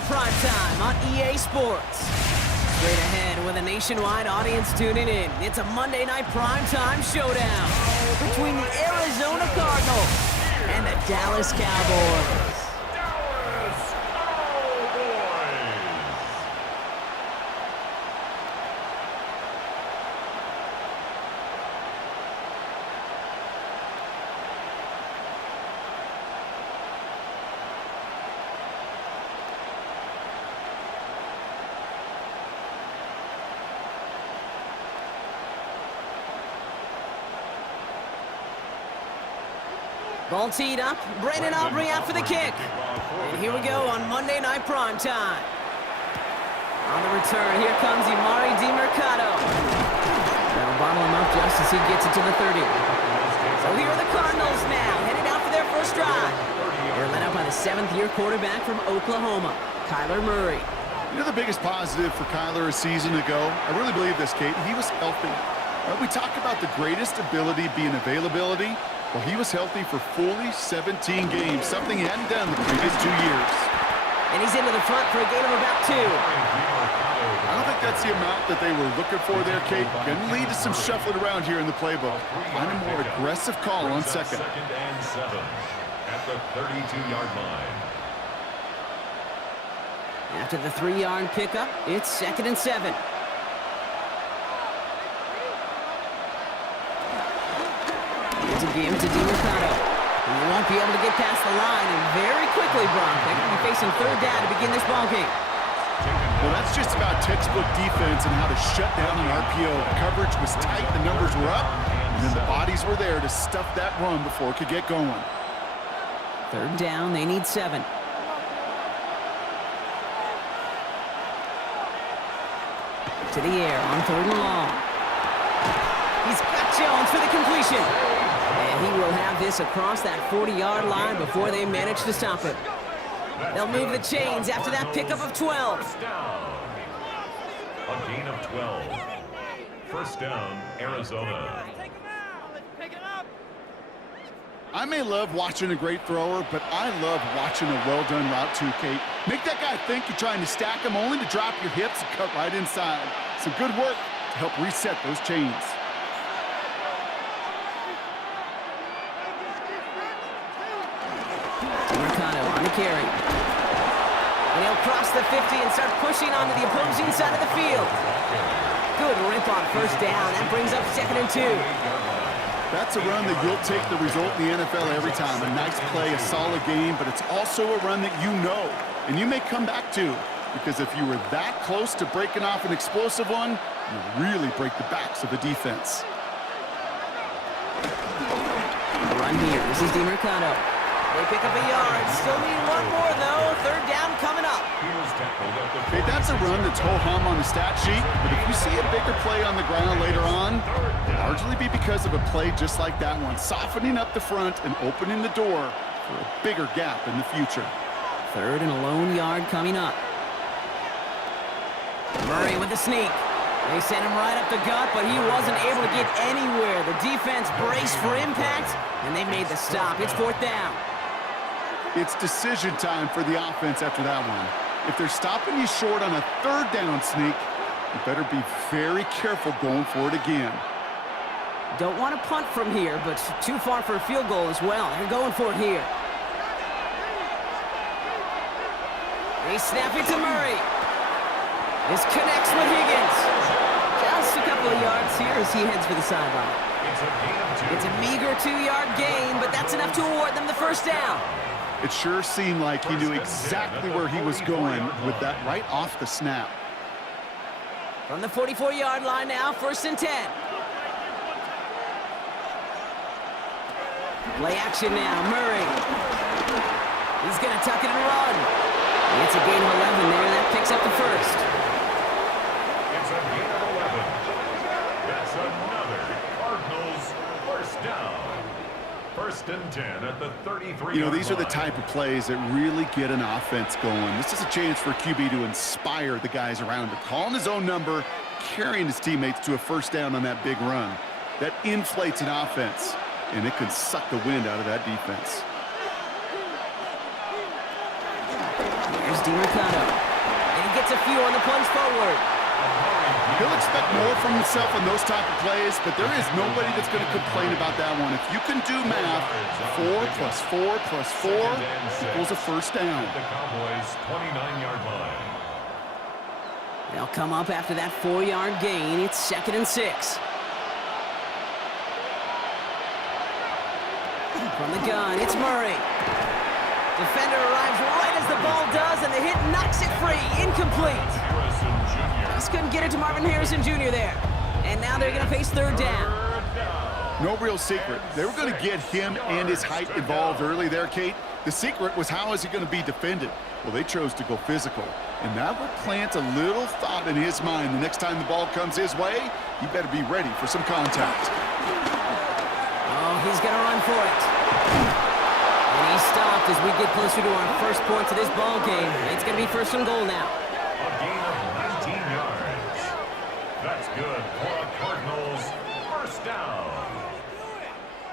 Night Primetime on EA Sports. Straight ahead with a nationwide audience tuning in. It's a Monday Night Primetime showdown between the Arizona Cardinals and the Dallas Cowboys. Ball teed up. Brandon Aubrey out for the kick. And here we go on Monday Night Primetime. On the return, here comes Emari DeMercado. They'll bottle him up just as he gets it to the 30. So here are the Cardinals now, headed out for their first drive. They're led up by the seventh-year quarterback from Oklahoma, Kyler Murray. You know the biggest positive for Kyler a season ago? I really believe this, Kate. He was healthy. We talk about the greatest ability being availability. Well, he was healthy for fully 17 games, something he hadn't done the previous 2 years. And he's into the front for a gain of about 2. I don't think that's the amount that they were looking for there, Kate. Going to lead to some shuffling around here in the playbook. Find a more aggressive call on second. Second and 7 at the 32-yard line. After the 3-yard pickup, it's 2nd and 7. Here's a game to DeMercado. He won't be able to get past the line, and very quickly, Brock, they're going to be facing 3rd down to begin this ballgame. Well, that's just about textbook defense and how to shut down an RPO. The coverage was tight, the numbers were up, and then the bodies were there to stuff that run before it could get going. 3rd down, they need 7. To the air on 3rd and long. He's got Jones for the completion. And he will have this across that 40-yard line before they manage to stop it. They'll move the chains after that pickup of 12. First down. A gain of 12. First down, Arizona. I may love watching a great thrower, but I love watching a well-done route too, Kate. Make that guy think you're trying to stack him only to drop your hips and cut right inside. Some good work to help reset those chains. DeMercado on the carry. And he'll cross the 50 and start pushing onto the opposing side of the field. Good rip on first down. That brings up 2nd and 2. That's a run that you'll take the result in the NFL every time. A nice play, a solid game, but it's also a run that you know, and you may come back to, because if you were that close to breaking off an explosive one, you really break the backs of the defense. Run here. This is DeMercado. They pick up a yard. Still need one more, though. 3rd down coming up. Okay, that's a run that's ho-hum on the stat sheet, but if you see a bigger play on the ground later on, it'll largely be because of a play just like that one, softening up the front and opening the door for a bigger gap in the future. 3rd and a lone yard coming up. Murray with the sneak. They sent him right up the gut, but he wasn't able to get anywhere. The defense braced for impact, and they made the stop. It's 4th down. It's decision time for the offense after that one. If they're stopping you short on a 3rd down sneak, you better be very careful going for it again. Don't want to punt from here, but too far for a field goal as well. They're going for it here. They snap it to Murray. This connects with Higgins. Just a couple of yards here as he heads for the sideline. It's a meager 2-yard gain, but that's enough to award them the first down. It sure seemed like he knew exactly where he was going with that right off the snap. From the 44-yard line now, 1st and 10. Play action now, Murray. He's going to tuck it and run. It's a gain of 11 there. That picks up the 1st. It's a gain of 11. That's another Cardinals first down. 1st and 10 at the 33. You know, these are the type of plays that really get an offense going. This is a chance for QB to inspire the guys around him. Calling his own number, carrying his teammates to a first down on that big run. That inflates an offense, and it can suck the wind out of that defense. Here's DiMercato. And he gets a few on the plunge forward. He'll expect more from himself in those type of plays, but there is nobody that's going to complain about that one. If you can do math, 4 plus 4 plus 4 equals a first down. The Cowboys' 29-yard line. They'll come up after that 4-yard gain. It's 2nd and 6. From the gun, it's Murray. Defender arrives right as the ball does, and the hit knocks it free. Incomplete. Just couldn't get it to Marvin Harrison Jr. there. And now they're going to face 3rd down. No real secret. They were going to get him and his height involved early there, Kate. The secret was how is he going to be defended? Well, they chose to go physical. And that would plant a little thought in his mind. The next time the ball comes his way, he better be ready for some contact. Oh, he's going to run for it. And he's stopped as we get closer to our first points of this ball game. It's going to be 1st and goal now. A gain of 19 yards. That's good for the Cardinals. First down.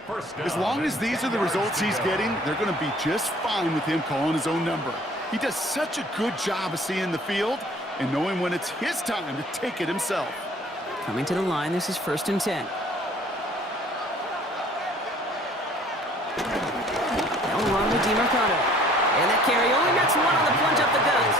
First down. As long as these are the results he's getting, they're going to be just fine with him calling his own number. He does such a good job of seeing the field and knowing when it's his time to take it himself. Coming to the line, this is 1st and 10. They'll run with DiMercato. And that carry only gets one on the plunge up the gut.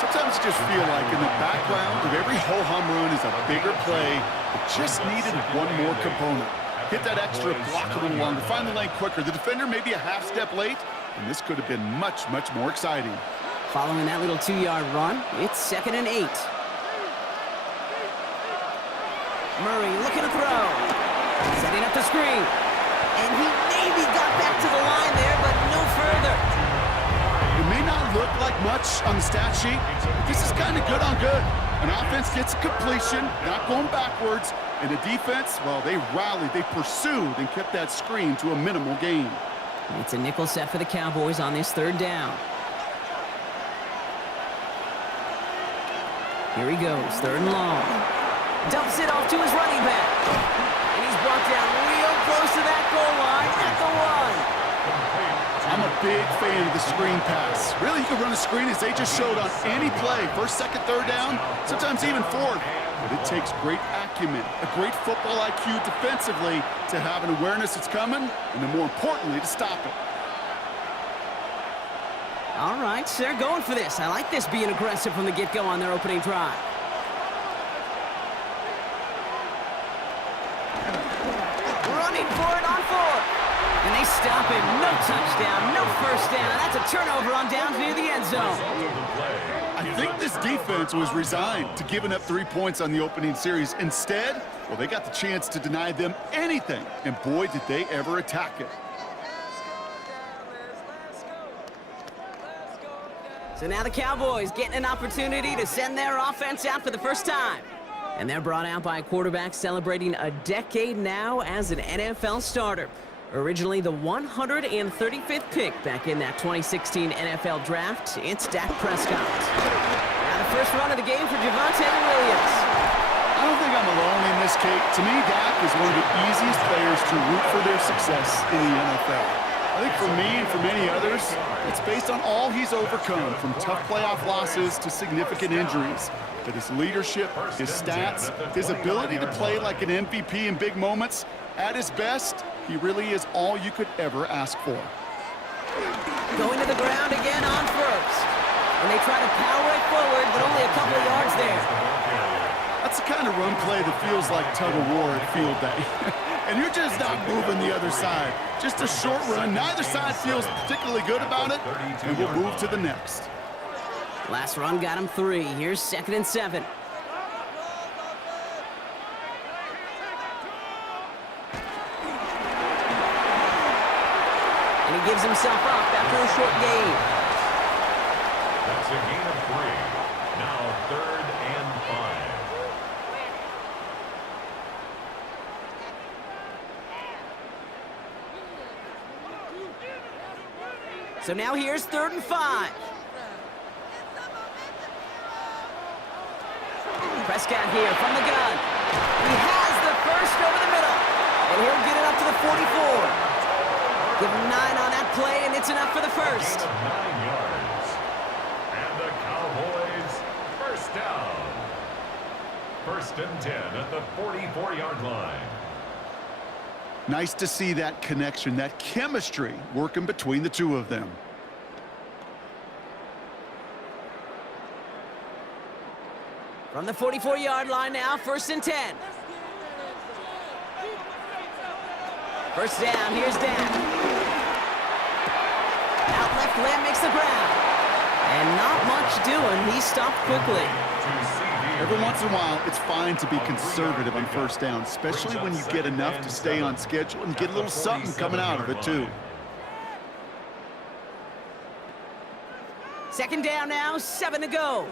Sometimes you just feel like in the background of every ho-hum run is a bigger play. It just needed one more component. Hit that extra block a little longer, find the lane quicker. The defender may be a half step late, and this could have been much, much more exciting. Following that little 2-yard run, it's 2nd and 8. Murray looking to throw. Setting up the screen. And he maybe got back to the line there, but no further. It may not look like much on the stat sheet. This is kind of good on good. An offense gets a completion, not going backwards. And the defense, well, they rallied, they pursued, and kept that screen to a minimal gain. It's a nickel set for the Cowboys on this 3rd down. Here he goes, 3rd and long. Dumps it off to his running back. And he's brought down real close to that goal line at the 1. I'm a big fan of the screen pass. Really, you can run a screen as they just showed on any play. 1st, 2nd, 3rd down, sometimes even 4th. But it takes great acumen, a great football IQ defensively to have an awareness it's coming, and then more importantly, to stop it. All right, so they're going for this. I like this being aggressive from the get-go on their opening drive. Running for it on 4. And they stop him. No touchdown, no first down. That's a turnover on downs near the end zone. I think this defense was resigned to giving up 3 points on the opening series. Instead, well, they got the chance to deny them anything. And boy, did they ever attack it. So now the Cowboys getting an opportunity to send their offense out for the first time. And they're brought out by a quarterback celebrating a decade now as an NFL starter. Originally the 135th pick back in that 2016 NFL Draft, it's Dak Prescott. Now the first run of the game for Javonte Williams. I don't think I'm alone in this, Kate. To me, Dak is one of the easiest players to root for their success in the NFL. I think for me and for many others, it's based on all he's overcome, from tough playoff losses to significant injuries. But his leadership, his stats, his ability to play like an MVP in big moments, at his best, he really is all you could ever ask for. Going to the ground again on 1st. And they try to power it forward, but only a couple of yards there. That's the kind of run play that feels like tug-of-war at field day. And you're just not moving the other side. Just a short run. Neither side feels particularly good about it, and we'll move to the next. Last run got him 3. Here's 2nd and 7. And he gives himself up after a short gain. That's a gain of 3. Now 3rd and 5. So now here's 3rd and 5. Prescott here from the gun. He has the first over the middle. And he'll get it up to the 44. Give him 9 on that play, and it's enough for the first. 9 yards. First and 10 at the 44-yard line. Nice to see that connection, that chemistry working between the two of them. From the 44-yard line now, first and 10. First down, here's Dan. Out left, Lamb makes the grab. And not much doing, he stopped quickly. Every once in a while, it's fine to be conservative on first down, especially when you get enough to stay on schedule and get a little something coming out of it, too. Second down now, 7 to go.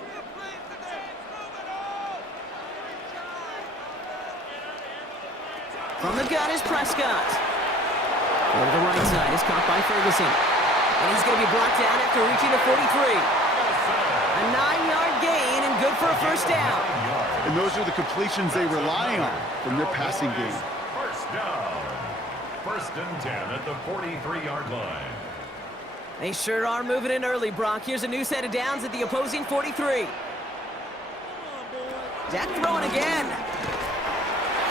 From the gun is Prescott. Over the right side is caught by Ferguson. And he's going to be brought down after reaching the 43. A 9-yard gain and good for a first down. And those are the completions they rely on from their passing game. First down. First and 10 at the 43-yard line. They sure are moving in early, Brock. Here's a new set of downs at the opposing 43. Dak throwing again.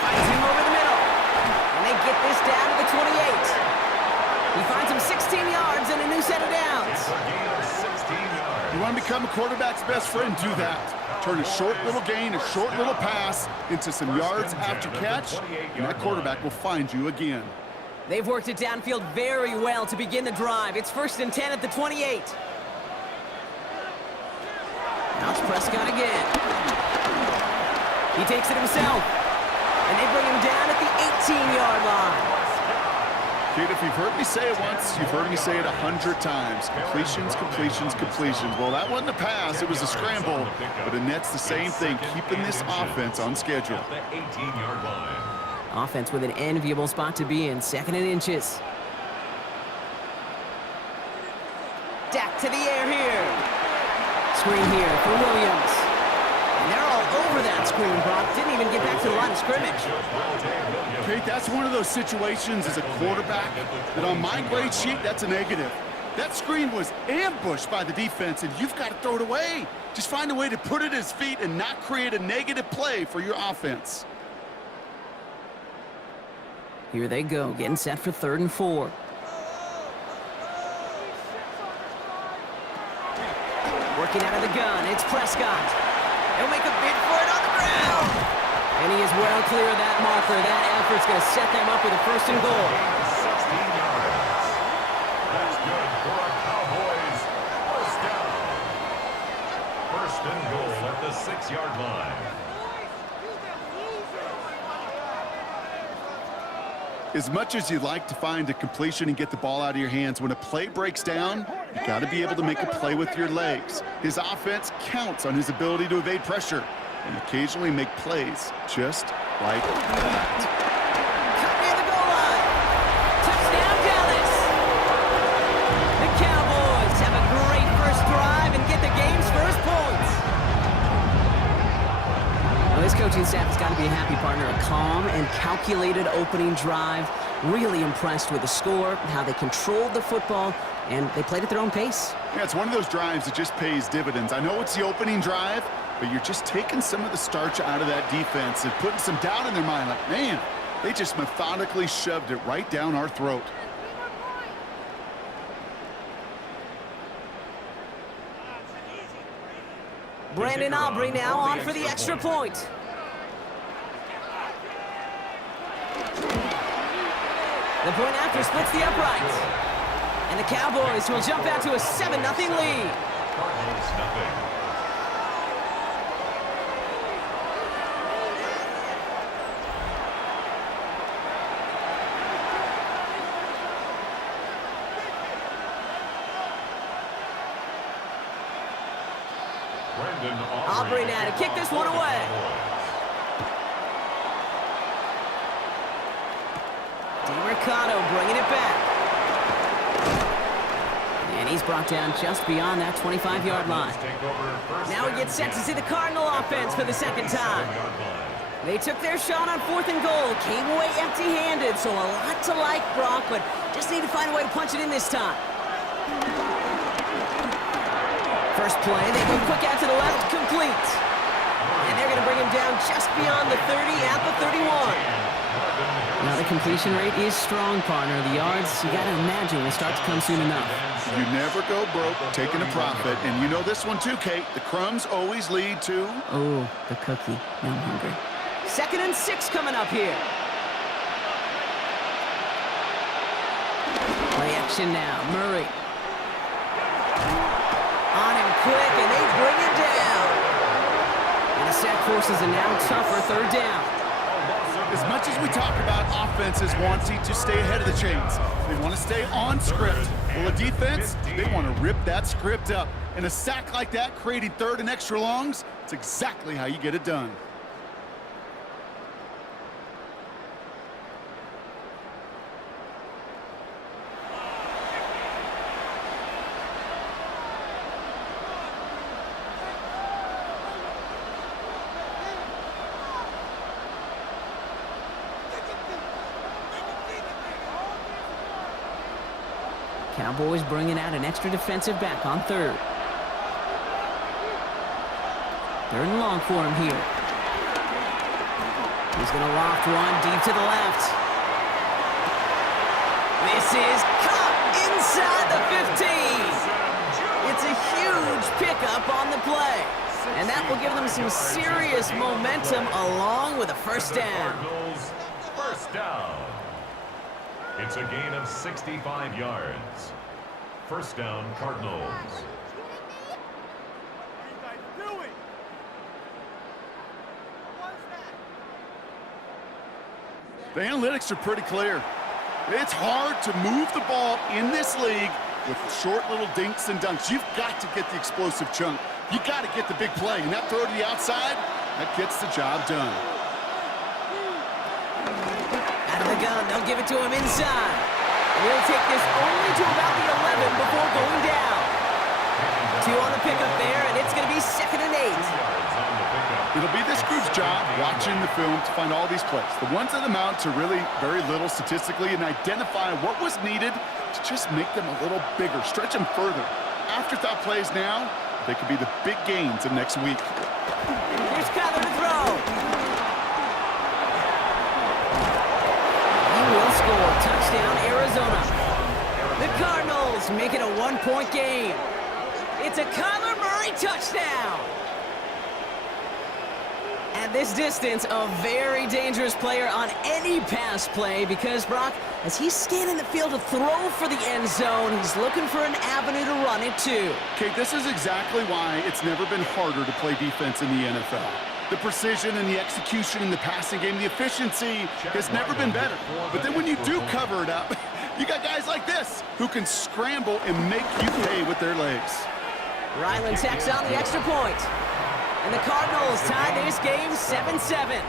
Finds him over the middle. And they get this down to the 28. He finds him 16 yards and a new set of downs. It's a gain of 16 yards. You want to become a quarterback's best friend, do that. Turn a short little gain, a short little pass into some yards after catch, and that quarterback will find you again. They've worked it downfield very well to begin the drive. It's first and 10 at the 28. Now it's Prescott again. He takes it himself. And they bring him down at the 18-yard line. Kid, if you've heard me say it once, you've heard me say it 100 times. Completions, completions, completions. Well, that wasn't a pass. It was a scramble. But Annette's the same thing, keeping this offense on schedule. At the 18-yard line. Offense with an enviable spot to be in, second and inches. Dak to the air here. Screen here for Williams. And they're all over that screen, Brock. Didn't even get back to the line of scrimmage. Kate, that's one of those situations as a quarterback that on my grade sheet, that's a negative. That screen was ambushed by the defense, and you've got to throw it away. Just find a way to put it at his feet and not create a negative play for your offense. Here they go, getting set for 3rd and 4. Working out of the gun, it's Prescott. He'll make a bid for it on the ground. And he is well clear of that marker. That effort's going to set them up with a 1st and goal. 16 yards. That's good for a Cowboys first down. 1st and goal at the 6-yard line. As much as you'd like to find a completion and get the ball out of your hands, when a play breaks down, you got to be able to make a play with your legs. His offense counts on his ability to evade pressure and occasionally make plays just like that. Cut near the goal line. Touchdown, Dallas. The Cowboys have a great first drive and get the game's first points. Well, this coaching staff has got to be a happy partner. A calm and calculated opening drive. Really impressed with the score, how they controlled the football, and they played at their own pace. Yeah, it's one of those drives that just pays dividends. I know it's the opening drive, but you're just taking some of the starch out of that defense and putting some doubt in their mind. Like, man, they just methodically shoved it right down our throat. Brandon Aubrey now on for the extra point. The point after splits the uprights. And the Cowboys will jump out to a 7-0 lead. Cardinals nothing. Aubrey now to kick this one away. DeMercado bringing it back. And he's brought down just beyond that 25-yard line. Now he gets set to see the Cardinal offense for the second time. They took their shot on 4th and goal, came away empty-handed, so a lot to like, Brock, but just need to find a way to punch it in this time. First play, they go quick out to the left, complete. And they're going to bring him down just beyond the 30 at the 31. Now the completion rate is strong, partner. The yards, you got to imagine, will start to come soon enough. You never go broke taking a profit. And you know this one too, Kate. The crumbs always lead to... Oh, the cookie. Now I'm hungry. 2nd and 6 coming up here. Play action now. Murray. On him quick, and they bring him down. And the sack forces a now tougher 3rd down. As much as we talk about offenses wanting to stay ahead of the chains, they want to stay on script. Well, a defense, they want to rip that script up. And a sack like that, creating 3rd and extra longs, it's exactly how you get it done. Cowboys bringing out an extra defensive back on 3rd. 3rd and long for him here. He's going to loft one deep to the left. This is caught inside the 15. It's a huge pickup on the play. And that will give them some serious momentum along with a 1st down. First down. It's a gain of 65 yards. 1st down, Cardinals. The analytics are pretty clear. It's hard to move the ball in this league with short little dinks and dunks. You've got to get the explosive chunk. You got to get the big play. And that throw to the outside, that gets the job done. Out of the gun, they'll give it to him inside. He'll take this only to about the 11 before going down. 2 on the pickup there, and it's going to be 2nd and 8. It'll be this group's job watching the film to find all these plays. The ones that amount to really very little statistically and identify what was needed to just make them a little bigger, stretch them further. Afterthought plays now, they could be the big gains of next week. Here's Kyler to throw. He will score. Touchdown, Arizona. The Cardinals make it a 1-point game. It's a Kyler Murray touchdown. At this distance, a very dangerous player on any pass play because, Brock, as he's scanning the field to throw for the end zone, he's looking for an avenue to run it too. Kate, this is exactly why it's never been harder to play defense in the NFL. The precision and the execution in the passing game, the efficiency has never been better. But then when you do cover it up, you got guys like this who can scramble and make you pay with their legs. Ryland tacks on the extra point. And the Cardinals tie this game 7-7.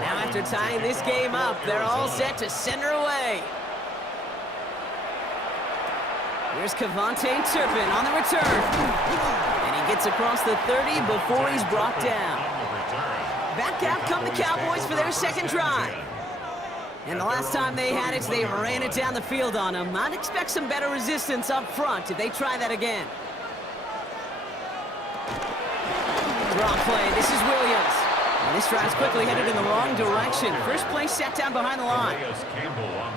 Now after tying this game up, they're all set to send her away. Here's Kevontae Turpin on the return. And he gets across the 30 before he's brought down. Back out come the Cowboys for their 2nd drive. And the last time they had it, they ran it down the field on them. I'd expect some better resistance up front if they try that again. Draw play. This is Williams. And this drive's quickly headed in the wrong direction. First play set down behind the line.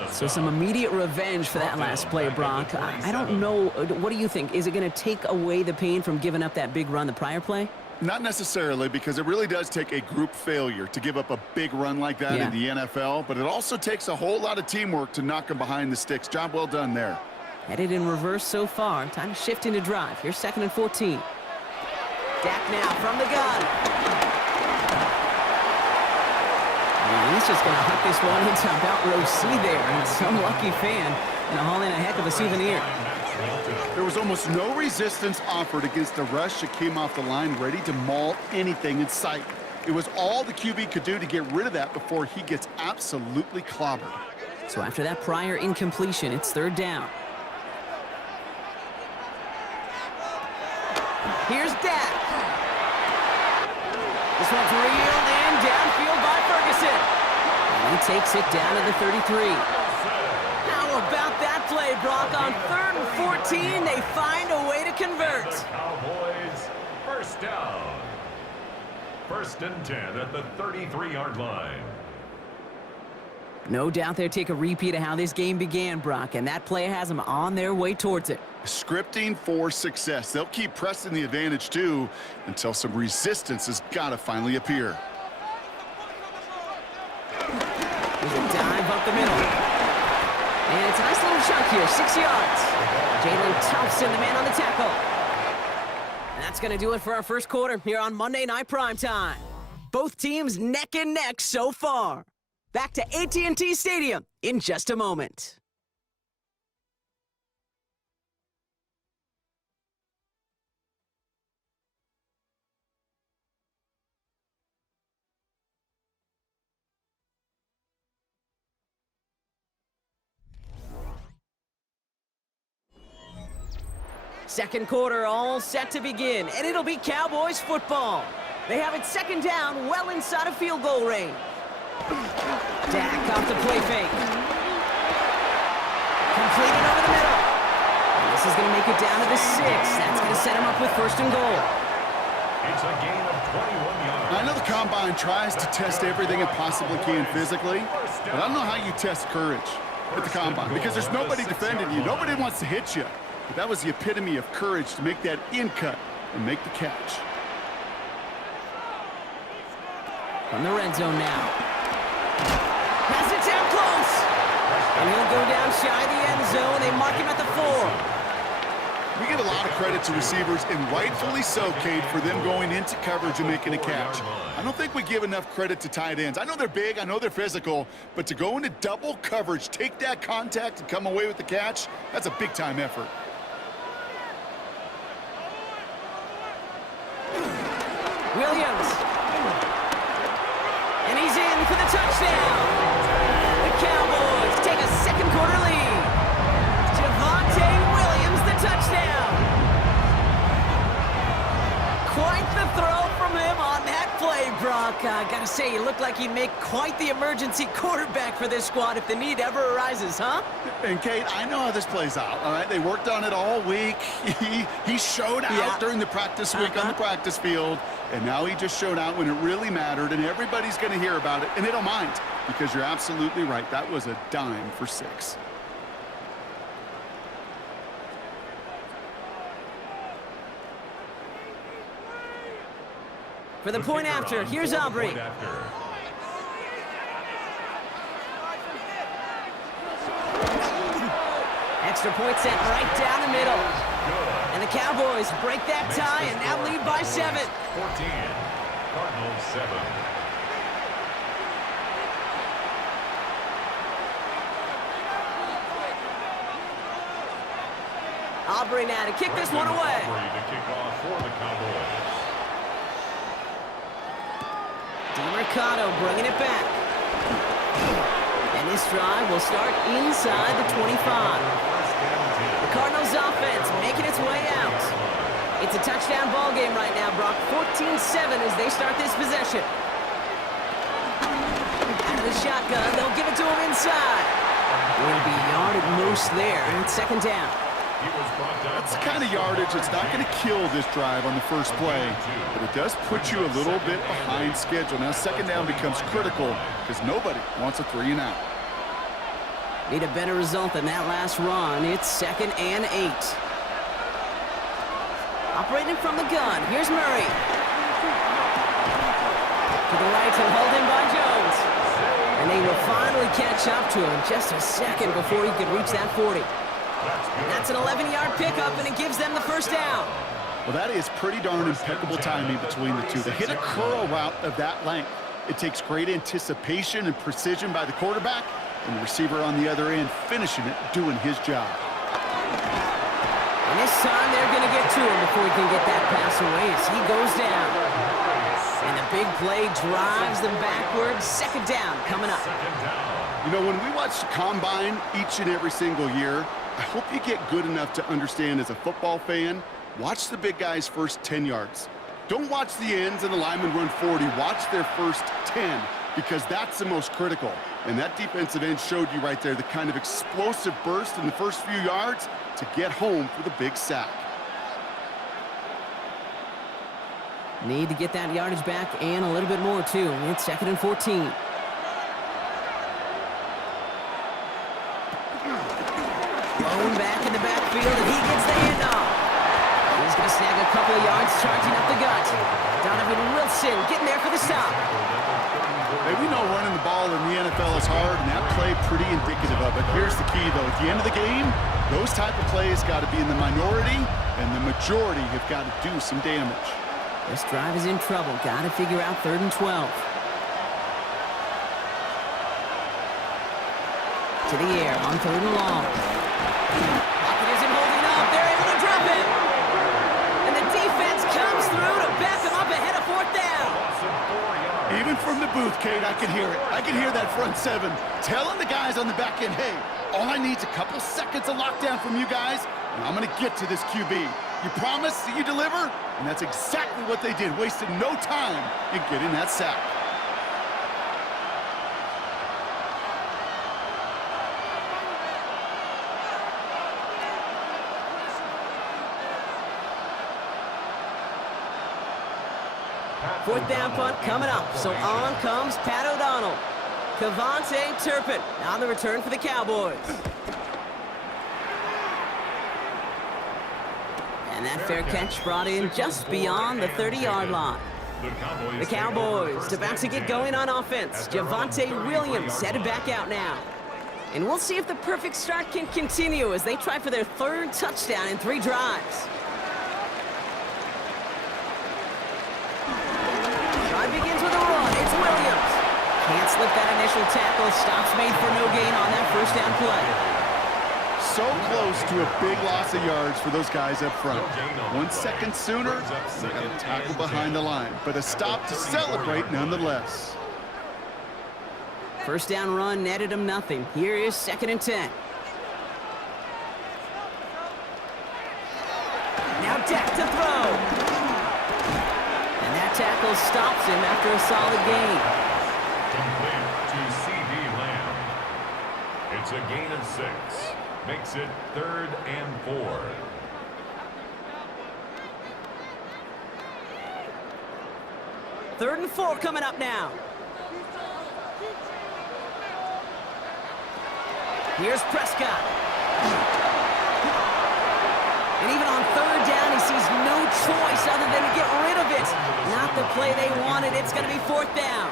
So some immediate revenge for that last play, Brock. I don't know. What do you think? Is it going to take away the pain from giving up that big run the prior play? Not necessarily, because it really does take a group failure to give up a big run like that in the NFL, but it also takes a whole lot of teamwork to knock them behind the sticks. Job well done there. Headed in reverse so far. Time to shift into drive. Here's 2nd and 14. Dak now from the gun. And he's just going to huck this one into about row C there. And some lucky fan and haul in a heck of a souvenir. There was almost no resistance offered against a rush that came off the line ready to maul anything in sight. It was all the QB could do to get rid of that before he gets absolutely clobbered. So after that prior incompletion, it's 3rd down. Here's Dak. This one's reeled in And he takes it down to the 33. How about that play, Brock? On 3rd and 14, they find a way to convert. The Cowboys, first down. 1st and 10 at the 33-yard line. No doubt they'll take a repeat of how this game began, Brock, and that play has them on their way towards it. Scripting for success. They'll keep pressing the advantage, too, until some resistance has got to finally appear. There's a dive up the middle. And it's a nice little chunk here, 6 yards. Jalen Thompson, the man on the tackle. And that's going to do it for our first quarter here on Monday Night Primetime. Both teams neck and neck so far. Back to AT&T Stadium in just a moment. Second quarter all set to begin, and it'll be Cowboys football. They have it 2nd down, well inside of field goal range. Dak off the play fake. Completed over the middle. And this is going to make it down to the 6. That's going to set him up with 1st and goal. It's a gain of 21 yards. I know the Combine tries to test everything it possibly can physically, but I don't know how you test courage at the Combine because there's nobody defending you. Nobody wants to hit you. But that was the epitome of courage to make that in cut and make the catch. From the red zone now. Pass it down close. And he'll go down shy of the end zone. They mark him at the 4. We give a lot of credit to receivers, and rightfully so, Cade, for them going into coverage and making a catch. I don't think we give enough credit to tight ends. I know they're big, I know they're physical, but to go into double coverage, take that contact, and come away with the catch, that's a big-time effort. Williams. And he's in for the touchdown. The Cowboys take a 2nd quarter lead. Javonte Williams, the touchdown. Quite the throw from him on that play, Brock. I gotta say, he looked like he'd make quite the emergency quarterback for this squad if the need ever arises, huh? And, Kate, I know how this plays out, all right? They worked on it all week. He showed out during the practice week on the practice field, and now he just showed out when it really mattered, and everybody's going to hear about it, and they don't mind because you're absolutely right. That was a dime for 6. For the point after, here's Aubrey. Extra point set right down the middle. And the Cowboys break that tie and now lead by 7. 14. Cardinals 7. Aubrey now to kick this one away. Aubrey to kick off for the Cowboys. Mercado bringing it back. And this drive will start inside the 25. The Cardinals offense making its way out. It's a touchdown ball game right now, Brock. 14-7 as they start this possession. Out of the shotgun, they'll give it to him inside. Will be yard at most there, and it's 2nd down. That's the kind of yardage that's not going to kill this drive on the first play, but it does put you a little bit behind schedule. Now 2nd down becomes critical because nobody wants a 3 and out. Need a better result than that last run. It's 2nd and 8. Operating from the gun, here's Murray. To the right and hold in by Jones. And they will finally catch up to him just a second before he could reach that 40. That's an 11-yard pickup, and it gives them the 1st down. Well, that is pretty darn impeccable timing between the two. To hit a curl route of that length, it takes great anticipation and precision by the quarterback, and the receiver on the other end finishing it, doing his job. And this time they're going to get to him before he can get that pass away as he goes down. And the big play drives them backwards. 2nd down coming up. You know, when we watch the Combine each and every single year, I hope you get good enough to understand as a football fan, watch the big guys' first 10 yards. Don't watch the ends and the linemen run 40. Watch their first 10. because that's the most critical. And that defensive end showed you right there the kind of explosive burst in the first few yards to get home for the big sack. Need to get that yardage back and a little bit more, too. It's 2nd and 14. Thrown back in the backfield, and he gets the handoff. He's going to snag a couple of yards, charging up the gut. Donovan Wilson getting there for the stop. Hey, we know running the ball in the NFL is hard, and that play pretty indicative of it. Here's the key, though. At the end of the game, those type of plays got to be in the minority, and the majority have got to do some damage. This drive is in trouble. Got to figure out 3rd and 12. To the air on 3rd and long. Pocket isn't holding up. They're able to drop it. And the defense comes through to back them up ahead of 4th down. Even from the booth, Kate, I can hear it. I can hear that front seven telling the guys on the back end, hey, all I need is a couple seconds of lockdown from you guys, and I'm going to get to this QB. You promise that you deliver? And that's exactly what they did. Wasted no time in getting that sack. Fourth down punt coming up. So on comes Pat O'Donnell. Kevontae Turpin on the return for the Cowboys. And that fair catch brought in just beyond the 30-yard line. The Cowboys about to get going on offense. Javonte Williams headed back out now. And we'll see if the perfect start can continue as they try for their 3rd touchdown in 3 drives. Drive begins with a run. It's Williams. Can't slip that initial tackle. Stops made for no gain on that 1st down play. So close to a big loss of yards for those guys up front. 1 second sooner, they got a tackle behind the line, but a stop to celebrate nonetheless. 1st down run netted him nothing. Here is 2nd and 10. Now Dak to throw. And that tackle stops him after a solid gain. Complete to C.D. Lamb. It's a gain of 6. Makes it 3rd and 4. Third and 4 coming up now. Here's Prescott. And even on 3rd down, he sees no choice other than to get rid of it. Not the play they wanted. It's going to be 4th down.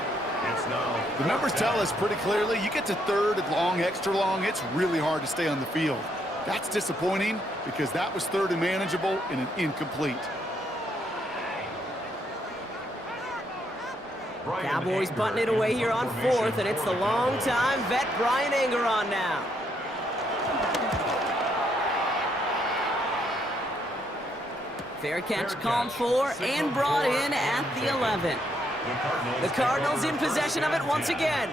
The numbers tell us pretty clearly, you get to 3rd and long, extra long, it's really hard to stay on the field. That's disappointing because that was 3rd and manageable and an incomplete. Cowboys punting it away here on 4th, and it's the long-time vet Brian Anger on now. Fair catch called for and brought in at the 11. The Cardinals in possession of it once again.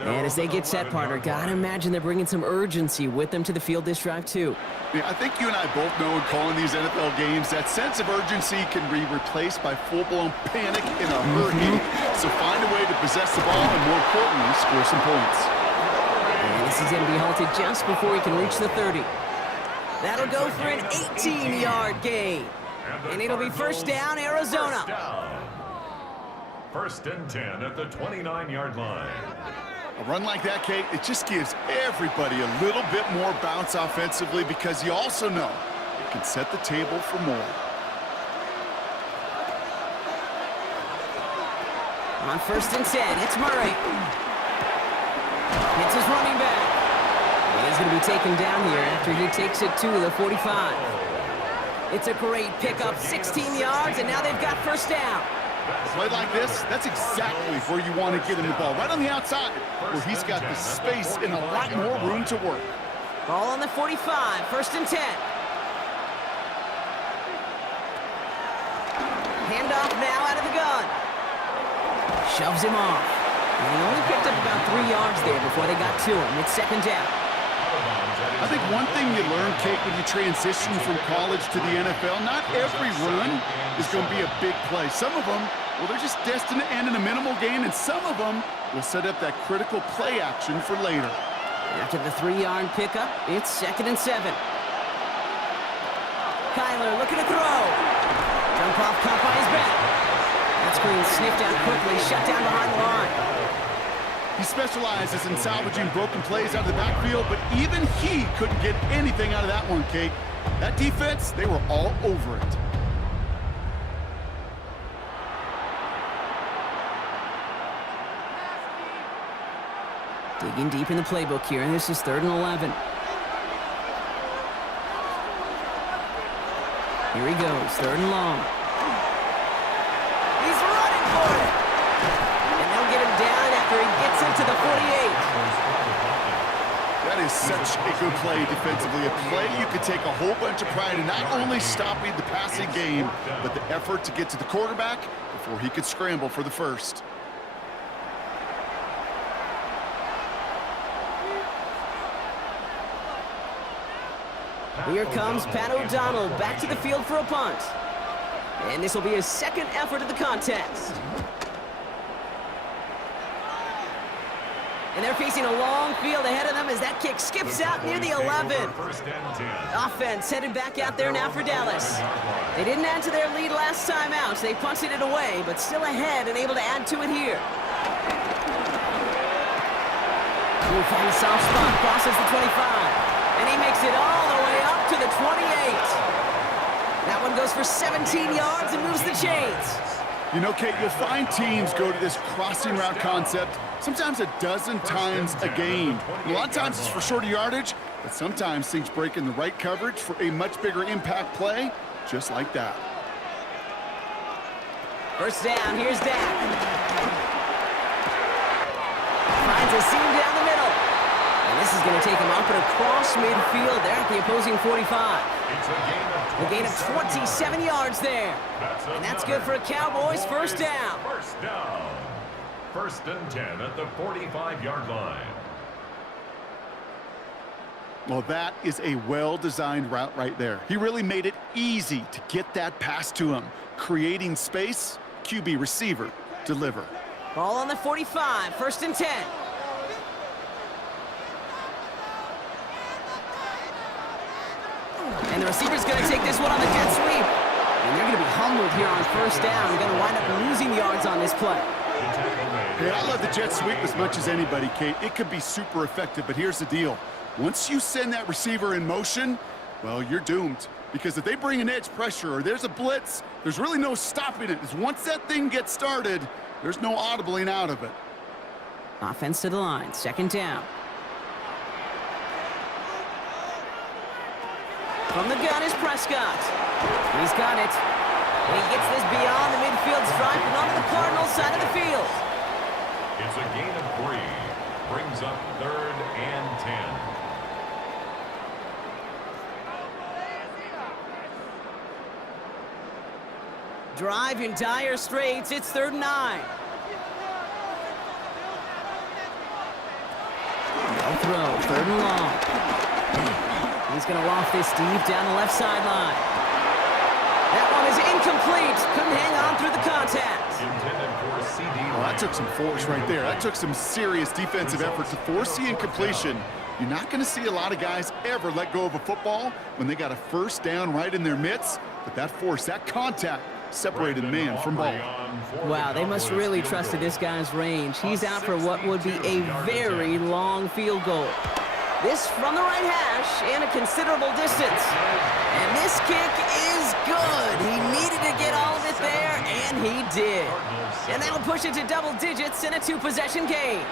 And as they get set, partner, gotta imagine they're bringing some urgency with them to the field this drive, too. Yeah, I think you and I both know in calling these NFL games, that sense of urgency can be replaced by full-blown panic in a hurricane. So find a way to possess the ball and, more importantly, score some points. And this is going to be halted just before he can reach the 30. That'll go for an 18-yard gain. And it'll be 1st down, Arizona. 1st and 10 at the 29-yard line. A run like that, Kate, it just gives everybody a little bit more bounce offensively because you also know it can set the table for more. On 1st and 10, it's Murray. It's his running back. He's going to be taken down here after he takes it to the 45. It's a great pickup, 16 yards, and now they've got 1st down. A play like this, that's exactly where you want to get him the ball, right on the outside, where he's got the space and a lot more room to work. Ball on the 45, 1st and 10. Handoff now out of the gun. Shoves him off. And he only picked up about 3 yards there before they got to him. It's 2nd down. I think one thing you learn, Kate, when you transition from college to the NFL, not every run is going to be a big play. Some of them well, they're just destined to end in a minimal gain, and some of them will set up that critical play action for later. After the 3-yard pickup, it's 2nd and 7. Kyler looking to throw. Jump off, caught by his back. That screen sniffed out quickly, shut down behind the line. He specializes in salvaging broken plays out of the backfield, but even he couldn't get anything out of that one, Kate. That defense, they were all over it. Digging deep in the playbook here, and this is 3rd and 11. Here he goes, 3rd and long. He's running for it! And they'll get him down after he gets into the 48. That is such a good play defensively. A play you could take a whole bunch of pride in not only stopping the passing game, but the effort to get to the quarterback before he could scramble for the first. Here comes Pat O'Donnell back to the field for a punt. And this will be his 2nd effort of the contest. And they're facing a long field ahead of them as that kick skips out near the 11. Offense headed back out there now for Dallas. They didn't add to their lead last time out, so they punted it away, but still ahead and able to add to it here. He finds a soft spot, crosses the 25. And he makes it all the way up to the 28. That one goes for 17 yards and moves the chains. You know, Kate, you'll find teams go to this crossing route concept sometimes a dozen times a game. A lot of times it's for shorter yardage, but sometimes things break in the right coverage for a much bigger impact play, just like that. First down, here's Dak. Finds a seam down the middle. And this is going to take him up and across midfield there at the opposing 45. A gain of 27 yards there. And that's good for a Cowboys first down. First down. 1st and 10 at the 45-yard line. Well, that is a well-designed route right there. He really made it easy to get that pass to him. Creating space, QB receiver, deliver. Ball on the 45, 1st and 10. And the receiver's going to take this one on the jet sweep. And they're going to be humbled here on 1st down. They're going to wind up losing yards on this play. Hey, I love the jet sweep as much as anybody, Kate. It could be super effective, but here's the deal. Once you send that receiver in motion, well, you're doomed. Because if they bring an edge pressure or there's a blitz, there's really no stopping it. Because once that thing gets started, there's no audibling out of it. Offense to the line, 2nd down. From the gun is Prescott. He's got it. And he gets this beyond the midfield stripe and onto the Cardinals side of the field. It's a gain of 3. Brings up 3rd and 10. Drive in dire straits. It's 3rd and 9. No throw, 3rd and long. He's going to loft this deep down the left sideline. That one is incomplete. Couldn't hang on through the contact. Intended for a CD. Well, that took some force right there. That took some serious defensive effort to force the incompletion. You're not going to see a lot of guys ever let go of a football when they got a 1st down right in their midst. But that force, that contact, separated man from ball. Wow, they must really trusted this guy's range. He's out for what would be a very long field goal. This from the right hash and a considerable distance. And this kick is good. He needed to get all of it there, and he did. And that'll push it to double digits in a 2-possession game.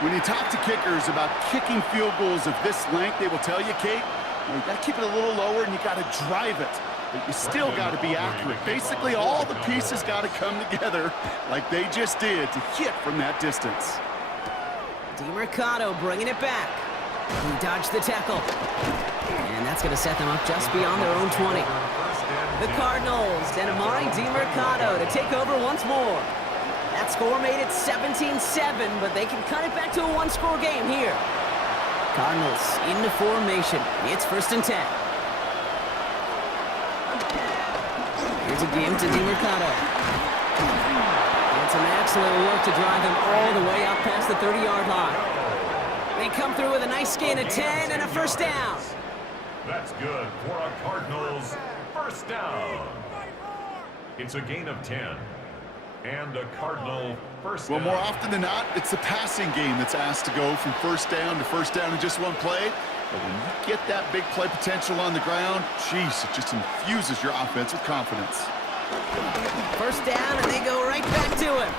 When you talk to kickers about kicking field goals of this length, they will tell you, Kate, you got to keep it a little lower and you got to drive it. But you still got to be accurate. Basically, all the pieces got to come together like they just did to hit from that distance. DeMercado bringing it back. He dodged the tackle. And that's going to set them up just beyond their own 20. The Cardinals and Amari DeMercado to take over once more. That score made it 17-7, but they can cut it back to a 1-score game here. Cardinals into formation. It's 1st and 10. Here's a game to DeMercado. And some excellent work to drive him all the way up past the 30-yard line. They come through with a nice gain of 10 and a first down. That's good for a Cardinals first down. It's a gain of 10 and a Cardinal first down. Well, more often than not, it's the passing game that's asked to go from first down in just one play. But when you get that big play potential on the ground, geez, it just infuses your offense with confidence. First down, and they go right back to him.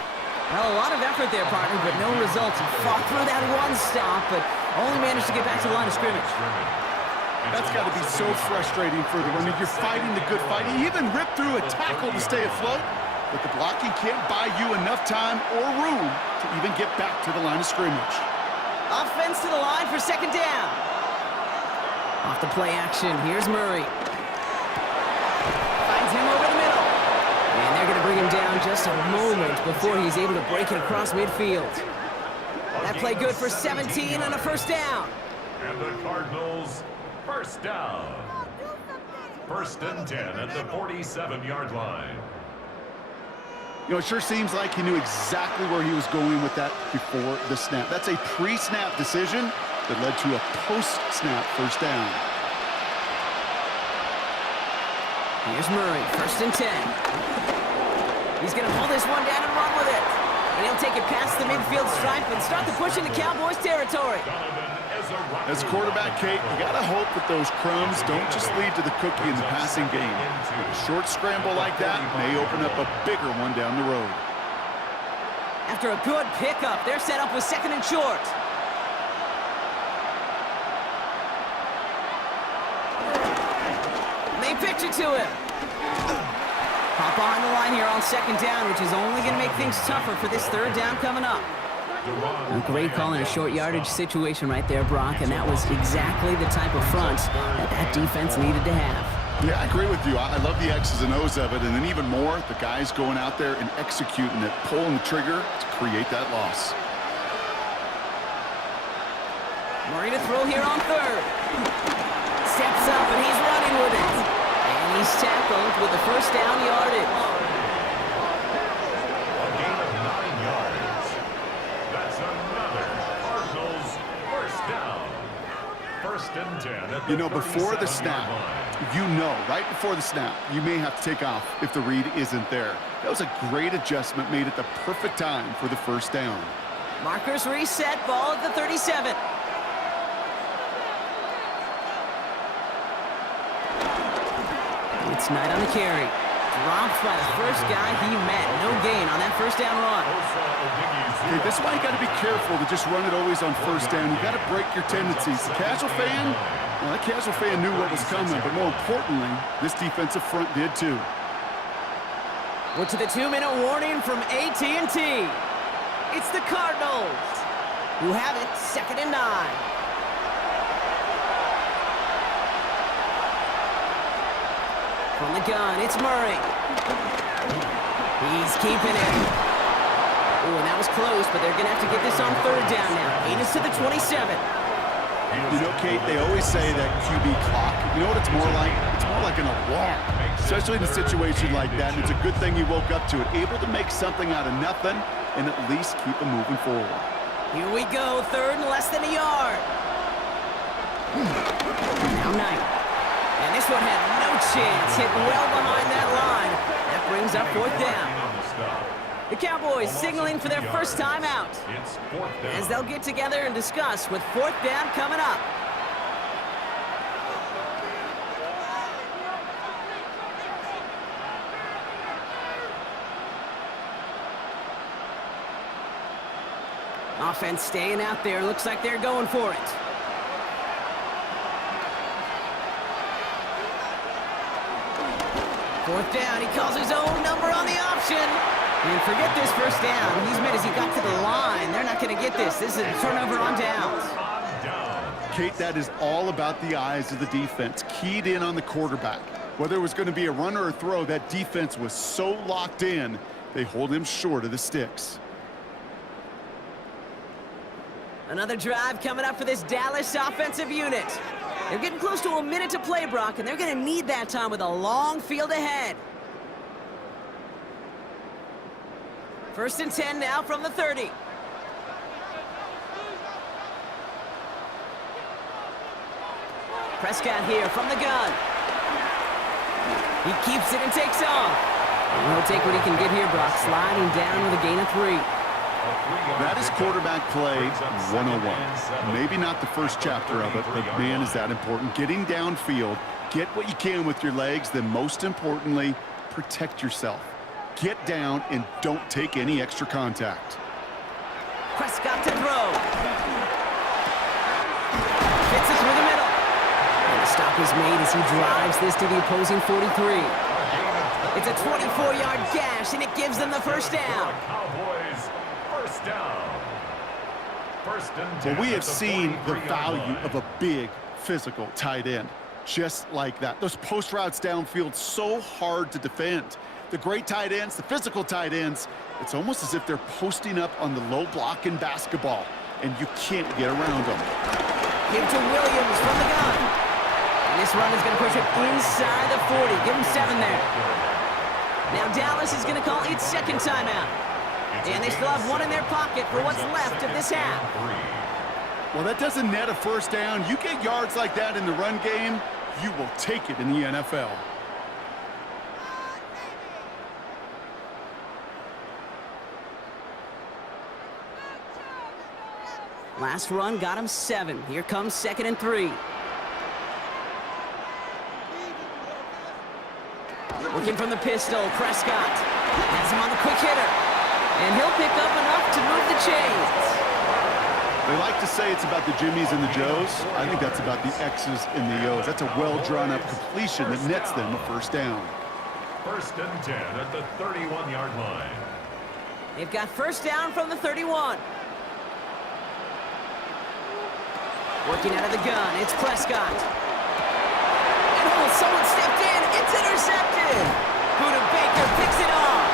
Well, a lot of effort there, partner, but no results. He fought through that one stop, but only managed to get back to the line of scrimmage. That's got to be so frustrating for the runner. You're fighting the good fight. He even ripped through a tackle to stay afloat, but the blocking can't buy you enough time or room to even get back to the line of scrimmage. Offense to the line for second down. Off the play action, here's Murray. Finds him over the middle. And they're going to bring him down just a moment before he's able to break it across midfield. That play good for 17 and a first down. And the Cardinals first down. First and 10 at the 47-yard line. You know, it sure seems like he knew exactly where he was going with that before the snap. That's a pre-snap decision that led to a post-snap first down. Here's Murray, first and 10. He's going to pull this one down and run with it. And he'll take it past the midfield stripe and start the push into Cowboys territory. As quarterback, Kate, you got to hope that those crumbs don't just lead to the cookie in the passing game. A short scramble like that may open up a bigger one down the road. After a good pickup, they're set up with second and short. They pitch it to him. Pop behind the line here on second down, which is only going to make things tougher for this third down coming up. A great call in a short yardage situation right there, Brock, and that was exactly the type of front that defense needed to have. Yeah, I agree with you. I love the X's and O's of it, and then even more, the guys going out there and executing it, pulling the trigger to create that loss. Murray to throw here on third. Steps up, and he's running with it. And he's tackled with the first down yardage. A gain of 9 yards. That's another Cardinals first down. First and 10 at the You know, before the snap, 37-yard line. right before the snap, you may have to take off if the read isn't there. That was a great adjustment made at the perfect time for the first down. Markers reset, ball at the 37. It's Knight on the carry. Dropped by the first guy he met. No gain on that first down run. Okay, this is why you got to be careful to just run it always on first down. You got to break your tendencies. The casual fan, well, that casual fan knew what was coming, but more importantly, this defensive front did too. We're to the 2-minute warning from AT&T. It's the Cardinals who have it, second and 9. From the gun, it's Murray. He's keeping it. Ooh, and that was close, but they're going to have to get this on third down now. Gain is to the 27. You know, Kate, they always say that QB clock. You know what it's more like? It's more like an alarm, especially in a situation like that. And it's a good thing you woke up to it, able to make something out of nothing and at least keep them moving forward. Here we go, third and less than a yard. Now Knight. And this one had no chance, hit well behind that line. That brings up fourth down. The Cowboys signaling for their first time out, as they'll get together and discuss with fourth down coming up. Offense staying out there. Looks like they're going for it. Fourth down, he calls his own number on the option. And forget this first down. He's made as he got to the line. They're not going to get this. This is a turnover on downs. Kate, that is all about the eyes of the defense, keyed in on the quarterback. Whether it was going to be a run or a throw, that defense was so locked in, they hold him short of the sticks. Another drive coming up for this Dallas offensive unit. They're getting close to a minute to play, Brock, and they're going to need that time with a long field ahead. First and 10 now from the 30. Prescott here from the gun. He keeps it and takes off. And he'll take what he can get here, Brock, sliding down with a gain of 3. That is quarterback play 101. Maybe not the first chapter of it, but man, is that important. Getting downfield, get what you can with your legs, then most importantly, protect yourself. Get down and don't take any extra contact. Prescott to throw. Fits it through the middle. And the stop is made as he drives this to the opposing 43. It's a 24-yard gash, and it gives them the first down. Cowboys, first down. First and 10. Well, we have seen the value of a big physical tight end. Just like that. Those post routes downfield, so hard to defend. The great tight ends, the physical tight ends, it's almost as if they're posting up on the low block in basketball, and you can't get around them. Give to Williams from the gun. And this run is going to push it inside the 40. Give him 7 there. Now Dallas is going to call its second timeout. And they still have 1 in their pocket for what's left of this half. Well, that doesn't net a first down. You get yards like that in the run game, you will take it in the NFL. Last run got him 7. Here comes 2nd and 3. Looking from the pistol, Prescott has him on the quick hitter. And he'll pick up enough to move the chains. They like to say it's about the Jimmies and the Joes. I think that's about the X's and the O's. That's a well-drawn-up completion that nets them a first down. First and 10 at the 31-yard line. They've got first down from the 31. Working out of the gun, it's Prescott. And someone stepped in, it's intercepted. Buda Baker picks it off.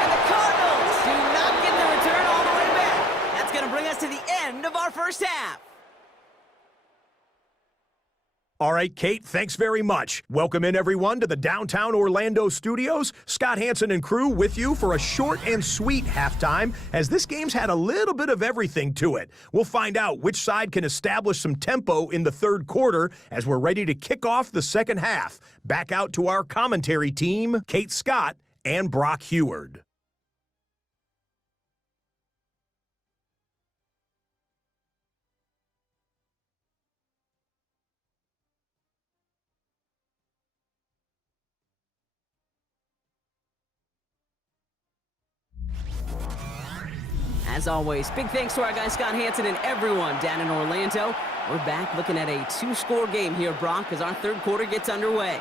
And the Cardinals do not get the return all the way back. That's going to bring us to the end of our first half. All right, Kate, thanks very much. Welcome in, everyone, to the downtown Orlando studios. Scott Hansen and crew with you for a short and sweet halftime, as this game's had a little bit of everything to it. We'll find out which side can establish some tempo in the third quarter as we're ready to kick off the second half. Back out to our commentary team, Kate Scott and Brock Heward. As always, big thanks to our guy Scott Hansen and everyone down in Orlando. We're back looking at a 2-score game here, Brock, as our third quarter gets underway.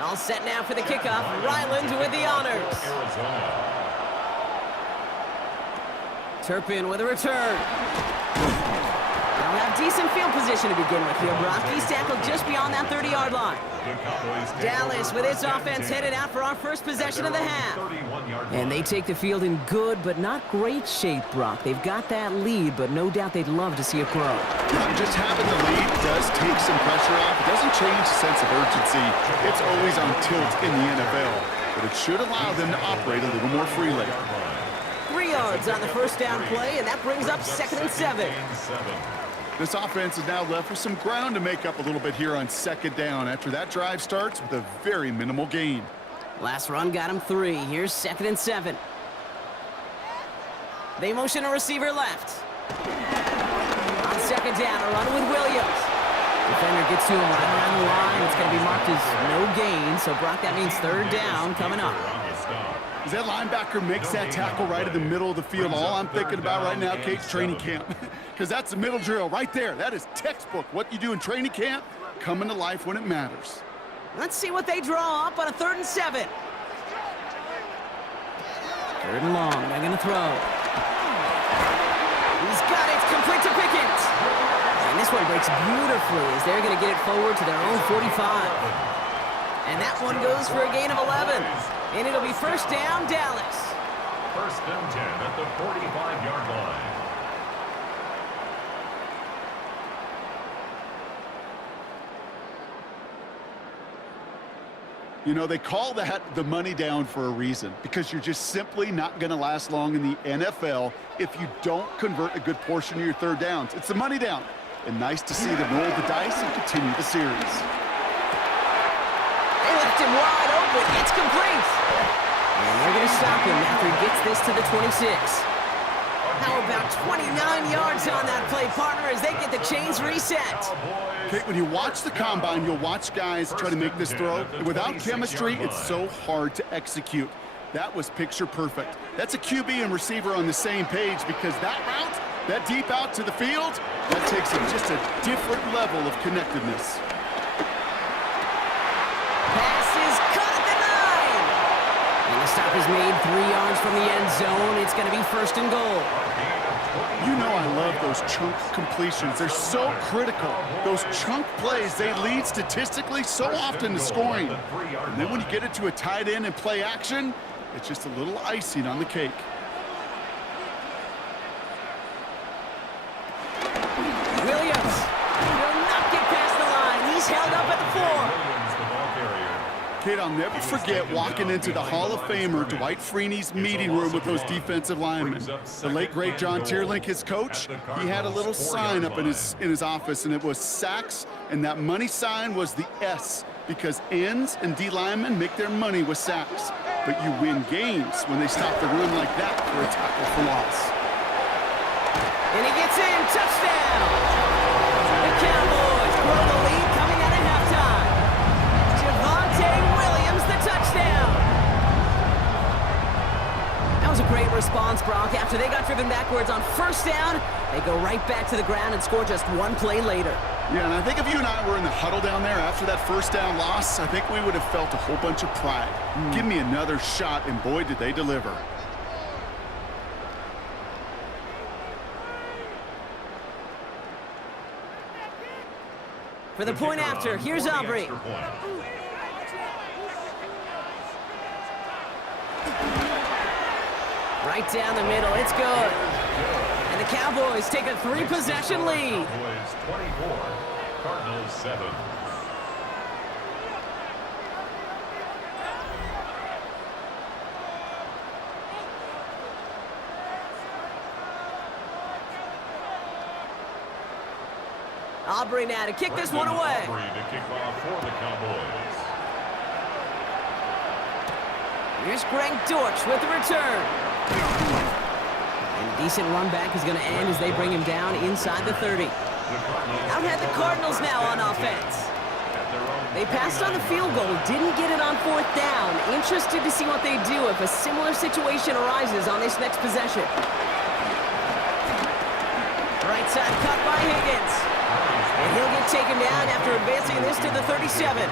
All set now for the kickoff. Ryland with the honors. Turpin with a return. They'll have decent field position to begin with here, Brock. He's tackled just beyond that 30-yard line. Dallas with its offense headed out for our first possession of the half. And they take the field in good but not great shape, Brock. They've got that lead, but no doubt they'd love to see it grow. Just having the lead does take some pressure off. It doesn't change the sense of urgency. It's always on tilt in the NFL, but it should allow them to operate a little more freely. 3 yards on the first down play, and that brings up 2nd and 7. This offense is now left with some ground to make up a little bit here on second down after that drive starts with a very minimal gain. Last run got him 3. Here's 2nd and 7. They motion a receiver left. On second down, a run with Williams. Defender gets to him right around the line. It's going to be marked as no gain. So, Brock, that means third down coming up. As that linebacker makes that tackle right in the middle of the field, all I'm thinking about right now, Kate's training camp. Because that's the middle drill right there. That is textbook. What you do in training camp, coming to life when it matters. Let's see what they draw up on a 3rd and 7. 3rd and long. They're going to throw. He's got it. It's complete to Pickens. And this one breaks beautifully as they're going to get it forward to their own 45. And that one goes for a gain of 11. And it'll be first down, Dallas. First and 10 at the 45-yard line. You know, they call that the money down for a reason, because you're just simply not going to last long in the NFL if you don't convert a good portion of your third downs. It's the money down. And nice to see them roll the dice and continue the series. They left him wide open. It's complete. And they're going to stop him after he gets this to the 26. How about 29 yards on that play, partner, as they get the chains reset? Okay, when you watch the combine, you'll watch guys try to make this throw. And without chemistry, it's so hard to execute. That was picture perfect. That's a QB and receiver on the same page, because that route, that deep out to the field, that takes it just a different level of connectedness. Pass is cut at the 9. And the stop is made 3 yards from the end zone. It's going to be 1st and goal. You know I love those chunk completions. They're so critical. Those chunk plays, they lead statistically so often to scoring. And then when you get it to a tight end and play action, it's just a little icing on the cake. Williams will not get past the line. He's held up at the 4. Kid, I'll never forget walking into the Hall of Famer Dwight Freeney's meeting room with those defensive linemen. The late, great John Tierlink, his coach, he had a little sign up in his office, and it was sacks, and that money sign was the S, because ends and D linemen make their money with sacks. But you win games when they stop the run like that for a tackle for loss. And he gets in. Touchdown! The Cowboys grow the lead coming out of halftime. Javonte Williams, the touchdown! That was a great response, Brock. After they got driven backwards on 1st down, they go right back to the ground and score just 1 play later. Yeah, and I think if you and I were in the huddle down there after that 1st down loss, I think we would have felt a whole bunch of pride. Give me another shot, and boy, did they deliver. For the point after, here's Aubrey. Right down the middle, it's good. And the Cowboys take a 3-possession lead. Cowboys 24, Cardinals 7. Aubrey now to kick this one away. Aubrey to kick off for the Cowboys. Here's Greg Dortch with the return. And a decent run back is going to end as they bring him down inside the 30. Out had the Cardinals now on offense. They passed on the field goal, didn't get it on 4th down. Interested to see what they do if a similar situation arises on this next possession. Right side cut by Higgins. And he'll get taken down after advancing this to the 37.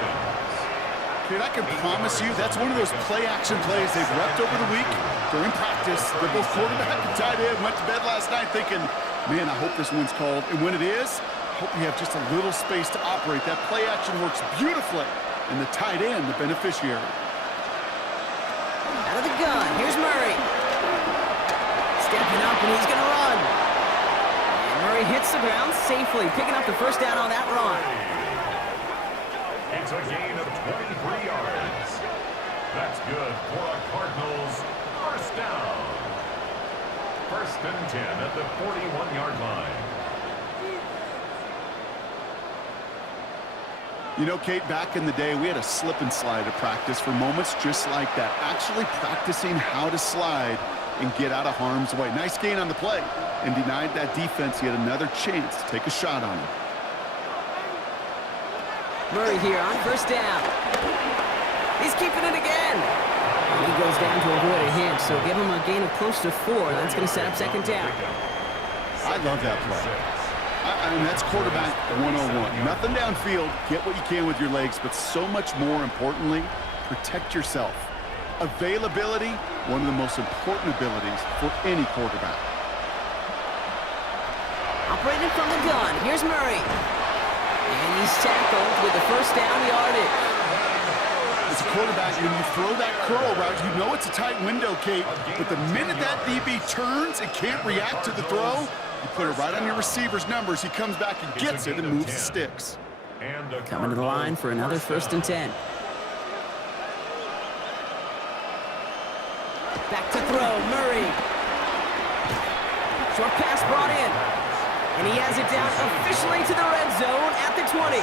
Kid, I can promise you that's one of those play-action plays they've repped over the week during practice. They're both quarterback and tight end. Went to bed last night thinking, man, I hope this one's called. And when it is, I hope you have just a little space to operate. That play-action works beautifully, and the tight end, the beneficiary. Out of the gun, here's Murray. Stepping up, and he's going to run. And Murray hits the ground safely, picking up the 1st down on that run. It's a gain of 23 yards. That's good for a Cardinals 1st down. 1st and 10 at the 41-yard line. You know, Kate, back in the day, we had a slip and slide at practice for moments just like that. Actually practicing how to slide and get out of harm's way. Nice gain on the play, and denied that defense yet another chance to take a shot on him. Murray here on 1st down. He's keeping it again. And he goes down to avoid a hit, so give him a gain of close to 4. That's going to set up 2nd down. I love that play. And that's quarterback 101. Nothing downfield, get what you can with your legs, but so much more importantly, protect yourself. Availability, one of the most important abilities for any quarterback. Operated from the gun, here's Murray. And he's tackled with the 1st down yardage. As a quarterback, when you throw that curl route, you know it's a tight window, Kate, but the minute that DB turns and can't react to the throw, you put it right on your receiver's numbers. He comes back and gets it and moves the sticks. Coming to the line for another 1st and 10. Back to throw, Murray. Short pass brought in. And he has it down officially to the red zone at the 20.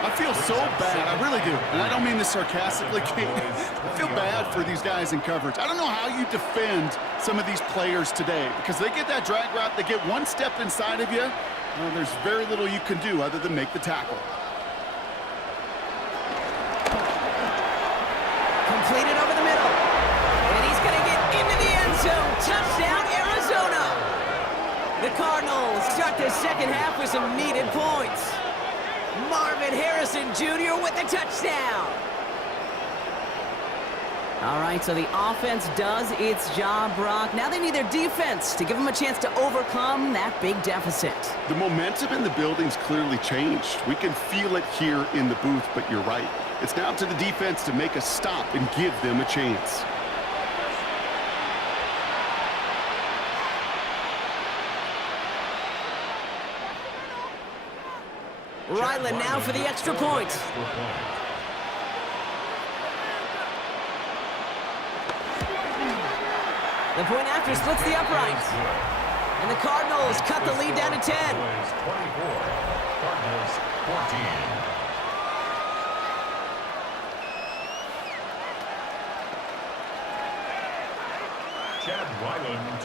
I feel so bad, I really do. And I don't mean this sarcastically, Kate. I feel bad for these guys in coverage. I don't know how you defend some of these players today because they get that drag route, they get one step inside of you, there's very little you can do other than make the tackle. Completed over the middle. And he's going to get into the end zone. Touchdown, Arizona. The Cardinals start the second half with some needed points. Marvin Harrison Jr. with the touchdown. All right, so the offense does its job, Brock. Now they need their defense to give them a chance to overcome that big deficit. The momentum in the building's clearly changed. We can feel it here in the booth, but you're right. It's now to the defense to make a stop and give them a chance. Ryland now for the extra point. The point after splits the uprights. And the Cardinals cut the lead down to 10. Cardinals 14.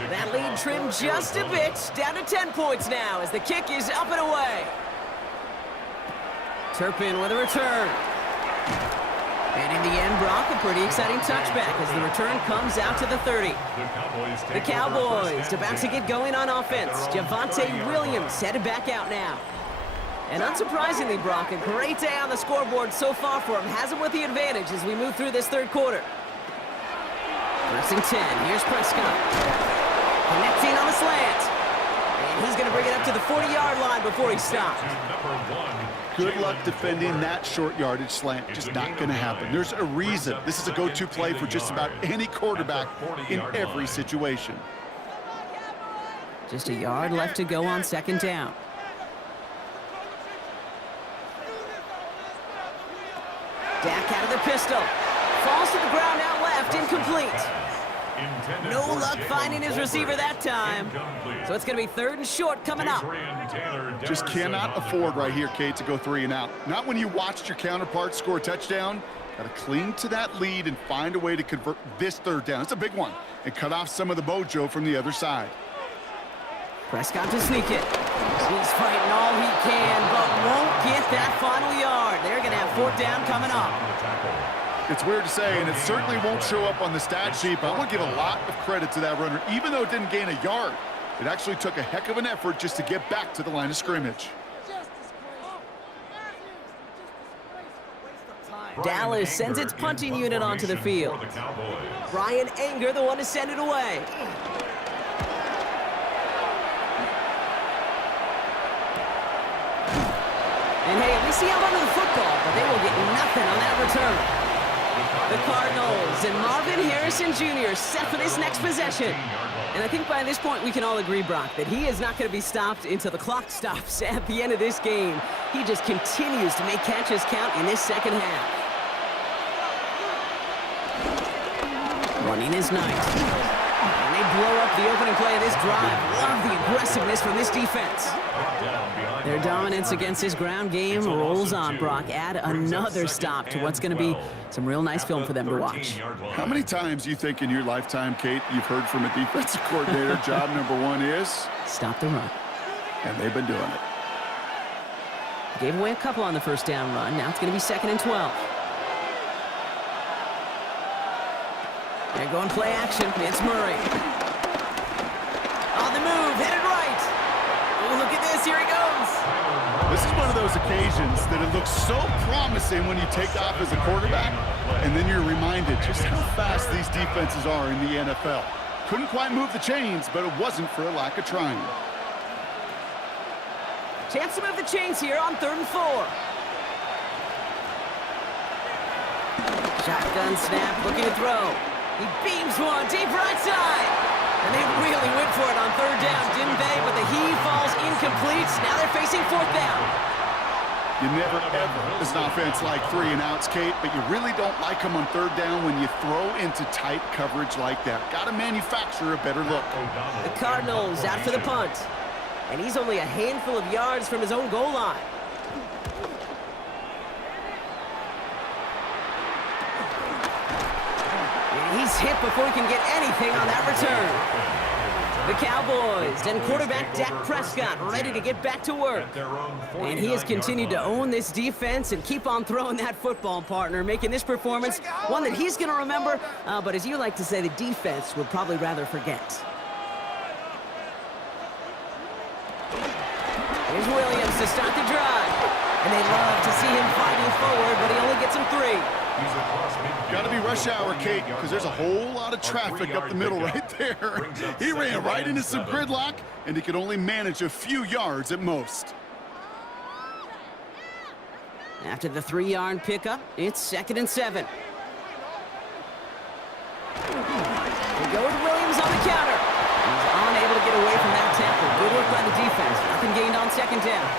That lead trimmed just a bit, down to 10 points now as the kick is up and away. Turpin with a return. And in the end, Brock, a pretty exciting touchback as the return comes out to the 30. The Cowboys about to get going on offense. Javonte Williams headed back out now. And unsurprisingly, Brock, a great day on the scoreboard so far for him. Has him with the advantage as we move through this third quarter. First and 10. Here's Prescott. Connecting on the slant. And he's going to bring it up to the 40-yard line before he stopped. Good luck defending that short yardage slant. Just not going to happen. There's a reason. This is a go-to play for just about any quarterback in every situation. Just a yard left to go on second down. Dak out of the pistol. Falls to the ground out left, incomplete. No luck finding his receiver that time. So it's going to be third and short coming up. Just cannot afford right here, Kate, to go 3 and out. Not when you watched your counterpart score a touchdown. Got to cling to that lead and find a way to convert this third down. It's a big one. And cut off some of the mojo from the other side. Prescott to sneak it. He's fighting all he can, but won't get that final yard. They're going to have fourth down coming up. It's weird to say, and it certainly won't show up on the stat sheet, but I want to give a lot of credit to that runner. Even though it didn't gain a yard, it actually took a heck of an effort just to get back to the line of scrimmage. Dallas sends its punting unit onto the field. Brian Anger, the one to send it away. And hey, at least he held onto the football, but they will get nothing on that return. The Cardinals and Marvin Harrison Jr. set for this next possession. And I think by this point we can all agree, Brock, that he is not going to be stopped until the clock stops at the end of this game. He just continues to make catches count in this second half. Running is nice. And they blow up the opening play of this drive. Love the aggressiveness from this defense. Their dominance against this ground game rolls on, Brock. Add another stop to what's going to be some real nice film for them to watch. How many times do you think in your lifetime, Kate, you've heard from a defensive coordinator, job number one is? Stop the run. And they've been doing it. Gave away a couple on the first down run. Now it's going to be 2nd and 12. They're going play action. It's Murray. On the move, headed right. Oh, look at this. Here he goes. This is one of those occasions that it looks so promising when you take off as a quarterback, and then you're reminded just how fast these defenses are in the NFL. Couldn't quite move the chains, but it wasn't for a lack of trying. Chance to move the chains here on 3rd and 4. Shotgun snap, looking to throw. He beams one deep right side. And they really went for it on 3rd down, didn't they? But the heave falls incomplete. Now they're facing 4th down. You never, ever, as an offense, like 3 and outs, Kate, but you really don't like them on third down when you throw into tight coverage like that. Got to manufacture a better look. The Cardinals out for the punt. And he's only a handful of yards from his own goal line. And he's hit before he can get anything on that return. The Cowboys and quarterback Dak Prescott ready to get back to work. And he has continued to own this defense and keep on throwing that football, partner, making this performance one that he's going to remember, but as you like to say, the defense would probably rather forget. Here's Williams to start the drive. And they love to see him fighting forward, but he only gets him 3. Got to be rush hour, Kate, because there's a whole lot of traffic up the middle right there. He ran right into some gridlock, and he could only manage a few yards at most. After the 3-yard pickup, it's 2nd and 7. We go with Williams on the counter. He's unable to get away from that tackle. Good work by the defense. Nothing gained on 2nd down.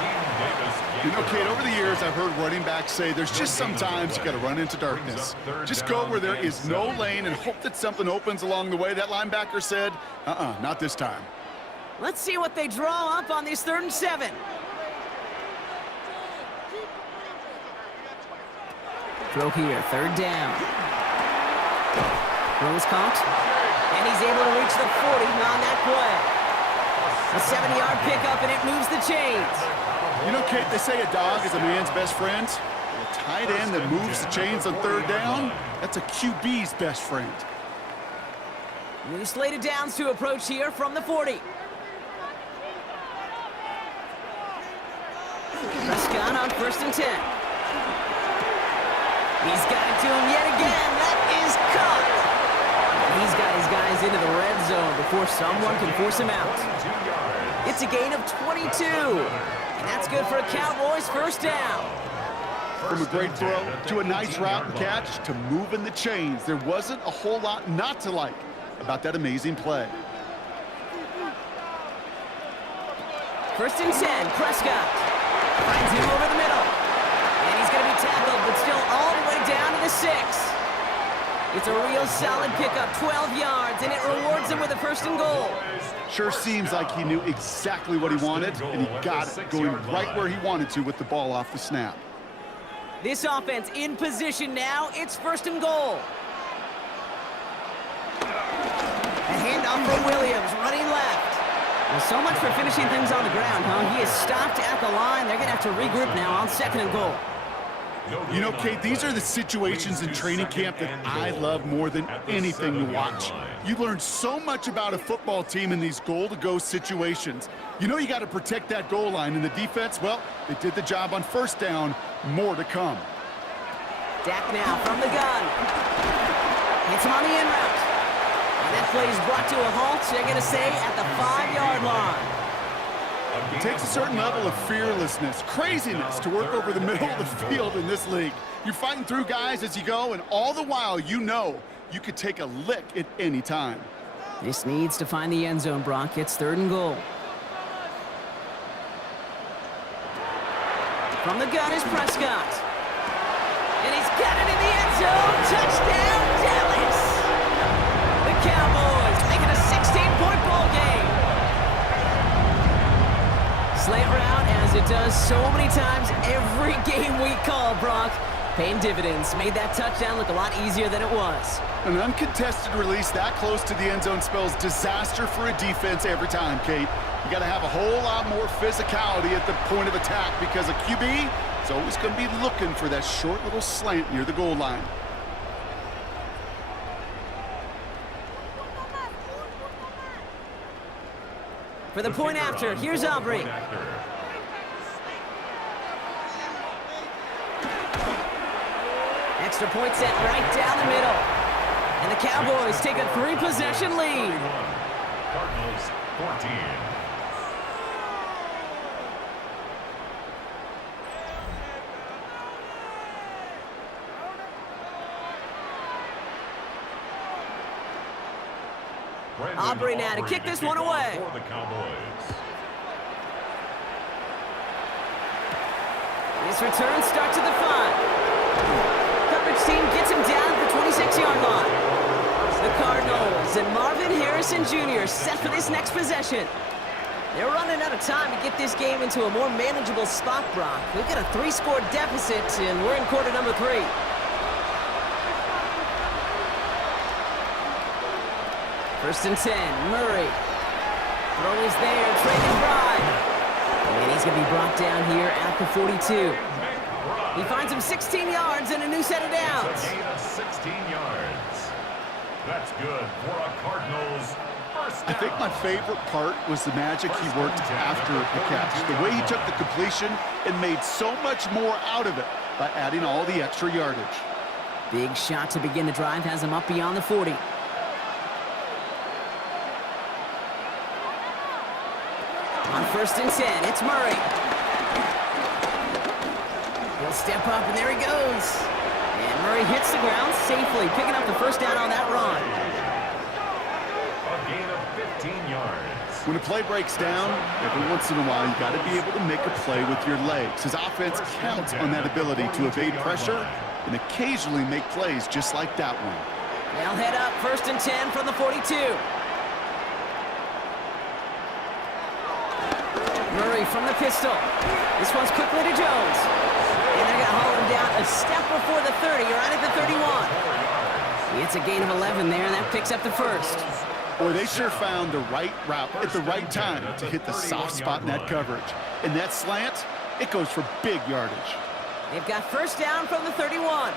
You know, Kate, over the years, I've heard running backs say there's just sometimes you got to run into darkness. Just go where there is no lane and hope that something opens along the way. That linebacker said, not this time. Let's see what they draw up on this 3rd and 7. Throw here, 3rd down. Throw is caught, and he's able to reach the 40 on that play. A 7-yard pickup, and it moves the chains. You know, Kate, they say a dog is a man's best friend. A tight end that moves the chains on 3rd down, that's a QB's best friend. New slate of downs to approach here from the 40. Prescott on 1st and 10. He's got it to him yet again. That is caught. He's got his guys into the red zone before someone can force him out. It's a gain of 22. And that's good for a Cowboys 1st down. From a great throw to a nice route and catch to moving the chains, there wasn't a whole lot not to like about that amazing play. 1st and 10, Prescott finds him over the middle. And he's going to be tackled, but still all the way down to the 6. It's a real solid pickup, 12 yards, and it rewards him with a 1st and goal. Sure seems like he knew exactly what he wanted, and he got it going right where he wanted to with the ball off the snap. This offense in position now. It's 1st and goal. A handoff from Williams, running left. Well, so much for finishing things on the ground, huh? He is stopped at the line. They're going to have to regroup now on 2nd and goal. You know, Kate, these are the situations in training camp that I love more than anything to watch. You learn so much about a football team in these goal-to-go situations. You know you got to protect that goal line, and the defense, well, they did the job on 1st down. More to come. Dak now from the gun. Hits him on the in route. And that play is brought to a halt, they're going to say, at the 5-yard line. It takes a certain level of fearlessness, craziness to work over the middle of the field in this league. You're fighting through guys as you go, and all the while you know you could take a lick at any time. This needs to find the end zone, Brock. It's 3rd and goal. From the gun is Prescott. And he's got it in the end zone. Touchdown, Dallas! The Cowboys making a 16-point ball game. Slant route, as it does so many times every game we call, Brock. Paying dividends. Made that touchdown look a lot easier than it was. An uncontested release that close to the end zone spells disaster for a defense every time, Kate. You got to have a whole lot more physicality at the point of attack because a QB is always going to be looking for that short little slant near the goal line. For the point after, here's Aubrey. Extra point set right down the middle. And the Cowboys take a 3-possession lead. Cardinals 14. Aubrey now to kick this one away. For the Cowboys. This return starts at the 5. Coverage team gets him down at the 26-yard line. The Cardinals and Marvin Harrison Jr. set for this next possession. They're running out of time to get this game into a more manageable spot, Brock. We've got a 3-score deficit, and we're in quarter number 3. First and 10, Murray. Throw is there, trading Bride. And he's going to be brought down here at the 42. He finds him 16 yards and a new set of downs. It's a gain of 16 yards. That's good for a Cardinals first down. I think my favorite part was the magic he worked after the catch. The way he took the completion and made so much more out of it by adding all the extra yardage. Big shot to begin the drive has him up beyond the 40. On first and 10, it's Murray. He'll step up, and there he goes. And Murray hits the ground safely, picking up the first down on that run. A gain of 15 yards. When a play breaks down, every once in a while, you got to be able to make a play with your legs. His offense counts on that ability to evade pressure and occasionally make plays just like that one. They'll head up first and 10 from the 42. Murray from the pistol. This one's quickly to Jones. And they're going to haul him down a step before the 30, right at the 31. It's a gain of 11 there, and that picks up the first. Boy, they sure found the right route at the right time to hit the soft spot in that coverage. And that slant, it goes for big yardage. They've got first down from the 31.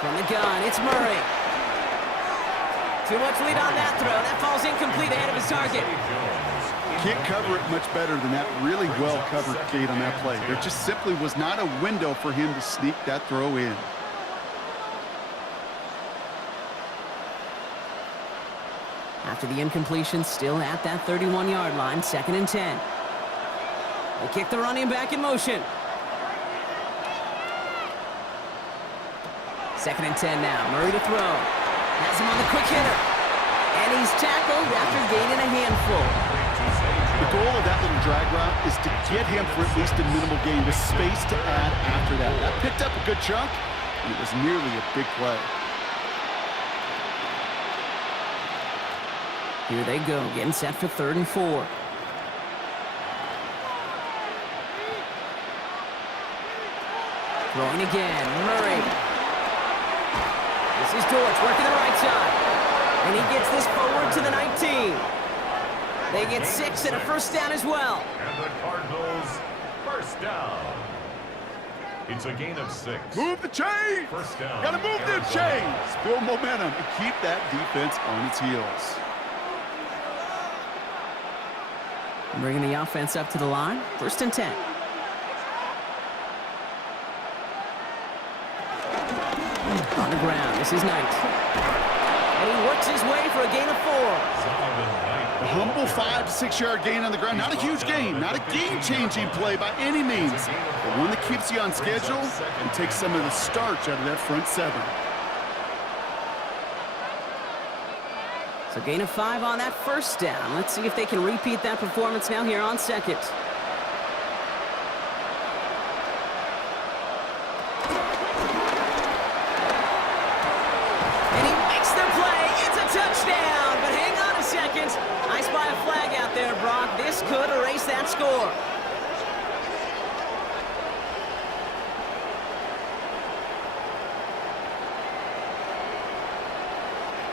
From the gun, it's Murray. Too much lead on that throw. That falls incomplete ahead of his target. Can't cover it much better than that really well-covered gate on that play. There just simply was not a window for him to sneak that throw in. After the incompletion, still at that 31-yard line, second and 10. They kick the running back in motion. Second and 10 now. Murray to throw. Has him on the quick hitter. And he's tackled after gaining a handful. The goal of that little drag route is to get him for at least a minimal gain, with space to add after that. That picked up a good chunk, and it was nearly a big play. Here they go, getting set for third and 4. Throwing again, Murray. This is Dortch working the right side. And he gets this forward to the 19. They get 6 and a first down as well. And the Cardinals first down. It's a gain of 6. Move the chains! First down. Gotta move them chains! Build momentum and keep that defense on its heels. Bringing the offense up to the line, first and 10. On the ground, this is Knight. And he works his way for a gain of 4. A humble 5 to 6 yard gain on the ground. Not a huge gain, not a game-changing play by any means, but one that keeps you on schedule and takes some of the starch out of that front 7. So gain of 5 on that first down. Let's see if they can repeat that performance now here on second. And he makes the play. It's a touchdown. But hang on a second. I spy a flag out there, Brock. This could erase that score.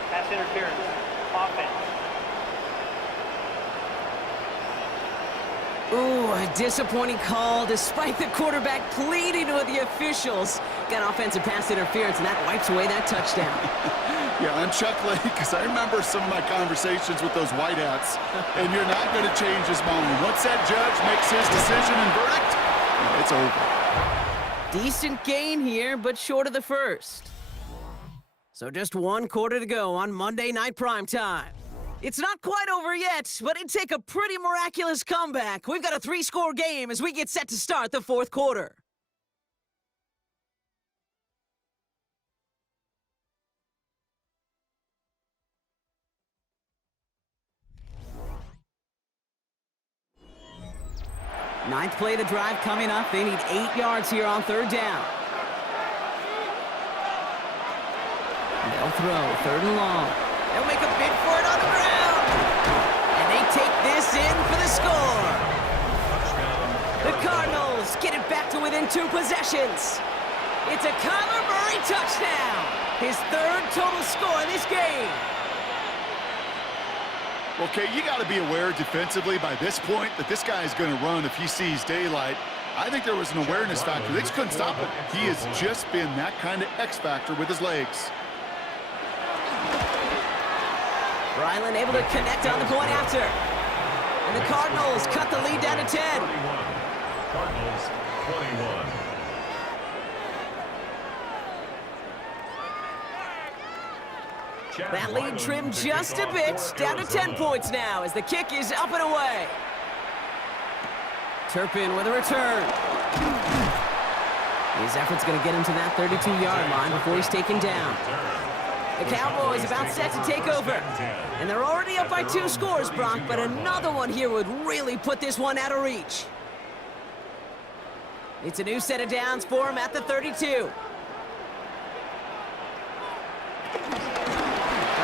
Pass interference. Offense. Ooh, a disappointing call despite the quarterback pleading with the officials. Got offensive pass interference, and that wipes away that touchdown. Yeah, I'm chuckling because I remember some of my conversations with those whiteouts, and you're not going to change his mind. Once that judge makes his decision and verdict, it's over. Decent gain here, but short of the first. So just 1 quarter to go on Monday Night Primetime. It's not quite over yet, but it'd take a pretty miraculous comeback. We've got a 3-score game as we get set to start the 4th quarter. Ninth play of the drive coming up. They need 8 yards here on third down. They'll throw, third and long. They'll make a bid for it on the ground. And they take this in for the score. The Cardinals get it back to within 2 possessions. It's a Kyler Murray touchdown. His 3rd total score in this game. Okay, you got to be aware defensively by this point that this guy is going to run if he sees daylight. I think there was an awareness factor. They just couldn't stop him. He has just been that kind of X factor with his legs. Ryland able to connect on the point after. And the Cardinals cut the lead down to 10. Cardinals 21. That lead trimmed just a bit, down to 10 points now as the kick is up and away. Turpin with a return. His effort's going to get him to that 32-yard line before he's taken down. The Cowboys about set to take over. And they're already up by 2 scores, Brock, but another one here would really put this one out of reach. It's a new set of downs for him at the 32.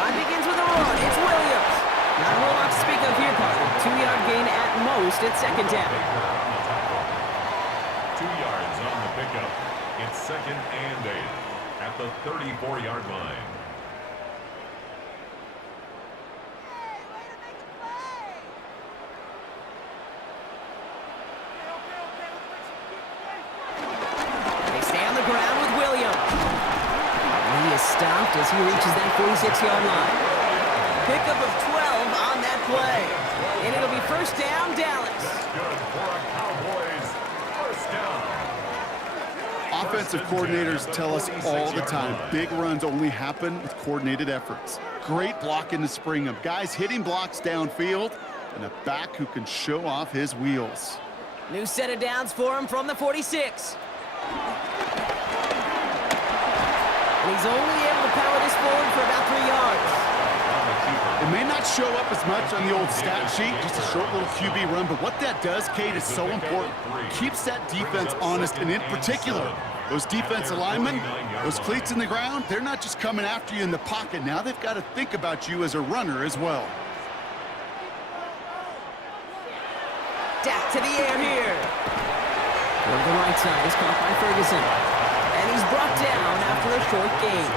Begins with a run. It's Williams. Not a whole lot to speak of here, partner. 2-yard gain at most at second down. 2 yards on the pickup. It's 2nd and 8 at the 34-yard line. They stay on the ground with Williams. He is stopped as he reaches that 46-yard line. Pickup of 12 on that play. And it'll be first down, Dallas. Good for a Cowboys first down. Offensive coordinators tell us all the time, big runs only happen with coordinated efforts. Great blocking to spring them. Guys hitting blocks downfield, and a back who can show off his wheels. New set of downs for him from the 46. And he's only able to power this forward for about 3 yards. It may not show up as much on the old stat sheet, just a short little QB run, but what that does, Kate, is so important. Keeps that defense honest, and in particular, those defense linemen, those cleats in the ground, they're not just coming after you in the pocket. Now they've got to think about you as a runner as well. Dak to the air here. Over the right side is caught by Ferguson. And he's brought down after a short gain.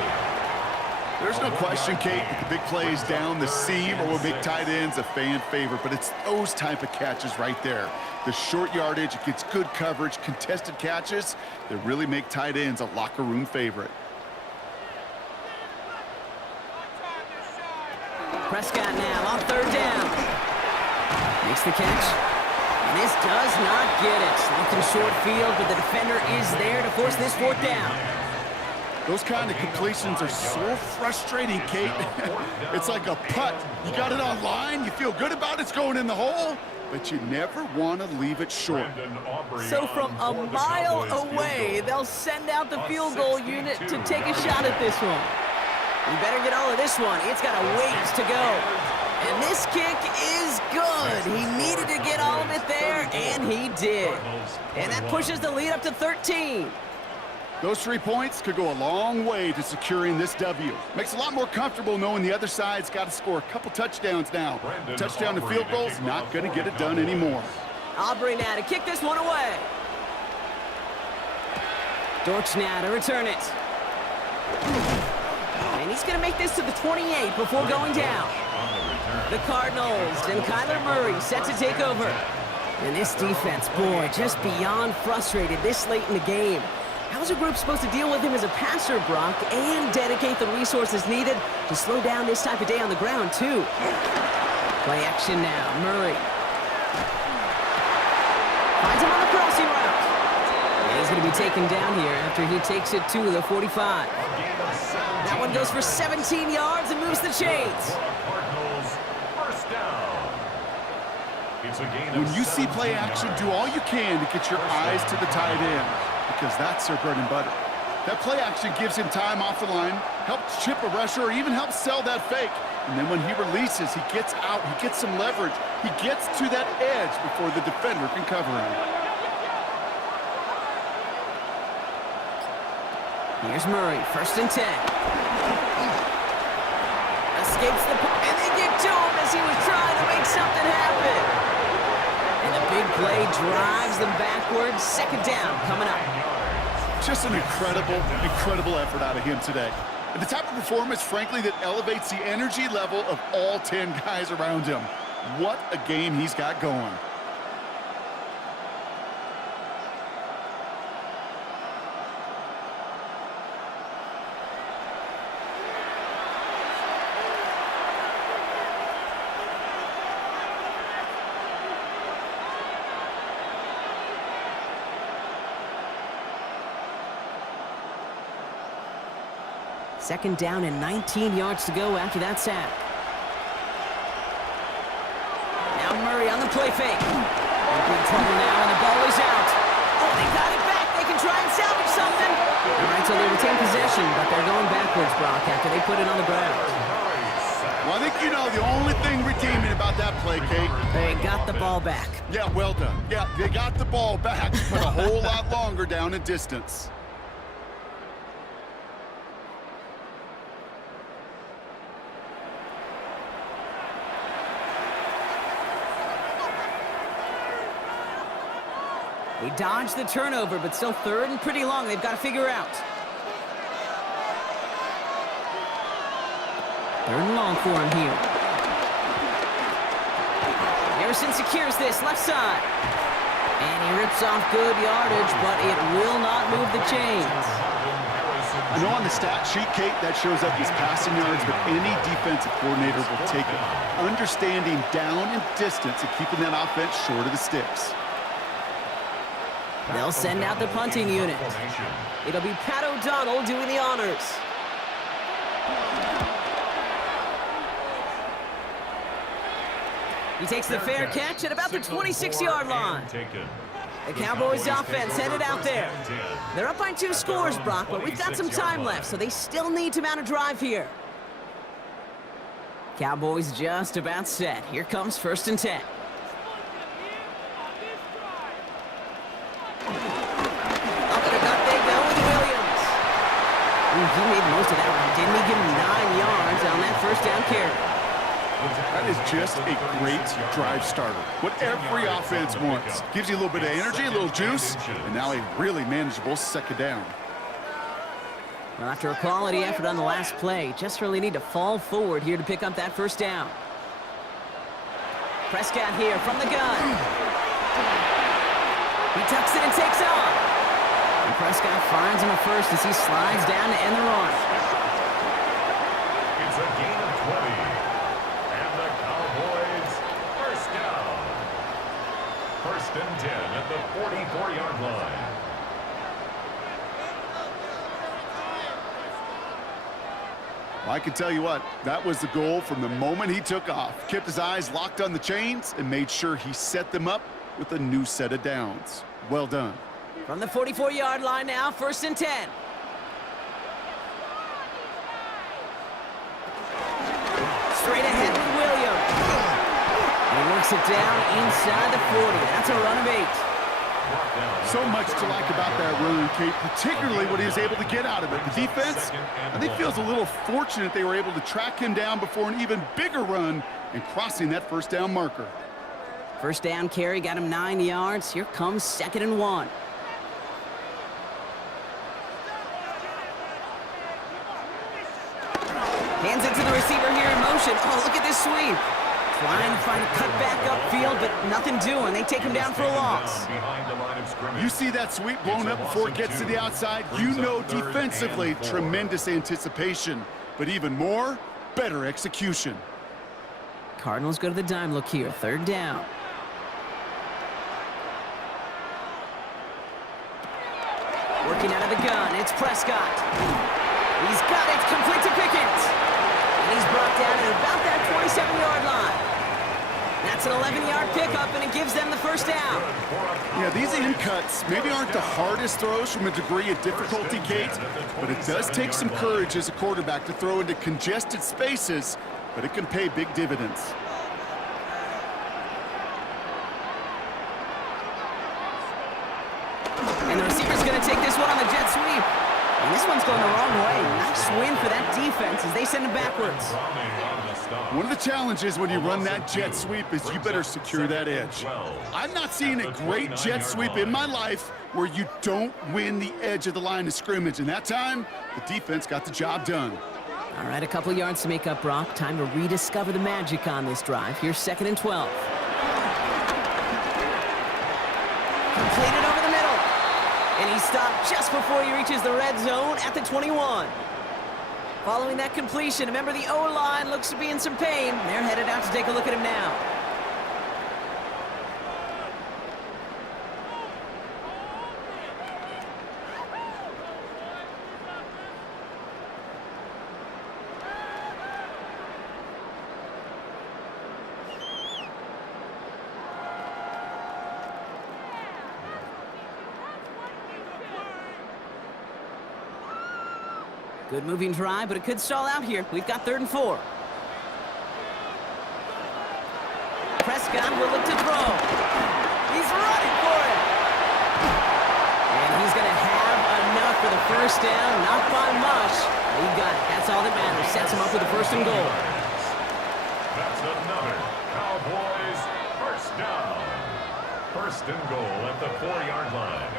There's no question, Kate, that the big plays down the seam or with big tight ends a fan favorite, but it's those type of catches right there. The short yardage, it gets good coverage, contested catches that really make tight ends a locker room favorite. Prescott now on third down. Makes the catch. And this does not get it. Looking short field, but the defender is there to force this 4th down. Those kind of completions are so frustrating, Kate. It's like a putt. You got it on line, you feel good about it's going in the hole, but you never want to leave it short. So from a mile away, they'll send out the field goal unit to take a shot at this one. You better get all of this one. It's got a ways to go. And this kick is good. He needed to get all of it there, and he did. And that pushes the lead up to 13. Those 3 points could go a long way to securing this W. Makes it a lot more comfortable knowing the other side's got to score a couple touchdowns now. Touchdown to field goals, not going to get it done anymore. Aubrey now to kick this one away. Dortch now to return it. And he's going to make this to the 28 before going down. The Cardinals and Kyler Murray set to take over. And this defense, boy, just beyond frustrated this late in the game. How's a group supposed to deal with him as a passer, Brock, and dedicate the resources needed to slow down this type of day on the ground, too? Play action now. Murray finds him on the crossing route. And he's going to be taken down here after he takes it to the 45. That one goes for 17 yards and moves the chains. When you see play action, do all you can to get your eyes to the tight end, because that's their bread and butter. That play action gives him time off the line, helps chip a rusher, or even helps sell that fake. And then when he releases, he gets out, he gets some leverage. He gets to that edge before the defender can cover him. Here's Murray, 1st and 10. Escapes the puck, and they get to him as he was trying to make something happen. And a big play drives them backwards. 2nd down coming up. Just an incredible effort out of him today. And the type of performance, frankly, that elevates the energy level of all 10 guys around him. What a game he's got going. Second down and 19 yards to go after that sack. Now Murray on the play fake. In big trouble now, and the ball is out. Oh, they got it back. They can try and salvage something. All right, so they retain possession, but they're going backwards, Brock, after they put it on the ground. Well, I think you know the only thing redeeming about that play, Kate. They got the ball back. Yeah, well done. Yeah, they got the ball back, but a whole lot longer down in distance. They dodged the turnover, but still 3rd and pretty long. They've got to figure out. 3rd and long for him here. Harrison secures this, left side. And he rips off good yardage, but it will not move the chains. I know on the stat sheet, Kate, that shows up as passing yards, but any defensive coordinator will take it. Understanding down and distance and keeping that offense short of the sticks. They'll send out the punting unit. It'll be Pat O'Donnell doing the honors. He takes the fair catch at about the 26-yard line. The Cowboys offense headed out there. They're up by 2 scores, Brock, but we've got some time left, so they still need to mount a drive here. Cowboys just about set. Here comes 1st and 10. He made most of that one, didn't he? Give him 9 yards on that 1st down carry. That is just a great drive starter. What every offense wants. Gives you a little bit of energy, a little juice, and now a really manageable 2nd down. Well, after a quality effort on the last play, just really need to fall forward here to pick up that 1st down. Prescott here from the gun. He tucks it and takes off. And Prescott finds him at 1st as he slides down to end the run. It's a gain of 20. And the Cowboys, 1st down. 1st and 10 at the 44-yard line. Well, I can tell you what, that was the goal from the moment he took off. Kept his eyes locked on the chains and made sure he set them up with a new set of downs. Well done. From the 44-yard line now, 1st and 10. Straight ahead with Williams. He works it down inside the 40. That's a run of 8. So much to like about that run, Kate, particularly what he was able to get out of it. The defense, I think, feels a little fortunate they were able to track him down before an even bigger run and crossing that 1st down marker. 1st down carry got him 9 yards. Here comes 2nd and 1. Hands it to the receiver here in motion. Oh, look at this sweep. Trying to find a cutback upfield, but nothing doing. They take him down for a loss. You see that sweep blown up before it gets to the outside, you know defensively, tremendous anticipation. But even more, better execution. Cardinals go to the dime look here. 3rd down. Working out of the gun, it's Prescott. He's got it, complete to Pickens. And he's brought down at about that 27-yard line. That's an 11-yard pickup, and it gives them the 1st down. Yeah, these in cuts maybe aren't the hardest throws from a degree of difficulty, Kate, but it does take some courage as a quarterback to throw into congested spaces, but it can pay big dividends. And the receiver's going to take this one on the jet sweep. And this one's going going the wrong way. Nice win for that defense as they send him backwards. One of the challenges when you run that jet sweep is you better secure that edge. I've not seen a great jet sweep in my life where you don't win the edge of the line of scrimmage. And that time, the defense got the job done. All right, a couple yards to make up, Brock. Time to rediscover the magic on this drive. Here's 2nd and 12. Completed over the middle. And he stopped just before he reaches the red zone at the 21. Following that completion, remember the O-line looks to be in some pain. They're headed out to take a look at him now. Good moving drive, but it could stall out here. We've got 3rd and 4. Prescott will look to throw. He's running for it. And he's going to have enough for the first down. Not by much. He got it. That's all that matters. Sets him up with a 1st and goal. That's another Cowboys first down. 1st and goal at the 4-yard line.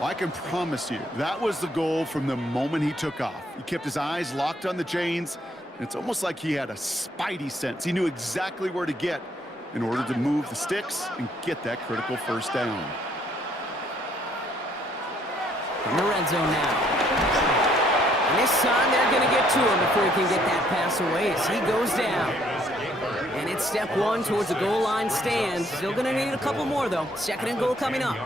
Well, I can promise you, that was the goal from the moment he took off. He kept his eyes locked on the chains, and it's almost like he had a spidey sense. He knew exactly where to get in order to move the sticks and get that critical first down. In the red zone now. And this time they're going to get to him before he can get that pass away as he goes down. And it's step 1 towards the goal line stand. Still going to need a couple more, though. 2nd and goal coming up.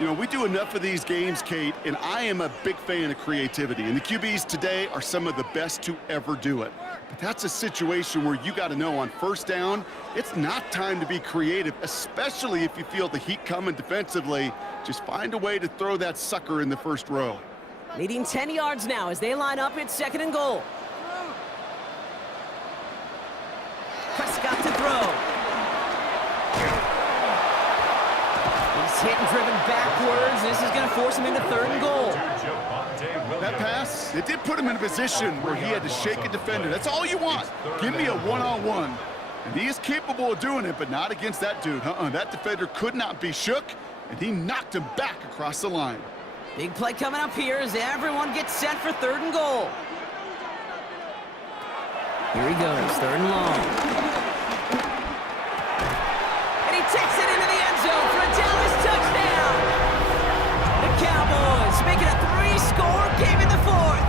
You know, we do enough of these games, Kate, and I am a big fan of creativity. And the QBs today are some of the best to ever do it. But that's a situation where you got to know on 1st down, it's not time to be creative, especially if you feel the heat coming defensively. Just find a way to throw that sucker in the 1st row. Needing 10 yards now as they line up. It's 2nd and goal. Prescott to throw. He's hit and driven backwards. This is going to force him into 3rd and goal. That pass, it did put him in a position where he had to shake a defender. That's all you want. Give me a one-on-one. And he is capable of doing it, but not against that dude. That defender could not be shook, and he knocked him back across the line. Big play coming up here as everyone gets set for 3rd and goal. Here he goes, 3rd and long. And he takes it into the end zone for a Dallas touchdown. The Cowboys making a 3-score game in the 4th.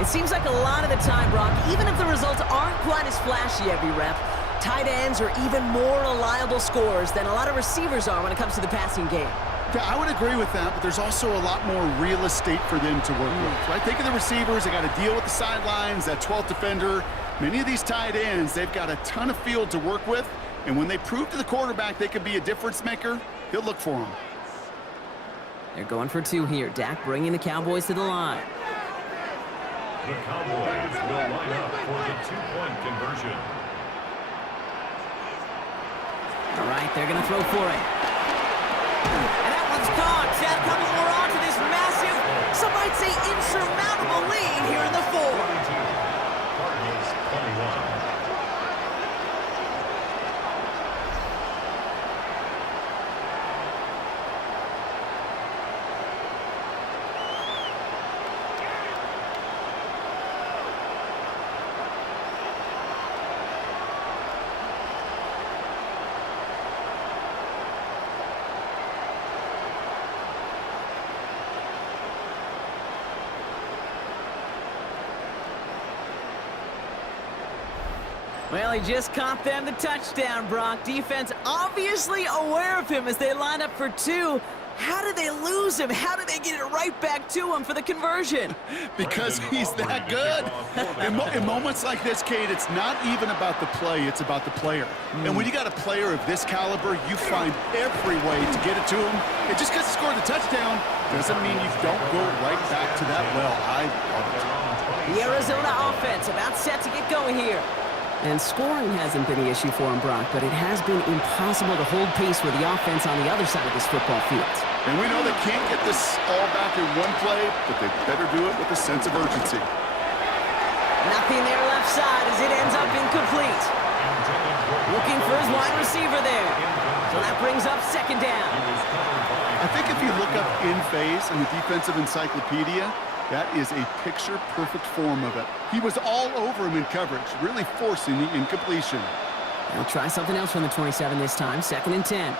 It seems like a lot of the time, Brock, even if the results aren't quite as flashy every rep, tight ends are even more reliable scorers than a lot of receivers are when it comes to the passing game. Yeah, I would agree with that, but there's also a lot more real estate for them to work with. Right? Think of the receivers. They got to deal with the sidelines, that 12th defender. Many of these tight ends, they've got a ton of field to work with, and when they prove to the quarterback they could be a difference maker, he'll look for them. They're going for 2 here. Dak bringing the Cowboys to the line. The Cowboys will line up for the 2-point conversion. All right, they're going to throw for it. And that one's gone. Add a couple more on to this massive, some might say insurmountable lead here in the 4th. Cardinals 21. Well, he just caught them the touchdown, Brock. Defense obviously aware of him as they line up for 2. How did they lose him? How did they get it right back to him for the conversion? Because he's that good. In moments like this, Kate, it's not even about the play, it's about the player. And when you got a player of this caliber, you find every way to get it to him. And just because he scored the touchdown doesn't mean you don't go right back to that well. I love it. The Arizona offense about set to get going here. And scoring hasn't been the issue for him, Brock, but it has been impossible to hold pace with the offense on the other side of this football field. And we know they can't get this all back in one play, but they better do it with a sense of urgency. Nothing there left side as it ends up incomplete. Looking for his wide receiver there. So that brings up second down. I think if you look up in phase in the defensive encyclopedia, that is a picture-perfect form of it. He was all over him in coverage, really forcing the incompletion. They'll try something else from the 27 this time, 2nd and 10.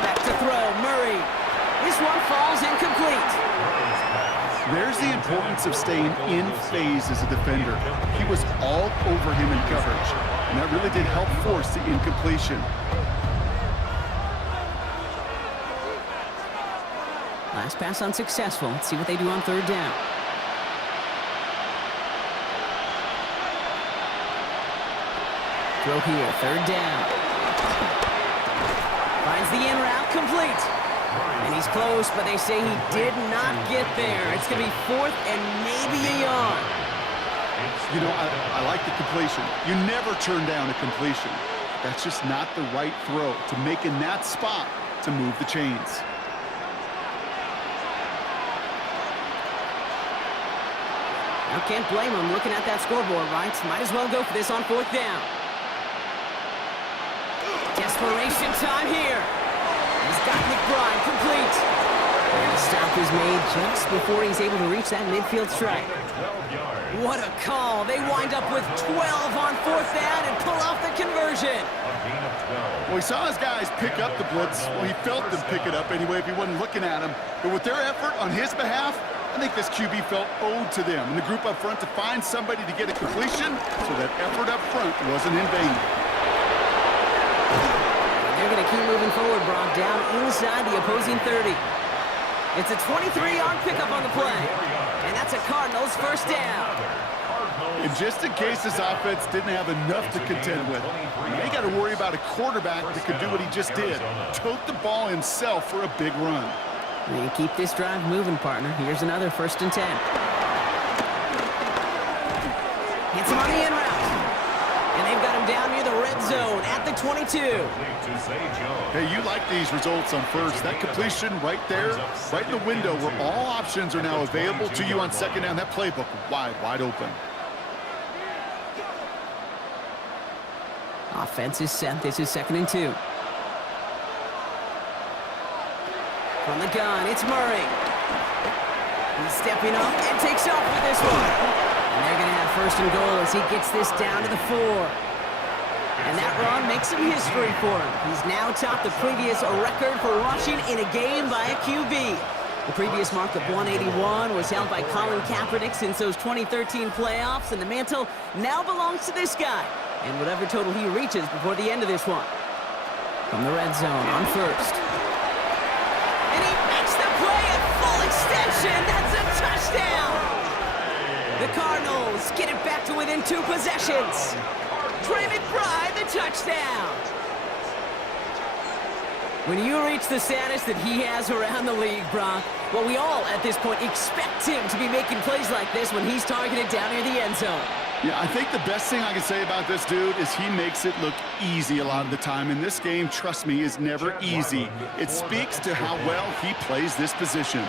Back to throw, Murray. This one falls incomplete. There's the importance of staying in phase as a defender. He was all over him in coverage, and that really did help force the incompletion. Last pass unsuccessful. Let's see what they do on 3rd down. Throw here, 3rd down. Finds the in route, complete. And he's close, but they say he did not get there. It's going to be 4th and maybe a yard. You know, I like the completion. You never turn down a completion. That's just not the right throw to make in that spot to move the chains. Now can't blame him looking at that scoreboard, right? Might as well go for this on 4th down. Desperation time here. He's got McBride complete. And the stop is made just before he's able to reach that midfield strike. What a call. They wind up with 12 on 4th down and pull off the conversion. Well, he saw his guys pick up the blitz. Well, he felt them pick it up anyway if he wasn't looking at him. But with their effort on his behalf, I think this QB felt owed to them and the group up front to find somebody to get a completion, so that effort up front wasn't in vain. They're going to keep moving forward, Brock, down inside the opposing 30. It's a 23-yard pickup on the play, and that's a Cardinals 1st down. And just in case this offense didn't have enough to contend with, they got to worry about a quarterback that could do what he just did, tote the ball himself for a big run. They keep this drive moving, partner. Here's another 1st and 10. Hits him on the in route. And they've got him down near the red zone at the 22. Hey, you like these results on 1st. That completion right there, right in the window where all options are now available to you on 2nd down. That playbook wide open. Offense is set. This is 2nd and 2. From the gun, it's Murray. He's stepping up and takes off with this one. And they're going to have 1st and goal as he gets this down to the 4. And that run makes some history for him. He's now topped the previous record for rushing in a game by a QB. The previous mark of 181 was held by Colin Kaepernick since those 2013 playoffs, and the mantle now belongs to this guy. And whatever total he reaches before the end of this one. From the red zone on 1st. And he makes the play at full extension. That's a touchdown. The Cardinals get it back to within 2 possessions. Trey McBride, the touchdown. When you reach the status that he has around the league, Brock, well, we all at this point expect him to be making plays like this when he's targeted down near the end zone. Yeah, I think the best thing I can say about this dude is he makes it look easy a lot of the time. And this game, trust me, is never easy. It speaks to how well he plays this position.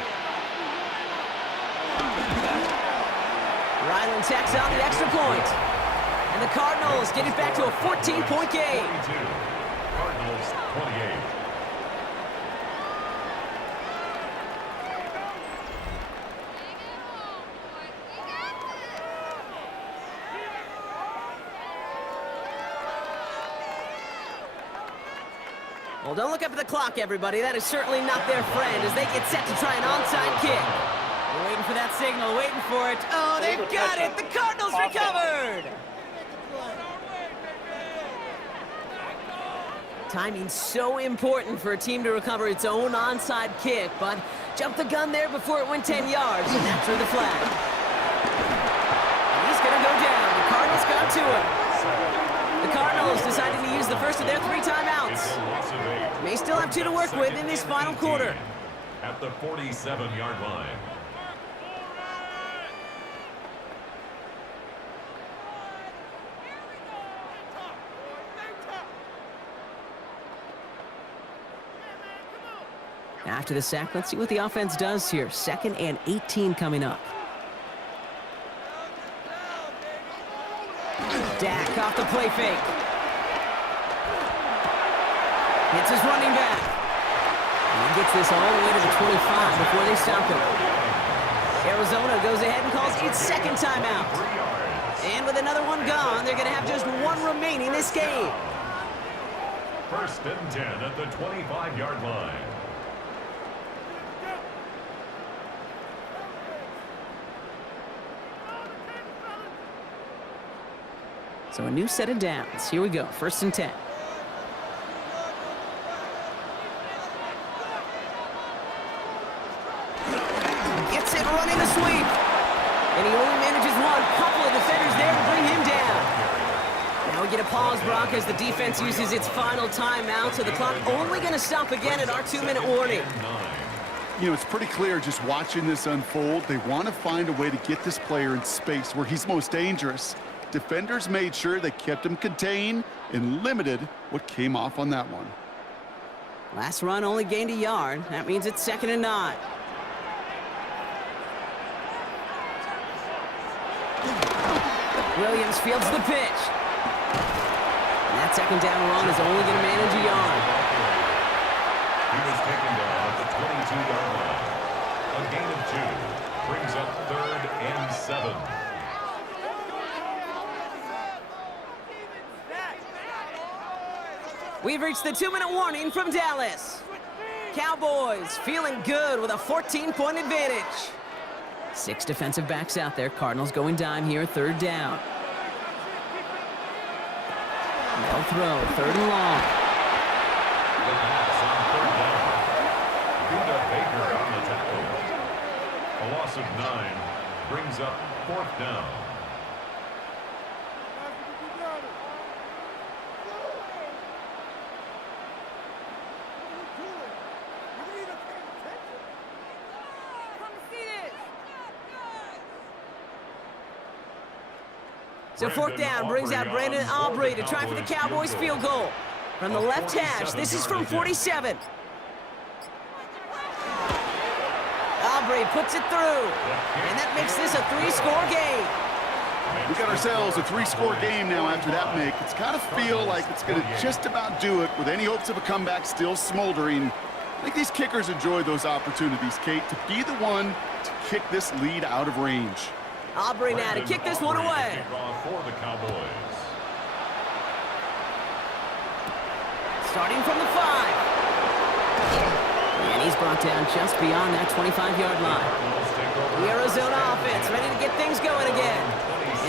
Ryland tacks on the extra point. And the Cardinals get it back to a 14-point game. Cardinals 28. Well, don't look up at the clock, everybody. That is certainly not their friend as they get set to try an onside kick. We're waiting for that signal, waiting for it. Oh, they've got it! The Cardinals recovered! Timing's so important for a team to recover its own onside kick, but jumped the gun there before it went 10 yards, and that drew the flag. And he's going to go down. The Cardinals got to him. The Cardinals deciding to use the first of their 3 timeouts. May still have 2 to work with in this final quarter. At the 47-yard line. After the sack, let's see what the offense does here. 2nd and 18 coming up. Dak off the play fake. Hits his running back. And he gets this all the way to the 25 before they stop him. Arizona goes ahead and calls its 2nd timeout. And with another one gone, they're going to have just one remaining this game. 1st and 10 at the 25-yard line. So a new set of downs. Here we go. 1st and 10. Gets it running the sweep. And he only manages one. Couple of defenders there to bring him down. Now we get a pause, Brock, as the defense uses its final timeout. So the clock only going to stop again at our 2-minute warning. You know, it's pretty clear just watching this unfold. They want to find a way to get this player in space where he's most dangerous. Defenders made sure they kept him contained and limited what came off on that one. Last run only gained a yard. That means it's 2nd and 9. Williams fields the pitch. And that 2nd down run is only going to manage a yard. He was taken down at the 22-yard line. A gain of 2 brings up 3rd and 7. We've reached the 2-minute warning from Dallas. Cowboys feeling good with a 14-point advantage. 6 defensive backs out there. Cardinals going dime here, 3rd down. No throw, 3rd and long. The pass on 3rd down. Buda Baker on the tackle. A loss of 9 brings up 4th down. So 4th down brings out Brandon Aubrey to try for the Cowboys field goal. From the left hash, this is from 47. Aubrey puts it through. And that makes this a 3-score game. We got ourselves a 3-score game now after that make. It's got to feel like it's going to just about do it with any hopes of a comeback still smoldering. I think these kickers enjoy those opportunities, Kate, to be the one to kick this lead out of range. Aubrey now to kick this one away. For the Cowboys. Starting from the 5. And he's brought down just beyond that 25-yard line. The Arizona offense ready to get things going again.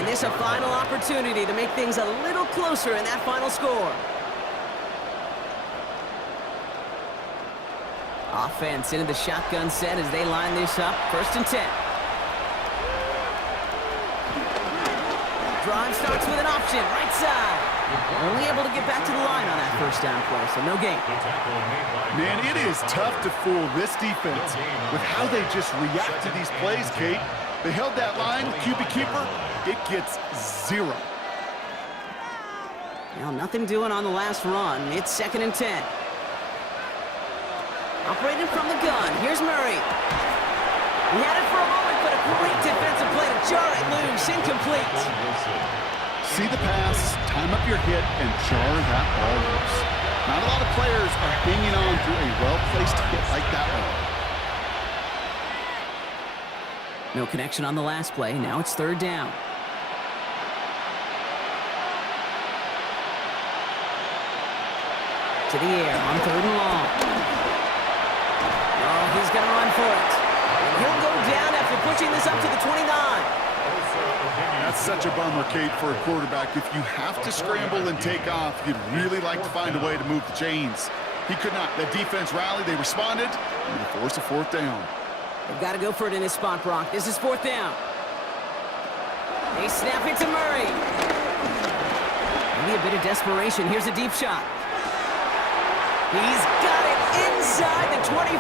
And this a final opportunity to make things a little closer in that final score. Offense into the shotgun set as they line this up. 1st and 10. Drive starts with an option, right side. Only able to get back to the line on that 1st down play, so no gain. Man, it is tough to fool this defense with how they just react to these plays, Kate. They held that line, QB keeper, it gets 0. Now, nothing doing on the last run. It's 2nd and 10. Operating from the gun, here's Murray. He had it for a moment, but a great defensive play to jar it loose, incomplete. See the pass, time up your hit, and jar that ball loose. Not a lot of players are hanging on to a well-placed hit like that one. No connection on the last play. Now it's 3rd down. To the air on 3rd and long. Oh, he's going to run for it. And he'll go down after pushing this up to the 29. That's such a bummer, Kate, for a quarterback. If you have to scramble and take off, you'd really like to find a way to move the chains. He could not. The defense rallied, they responded, and they forced a 4th down. They've got to go for it in this spot, Brock. This is 4th down. They snap it to Murray. Maybe a bit of desperation. Here's a deep shot. He's got it inside the 25.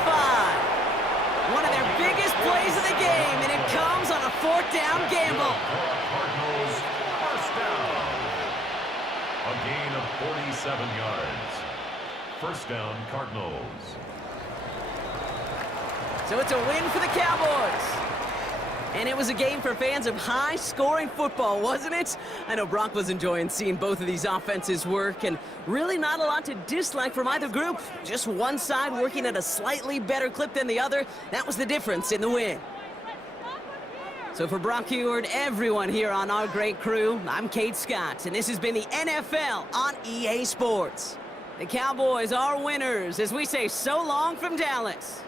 One of their biggest plays of the game, and it comes on a 4th down gamble. Cardinals, 1st down. A gain of 47 yards. 1st down, Cardinals. So it's a win for the Cowboys. And it was a game for fans of high-scoring football, wasn't it? I know Brock was enjoying seeing both of these offenses work, and really not a lot to dislike from either group. Just one side working at a slightly better clip than the other. That was the difference in the win. So for Brock Heward, everyone here on our great crew, I'm Kate Scott, and this has been the NFL on EA Sports. The Cowboys are winners as we say so long from Dallas.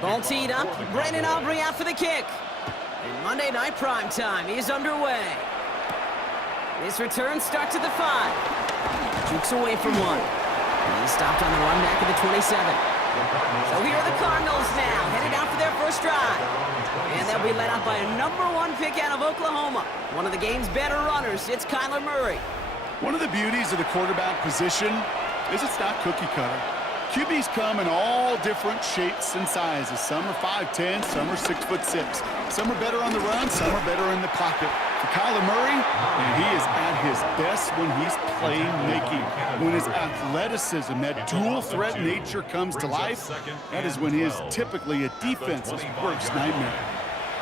Ball teed up. Brandon Aubrey out for the kick. And Monday Night Primetime is underway. This return starts at the 5. Jukes away from one. And he's stopped on the run back at the 27. So here are the Cardinals now, headed out for their first drive. And they'll be led out by a #1 pick out of Oklahoma. One of the game's better runners, it's Kyler Murray. One of the beauties of the quarterback position is it's not cookie cutter. QBs come in all different shapes and sizes. Some are 5'10", some are 6'6". Some are better on the run, some are better in the pocket. For Kyler Murray, he is at his best when he's playmaking. When his athleticism, that dual threat nature comes to life, that is when he is typically a defense's worst nightmare.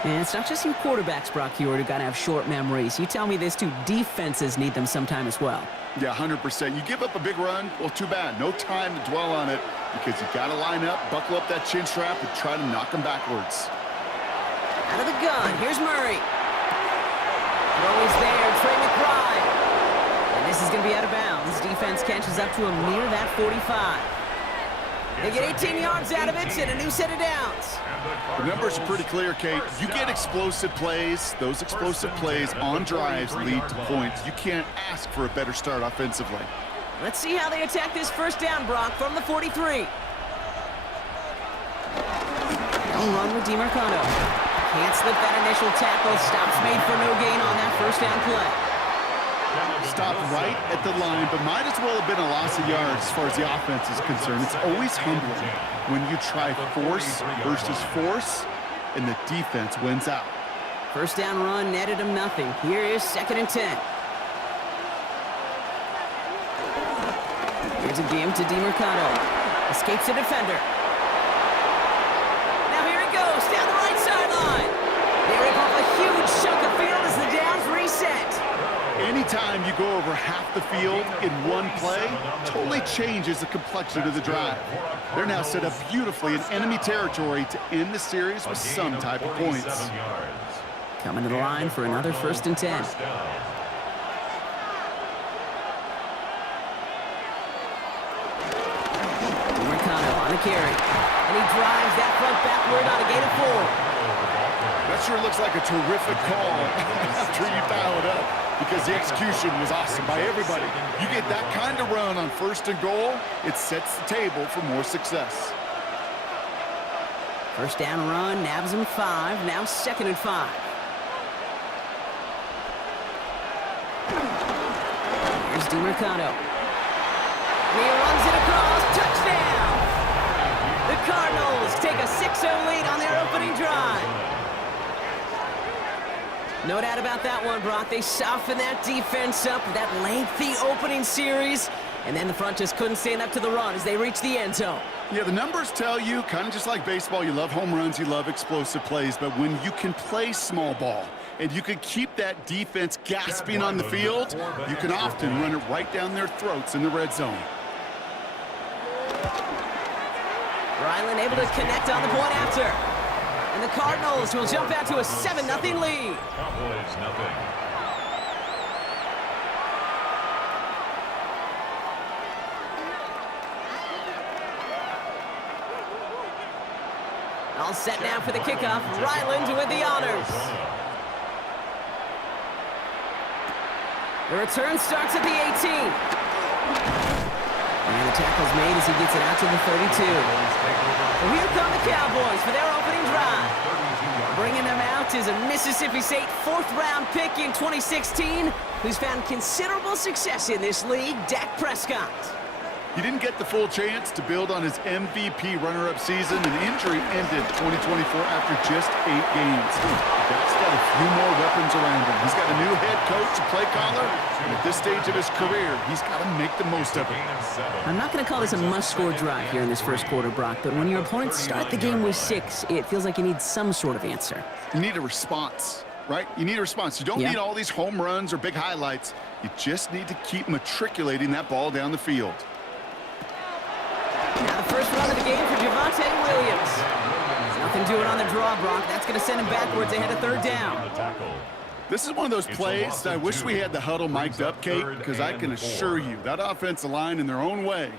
And it's not just you quarterbacks, Brock Heward, who got to have short memories. You tell me this too, defenses need them sometime as well. Yeah, 100%. You give up a big run, well, too bad. No time to dwell on it because you got to line up, buckle up that chin strap, and try to knock them backwards. Out of the gun, here's Murray. Throw is there, Trey McBride. And this is going to be out of bounds. Defense catches up to him near that 45. They get 18 yards out of it and a new set of downs. The numbers are pretty clear, Kate. You get explosive plays. Those explosive plays on drives lead to points. You can't ask for a better start offensively. Let's see how they attack this first down, Brock, from the 43. They'll run with DeMarcano. Can't slip that initial tackle. Stops made for no gain on that first down play. Stopped right at the line, but might as well have been a loss of yards as far as the offense is concerned. It's always humbling when you try force versus force, and the defense wins out. First down run netted him nothing. Here is 2nd and 10. Here's a game to DeMarcano. Escapes a defender. Now here it goes, down the right sideline. They rip off a huge chunk of field as the downs reset. Any Anytime you go over half the field in one play, totally changes the complexion of the drive. They're now set up beautifully in enemy territory to end the series with some type of points. Coming to the line for another 1st and 10. On the carry, and he drives that front backward on a gain of 4. That sure looks like a terrific call after you dial it up, because the execution was awesome by everybody. You get that kind of run on 1st and goal, it sets the table for more success. 1st down run, nabs him 5, now 2nd and 5. Here's DiMercato. He runs it across, touchdown! The Cardinals take a 6-0 lead on their opening drive. No doubt about that one, Brock. They softened that defense up with that lengthy opening series, and then the front just couldn't stand up to the run as they reached the end zone. Yeah, the numbers tell you, kind of just like baseball, you love home runs, you love explosive plays, but when you can play small ball and you can keep that defense gasping on the field, you can often run it right down their throats in the red zone. Ryland able to connect on the point after. And the Cardinals will jump out to a 7-0 lead. Cowboys nothing. All set now for the kickoff. Ryland with the honors. The return starts at the 18. And the tackle's made as he gets it out to the 32. Well, here come the Cowboys for their opening drive. Bringing them out is a Mississippi State 4th-round pick in 2016, who's found considerable success in this league, Dak Prescott. He didn't get the full chance to build on his MVP runner-up season. An injury ended 2024 after just 8 games. Dak's got a few more weapons around him. He's got a new head coach, a play caller, and at this stage of his career, he's got to make the most of it. I'm not going to call this a must-score drive here in this first quarter, Brock, but when your opponents start the game with 6, it feels like you need some sort of answer. You need a response, right? You need a response. You don't need all these home runs or big highlights. You just need to keep matriculating that ball down the field. Now the first run of the game for Javonte Williams. Nothing doing on the draw, Brock. That's going to send him backwards ahead of 3rd down. This is one of those plays that I wish we had the huddle mic'd up, Kate, because I can assure you that offensive line in their own way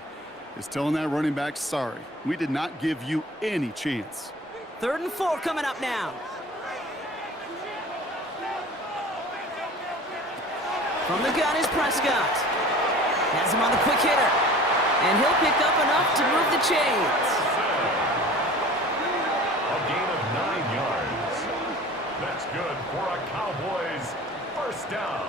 is telling that running back, sorry, we did not give you any chance. 3rd and 4 coming up now. From the gun is Prescott. Has him on the quick hitter. And he'll pick up enough to move the chains. A gain of 9 yards. That's good for a Cowboys 1st down.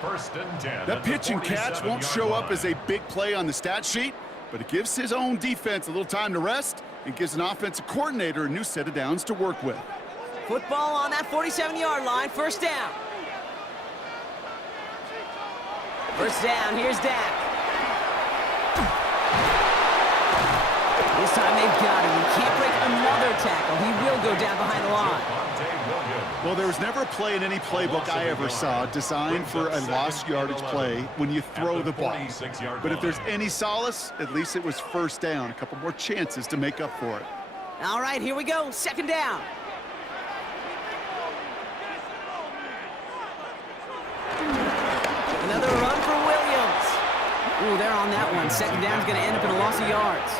1st and 10. That pitch and catch won't show up as a big play on the stat sheet, but it gives his own defense a little time to rest and gives an offensive coordinator a new set of downs to work with. Football on that 47-yard line, 1st down. 1st down, here's Dak. This time they've got him. He can't break another tackle. He will go down behind the line. Well, there was never a play in any playbook I ever saw designed for a lost yardage play when you throw the ball. But if there's any solace, at least it was 1st down. A couple more chances to make up for it. All right, here we go. 2nd down. Another run for Williams. Ooh, they're on that one. 2nd down's going to end up in a loss of yards.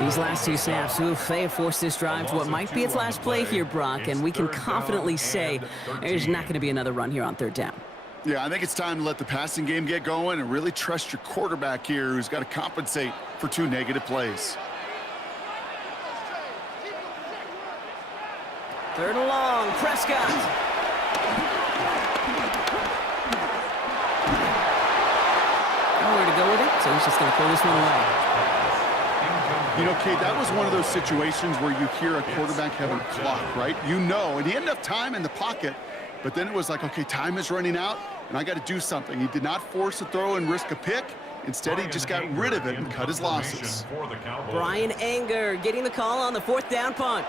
These last 2 snaps, they have forced this drive to what might be its last play here, Brock, and we can confidently say there's not going to be another run here on 3rd down. Yeah, I think it's time to let the passing game get going and really trust your quarterback here, who's got to compensate for 2 negative plays. 3rd and long, Prescott. Nowhere to go with it, so he's just going to throw this one away. You know, Kate, that was one of those situations where you hear a quarterback having a clock, right? You know, and he had enough time in the pocket, but then it was like, okay, time is running out, and I got to do something. He did not force a throw and risk a pick. Instead, he just got rid of it and cut his losses. Brian Anger getting the call on the 4th down punt.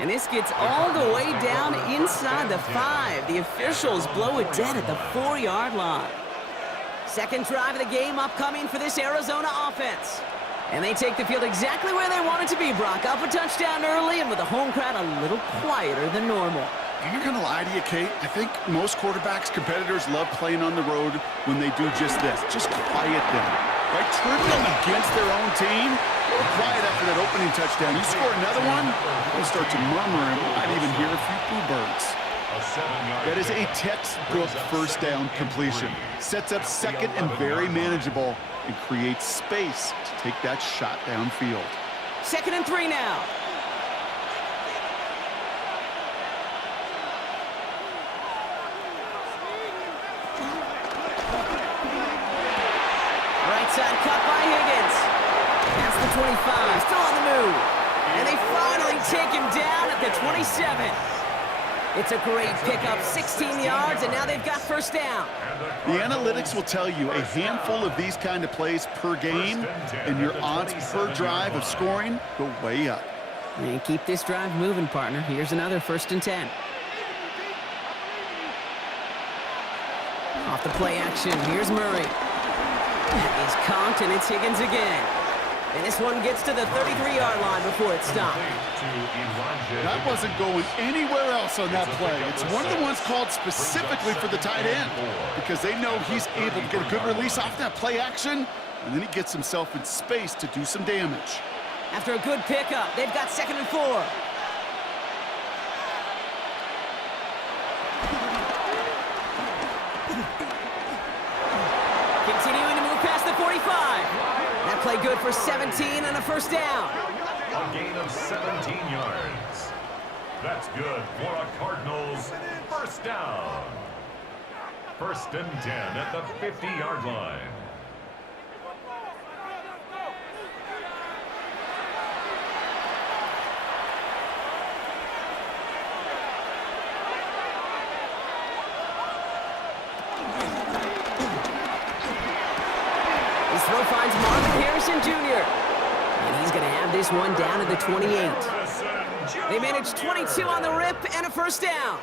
And this gets all the way down inside the 5. The officials blow it dead at the 4-yard line. Second drive of the game upcoming for this Arizona offense. And they take the field exactly where they want it to be, Brock. Up a touchdown early and with the home crowd a little quieter than normal. I'm not going to lie to you, Kate. I think most quarterbacks, competitors love playing on the road when they do just this. Just quiet them. Right? Turn them against their own team. Quiet after that opening touchdown. You score another one, they'll start to murmur and might even hear a few boo birds. That is a textbook first down completion. Sets up second and very manageable and creates space to take that shot downfield. 2nd and 3 now. Right side cut by Higgins. That's the 25, still on the move. And they finally take him down at the 27. It's a great pickup, 16 yards, and now they've got first down. The analytics will tell you a handful of these kind of plays per game, and your odds per drive of scoring go way up. And keep this drive moving, partner. Here's another 1st and 10. Off the play action, here's Murray. That is conked, and it's Higgins again. And this one gets to the 33-yard line before it's stopped. That wasn't going anywhere else on that play. It's one of the ones called specifically for the tight end because they know he's able to get a good release off that play action, and then he gets himself in space to do some damage. After a good pickup, they've got 2nd and 4. Continuing to move past the 45. That play good for 17 and a first down. A gain of 17 yards. That's good for a Cardinals first down. 1st and 10 at the 50-yard line. This throw finds Marvin Harrison Jr. And he's going to have this one down at the 28. They managed 22 on the rip and a first down.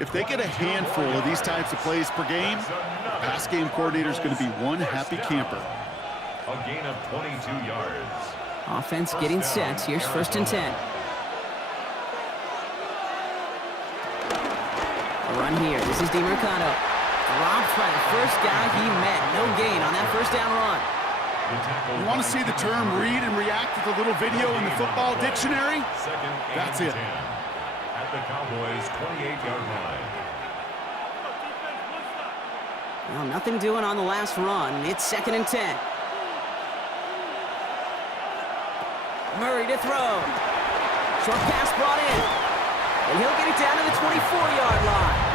If they get a handful of these types of plays per game, the pass game coordinator is going to be one happy camper. A gain of 22 yards. Offense getting set. Here's 1st and 10. A run here. This is DeMercado. Dropped by the first guy he met. No gain on that first down run. You want to see the term read and react with a little video in the football dictionary? That's it. At the Cowboys' 28-yard line. Well, nothing doing on the last run. It's 2nd and 10. Murray to throw. Short pass brought in. And he'll get it down to the 24-yard line.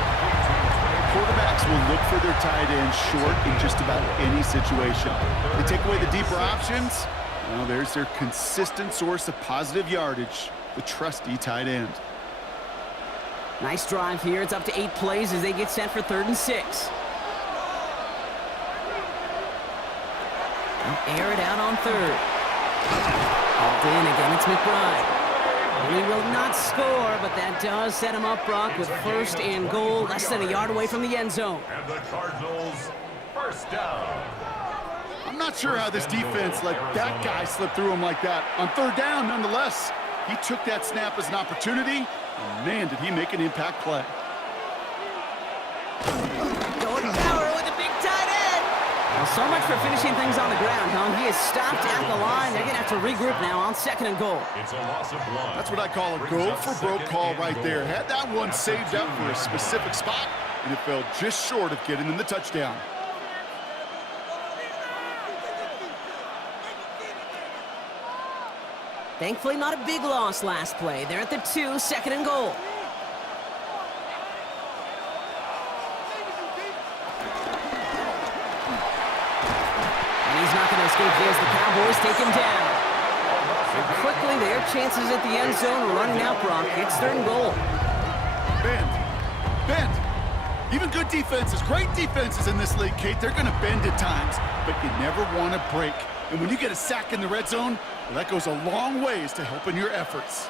Quarterbacks will look for their tight end short in just about any situation. They take away the deeper options. Well, there's their consistent source of positive yardage, the trusty tight end. Nice drive here. It's up to 8 plays as they get set for 3rd and 6. They'll air it out on 3rd. Hauled in again. It's McBride. He will not score, but that does set him up, Brock, with 1st and goal, less than a yard away from the end zone. And the Cardinals first down. I'm not sure how this defense let that guy slip through him like that. On 3rd down, nonetheless, he took that snap as an opportunity, and man, did he make an impact play. Going power with a big tight end. Well, so much for finishing things on the ground, huh? He is stopped at the line. They're going to have to regroup now on 2nd and goal. It's a loss of 1. That's what I call a go-for-broke call right there. Had that one saved up for a specific spot, and it fell just short of getting in the touchdown. Thankfully, not a big loss last play. They're at the 2, 2nd and goal. And he's not going to escape this. The Cowboys take him down. And quickly, their chances at the end zone are running out, Brock. It's 3rd and goal. Bend. Even good defenses, great defenses in this league, Kate, they're going to bend at times, but you never want to break. And when you get a sack in the red zone, well, that goes a long ways to helping your efforts.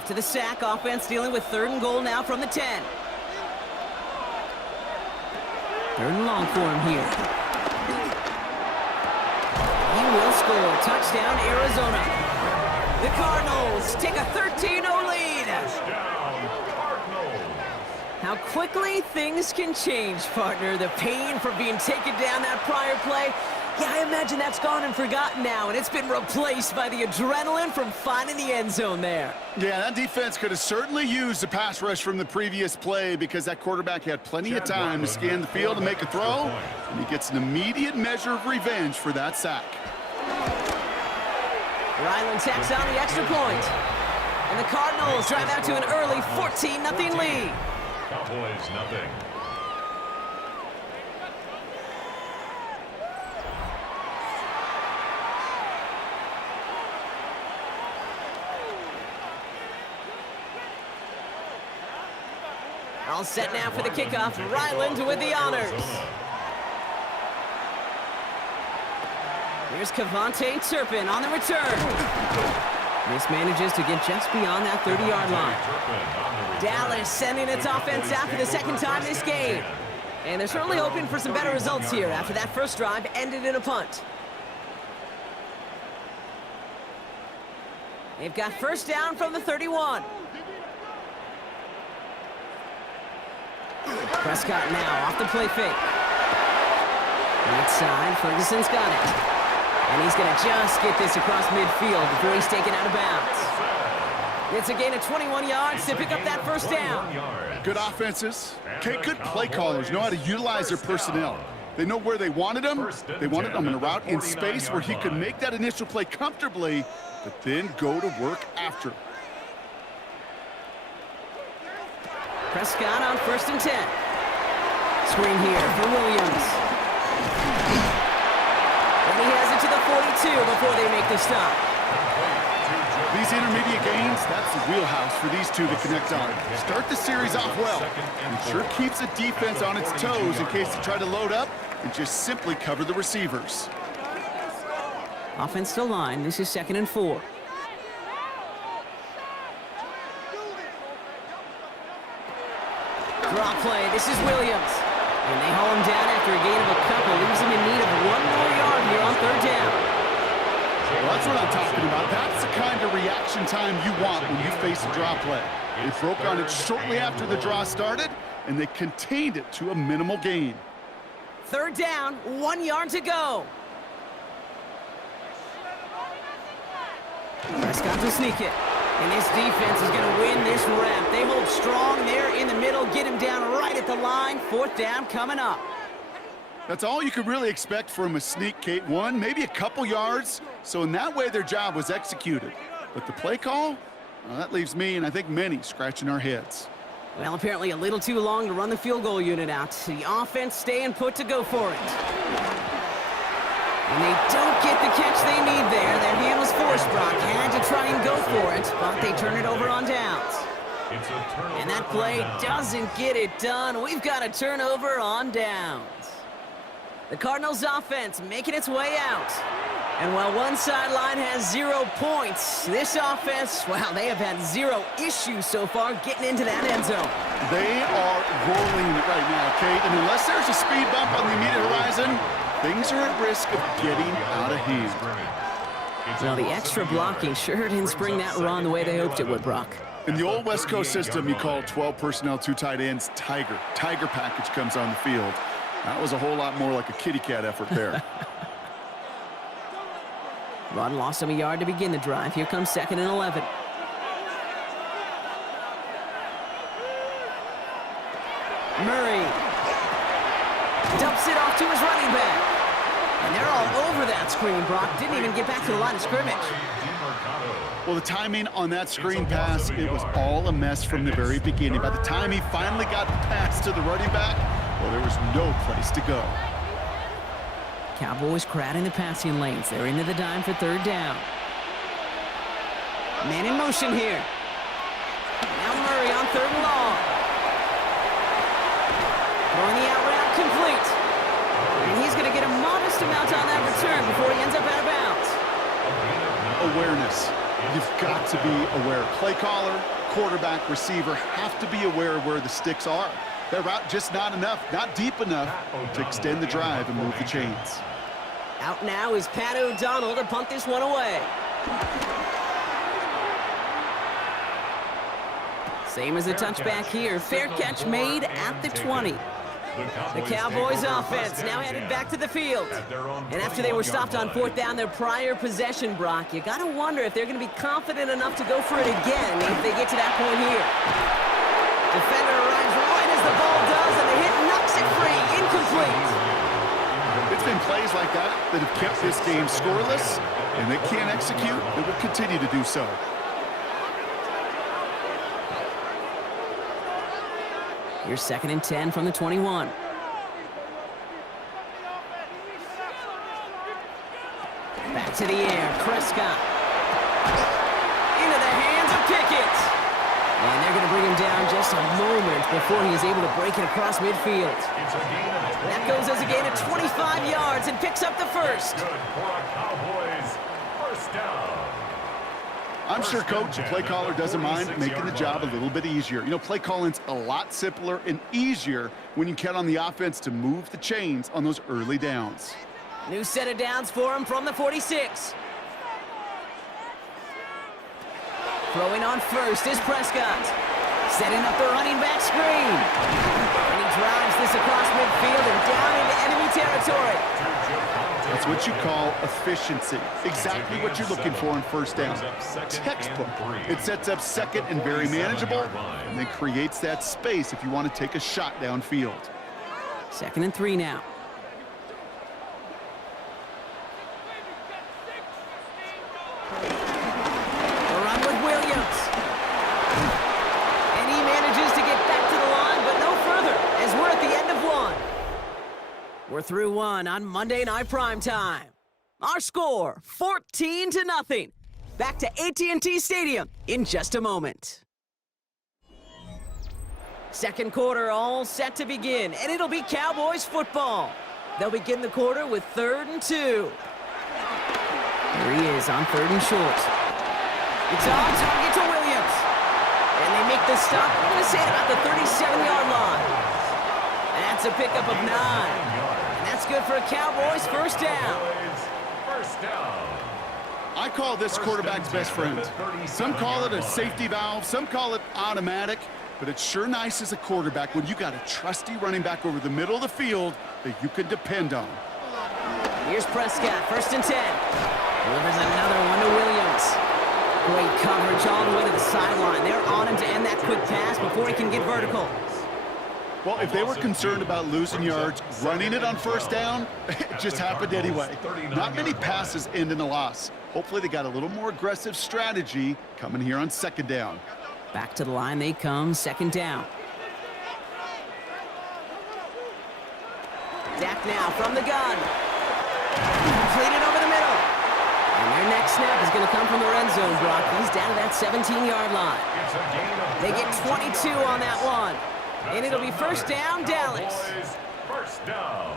After the sack, offense dealing with 3rd and goal now from the 10. 3rd and long for him here. He will score. Touchdown, Arizona. The Cardinals take a 13-0 lead. How quickly things can change, partner. The pain from being taken down that prior play, yeah, I imagine that's gone and forgotten now, and it's been replaced by the adrenaline from finding the end zone there. Yeah, that defense could have certainly used the pass rush from the previous play because that quarterback had plenty of time to scan the field and make a throw, and he gets an immediate measure of revenge for that sack. Ryland tacks on the extra point, and the Cardinals drive out to an early 14-0 lead. Cowboys, nothing. All set now for the kickoff. Ryland with the honors. Here's Cavante Turpin on the return. This manages to get just beyond that 30-yard line. Dallas sending its offense out for the 2nd time this game. And they're certainly hoping for some better results here after that first drive ended in a punt. They've got first down from the 31. Prescott now off the play fake. Right side, Ferguson's got it. And he's going to just get this across midfield before he's taken out of bounds. It's a gain of 21 yards to pick up that first down. Good offenses. Okay, good play callers know how to utilize their personnel. They know where they wanted him. They wanted him in a route in space where he could make that initial play comfortably, but then go to work after. Prescott on 1st and 10. Screen here for Williams. And he has it to the 42 before they make the stop. These intermediate gains, that's the wheelhouse for these two to connect on. Start the series off well. And sure keeps the defense on its toes in case they try to load up and just simply cover the receivers. Offense to line. This is 2nd and 4. Draw play. This is Williams. And they haul him down after a gain of a couple. Leaves him in need of 1 more yard here on 3rd down. Well, that's what I'm talking about. That's the kind of reaction time you want when you face a draw play. They broke on it shortly after the draw started, and they contained it to a minimal gain. 3rd down, 1 yard to go. Prescott to sneak it. And this defense is going to win this rep. They hold strong there in the middle, get him down right at the line. 4th down coming up. That's all you could really expect from a sneak, Kate. 1, maybe a couple yards. So in that way, their job was executed. But the play call, well, that leaves me and I think many scratching our heads. Well, apparently a little too long to run the field goal unit out. The offense staying put to go for it. And they don't get the catch they need there. Their hand was forced, Brock. Had to try and go for it, but they turn it over on downs. And that play doesn't get it done. We've got a turnover on downs. The Cardinals offense making its way out. And while one sideline has 0 points, this offense, well, they have had 0 issues so far getting into that end zone. They are rolling right now, Kate. And unless there's a speed bump on the immediate horizon, things are at risk of getting out of hand. Well, the extra blocking sure didn't spring that run the way they hoped it would, Brock. In the old West Coast system, you call 12 personnel, 2 tight ends, Tiger. Tiger package comes on the field. That was a whole lot more like a kitty cat effort there. Run lost him a yard to begin the drive. Here comes 2nd and 11. Murray dumps it off to his running back. And they're all over that screen, Brock. Didn't even get back to the line of scrimmage. Well, the timing on that screen pass, it was all a mess from the very beginning. By the time he finally got the pass to the running back, well, there was no place to go. Cowboys crowding the passing lanes. They're into the dime for 3rd down. Man in motion here. Now Murray on 3rd and long. Throwing the out route complete. And he's going to get a modest amount on that return before he ends up out of bounds. Awareness. You've got to be aware. Play caller, quarterback, receiver have to be aware of where the sticks are. That route just not enough, not deep enough to extend the drive and move the chains. Out now is Pat O'Donnell to punt this one away. Same as a touchback here. Fair catch made at the 20. The Cowboys offense now headed back to the field. And after they were stopped on 4th down their prior possession, Brock, you got to wonder if they're going to be confident enough to go for it again if they get to that point here. Defender arrives right as the ball does, and the hit knocks it free. Incomplete. It's been plays like that that have kept this game scoreless, and they can't execute. They will continue to do so. Here's 2nd and 10 from the 21. Back to the air, Prescott. Into the hands of Pickett. And they're going to bring him down just a moment before he is able to break it across midfield. That goes as a gain of 25 yards and picks up the first. Good for a Cowboys first down. I'm sure coach and play caller doesn't mind making the job a little bit easier. You know, play calling's a lot simpler and easier when you count on the offense to move the chains on those early downs. New set of downs for him from the 46. Throwing on first is Prescott. Setting up the running back screen. And he drives this across midfield and down into enemy territory. That's what you call efficiency. Exactly what you're looking for on first down. Textbook. It sets up 2nd and very manageable, and then creates that space if you want to take a shot downfield. 2nd and 3 now. A run with Williams. And he manages to get back to the line, but no further, as we're at the end of 1. We're through 1 on Monday Night Primetime. Our score, 14-0. Back to AT&T Stadium in just a moment. Second quarter all set to begin, and it'll be Cowboys football. They'll begin the quarter with 3rd and 2. Here he is on 3rd and short. It's on target to Williams. And they make the stop, I'm going to say at about the 37-yard line. That's a pickup of 9. And that's good for a Cowboys first down. First down. I call this quarterback's best friend. Some call it a safety valve, some call it automatic, but it's sure nice as a quarterback when you got a trusty running back over the middle of the field that you can depend on. Here's Prescott, 1st and 10. Delivers another one to Williams. Great coverage all the way to the sideline. They're on him to end that quick pass before he can get vertical. Well, if they were concerned about losing yards, running it on first down, it just happened anyway. Not many passes end in a loss. Hopefully they got a little more aggressive strategy coming here on 2nd down. Back to the line they come, 2nd down. Dak now from the gun. Completed over the middle. And their next snap is going to come from the red zone, Brock. He's down to that 17-yard line. They get 22 on that one. And it'll be first down, Dallas. First down.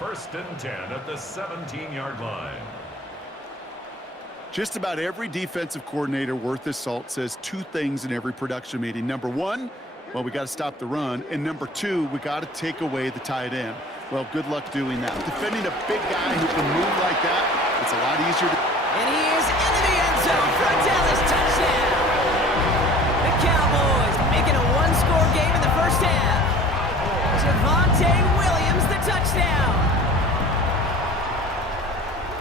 1st and 10 at the 17-yard line. Just about every defensive coordinator worth his salt says 2 things in every production meeting. Number 1, well, we got to stop the run. And number 2, we got to take away the tight end. Well, good luck doing that. Defending a big guy who can move like that, it's a lot easier to... And he is into the end zone for a Dallas touchdown. The Cowboys making a 1-score game in the first half. Javonte Williams, the touchdown.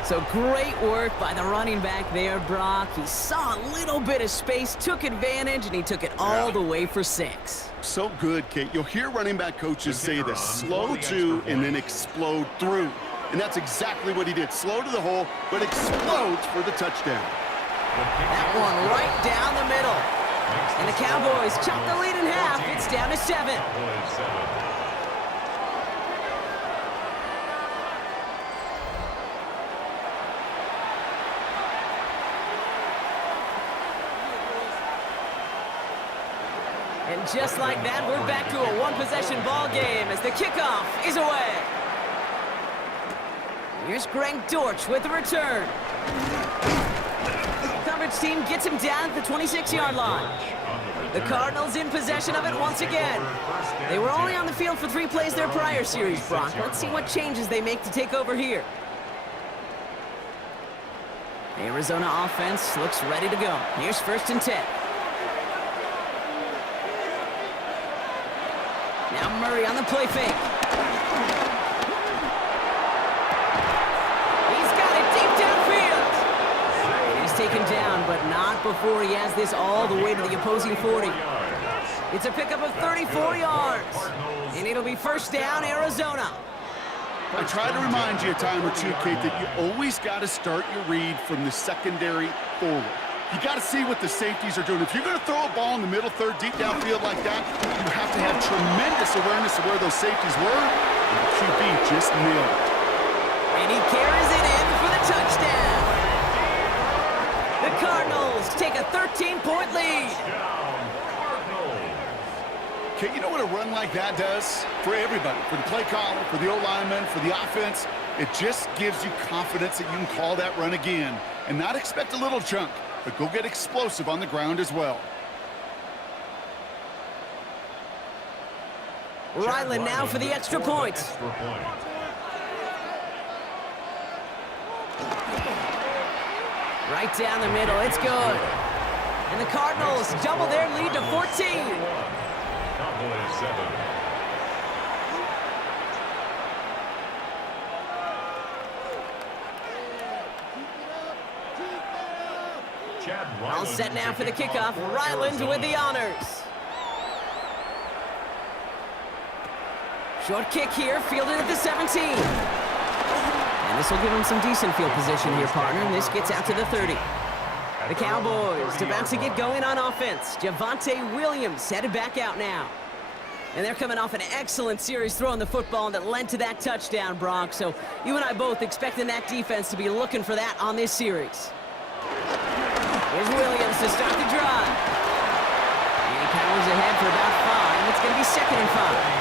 So great work by the running back there, Brock. He saw a little bit of space, took advantage, and he took it all the way for 6. So good, Kate. You'll hear running back coaches say this, slow to and then explode through. And that's exactly what he did. Slow to the hole, but explodes for the touchdown. That one right down the middle. And the Cowboys chop the lead in half. It's down to 7. And just like that, we're back to a 1-possession ball game as the kickoff is away. Here's Greg Dortch with the return. Coverage which team gets him down at the 26-yard line. The Cardinals in possession of it once again. They were only on the field for 3 plays their prior series, Brock. Let's see what changes they make to take over here. The Arizona offense looks ready to go. Here's 1st and 10. Now Murray on the play fake. He's got it deep downfield. And he's taken down, but not before he has this all the way to the opposing 40. It's a pickup of 34 yards. And it'll be 1st down, Arizona. I try to remind you a time or two, Kate, that you always got to start your read from the secondary forward. You got to see what the safeties are doing. If you're going to throw a ball in the middle third, deep downfield like that, you have to have tremendous awareness of where those safeties were. And the QB just nailed it. And he carries it in for the touchdown. The Cardinals take a 13-point lead. Okay, you know what a run like that does? For everybody, for the play caller, for the O-lineman, for the offense, it just gives you confidence that you can call that run again and not expect a little chunk, but go get explosive on the ground as well. Ryland now for the extra point. Right down the middle, it's good. And the Cardinals double their lead to 14. Cowboys 7. All set now for the kickoff. Ryland with the honors. Short kick here, fielded at the 17. And this will give him some decent field position here, partner. And this gets out to the 30. The Cowboys about to get going on offense. Javonte Williams headed back out now. And they're coming off an excellent series throwing the football that led to that touchdown, Brock. So you and I both expecting that defense to be looking for that on this series. Here's Williams to start the drive. And he powers ahead for about 5. It's going to be 2nd and 5.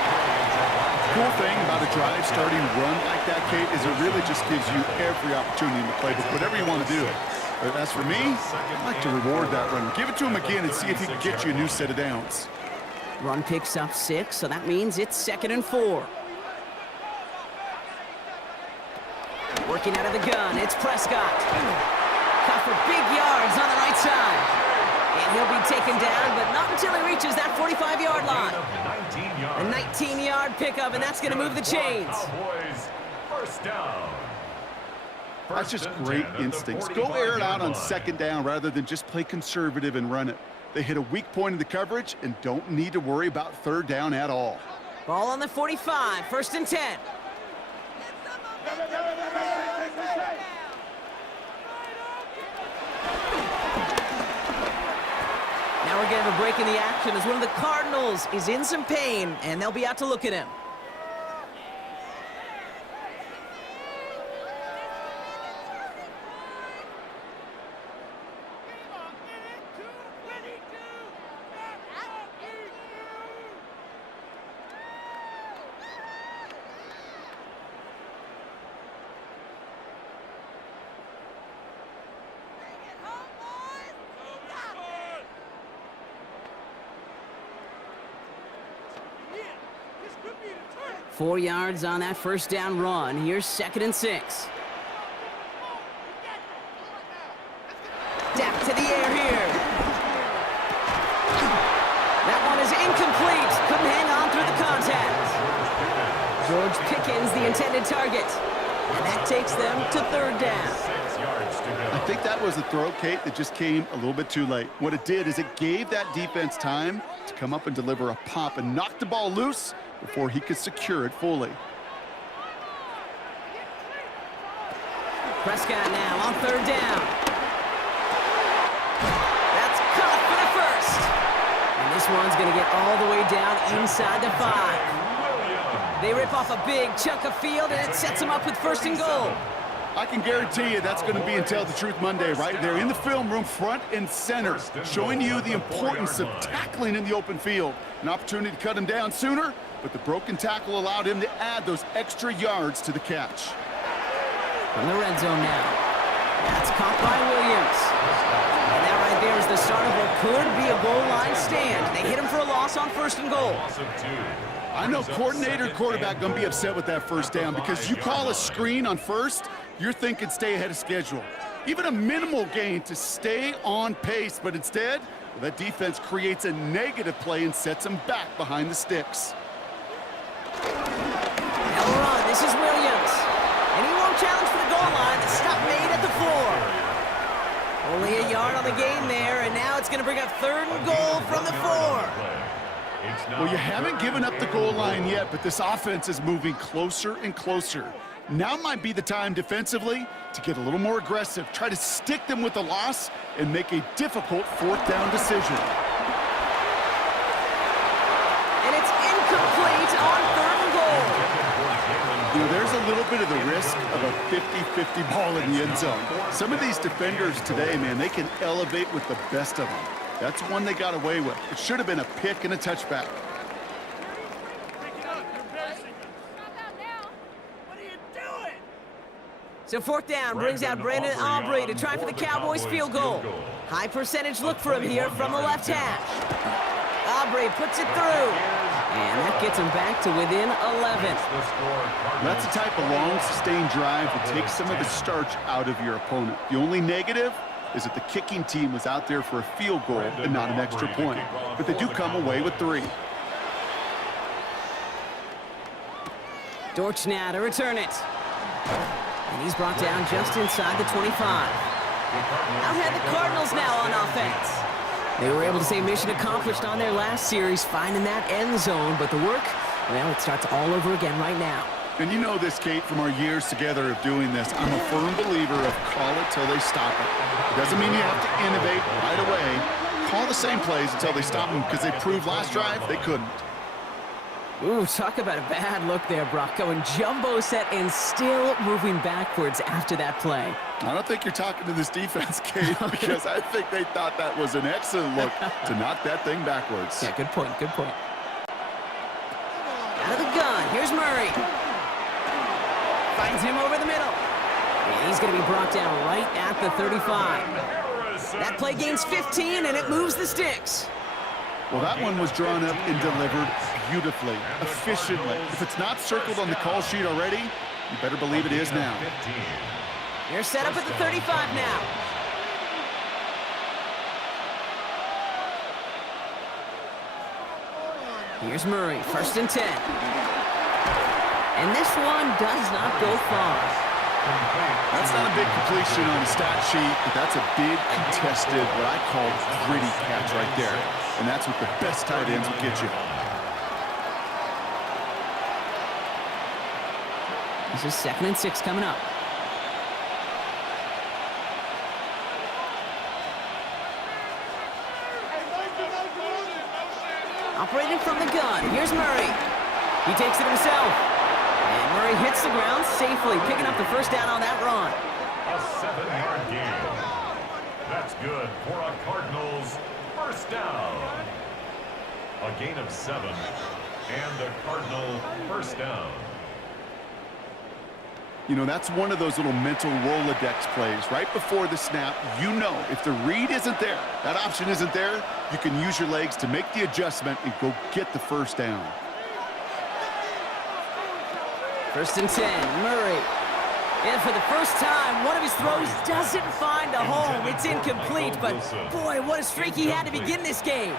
Cool thing about a drive starting run like that, Kate, is it really just gives you every opportunity in the playbook, whatever you want to do. But as for me, I'd like to reward that run. Give it to him again and see if he can get you a new set of downs. Run picks up 6, so that means it's 2nd and 4. Working out of the gun, it's Prescott. Caught for big yards on the right side. And he'll be taken down, but not until he reaches that 45-yard line. A 19-yard pickup, and that's going to move the chains. First down. That's just great instincts. Go air it out on 2nd down rather than just play conservative and run it. They hit a weak point in the coverage and don't need to worry about 3rd down at all. Ball on the 45, 1st and 10. Now we're getting a break in the action as one of the Cardinals is in some pain, and they'll be out to look at him. Four yards on that 1st down run. Here's 2nd and 6. Back to the air here. That one is incomplete. Couldn't hang on through the contact. George Pickens, the intended target. And that takes them to 3rd down. I think that was a throw, Kate, that just came a little bit too late. What it did is it gave that defense time to come up and deliver a pop and knock the ball loose before he could secure it fully. Prescott now on 3rd down. That's caught for the 1st. And this one's going to get all the way down inside the 5. They rip off a big chunk of field, and it sets them up with 1st and goal. I can guarantee you that's going to be in Tell the Truth Monday right there in the film room, front and center, showing you the importance of tackling in the open field. An opportunity to cut him down sooner, but the broken tackle allowed him to add those extra yards to the catch. From the red zone now. That's caught by Williams. And that right there is the start of what could be a goal line stand. They hit him for a loss on 1st and goal. Loss of 2. I know coordinator quarterback going to be upset with that first down because you call a screen on first, you're thinking stay ahead of schedule. Even a minimal gain to stay on pace, but instead, that defense creates a negative play and sets them back behind the sticks. Now we're on. This is Williams. And he won't challenge for the goal line. The stop made at the 4. Only a yard on the gain there, and now it's going to bring up 3rd and goal from the 4. Well, you haven't given up the goal line yet, but this offense is moving closer and closer. Now might be the time defensively to get a little more aggressive, try to stick them with the loss, and make a difficult 4th down decision. And it's incomplete on 3rd and goal. You know, there's a little bit of the risk of a 50-50 ball in the end zone. Some of these defenders today, man, they can elevate with the best of them. That's one they got away with. It should have been a pick and a touchback. So 4th down brings out Brandon Aubrey to try for the Cowboys field goal. High percentage look for him here from the left hash. Aubrey puts it through. And that gets him back to within 11. That's the type of long, sustained drive that takes some of the starch out of your opponent. The only negative is that the kicking team was out there for a field goal and not an extra point. But they do come away with 3. Dortch now to return it. And he's brought down just inside the 25. Out had the Cardinals now on offense. They were able to say mission accomplished on their last series, finding that end zone. But the work, well, it starts all over again right now. And you know this, Kate, from our years together of doing this. I'm a firm believer of call it till they stop it. It doesn't mean you have to innovate right away. Call the same plays until they stop them because they proved last drive they couldn't. Ooh, talk about a bad look there, Brock. Going jumbo set and still moving backwards after that play. I don't think you're talking to this defense, Kate, because I think they thought that was an excellent look to knock that thing backwards. Yeah, good point, good point. Out of the gun, here's Murray. Finds him over the middle. And he's going to be brought down right at the 35. That play gains 15, and it moves the sticks. Well, that one was drawn up and delivered beautifully, efficiently. If it's not circled on the call sheet already, you better believe it is now. You're set up at the 35 now. Here's Murray, 1st and 10. And this one does not go far. That's not a big completion on the stat sheet, but that's a big contested, what I call gritty catch right there. And that's what the best tight ends will get you. This is 2nd and 6 coming up. Operating from the gun, here's Murray. He takes it himself. And Murray hits the ground safely, picking up the 1st down on that run. A 7-yard gain. That's good for a Cardinals 1st down. A gain of 7, and a Cardinal 1st down. You know, that's one of those little mental Rolodex plays. Right before the snap, you know if the read isn't there, that option isn't there, you can use your legs to make the adjustment and go get the 1st down. 1st and 10, Murray. And for the first time, one of his throws doesn't find a home. It's incomplete, but boy, what a streak he had to begin this game.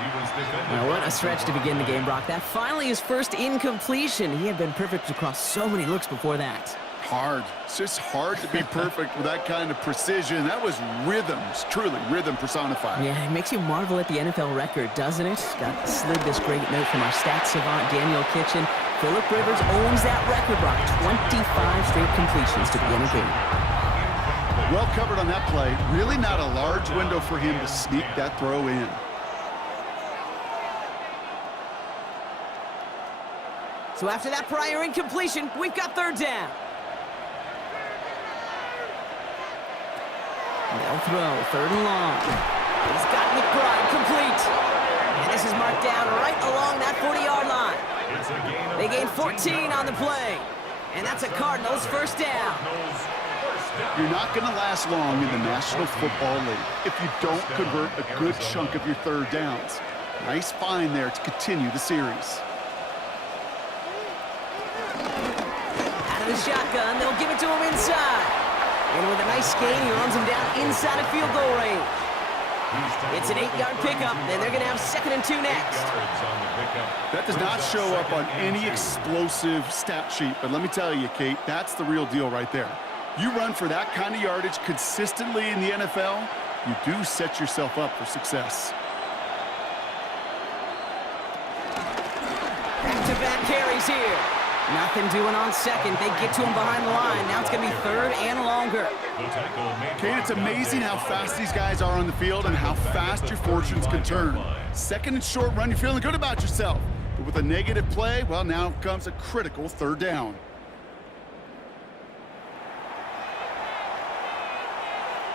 Now, what a stretch to begin the game, Brock. That finally his first incompletion. He had been perfect across so many looks before that. Hard. It's just hard to be perfect with that kind of precision. That was rhythm. It's truly rhythm personified. Yeah, it makes you marvel at the NFL record, doesn't it? Got slid this great note from our stats savant, Daniel Kitchen. Phillip Rivers owns that record, Brock. 25 straight completions to begin a game. Well covered on that play. Really not a large window for him to sneak that throw in. So after that prior incompletion, we've got 3rd down. They'll throw 3rd and long. He's got McBride complete. And this is marked down right along that 40-yard line. They gain 14 on the play. And that's a Cardinals 1st down. You're not going to last long in the National Football League if you don't convert a good chunk of your third downs. Nice find there to continue the series. Out of the shotgun, they'll give it to him inside. And with a nice gain, he runs him down inside of field goal range. It's an 8-yard pickup, and they're going to have 2nd and 2 next. That does not show up on any explosive stat sheet, but let me tell you, Kate, that's the real deal right there. You run for that kind of yardage consistently in the NFL, you do set yourself up for success. Back-to-back carries here. Nothing doing on 2nd. They get to him behind the line. Now it's going to be 3rd and longer. Kate, it's amazing how fast these guys are on the field and how fast your fortunes can turn. 2nd and short run, you're feeling good about yourself. But with a negative play, well, now comes a critical 3rd down.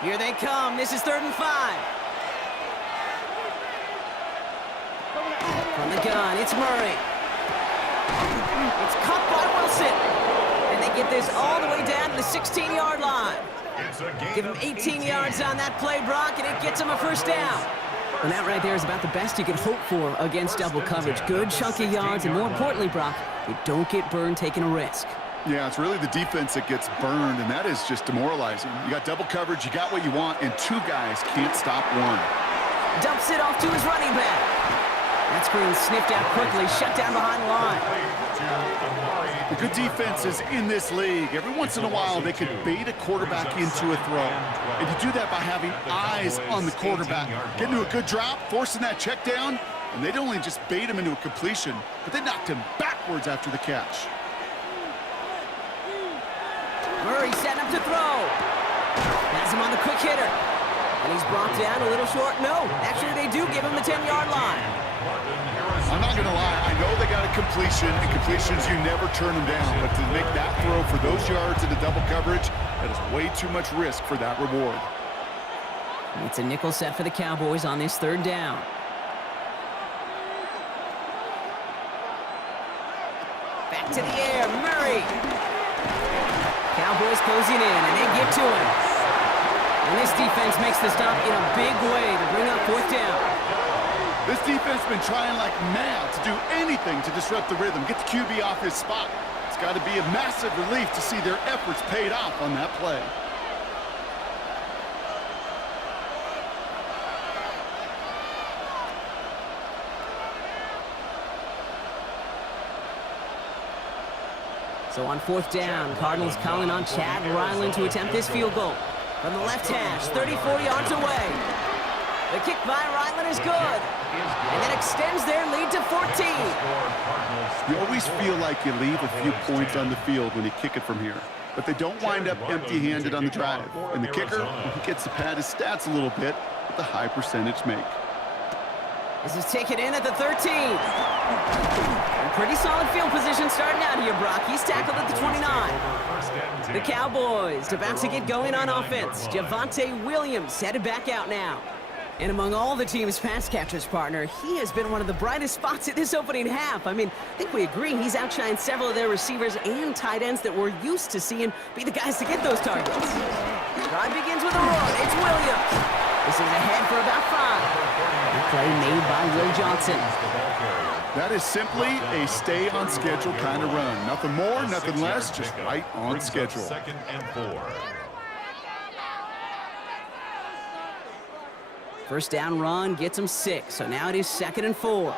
Here they come. This is 3rd and 5. From the gun, it's Murray. It's caught by Wilson. And they get this all the way down to the 16-yard line. Give him 18 yards on that play, Brock, and it gets him a 1st down. And that right there is about the best you can hope for against double coverage. Good chunky yards, and more importantly, Brock, you don't get burned taking a risk. Yeah, it's really the defense that gets burned, and that is just demoralizing. You got double coverage, you got what you want, and 2 guys can't stop one. Dumps it off to his running back. That screen sniffed out quickly, shut down behind the line. The good defenses in this league, every once in a while, they could bait a quarterback into a throw. And you do that by having eyes on the quarterback. Get into a good drop, forcing that check down, and they'd only just bait him into a completion, but they knocked him backwards after the catch. Murray setting up to throw. Has him on the quick hitter. And he's brought down a little short. No, actually they do give him the 10-yard line. I'm not going to lie. I know they got a completion, and completions, you never turn them down. But to make that throw for those yards into double coverage, that is way too much risk for that reward. It's a nickel set for the Cowboys on this 3rd down. Back to the air, Murray. Cowboys closing in, and they get to him. And this defense makes the stop in a big way to bring up 4th down. This defense has been trying like mad to do anything to disrupt the rhythm, get the QB off his spot. It's got to be a massive relief to see their efforts paid off on that play. So on 4th down, Cardinals calling on Chad Ryland to attempt this field goal. From the left hash, 34 yards away. The kick by Ryland is good. And that extends their lead to 14. You always feel like you leave a few points on the field when you kick it from here. But they don't wind up empty-handed on the drive. And the kicker, he gets to pad his stats a little bit with a high percentage make. This is taken in at the 13. And pretty solid field position starting out here, Brock. He's tackled at the 29. The Cowboys about to get going on offense. Javonte Williams headed back out now. And among all the team's pass catchers, partner, he has been one of the brightest spots at this opening half. I mean, I think we agree he's outshined several of their receivers and tight ends that we're used to seeing be the guys to get those targets. Drive begins with a run. It's Williams. This is ahead for about 5. A play made by Will Johnson. That is simply a stay-on-schedule kind of run. Nothing more, nothing less, just right on schedule. 2nd and 4. 1st down run gets him 6, so now it is 2nd and 4.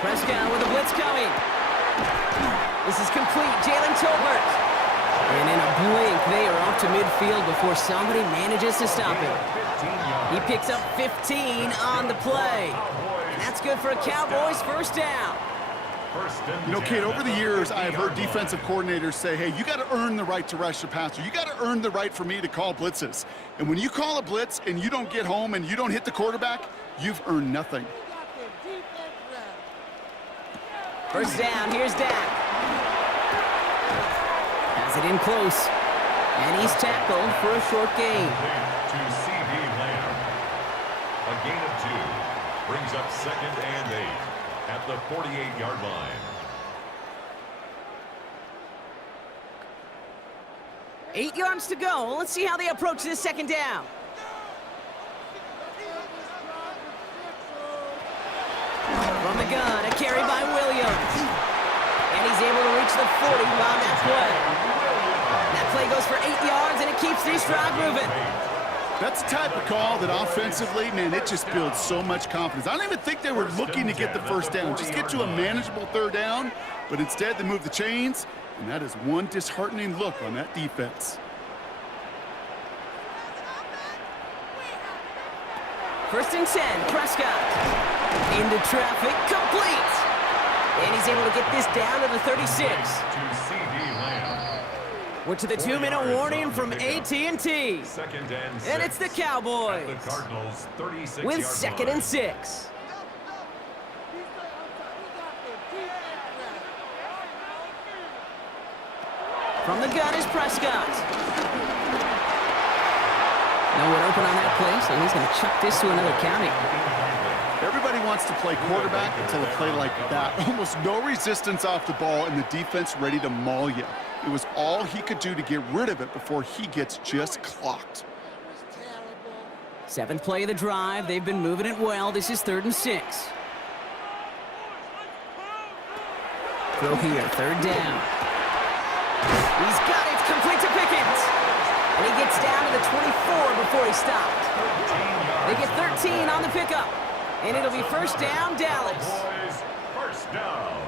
Prescott with a blitz coming. This is complete. Jalen Tolbert. And in a blink, they are off to midfield before somebody manages to stop him. He picks up 15 on the play. And that's good for a Cowboys 1st down. You know, Kate, over the years, I have heard defensive coordinators say, hey, you got to earn the right to rush the passer. You got to earn the right for me to call blitzes. And when you call a blitz and you don't get home and you don't hit the quarterback, you've earned nothing. 1st down, here's Dak. Has it in close. And he's tackled for a short gain. To C.D. Lamb. A gain of 2. Brings up 2nd and 8 at the 48-yard line. 8 yards to go. Let's see how they approach this second down. From the gun, a carry by Williams. And he's able to reach the 40 on that play. That play goes for 8 yards, and it keeps this drive moving. That's the type of call that offensively, man, it just builds so much confidence. I don't even think they were looking to get the first down, just get to a manageable third down, but instead they move the chains, and that is one disheartening look on that defense. First and 10, Prescott. Into traffic, complete. And he's able to get this down to the 36. We're to the 2-minute warning from AT&T. And it's the Cowboys with 2nd and 6. From the gun is Prescott. No one open on that play, so he's going to chuck this to another county. Everybody wants to play quarterback until a play like that. Almost no resistance off the ball and the defense ready to maul you. It was all he could do to get rid of it before he gets just clocked. 7th play of the drive. They've been moving it well. This is 3rd and 6. Throw here, 3rd down. He's got it. It's complete to Pickens. And he gets down to the 24 before he stopped. They get 13 on the pickup. And it'll be 1st down, Dallas. First down.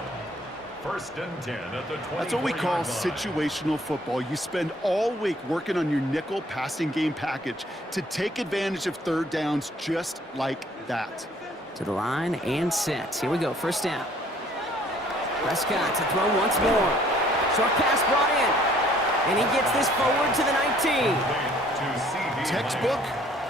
1st and 10 at the 20. That's what we call situational football. You spend all week working on your nickel passing game package to take advantage of 3rd downs just like that. To the line and set. Here we go, 1st down. Prescott to throw once more. Short pass brought in. And he gets this forward to the 19. Textbook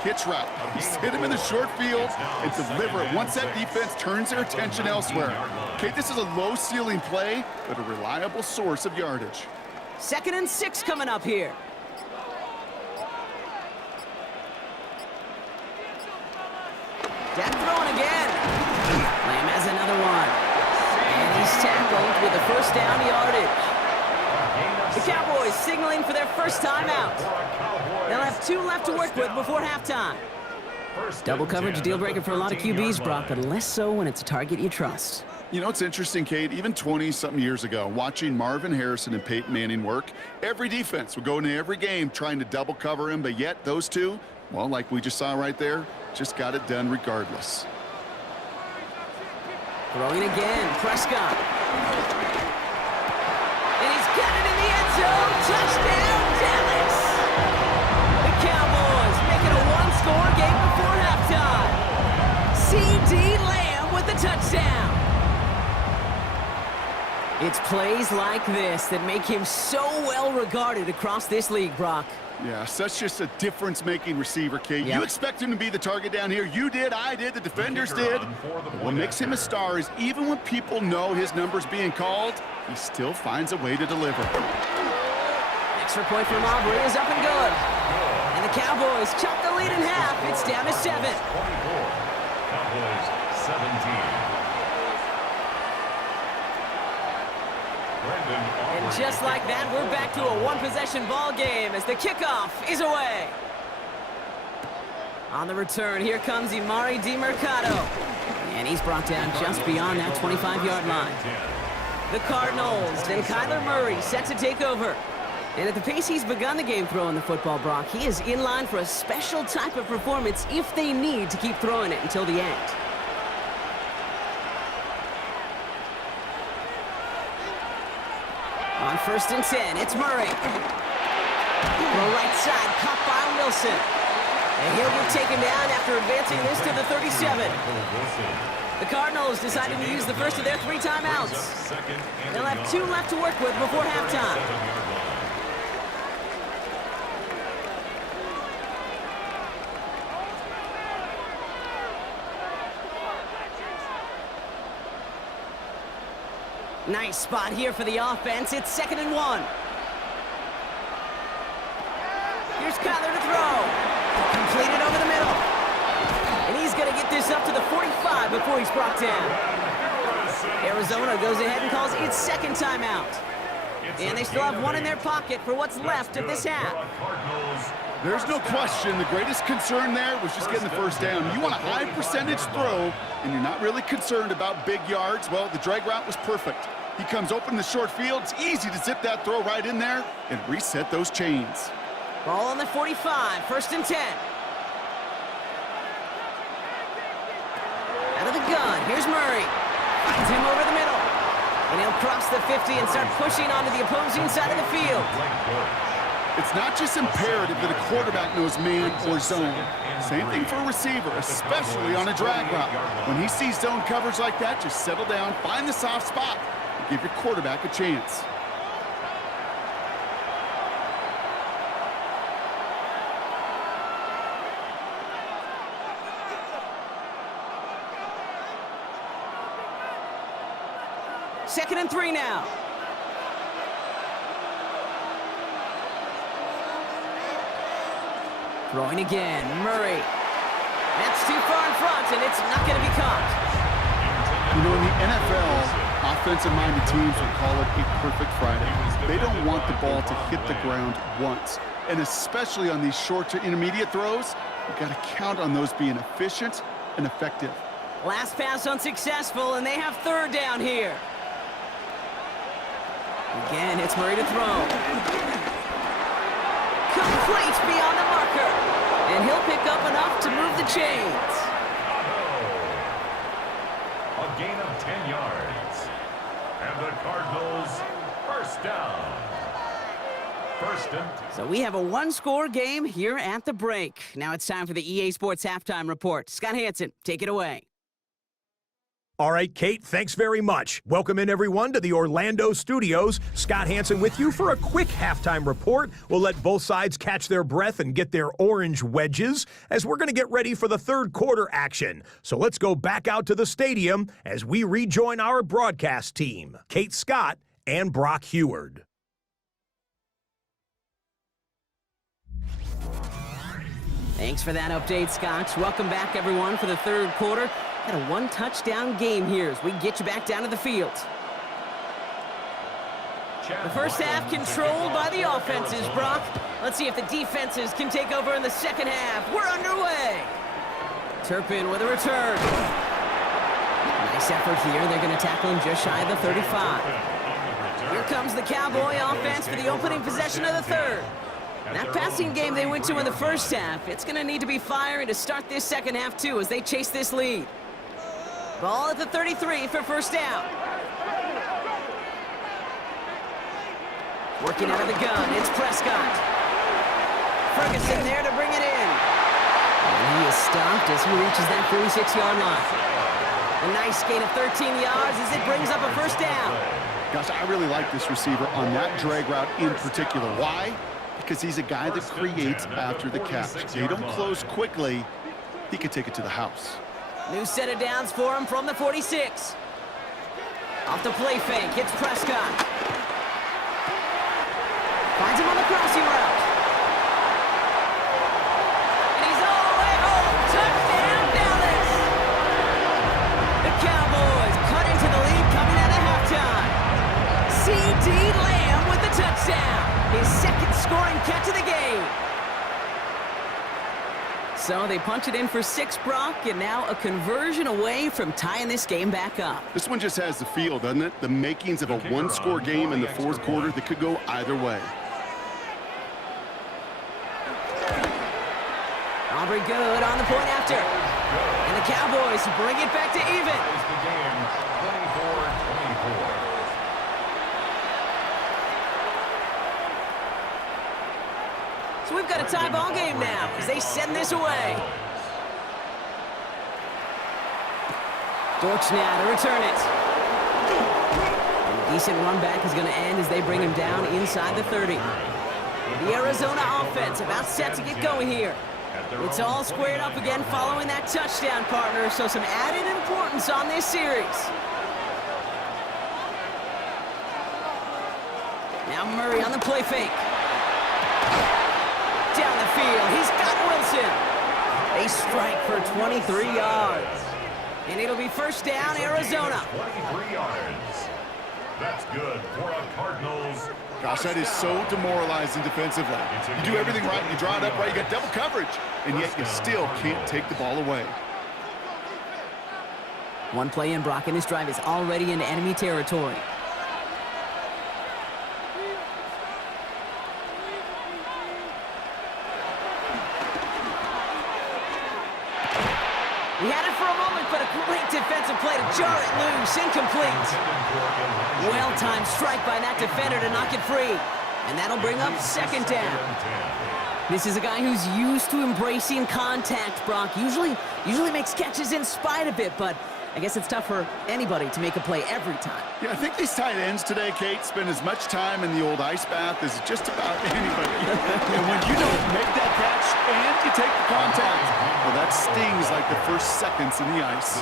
hitch route. He's hit him in the short field and deliver it once that defense turns their attention elsewhere. Okay, this is a low ceiling play, but a reliable source of yardage. 2nd and 6 coming up here. Dead throwing again. Lamb has another one. And he's tackled with the 1st down yardage. The Cowboys signaling for their first timeout. They'll have 2 left to work with before halftime. Double coverage deal breaker for a lot of QBs, Brock, but less so when it's a target you trust. You know, it's interesting, Kate, even 20-something years ago, watching Marvin Harrison and Peyton Manning work, every defense would go into every game trying to double cover him, but yet those two, well, like we just saw right there, just got it done regardless. Throwing again, Prescott. And he's got it in the end zone. Touchdown, Dallas! The Cowboys making a one-score game before halftime. C.D. Lamb with the touchdown. It's plays like this that make him so well regarded across this league, Brock. Yeah, such just a difference-making receiver, Kate. Yep. You expect him to be the target down here. You did, I did, the defenders did. But what makes him a star is even when people know his number's being called, he still finds a way to deliver. Extra point from Aubrey is up and good. And the Cowboys chop the lead in half. It's down to 7. 24. Cowboys 17. And just like that, we're back to a one-possession ball game as the kickoff is away. On the return, here comes Imari DiMercato. And he's brought down just beyond that 25-yard line. The Cardinals and Kyler Murray set to take over. And at the pace he's begun the game throwing the football, Brock, he is in line for a special type of performance if they need to keep throwing it until the end. On 1st and 10, it's Murray. The right side, caught by Wilson. And he'll get taken down after advancing this to the 37. The Cardinals decided to use the first of their 3 timeouts. They'll have 2 left to work with before halftime. Nice spot here for the offense. It's 2nd and 1. Here's Kyler to throw. Completed over the middle. And he's going to get this up to the 45 before he's brought down. Arizona goes ahead and calls its 2nd timeout. And they still have one in their pocket for what's left of this half. There's no question the greatest concern there was just getting the first down. You want a high percentage throw, and you're not really concerned about big yards. Well, the drag route was perfect. He comes open in the short field. It's easy to zip that throw right in there and reset those chains. Ball on the 45, 1st and 10. Out of the gun, here's Murray. Finds him over the middle. And he'll cross the 50 and start pushing onto the opposing side of the field. It's not just imperative that a quarterback knows man or zone. Same thing for a receiver, especially on a drag route. When he sees zone coverage like that, just settle down, find the soft spot, and give your quarterback a chance. Second and 3 now. Throwing again, Murray. That's too far in front, and it's not going to be caught. You know, in the NFL, offensive-minded teams would call it a perfect Friday. They don't want the ball to hit the ground once. And especially on these short to intermediate throws, you've got to count on those being efficient and effective. Last pass unsuccessful, and they have 3rd down here. Again, it's Murray to throw. Complete beyond the marker. And he'll pick up enough to move the chains. A gain of 10 yards. And the Cardinals, 1st down. 1st and 10. So we have a one-score game here at the break. Now it's time for the EA Sports Halftime Report. Scott Hansen, take it away. All right, Kate, thanks very much. Welcome in, everyone, to the Orlando studios. Scott Hansen with you for a quick halftime report. We'll let both sides catch their breath and get their orange wedges as we're going to get ready for the 3rd quarter action. So let's go back out to the stadium as we rejoin our broadcast team, Kate Scott and Brock Heward. Thanks for that update, Scott. Welcome back, everyone, for the 3rd quarter. Got a one-touchdown game here as we get you back down to the field. The first half controlled by the offenses, Brock. Let's see if the defenses can take over in the second half. We're underway. Turpin with a return. Nice effort here. They're going to tackle him just shy of the 35. Here comes the Cowboy offense for the opening possession of the 3rd. That passing game they went to in the first half, it's going to need to be firing to start this second half, too, as they chase this lead. Ball at the 33 for 1st down. Working out of the gun, it's Prescott. Ferguson there to bring it in. And he is stopped as he reaches that 46-yard line. A nice gain of 13 yards as it brings up a 1st down. Gosh, I really like this receiver on that drag route in particular. Why? Because he's a guy that creates after the catch. They don't close quickly. He could take it to the house. New set of downs for him from the 46. Off the play fake, it's Prescott. Finds him on the crossing route. And he's all the way home. Touchdown, Dallas! The Cowboys cut into the lead coming out of halftime. C.D. Lamb with the touchdown. His 2nd scoring catch of the game. So they punch it in for 6, Brock, and now a conversion away from tying this game back up. This one just has the feel, doesn't it? The makings of a one-score game in the 4th quarter that could go either way. Aubrey good on the point after. And the Cowboys bring it back to even. So we've got a tie ball game now as they send this away. Dortch now to return it. And a decent run back is going to end as they bring him down inside the 30. The Arizona offense about set to get going here. It's all squared up again following that touchdown, partner, so some added importance on this series. Now Murray on the play fake. Down the field, he's got Wilson. They strike for 23 yards. And it'll be 1st down, Arizona. 23 yards. That's good for a Cardinals. Gosh, that is so demoralizing defensively. You do everything right, you draw it up right, you got double coverage, and yet you still can't take the ball away. One play in, Brock, and his drive is already in enemy territory. He had it for a moment, but a great defensive play to jar it loose. Incomplete. Well-timed strike by that defender to knock it free. And that'll bring up second down. This is a guy who's used to embracing contact, Brock. Usually makes catches in spite of it, but I guess it's tough for anybody to make a play every time. Yeah, I think these tight ends today, Kate, spend as much time in the old ice bath as just about anybody. And when you don't make that catch and you take the contact, well, that stings like the first seconds in the ice.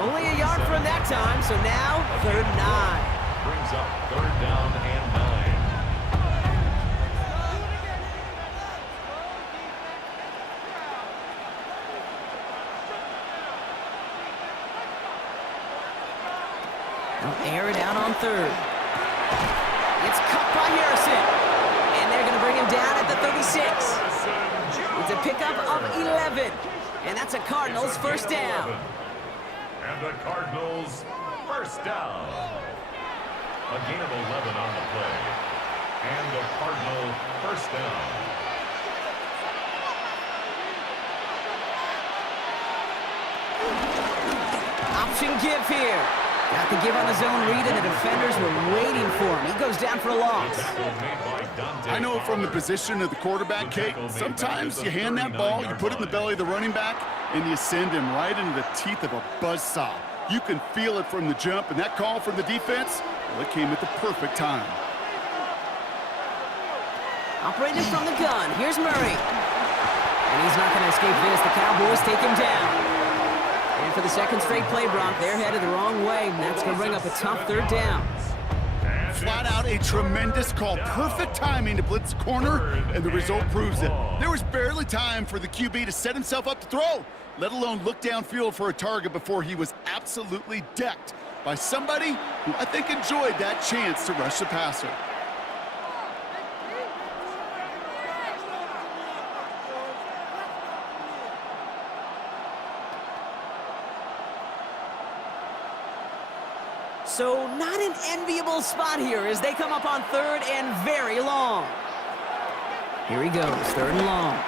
Only a yard from that time, so now 3rd and 9. Brings up 3rd down and 9. They'll air it out on 3rd. It's cut by Harrison. And they're going to bring him down at the 36. It's a pickup of 11. And that's a Cardinals first down. And the Cardinals first down. A gain of 11 on the play. And the Cardinal first down. Option give here. Got the give on the zone read, and the defenders were waiting for him. He goes down for a loss. I know from the position of the quarterback, Kate, sometimes you hand that ball, you put it in the belly of the running back, and you send him right into the teeth of a buzzsaw. You can feel it from the jump, and that call from the defense, well, it came at the perfect time. Operating from the gun, here's Murray. And he's not going to escape this. The Cowboys take him down. And for the second straight play, Brock, they're headed the wrong way, and that's going to bring up a tough 3rd down. Flat out a tremendous call. Perfect timing to blitz the corner, and the result proves it. There was barely time for the QB to set himself up to throw, let alone look downfield for a target before he was absolutely decked by somebody who I think enjoyed that chance to rush the passer. So not an enviable spot here as they come up on 3rd and very long. Here he goes, 3rd and long.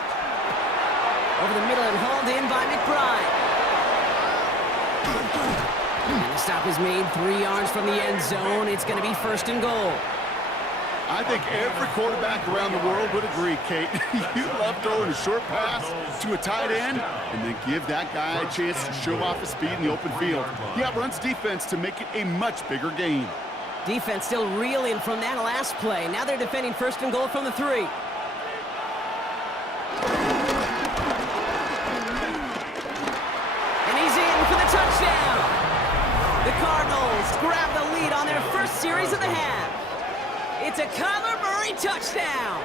Over the middle and hauled in by McBride. And the stop is made 3 yards from the end zone. It's going to be 1st and goal. I think every quarterback around the world would agree, Kate. You love throwing a short pass to a tight end and then give that guy a chance to show off his speed in the open field. He outruns defense to make it a much bigger gain. Defense still reeling from that last play. Now they're defending 1st and goal from the 3. And he's in for the touchdown. The Cardinals grab the lead on their first series of the half. It's a Kyler Murray touchdown.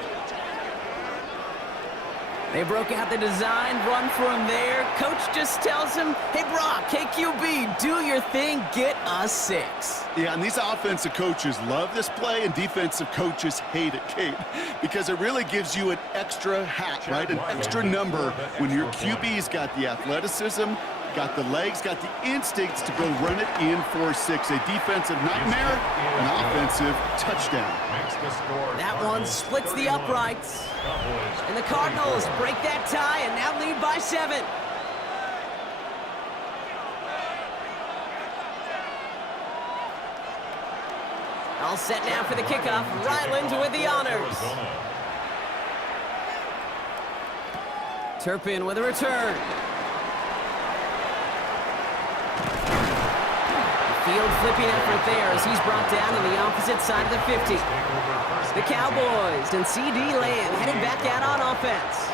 They broke out the design run for him there. Coach just tells him, hey, Brock, KQB, do your thing, get us 6. Yeah, and these offensive coaches love this play, and defensive coaches hate it, Kate, because it really gives you an extra hat, right? An extra number when your QB's got the athleticism, got the legs, got the instincts to go run it in for 6. A defensive nightmare, an offensive touchdown. That one splits the uprights. And the Cardinals break that tie and now lead by 7. All set now for the kickoff. Ryland with the honors. Turpin with a return. Field flipping effort there as he's brought down on the opposite side of the 50. The Cowboys and C.D. Lamb heading back out on offense.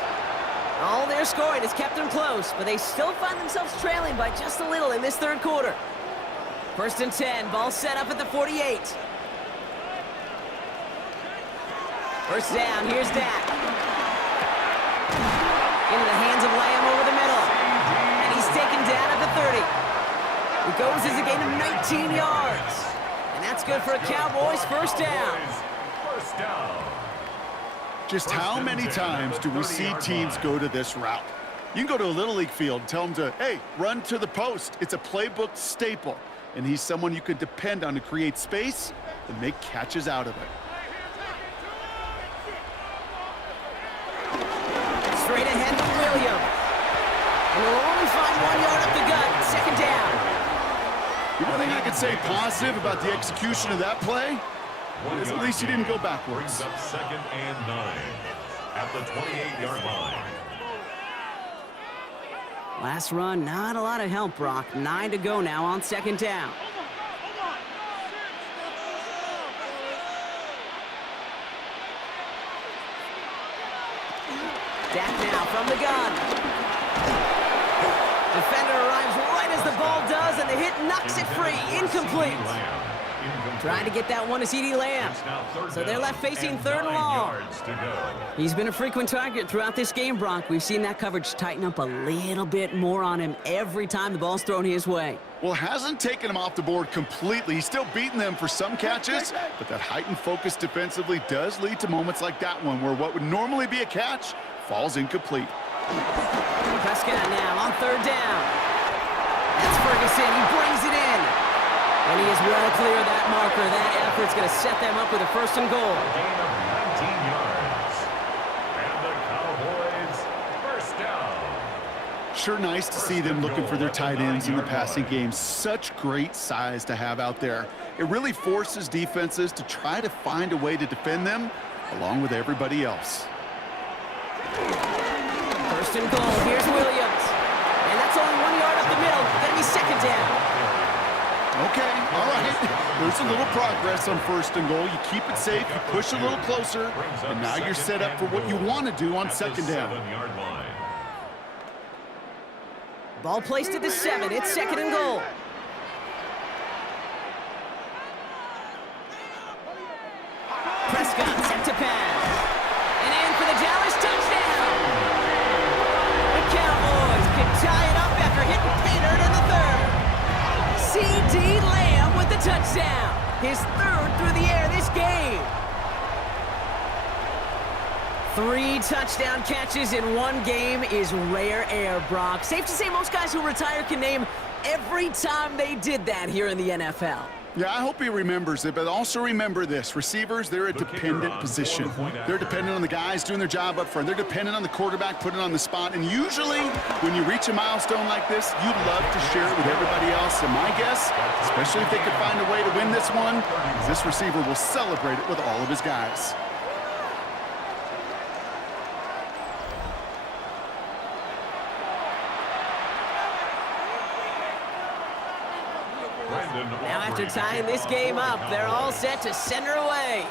All their scoring has kept them close, but they still find themselves trailing by just a little in this 3rd quarter. 1st and 10, ball set up at the 48. First down, here's Dak. Into the hands of Lamb over the middle. And he's taken down at the 30. It goes as a gain of 19 yards. And that's good for a Cowboys first down. First down. Just how many times do we see teams go to this route? You can go to a Little League field and tell them to, hey, run to the post. It's a playbook staple, and he's someone you can depend on to create space and make catches out of it. Straight ahead with Williams. And we'll only find 1 yard up the gut. Second down. The one thing I could say positive about the execution of that play is at least he didn't go backwards. Brings up 2nd and 9 at the 28-yard line. Last run, not a lot of help, Brock. 9 to go now on second down. Dak now from the gun. Defender arrives right as the ball does, and the hit knocks it free. Incomplete. Trying to get that one to CeeDee Lamb. So they're left facing 3rd and long. He's been a frequent target throughout this game, Brock. We've seen that coverage tighten up a little bit more on him every time the ball's thrown his way. Well, hasn't taken him off the board completely. He's still beating them for some catches, but that heightened focus defensively does lead to moments like that one where what would normally be a catch falls incomplete. Prescott now on 3rd down. That's Ferguson. He brings it in. And he is well clear of that marker. That effort's going to set them up with a 1st and goal. Gain of 19 yards. And the Cowboys first down. Sure nice to see them looking for their tight ends in the passing game. Such great size to have out there. It really forces defenses to try to find a way to defend them along with everybody else. 1st and goal. Here's Williams. And that's only 1 yard up the middle. Going to be 2nd down. Okay, all right. There's a little progress on 1st and goal. You keep it safe, you push a little closer, and now you're set up for what you want to do on 2nd down. Ball placed at the 7. It's 2nd and goal. Prescott set to pass. And in for the Dallas touchdown. The Cowboys can tie it up after hitting Painter in the 3rd. CeeDee Lamb with the touchdown. His 3rd through the air this game. 3 touchdown catches in one game is rare air, Brock. Safe to say most guys who retire can name every time they did that here in the NFL. Yeah, I hope he remembers it, but also remember this. Receivers, they're a dependent position. They're dependent on the guys doing their job up front. They're dependent on the quarterback putting it on the spot. And usually, when you reach a milestone like this, you'd love to share it with everybody else. And my guess, especially if they could find a way to win this one, is this receiver will celebrate it with all of his guys. Now after tying this game up, they're all set to center away.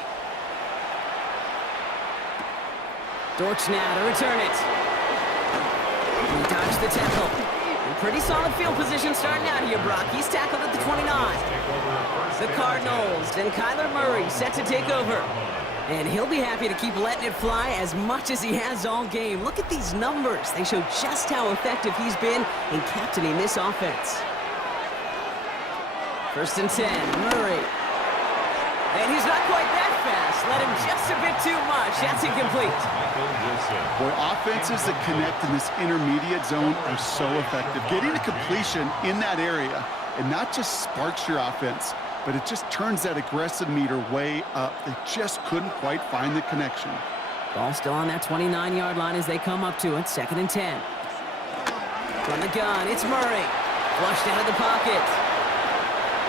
Dortch now to return it. He dodged the tackle. In pretty solid field position starting out here, Brock. He's tackled at the 29. The Cardinals and Kyler Murray set to take over. And he'll be happy to keep letting it fly as much as he has all game. Look at these numbers. They show just how effective he's been in captaining this offense. 1st and 10, Murray. And he's not quite that fast. Let him just a bit too much. That's incomplete. Boy, offenses that connect in this intermediate zone are so effective. Getting a completion in that area, and not just sparks your offense, but it just turns that aggressive meter way up. They just couldn't quite find the connection. Ball still on that 29-yard line as they come up to it. 2nd and 10. From the gun, it's Murray. Flushed out of the pocket.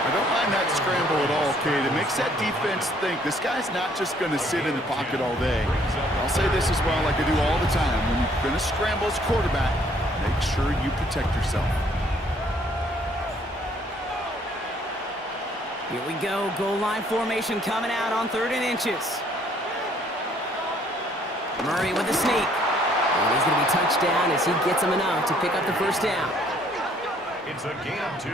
I don't mind that scramble at all, Kate. It makes that defense think this guy's not just going to sit in the pocket all day. I'll say this as well, like I do all the time. When you're going to scramble as a quarterback, make sure you protect yourself. Here we go. Goal line formation coming out on 3rd and inches. Murray with the sneak. And he's going to be touched down as he gets him enough to pick up the 1st down. It's a gain of 2.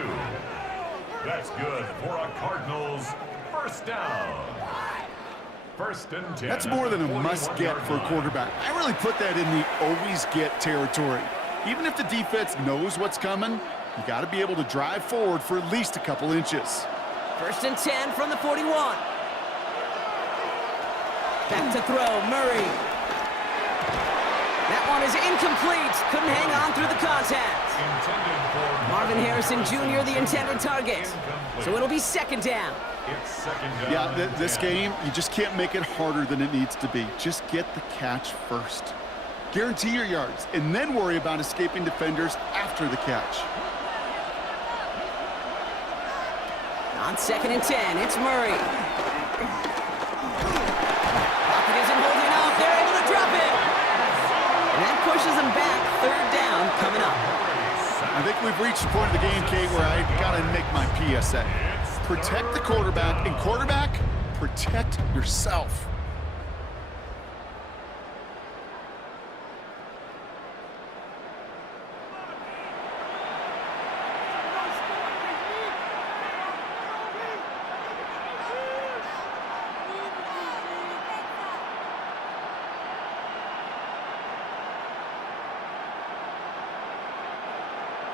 That's good for a Cardinals first down. 1st and 10. That's more than a must-get for a quarterback. I really put that in the always-get territory. Even if the defense knows what's coming, you got to be able to drive forward for at least a couple inches. First and 10 from the 41. Back to throw, Murray. That one is incomplete. Couldn't hang on through the contact. Marvin Harrison Jr., the intended target. So it'll be second down. Yeah, this game, you just can't make it harder than it needs to be. Just get the catch first. Guarantee your yards, and then worry about escaping defenders after the catch. On second and 10, it's Murray. Pocket isn't holding up. They're able to drop it. And that pushes them back. Third down coming up. I think we've reached the point of the game, Kate, where I got to make my PSA. Protect the quarterback, and quarterback, protect yourself.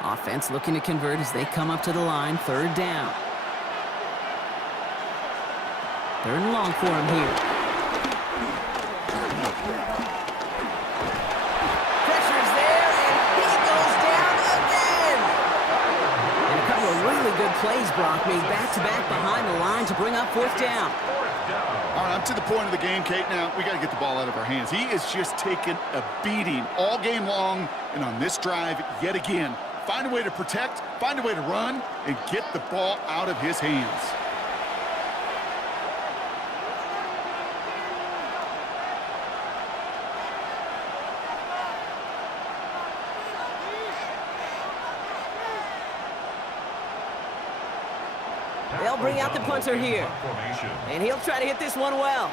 Offense looking to convert as they come up to the line. Third down. Third and long for him here. Pressure's there, and he goes down again. And a couple of really good plays Brock made back-to-back behind the line to bring up fourth down. All right, I'm to the point of the game, Kate. Now, we got to get the ball out of our hands. He is just taking a beating all game long, and on this drive, yet again, find a way to protect, find a way to run, and get the ball out of his hands. They'll bring out the punter here. And he'll try to hit this one well.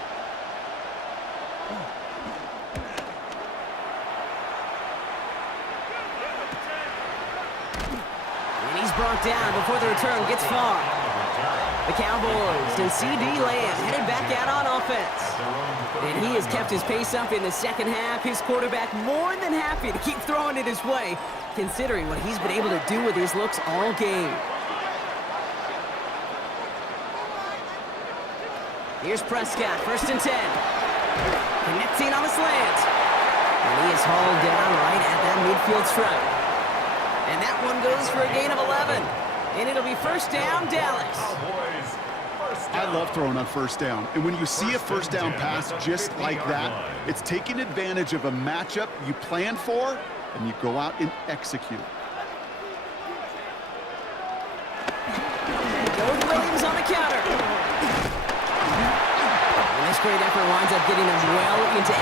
And he's brought down before the return gets far. The Cowboys and C.D. Lamb headed back out on offense. And he has kept his pace up in the second half. His quarterback more than happy to keep throwing it his way, considering what he's been able to do with his looks all game. Here's Prescott, first and 10. Connecting on the slant. And he is hauled down right at that midfield stripe. And that one goes for a gain of 11. And it'll be first down, Dallas. I love throwing on first down. And when you see a first down pass just like that, it's taking advantage of a matchup you planned for, and you go out and execute. Goes Williams on the counter. And this great effort winds up getting them well into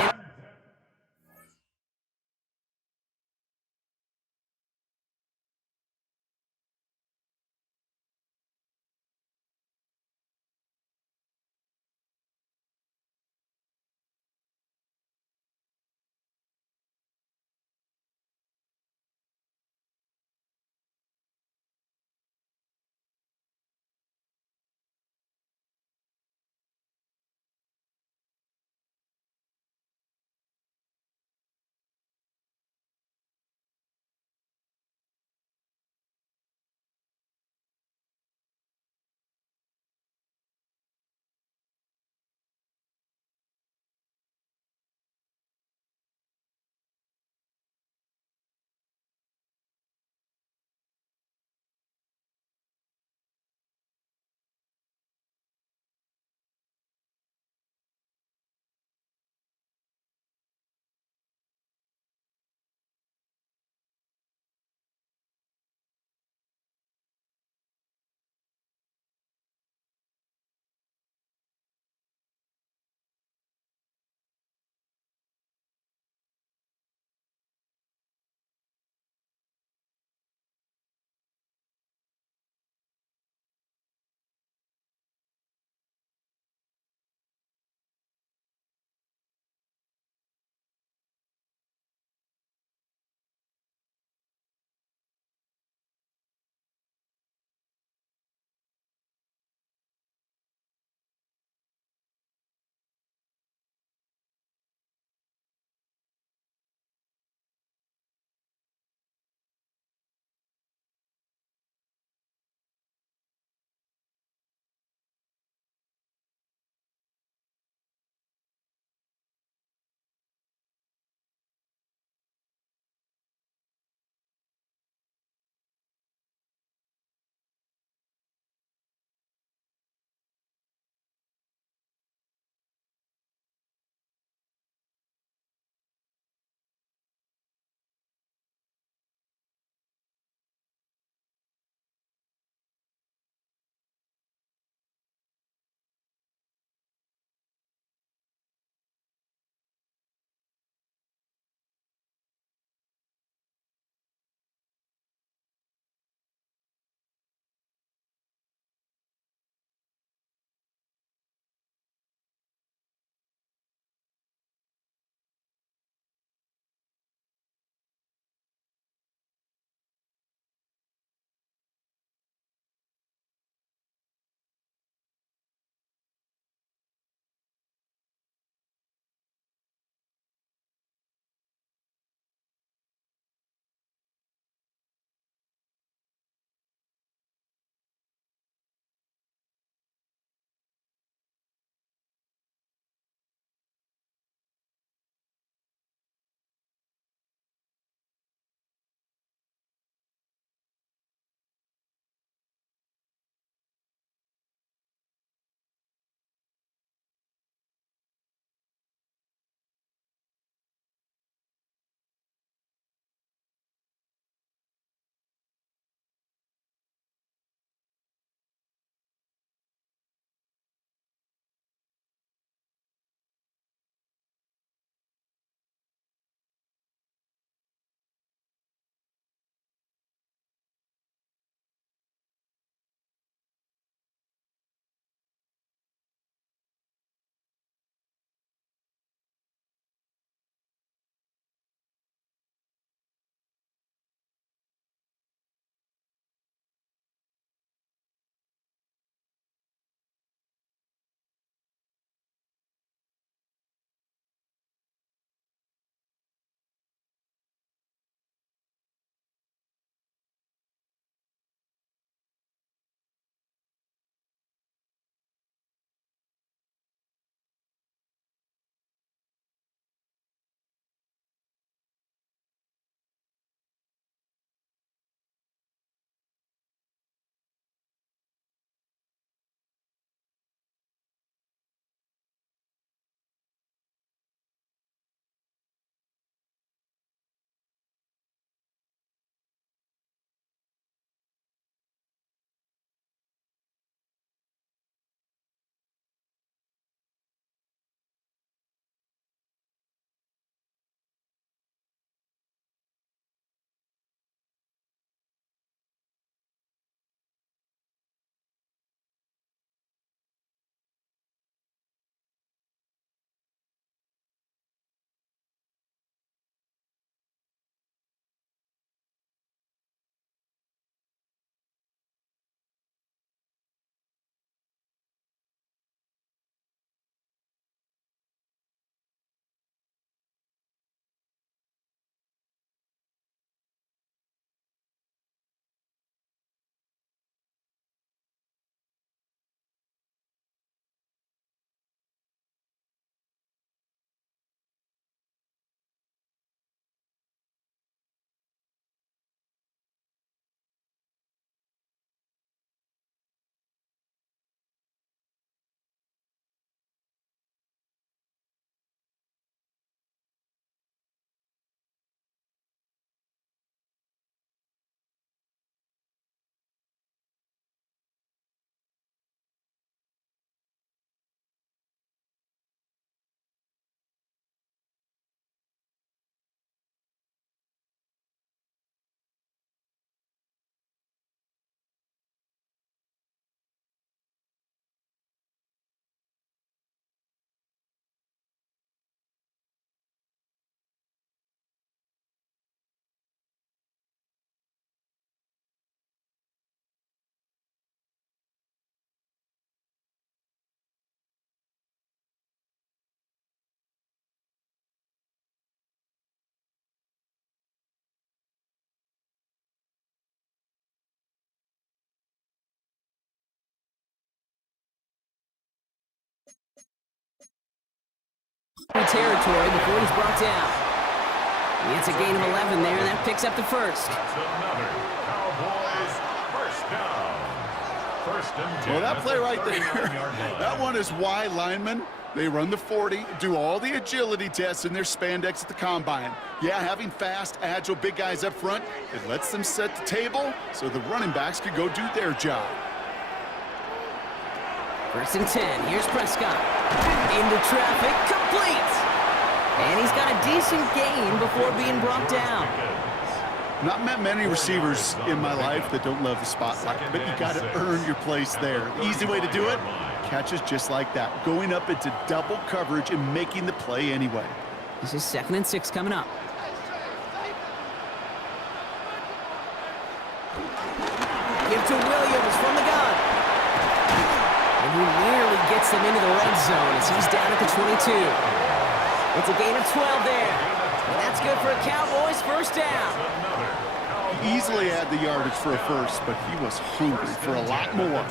territory before he's brought down. It's a gain of 11 there, and that picks up the first. That's another Cowboys first down. First and 10. Well, that play right there, 39-yard line. that one is why linemen, they run the 40, do all the agility tests in their spandex at the combine. Yeah, having fast, agile, big guys up front, it lets them set the table so the running backs can go do their job. First and 10. Here's Prescott. Into traffic. Complete. And he's got a decent gain before being brought down. Not met many receivers in my life that don't love the spotlight, but you got to earn your place there. Easy way to do it, catches just like that, going up into double coverage and making the play anyway. This is 2nd and 6 coming up. Give to Williams from the gun. And he nearly gets them into the red zone as he's down at the 22. It's a gain of 12 there. And that's good for a Cowboys first down. He easily had the yardage for a first, but he was hungry for a lot more.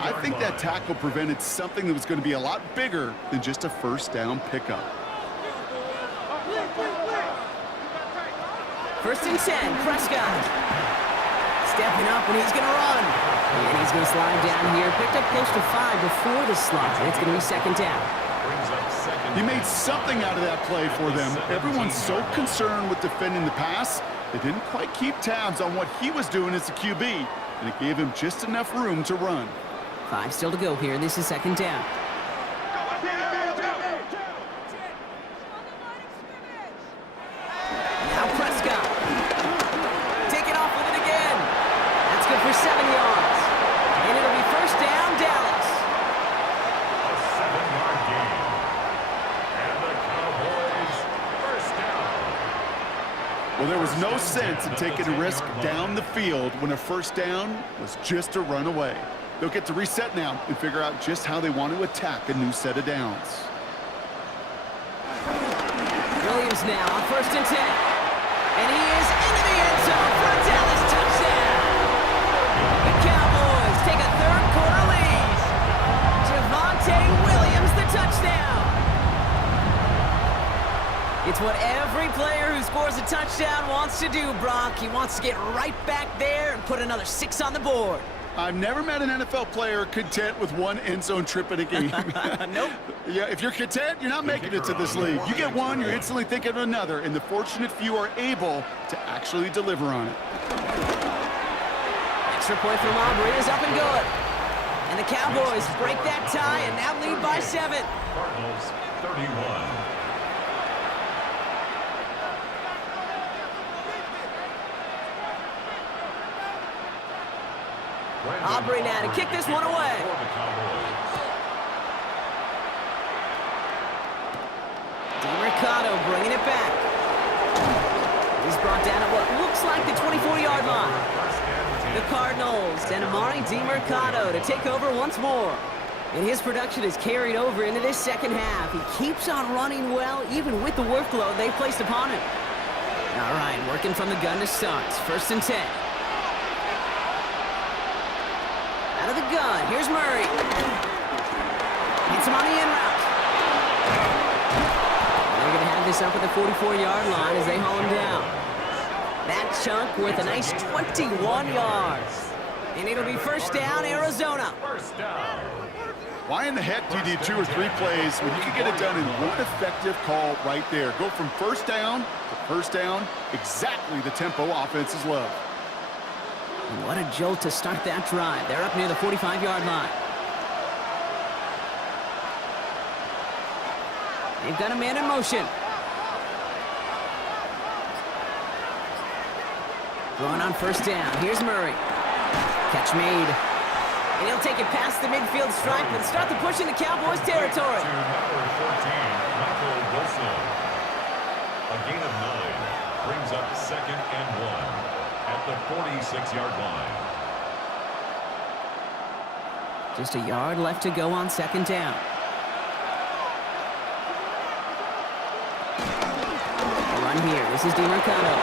I think that tackle prevented something that was going to be a lot bigger than just a first down pickup. First and 10, Prescott. Stepping up, and he's going to run. And he's going to slide down here. Picked up close to 5 before the slide. It's going to be 2nd down. He made something out of that play for them. Everyone's so concerned with defending the pass, they didn't quite keep tabs on what he was doing as a QB, and it gave him just enough room to run. 5 still to go here. This is 2nd down. Now Prescott. Take it off with it again. That's good for 7 yards. And it'll be first down, Dallas. A 7-yard gain. And the Cowboys first down. Well, there was no sense in taking a risk down the field when a first down was just a run away. They'll get to reset now and figure out just how they want to attack a new set of downs. Williams now on 1st and 10. And he is into the end zone for a Dallas touchdown. The Cowboys take a third-quarter lead. Javonte Williams, the touchdown. It's what every player who scores a touchdown wants to do, Brock. He wants to get right back there and put another 6 on the board. I've never met an NFL player content with one end zone trip in a game. Nope. Yeah, if you're content, you're not making it to this league. You get one, you're instantly thinking of another, and the fortunate few are able to actually deliver on it. Extra point from Aubrey is up and good. And the Cowboys break that tie and now lead by 7. Cardinals 31. Aubrey now to kick this one away. DeMercado bringing it back. He's brought down at what looks like the 24-yard line. The Cardinals and Amari DeMercado to take over once more. And his production is carried over into this second half. He keeps on running well, even with the workload they placed upon him. All right, working from the gun to start. 1st and 10. Out of the gun, here's Murray. Hits him on the in route. They're going to have this up at the 44-yard line as they haul him down. That chunk with a nice 21 yards. And it'll be first down, Arizona. First down. Why in the heck do you need 2 or 3 plays when you can get it done in one effective call right there? Go from first down to first down, exactly the tempo offenses love. And what a jolt to start that drive. They're up near the 45-yard line. They've got a man in motion. Going on first down. Here's Murray. Catch made. And he'll take it past the midfield stripe and start the push into Cowboys territory. To number 14, Michael Wilson. A gain of 9 brings up 2nd and 1 at the 46-yard line. Just a yard left to go on 2nd down. A run here. This is DeMercado.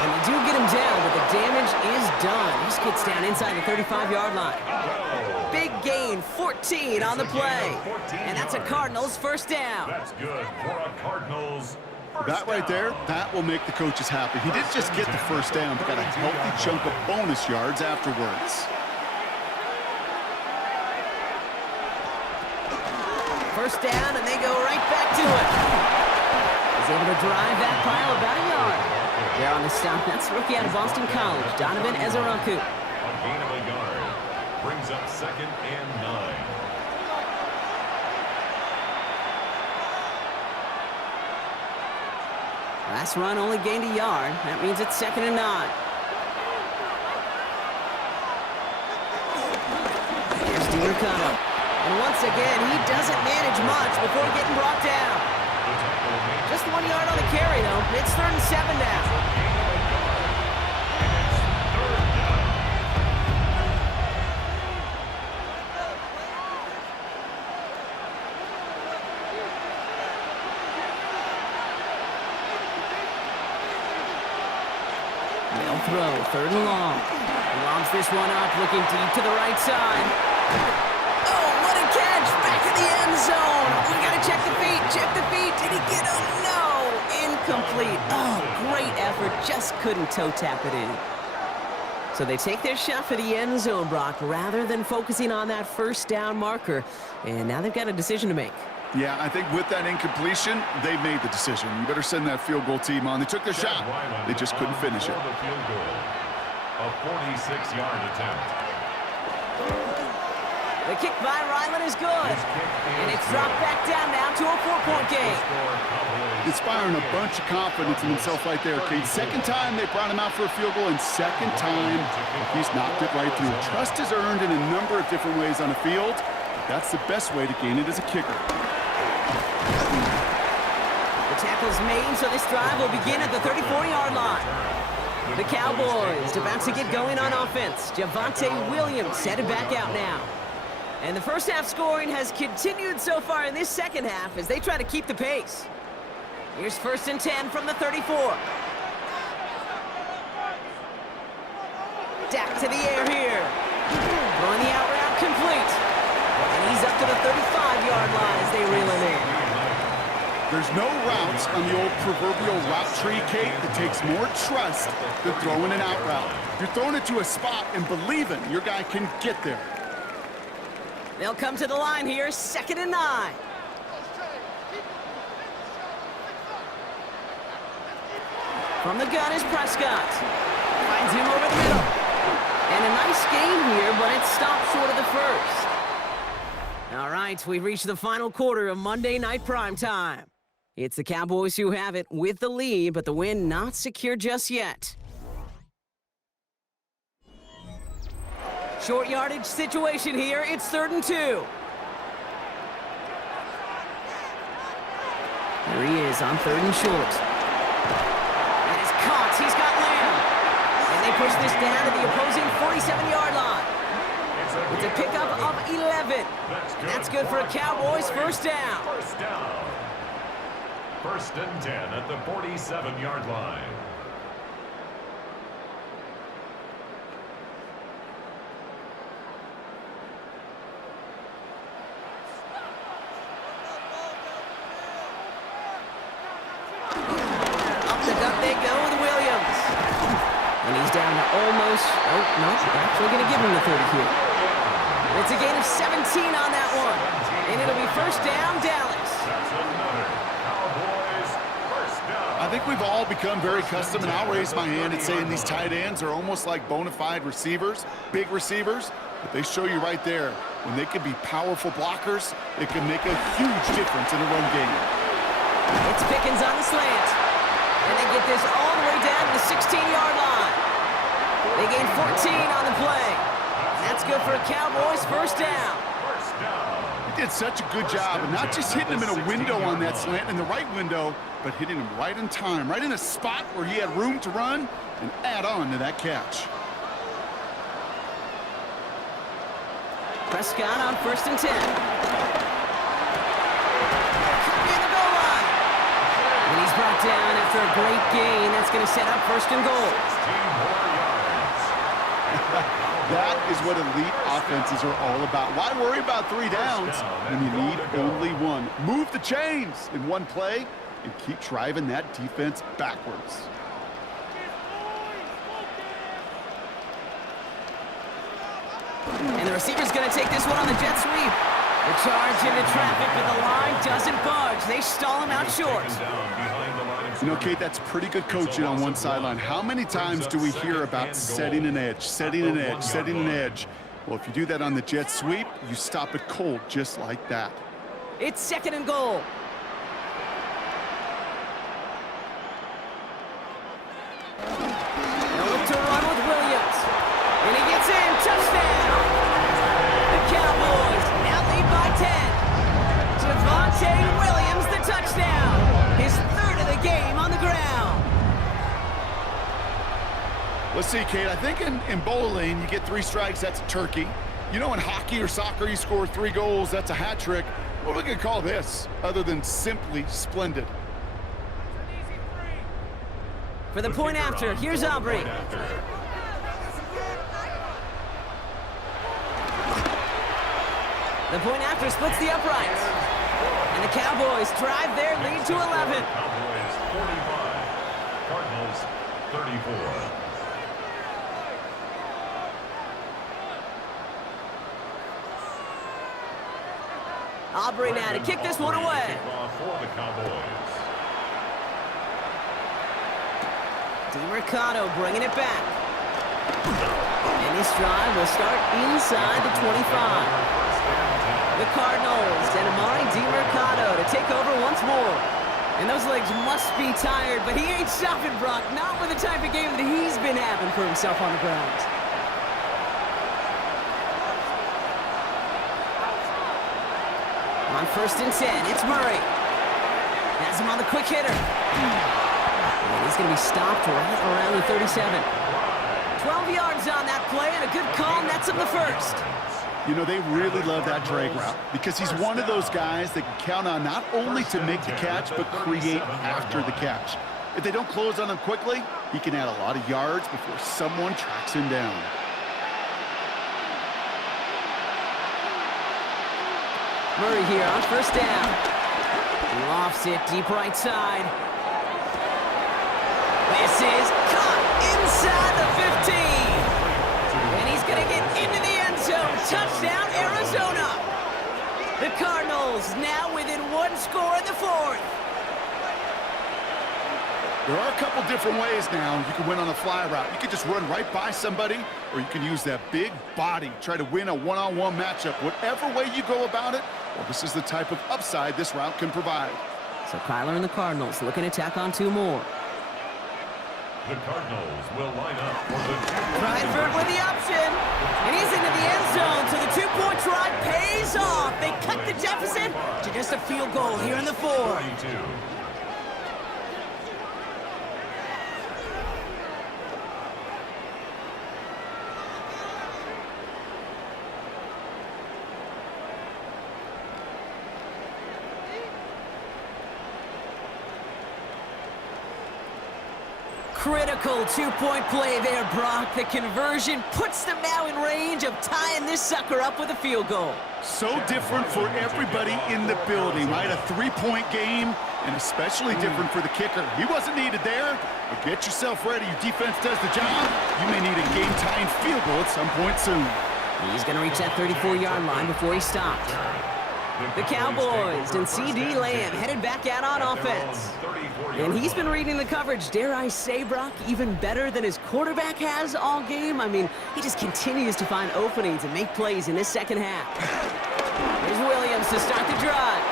And they do get him down, but the damage is done. This gets down inside the 35-yard line. Big gain, 14 on the play. And that's a Cardinals first down. That's good for a Cardinals first That right there, down. that will make the coaches happy. He didn't just get the first down, but got a healthy chunk of bonus yards afterwards. First down, and they go right back to it. He's able to drive that pile about a yard. There on the stop, that's rookie out of Boston College, Donovan Ezeraku. A gain of a yard. Brings up 2nd and 9. Last run only gained a yard. That means it's 2nd and 9. Here's DiMercado. And once again, he doesn't manage much before getting brought down. Just 1 yard on the carry, though. It's 3rd and 7 now. They'll throw, 3rd and long. He lobs this one up, looking deep to the right side. Oh, what a catch! Back in the end zone. We gotta check the feet. Check the feet. Did he get him? No, incomplete. Oh, great effort. Just couldn't toe tap it in. So they take their shot for the end zone, Brock, rather than focusing on that first down marker. And now they've got a decision to make. Yeah, I think with that incompletion, they made the decision. You better send that field goal team on. They took their shot. They just couldn't finish it. A 46-yard attempt. The kick by Ryland is good. And it's dropped back down now to a 4-point game. Inspiring a bunch of confidence in himself right there, Kate. Second time they brought him out for a field goal, and second time he's knocked it right through. Trust is earned in a number of different ways on the field. That's the best way to gain it as a kicker. The tackle's made, so this drive will begin at the 34-yard line. The Cowboys about to get going on offense. Javonte Williams headed back out now. And the first half scoring has continued so far in this second half as they try to keep the pace. Here's 1st and 10 from the 34. Dak to the air here. Throwing the out route complete. And he's up to the 35-yard line as they reel him in. There's no routes on the old proverbial route tree, Kate, that takes more trust than throwing an out route. You're throwing it to a spot and believing your guy can get there. They'll come to the line here, 2nd and 9. From the gun is Prescott. Finds him over the middle. And a nice gain here, but it stopped short of the first. All right, we've reached the final quarter of Monday Night Primetime. It's the Cowboys who have it with the lead, but the win not secure just yet. Short yardage situation here. It's 3rd and 2. There he is on 3rd and short. And it's caught. He's got Lamb. And they push this down to the opposing 47-yard line. It's a pickup of 11. That's good for a Cowboys first down. First down. 1st and 10 at the 47-yard line. Up the gut they go with Williams. And he's down to almost, oh, no, actually going to give him the 30 here. It's a gain of 17 on that one. And it'll be first down, Dallas. That's another Cowboys first down. I think we've all become very accustomed, and I'll raise my hand and saying these tight ends are almost like bona fide receivers, big receivers. But they show you right there, when they can be powerful blockers, it can make a huge difference in a run game. It's Pickens on the slant. And they get this all the way down to the 16-yard line. They gain 14 on the play. And that's good for a Cowboys first down. First down. He did such a good job, and not just hitting him in a window on that slant, in the right window, but hitting him right in time, right in a spot where he had room to run and add on to that catch. Prescott on 1st and 10. Near the goal line. And he's brought down after a great gain. That's going to set up first and goal. 16 more yards. That is what elite offenses are all about. Why worry about 3 downs when you need only 1? Move the chains in one play and keep driving that defense backwards. And the receiver's going to take this one on the jet sweep. The charge into traffic, but the line doesn't budge. They stall him out short. You know, Kate, that's pretty good coaching on one sideline. How many times do we hear about setting an edge, setting an edge, setting an edge? Well, if you do that on the jet sweep, you stop it cold just like that. It's second and goal. They'll look to run with Williams. And he gets in. Touchdown. The Cowboys now lead by 10. Javonte Williams, the touchdown. His third of the game on the ground. Let's see, Kate. I think in bowling, you get 3 strikes, that's a turkey. You know, in hockey or soccer, you score 3 goals, that's a hat trick. What are we going to call this other than simply splendid? For the point after, here's Aubrey. The point after splits the uprights. And the Cowboys drive their lead to 11. Cowboys 45, Cardinals 34. Aubrey now to kick this one away. For the Cowboys. DeMercado bringing it back. And this drive will start inside the 25. The Cardinals and Amari DeMercado to take over once more. And those legs must be tired, but he ain't stopping, Brock. Not with the type of game that he's been having for himself on the ground. On first and 10, it's Murray. Has him on the quick hitter. And he's going to be stopped right around the 37. 12 yards on that play, and a good call nets him the first. You know, they really love that drag route because he's one of those guys that can count on not only to make the catch, but create after the catch. If they don't close on him quickly, he can add a lot of yards before someone tracks him down. Murray here on first down. Lofts it deep right side. This is caught inside the 15. And he's going to get into the end zone. Touchdown, Arizona. The Cardinals now within 1 score in the 4th. There are a couple different ways now. You can win on a fly route. You can just run right by somebody, or you can use that big body, try to win a one-on-one matchup. Whatever way you go about it, well, this is the type of upside this route can provide. So Kyler and the Cardinals looking to tack on 2 more. The Cardinals will line up for the 2-point. Bradford with the option, and he's into the end zone, so the 2-point try pays off. They cut the deficit to just a field goal here in the 4th. 42. Critical 2-point play there, Brock. The conversion puts them now in range of tying this sucker up with a field goal. So different for everybody in the building, right? A 3-point game, and especially different for the kicker. He wasn't needed there, but get yourself ready. Your defense does the job. You may need a game-tying field goal at some point soon. He's going to reach that 34-yard line before he stopped. The Cowboys and C.D. Lamb headed back out on offense. And he's been reading the coverage, dare I say, Brock, even better than his quarterback has all game. I mean, he just continues to find openings and make plays in this second half. Here's Williams to start the drive.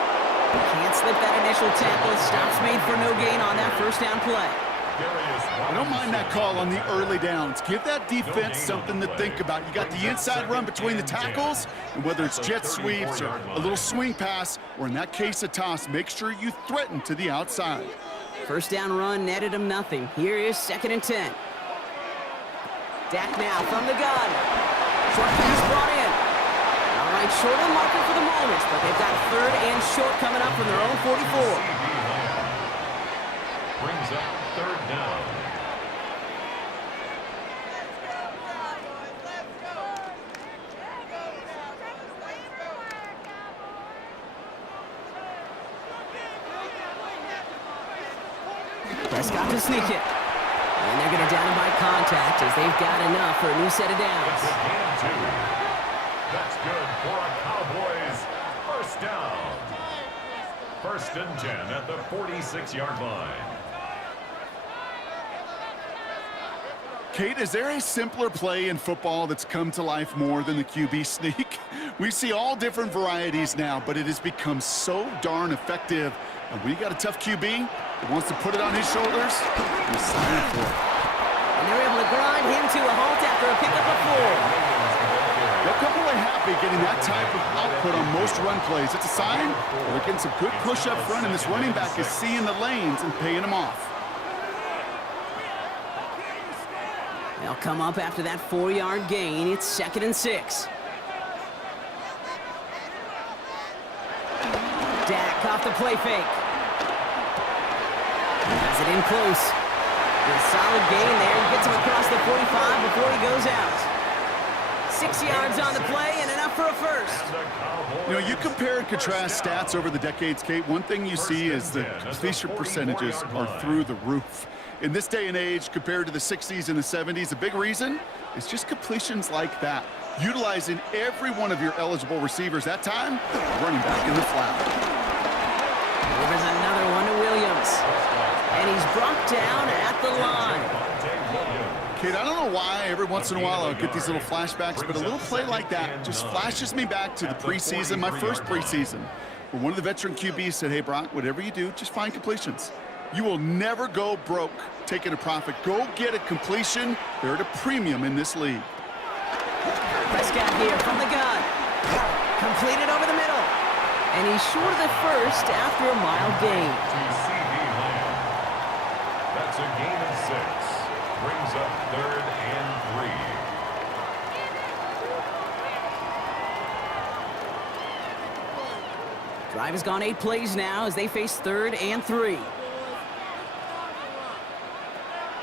Can't slip that initial tackle. Stops made for no gain on that first down play. I don't mind that call on the early downs. Give that defense something to think about. You got the inside run between the tackles, and whether it's jet sweeps or a little swing pass, or in that case a toss, make sure you threaten to the outside. First down run netted him nothing. Here is 2nd and 10. Dak now from the gun. Short pass brought in. All right, short on marker for the moment, but they've got 3rd and short coming up from their own 44. Brings up third down. Prescott to sneak it. And they're going to down him by contact as they've got enough for a new set of downs. It's a gain of 2. That's good for a Cowboys first down. 1st and 10 at the 46-yard line. Kate, is there a simpler play in football that's come to life more than the QB sneak? We see all different varieties now, but it has become so darn effective. And when you got a tough QB that wants to put it on his shoulders, you sign up for it. And they're able to grind him to a halt after a pickup of 4. They'll come away happy getting that type of output on most run plays. It's a sign they're getting some good push up front, and this running back is seeing the lanes and paying them off. They'll come up after that 4-yard gain. It's 2nd and 6. Dak off the play fake. Has it in close. A solid gain there. He gets him across the 45 before he goes out. 6 yards on the play and enough for a first. You know, you compare and contrast stats over the decades, Kate. One thing you see is the completion percentages are through the roof. In this day and age, compared to the 60s and the 70s, a big reason is just completions like that. Utilizing every one of your eligible receivers that time, running back in the flat. Delivers another one to Williams. And he's brought down at the line. Kate, I don't know why every once in a while I'll get these little flashbacks, but a little play like that just flashes me back to the preseason, my first preseason, where one of the veteran QBs said, hey, Brock, whatever you do, just find completions. You will never go broke taking a profit. Go get a completion. They're at a premium in this league. Prescott here from the gun. Completed over the middle. And he's short of the first after a mild gain. That's a gain of 6. Brings up 3rd and 3. Drive has gone 8 plays now as they face 3rd and 3.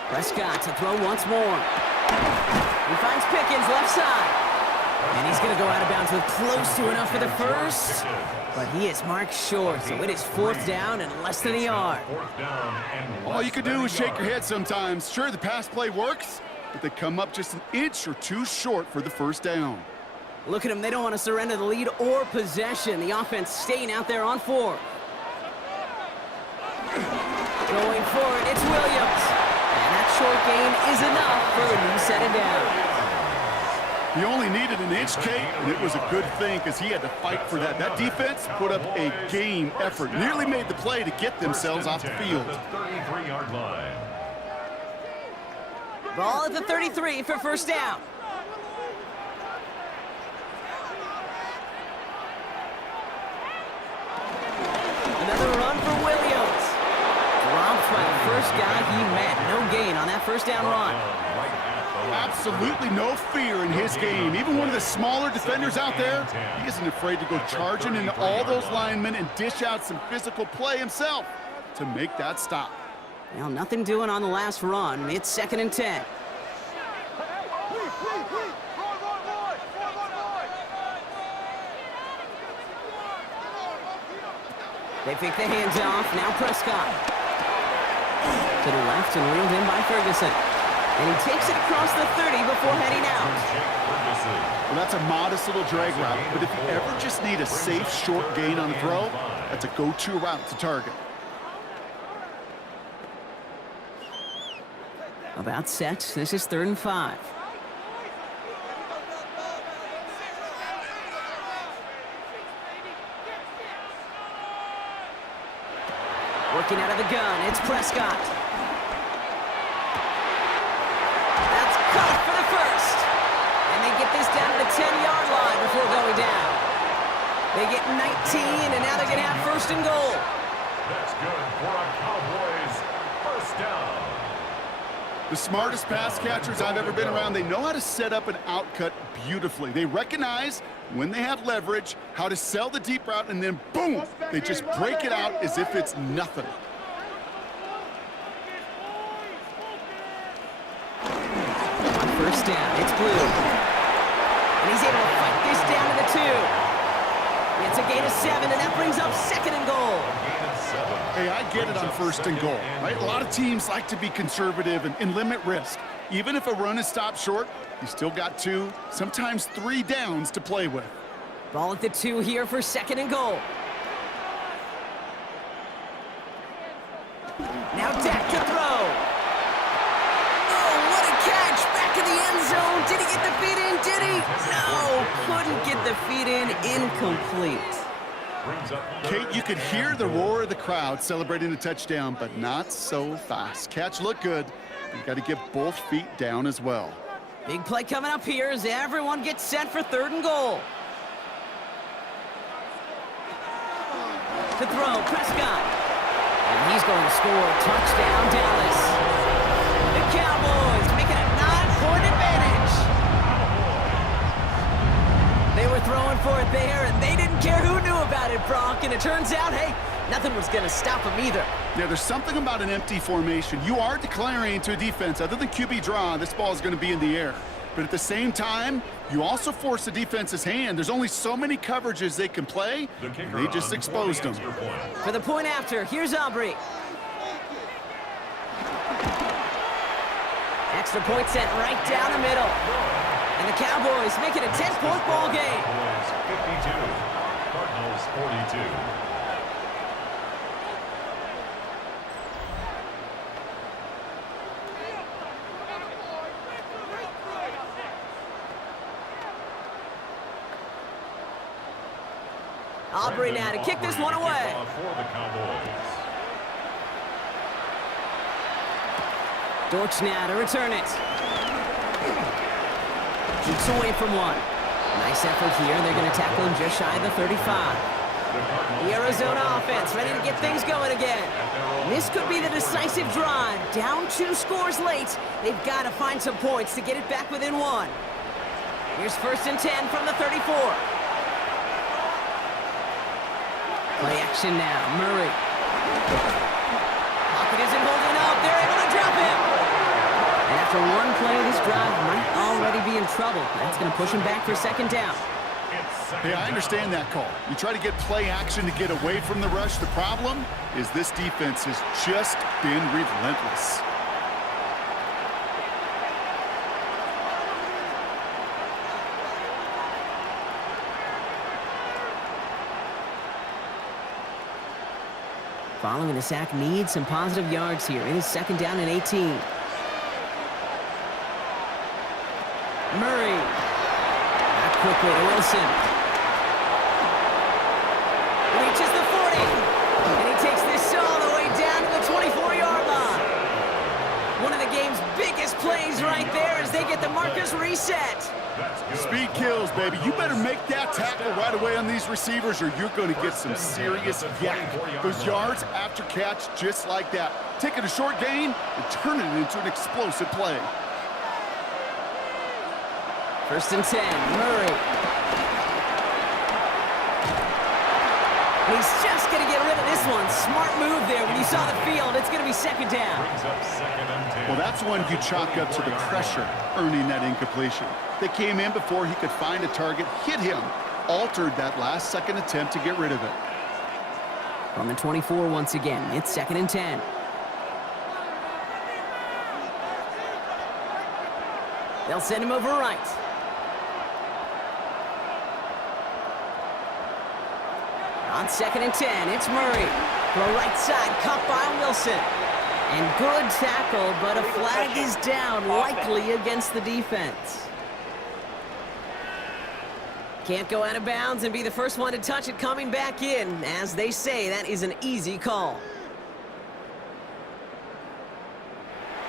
Prescott to throw once more. He finds Pickens left side. And he's going to go out of bounds with close to enough for the first. But he is marked short, so it is 4th down and less than a yard. All you can do is shake your head sometimes. Sure, the pass play works, but they come up just an inch or two short for the first down. Look at them. They don't want to surrender the lead or possession. The offense staying out there on 4. Going for it, it's Williams. And that short gain is enough for a new set of downs. He only needed an inch, Kate, and it was a good thing because he had to fight for that. That defense put up a game effort, nearly made the play to get themselves off the field. 33-yard line. Ball at the 33 for first down. Another run for Williams. Dropped by the first guy he met. No gain on that first down run. Absolutely no fear in his game. Even one of the smaller defenders out there, he isn't afraid to go charging into all those linemen and dish out some physical play himself to make that stop. Well, nothing doing on the last run. It's 2nd and 10. They fake the hands off. Now Prescott. To the left and reeled in by Ferguson. And he takes it across the 30 before heading out. Well, that's a modest little drag route, but if you ever just need a safe, short gain on the throw, that's a go-to route to target. About set. This is 3rd and 5. Working out of the gun, it's Prescott. That's caught for the first. And they get this down to the 10-yard line before going down. They get 19, and now they're going to have 1st and goal. That's good for a Cowboys first down. The smartest pass catchers I've ever been around, they know how to set up an outcut beautifully. They recognize when they have leverage, how to sell the deep route, and then boom, they just break it out as if it's nothing. It's Blue. And he's able to fight this down to the 2. It's a gain of 7, and that brings up 2nd and goal. Hey, I get it on 1st and goal, right? A lot of teams like to be conservative and limit risk. Even if a run is stopped short, you still got 2, sometimes 3 downs to play with. Ball at the 2 here for 2nd and goal. Now Dak to throw. Oh, what a catch! Back in the end zone. Did he get the feet in? Did he? No, couldn't get the feet in. Incomplete. Kate, you could hear the roar of the crowd celebrating a touchdown, but not so fast. Catch looked good. You've got to get both feet down as well. Big play coming up here as everyone gets set for 3rd and goal. To throw, Prescott. And he's going to score. Touchdown, Dallas. The Cowboys making a 9-point advantage. They were throwing for it there, and they didn't care who knew about it, Brock. And it turns out, hey, nothing was going to stop them either. Yeah, there's something about an empty formation. You are declaring to a defense, other than QB draw, this ball is going to be in the air. But at the same time, you also force the defense's hand. There's only so many coverages they can play, and they just exposed them. For the point after, here's Aubrey. Extra point sent right down the middle. And the Cowboys make it a 10-point ball game. 52, Cardinals 42. Aubrey now to kick this one away. For the Cowboys. Dortch now to return it. Shoots away from one. Nice effort here. They're going to tackle him just shy of the 35. The Arizona offense ready to get things going again. This could be the decisive drive. Down 2 scores late. They've got to find some points to get it back within 1. Here's 1st and 10 from the 34. Play action now. Murray. Pocket isn't holding up. They're able to drop him. And after one play, this drive might already be in trouble. That's going to push him back for 2nd down. Hey, I understand that call. You try to get play action to get away from the rush. The problem is this defense has just been relentless. Following the sack needs some positive yards here. It is 2nd down and 18. Murray. Back quickly to Wilson. Reaches the 40. And he takes this all the way down to the 24-yard line. One of the game's biggest plays right there as they get the markers reset. Speed kills, baby. You better make that tackle right away on these receivers or you're going to get some serious yak. Those yards after catch just like that. Taking a short gain and turning it into an explosive play. 1st and 10, Murray. He's just going to get rid of this one. Smart move there. When you saw the field, it's going to be 2nd down. Well, that's one you chalk up to the pressure, earning that incompletion. They came in before he could find a target, hit him, altered that last-second attempt to get rid of it. From the 24 once again, it's 2nd and 10. They'll send him over right. On 2nd and 10, it's Murray. The right side, caught by Wilson. And good tackle, but a flag is down, likely against the defense. Can't go out of bounds and be the first one to touch it coming back in. As they say, that is an easy call.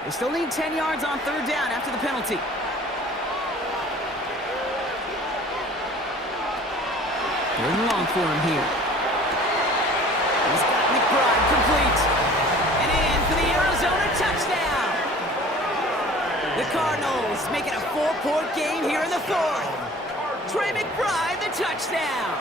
They still need 10 yards on 3rd down after the penalty. Third and long for him here. He's got McBride complete. And in for the Arizona touchdown. The Cardinals make it a 4-point game here in the 4th. Trey McBride, the touchdown.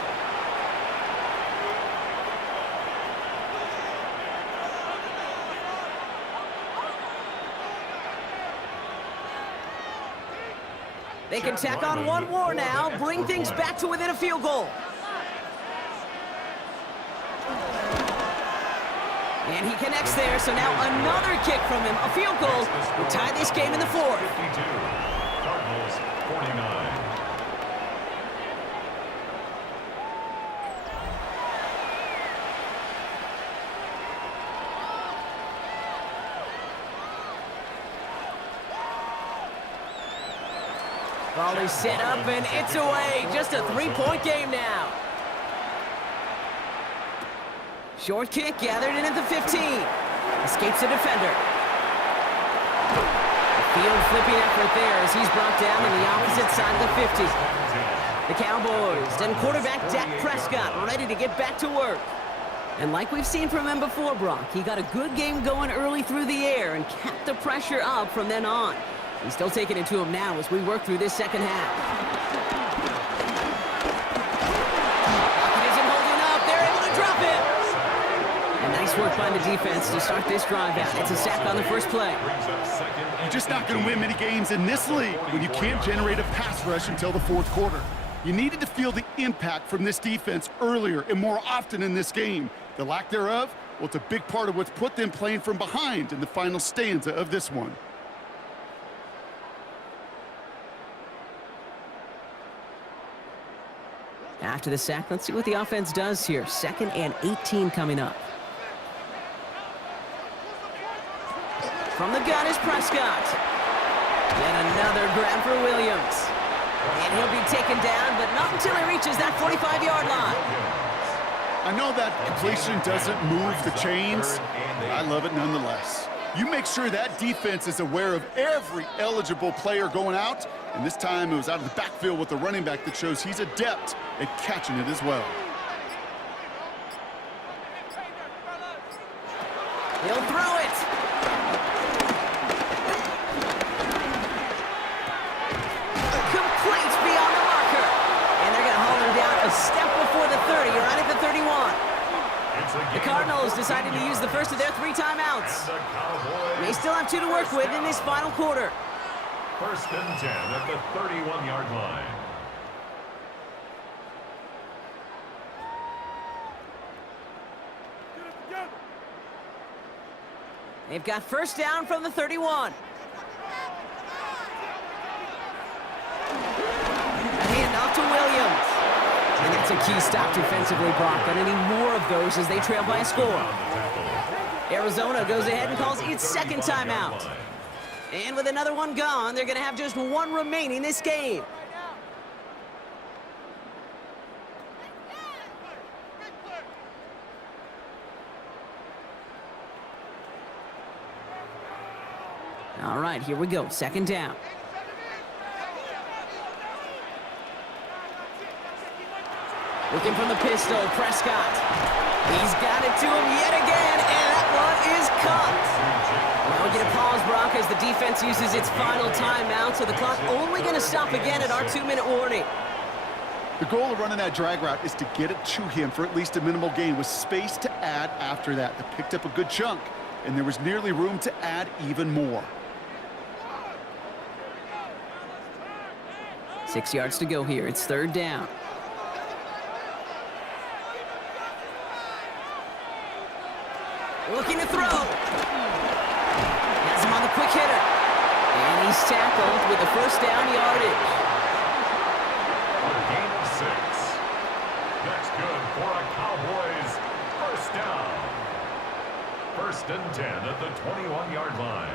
They can tack on one more now, bring things back to within a field goal. And he connects there, so now another kick from him, a field goal, will tie this game in the fourth. 52, Cardinals 49. Volley set up, and it's away. Just a three-point game now. Short kick gathered in at the 15. Escapes the defender. A field flipping effort there as he's brought down on the opposite side of the 50. The Cowboys and quarterback Dak Prescott ready to get back to work. And like we've seen from him before, Brock, he got a good game going early through the air and kept the pressure up from then on. He's still taking it to him now as we work through this second half. It isn't holding up. They're able to drop it. And nice work by the defense to start this drive out. It's a sack on the first play. You're just not going to win many games in this league when you can't generate a pass rush until the fourth quarter. You needed to feel the impact from this defense earlier and more often in this game. The lack thereof, well, it's a big part of what's put them playing from behind in the final stanza of this one. After the sack, let's see what the offense does here. 2nd and 18 coming up. From the gun is Prescott. Yet another grab for Williams. And he'll be taken down, but not until he reaches that 45-yard line. I know that completion doesn't move the chains, but I love it nonetheless. You make sure that defense is aware of every eligible player going out, and this time it was out of the backfield with the running back that shows he's adept at catching it as well. He'll throw it. Complete beyond the marker. And they're going to haul him down a step before the 30, right at the 31. The Cardinals decided to use the first of their 3 timeouts. They still have 2 to work with in this final quarter. 1st and 10 at the 31-yard line. They've got first down from the 31. A handoff to Williams. And that's a key stop defensively, Brock. And any more of those as they trail by a score. Arizona goes ahead and calls its 2nd timeout. And with another one gone, they're going to have just 1 remaining this game. All right, here we go. 2nd down. Looking from the pistol, Prescott. He's got it to him yet again, and that one is caught. Now we get a pause, Brock, as the defense uses its final timeout, so the clock only going to stop again at our 2-minute warning. The goal of running that drag route is to get it to him for at least a minimal gain with space to add after that. They picked up a good chunk, and there was nearly room to add even more. 6 yards to go here. It's 3rd down. Looking to throw. Has him on the quick hitter. And he's tackled with the first down yardage. A gain of 6. That's good for a Cowboys first down. 1st and 10 at the 21-yard line.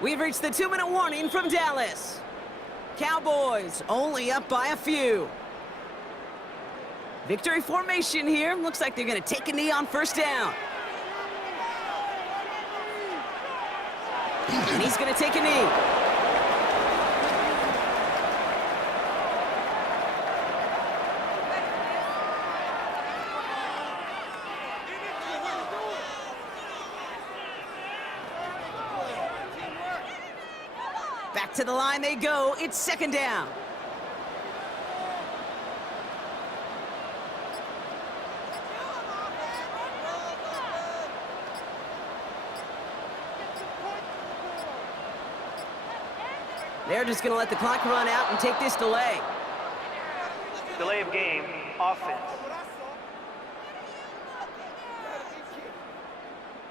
We've reached the 2-minute warning from Dallas. Cowboys only up by a few. Victory formation here. Looks like they're going to take a knee on first down. And he's going to take a knee. Back to the line they go. It's 2nd down. They're just going to let the clock run out and take this delay. Delay of game, offense.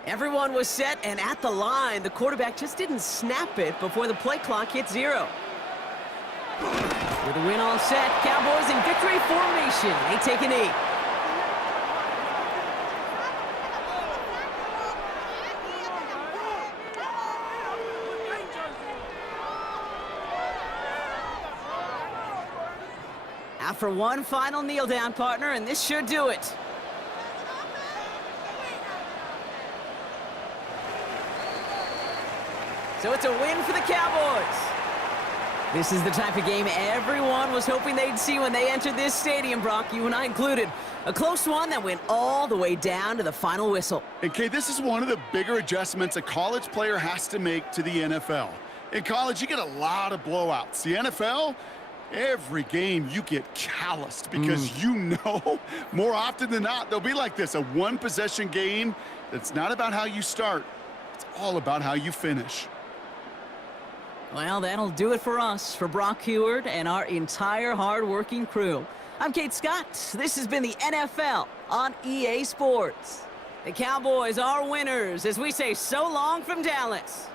Everyone was set and at the line. The quarterback just didn't snap it before the play clock hit 0. With the win all set, Cowboys in victory formation. They take a knee. Out for one final kneel down, partner, and this should do it. So it's a win for the Cowboys. This is the type of game everyone was hoping they'd see when they entered this stadium, Brock, you and I included. A close one that went all the way down to the final whistle. And Kay, this is one of the bigger adjustments a college player has to make to the NFL. In college, you get a lot of blowouts. The NFL, every game you get calloused because you know more often than not they'll be like this, a one-possession game that's not about how you start. It's all about how you finish. Well, that'll do it for us, for Brock Heward and our entire hard-working crew. I'm Kate Scott. This has been the NFL on EA Sports. The Cowboys are winners as we say so long from Dallas.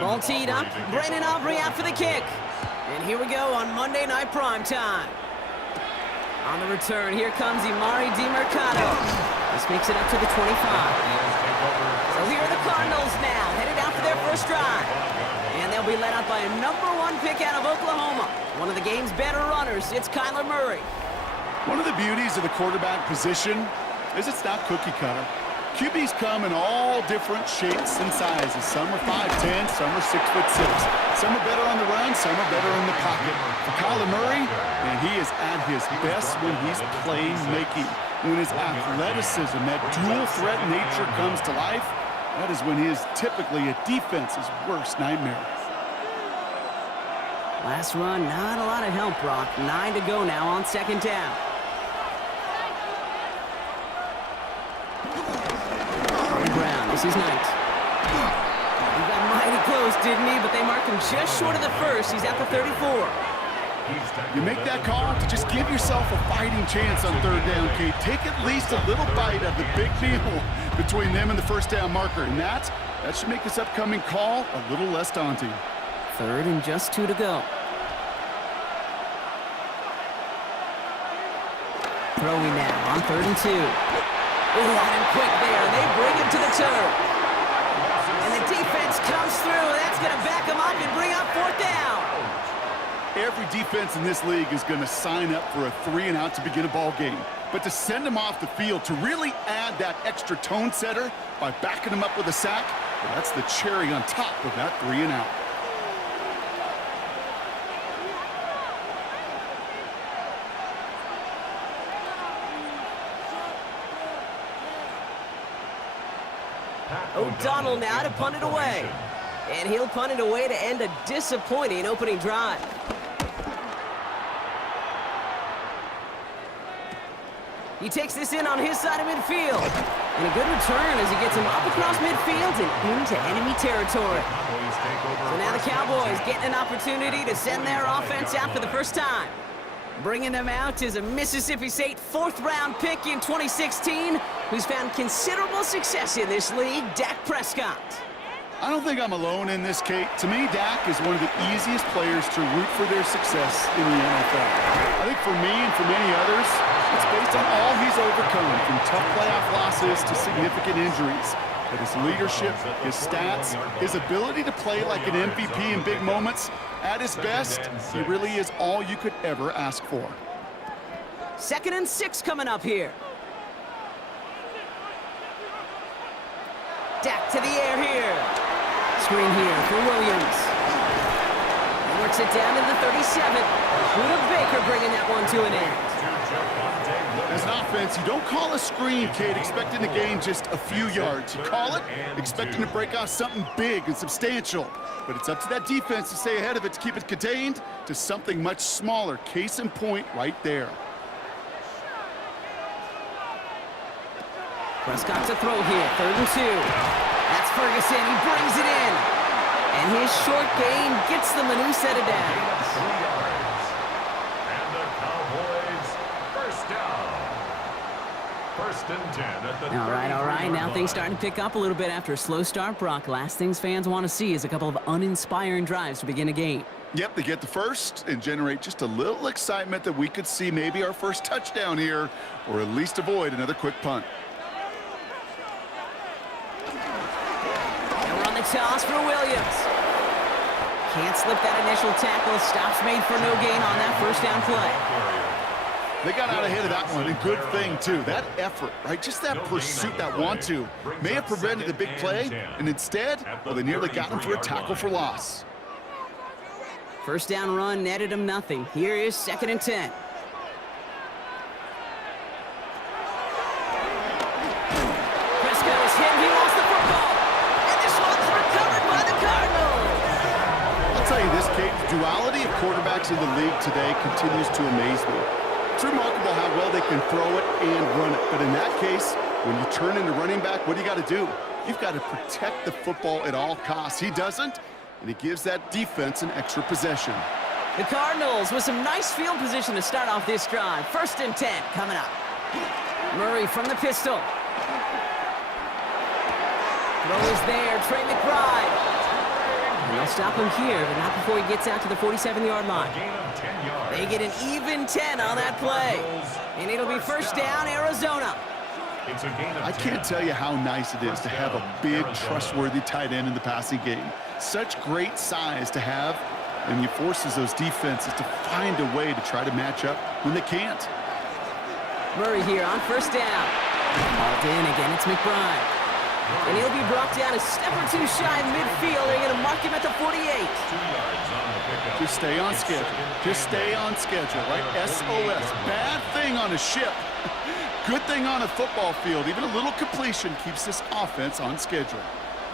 Ball teed up. Brandon Aubrey out for the kick. And here we go on Monday Night Primetime. On the return, here comes Imari DiMercato. This makes it up to the 25. So here are the Cardinals now, headed out for their first drive. And they'll be led out by a #1 pick out of Oklahoma. One of the game's better runners, it's Kyler Murray. One of the beauties of the quarterback position is it's not cookie cutter. QBs come in all different shapes and sizes. Some are 5'10", some are 6'6". Some are better on the run, some are better in the pocket. For Kyler Murray, and he is at his best when he's playmaking. When his athleticism, that dual threat nature comes to life, that is when he is typically a defense's worst nightmare. Last run, not a lot of help, Brock. 9 to go now on second down. Brown, this is Knight. He got mighty close, didn't he? But they marked him just short of the first. He's at the 34. You make that call to just give yourself a fighting chance on third down, Kate. Take at least a little bite of the big meal between them and the first down marker. And that should make this upcoming call a little less daunting. Third and just 2 to go. Throwing now on 3rd and 2. Oh, on him quick there. They bring him to the turn. And the defense comes through. That's going to back him up and bring up 4th down. Every defense in this league is going to sign up for a 3-and-out to begin a ball game. But to send them off the field, to really add that extra tone setter by backing them up with a sack, well, that's the cherry on top of that 3-and-out. O'Donnell now to punt it away. And he'll punt it away to end a disappointing opening drive. He takes this in on his side of midfield. And a good return as he gets him up across midfield and into enemy territory. So now the Cowboys getting an opportunity to send their offense out for the first time. Bringing them out is a Mississippi State 4th-round pick in 2016 who's found considerable success in this league, Dak Prescott. I don't think I'm alone in this, Kate. To me, Dak is one of the easiest players to root for their success in the NFL. I think for me and for many others, it's based on all he's overcome, from tough playoff losses to significant injuries. But his leadership, his stats, his ability to play like an MVP in big moments, at his best, he really is all you could ever ask for. 2nd and 6 coming up here. Dak to the air here. Screen here for Williams. He works it down to the 37. Buda Baker bringing that one to an end. As an offense, you don't call a screen, Kate, expecting to gain just a few yards. You call it expecting to break off something big and substantial. But it's up to that defense to stay ahead of it, to keep it contained to something much smaller. Case in point right there. Prescott to throw here, 3rd and 2. That's Ferguson, he brings it in. And his short gain gets them a new set of downs. 3 yards. And the Cowboys, first down. 1st and 10 at the All right. Now things starting to pick up a little bit after a slow start, Brock. Last things fans want to see is a couple of uninspiring drives to begin a game. Yep, they get the first and generate just a little excitement that we could see maybe our first touchdown here, or at least avoid another quick punt. Toss for Williams. Can't slip that initial tackle. Stops made for no gain on that first down play. They got out ahead of that one, and good thing, too. That effort, right, just that pursuit, that want-to, may have prevented the big play, and instead, well, they nearly got him for a tackle for loss. First down run netted him nothing. Here is 2nd and 10. Prescott is hit. He lost the football. Recovered by the Cardinals. I'll tell you this, Kate, the duality of quarterbacks in the league today continues to amaze me. It's remarkable how well they can throw it and run it. But in that case, when you turn into running back, what do you got to do? You've got to protect the football at all costs. He doesn't, and he gives that defense an extra possession. The Cardinals with some nice field position to start off this drive. 1st and 10 coming up. Murray from the pistol. Throw is there, Trey McBride. And they'll stop him here, but not before he gets out to the 47-yard line. They get an even 10 on that play. And it'll be first down, Arizona. I can't tell you how nice it is to have a big, trustworthy tight end in the passing game. Such great size to have, and he forces those defenses to find a way to try to match up when they can't. Murray here on first down. Hauled in again, it's McBride. And he'll be brought down a step or two shy of midfield. They're going to mark him at the 48. Just stay on schedule. Just stay on schedule, right? SOS. Bad thing on a ship. Good thing on a football field, even a little completion keeps this offense on schedule.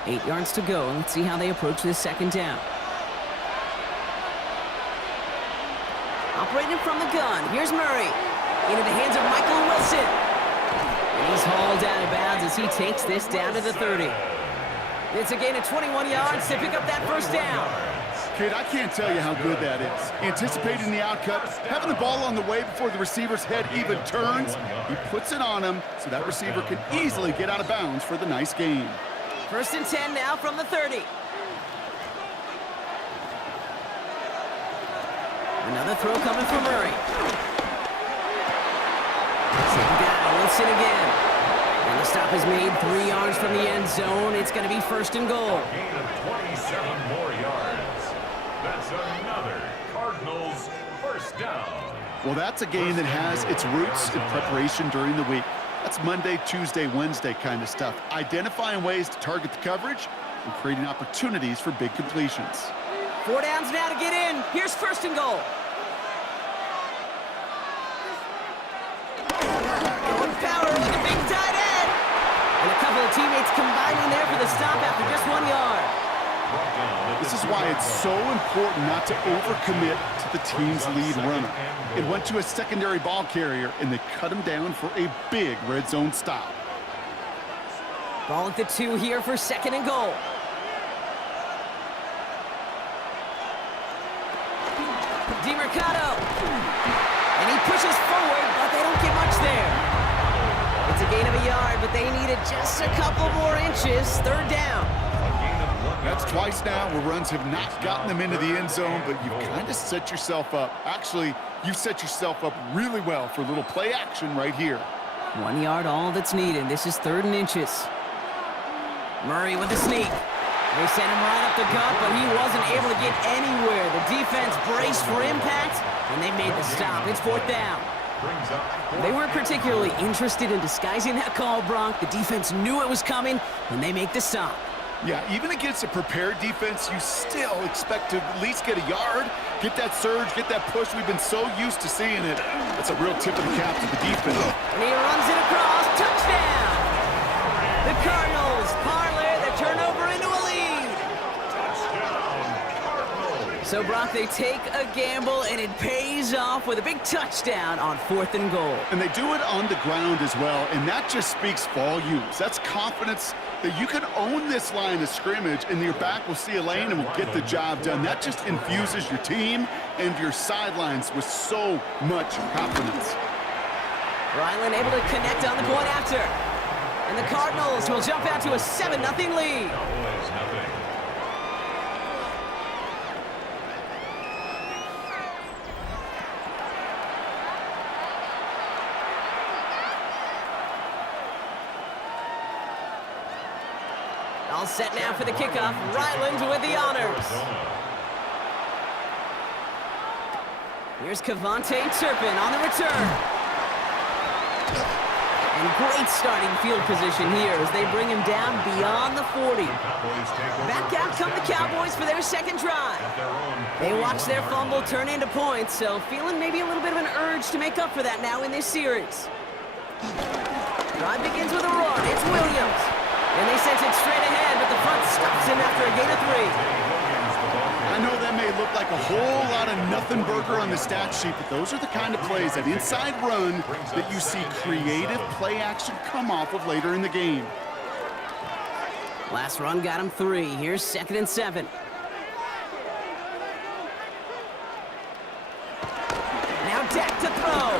8 yards to go. Let's see how they approach this second down. Operating from the gun. Here's Murray. Into the hands of Michael Wilson. And he's hauled out of bounds as he takes this down to the 30. It's a gain of 21 yards to pick up that first down. Kid, I can't tell you how good that is. Anticipating the outcut, having the ball on the way before the receiver's head even turns, he puts it on him so that receiver can easily get out of bounds for the nice gain. 1st and 10 now from the 30. Another throw coming from Murray. Same guy, Wilson again. And the stop is made 3 yards from the end zone. It's going to be 1st and goal. Gain of 27 more yards. That's another Cardinals first down. Well, that's a game that has its roots in preparation during the week. That's Monday, Tuesday, Wednesday kind of stuff. Identifying ways to target the coverage and creating opportunities for big completions. 4 downs now to get in. Here's 1st and goal. Going power with a big tight end. And a couple of teammates combining there for the stop after just 1 yard. This is why it's so important not to overcommit to the team's lead runner. It went to a secondary ball carrier, and they cut him down for a big red zone stop. Ball at the 2 here for 2nd and goal. DeMercado. And he pushes forward, but they don't get much there. It's a gain of a yard, but they needed just a couple more inches. 3rd down. That's twice now where runs have not gotten them into the end zone, but you've kind of set yourself up. Actually, you've set yourself up really well for a little play action right here. 1 yard, all that's needed. This is 3rd and inches. Murray with the sneak. They sent him right up the gut, but he wasn't able to get anywhere. The defense braced for impact, and they made the stop. It's 4th down. They weren't particularly interested in disguising that call, Bronk. The defense knew it was coming, and they make the stop. Yeah, even against a prepared defense, you still expect to at least get a yard, get that surge, get that push. We've been so used to seeing it. That's a real tip of the cap to the defense. And he runs it across. Touchdown! The Cardinals parlay the turnover into a lead. So, Brock, they take a gamble, and it pays off with a big touchdown on 4th and goal. And they do it on the ground as well, and that just speaks volumes. That's confidence that you can own this line of scrimmage, and your back will see a lane and will get the job done. That just infuses your team and your sidelines with so much confidence. Ryland able to connect on the point after. And the Cardinals will jump out to a 7-0 lead. All set now for the kickoff. Ryland with the honors. Here's Cavante Turpin on the return. And great starting field position here as they bring him down beyond the 40. Back out come the Cowboys for their second drive. They watch their fumble turn into points, so feeling maybe a little bit of an urge to make up for that now in this series. Drive begins with a run. It's Williams. And they sent it straight ahead, but the front stops him after a gain of 3. I know that may look like a whole lot of nothing burger on the stat sheet, but those are the kind of plays, that inside run, that you see creative play action come off of later in the game. Last run got him 3. Here's 2nd and 7. Now Dak to throw.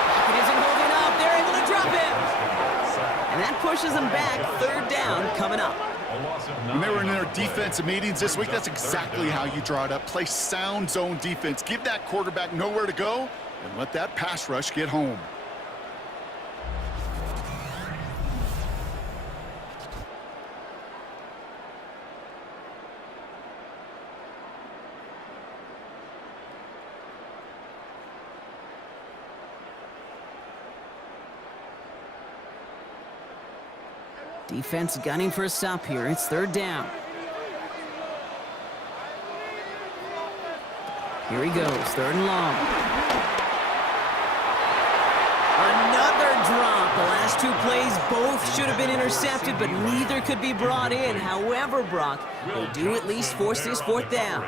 Pocket isn't holding up. They're able to drop him. And that pushes them back. 3rd down coming up. When they were in their defensive meetings this week, that's exactly how you draw it up. Play sound zone defense. Give that quarterback nowhere to go and let that pass rush get home. Defense gunning for a stop here. It's 3rd down. Here he goes, 3rd and long. Another drop. The last two plays both should have been intercepted, but neither could be brought in. However, Brock, they do at least force this fourth down.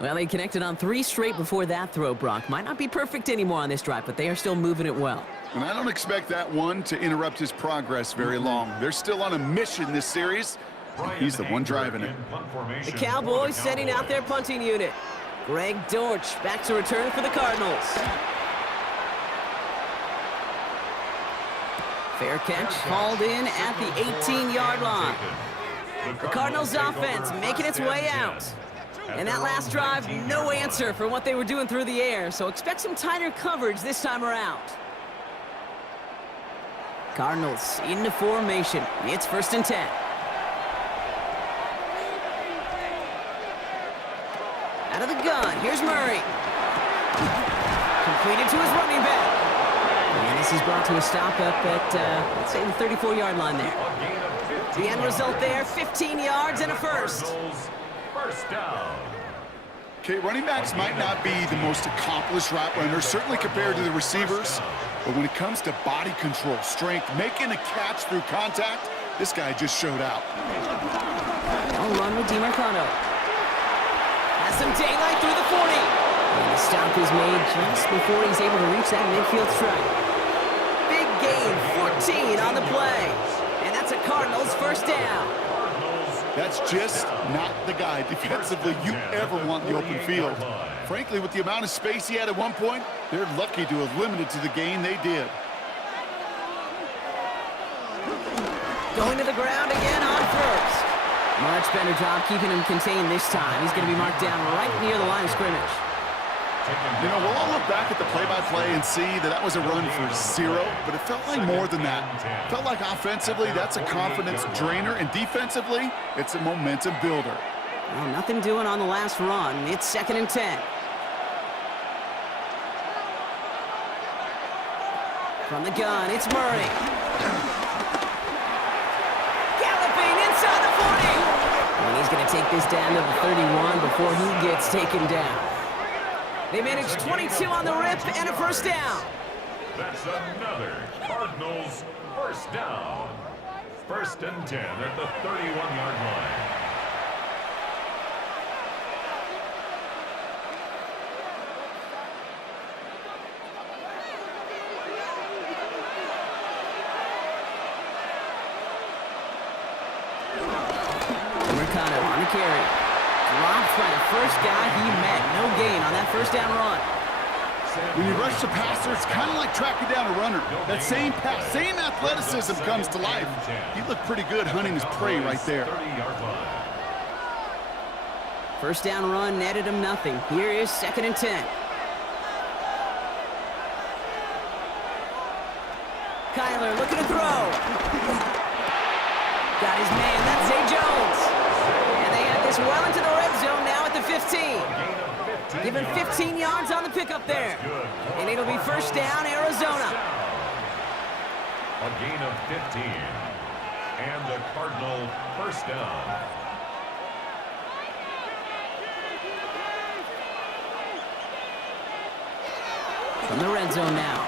Well, they connected on 3 straight before that throw, Brock. Might not be perfect anymore on this drive, but they are still moving it well. And I don't expect that one to interrupt his progress very long. They're still on a mission this series. He's the one driving it. The Cowboys sending out their punting unit. Greg Dortch back to return for the Cardinals. Fair catch hauled in at the 18-yard line. The Cardinals offense making its way out. And that last drive, no answer for what they were doing through the air, so expect some tighter coverage this time around. Cardinals into formation. It's 1st and 10. Out of the gun, here's Murray. Completed to his running back. And this is brought to a stop up at, let's say, the 34-yard line there. The end result there, 15 yards and a first. First down. Okay, running backs might not be the most accomplished route runners, certainly compared to the receivers. But when it comes to body control, strength, making a catch through contact, this guy just showed out. I'll run with DiMarcano. Has some daylight through the 40. And the stop is made just before he's able to reach that midfield strike. Big gain, 14 on the play. And that's a Cardinals first down. That's just not the guy defensively you ever want in the open field. Frankly, with the amount of space he had at one point, they're lucky to have limited to the gain they did. Going to the ground again on first. Much better job keeping him contained this time. He's going to be marked down right near the line of scrimmage. You know, we'll all look back at the play-by-play and see that was a run for 0, but it felt like more than that. It felt like offensively, that's a confidence drainer, and defensively, it's a momentum builder. Well, nothing doing on the last run. It's 2nd and 10. From the gun, it's Murray. Galloping inside the 40. And he's going to take this down to the 31 before he gets taken down. They managed 22 on the rip and a first down. That's another Cardinals first down. 1st and 10 at the 31-yard line. Mercado on the carry. Dropped by the first guy he met. No gain on that first down run. When you rush the passer, it's kind of like tracking down a runner. That same pass, same athleticism comes to life. He looked pretty good hunting his prey right there. First down run netted him nothing. Here is 2nd and 10. Kyler looking to throw. Got his man, that's Zay Jones. And they have this well into the red zone now at the 15. Given 15 yards on the pickup there. And it'll be first down, Arizona. A gain of 15. And the Cardinal first down. From the red zone now.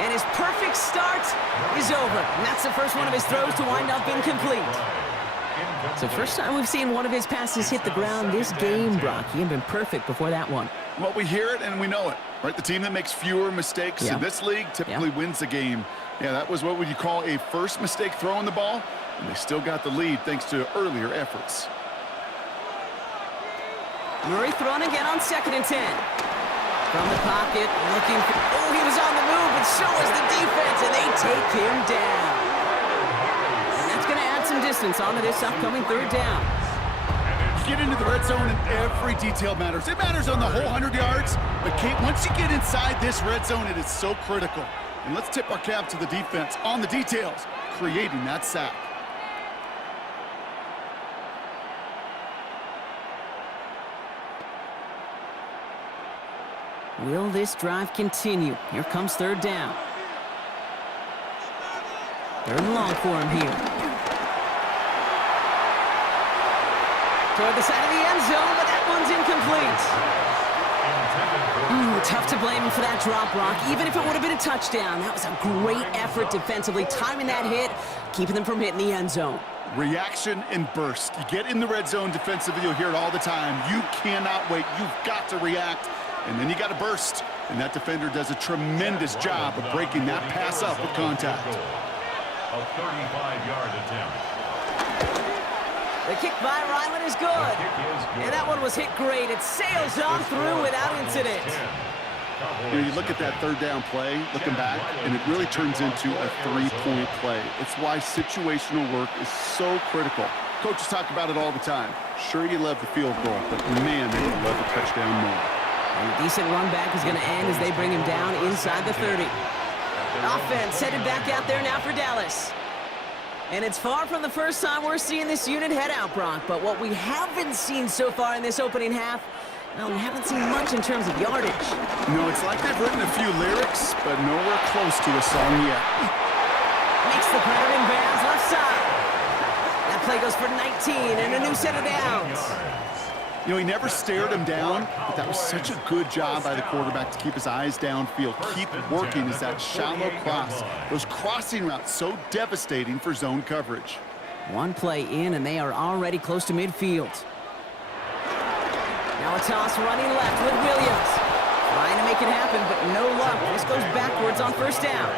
And his perfect start is over. And that's the first one of his throws to wind up incomplete. So first time we've seen one of his passes hit the ground this game, Brock. He had been perfect before that one. Well, we hear it and we know it, right? The team that makes fewer mistakes in this league typically wins the game. Yeah, that was what would you call a first mistake throwing the ball, and they still got the lead thanks to earlier efforts. Murray thrown again on 2nd and 10. From the pocket, looking for... Oh, he was on the move, but so was the defense, and they take him down. And that's going to add some distance onto this upcoming 3rd down. Get into the red zone, and every detail matters. It matters on the whole 100 yards, but Kate, once you get inside this red zone, it is so critical. And let's tip our cap to the defense on the details, creating that sack. Will this drive continue? Here comes 3rd down. 3rd and long for him here. Toward the side of the end zone, but that one's incomplete. Tough to blame him for that drop, Brock, even if it would have been a touchdown. That was a great effort defensively, timing that hit, keeping them from hitting the end zone. Reaction and burst. You get in the red zone defensively, you'll hear it all the time. You cannot wait. You've got to react, and then you got to burst. And that defender does a tremendous job of breaking that pass up with contact. A 35-yard attempt. The kick by Ryland is good. And that one was hit great. It sails on through without incident. You know, you look at that third down play, looking back, and it really turns into a three-point play. It's why situational work is so critical. Coaches talk about it all the time. Sure, you love the field goal, but man, they would love the touchdown more. And a decent run back is going to end as they bring him down inside the 30. Offense headed back out there now for Dallas. And it's far from the first time we're seeing this unit head out, Brock. But what we haven't seen so far in this opening half, well, we haven't seen much in terms of yardage. No, it's like they've written a few lyrics, but nowhere close to a song yet. Makes the crowd in bounds left side. That play goes for 19 and a new set of downs. You know, he never stared him down, but that was such a good job by the quarterback to keep his eyes downfield, keep working as that shallow cross. Those crossing routes so devastating for zone coverage. One play in, and they are already close to midfield. Now a toss running left with Williams. Trying to make it happen, but no luck. This goes backwards on first down.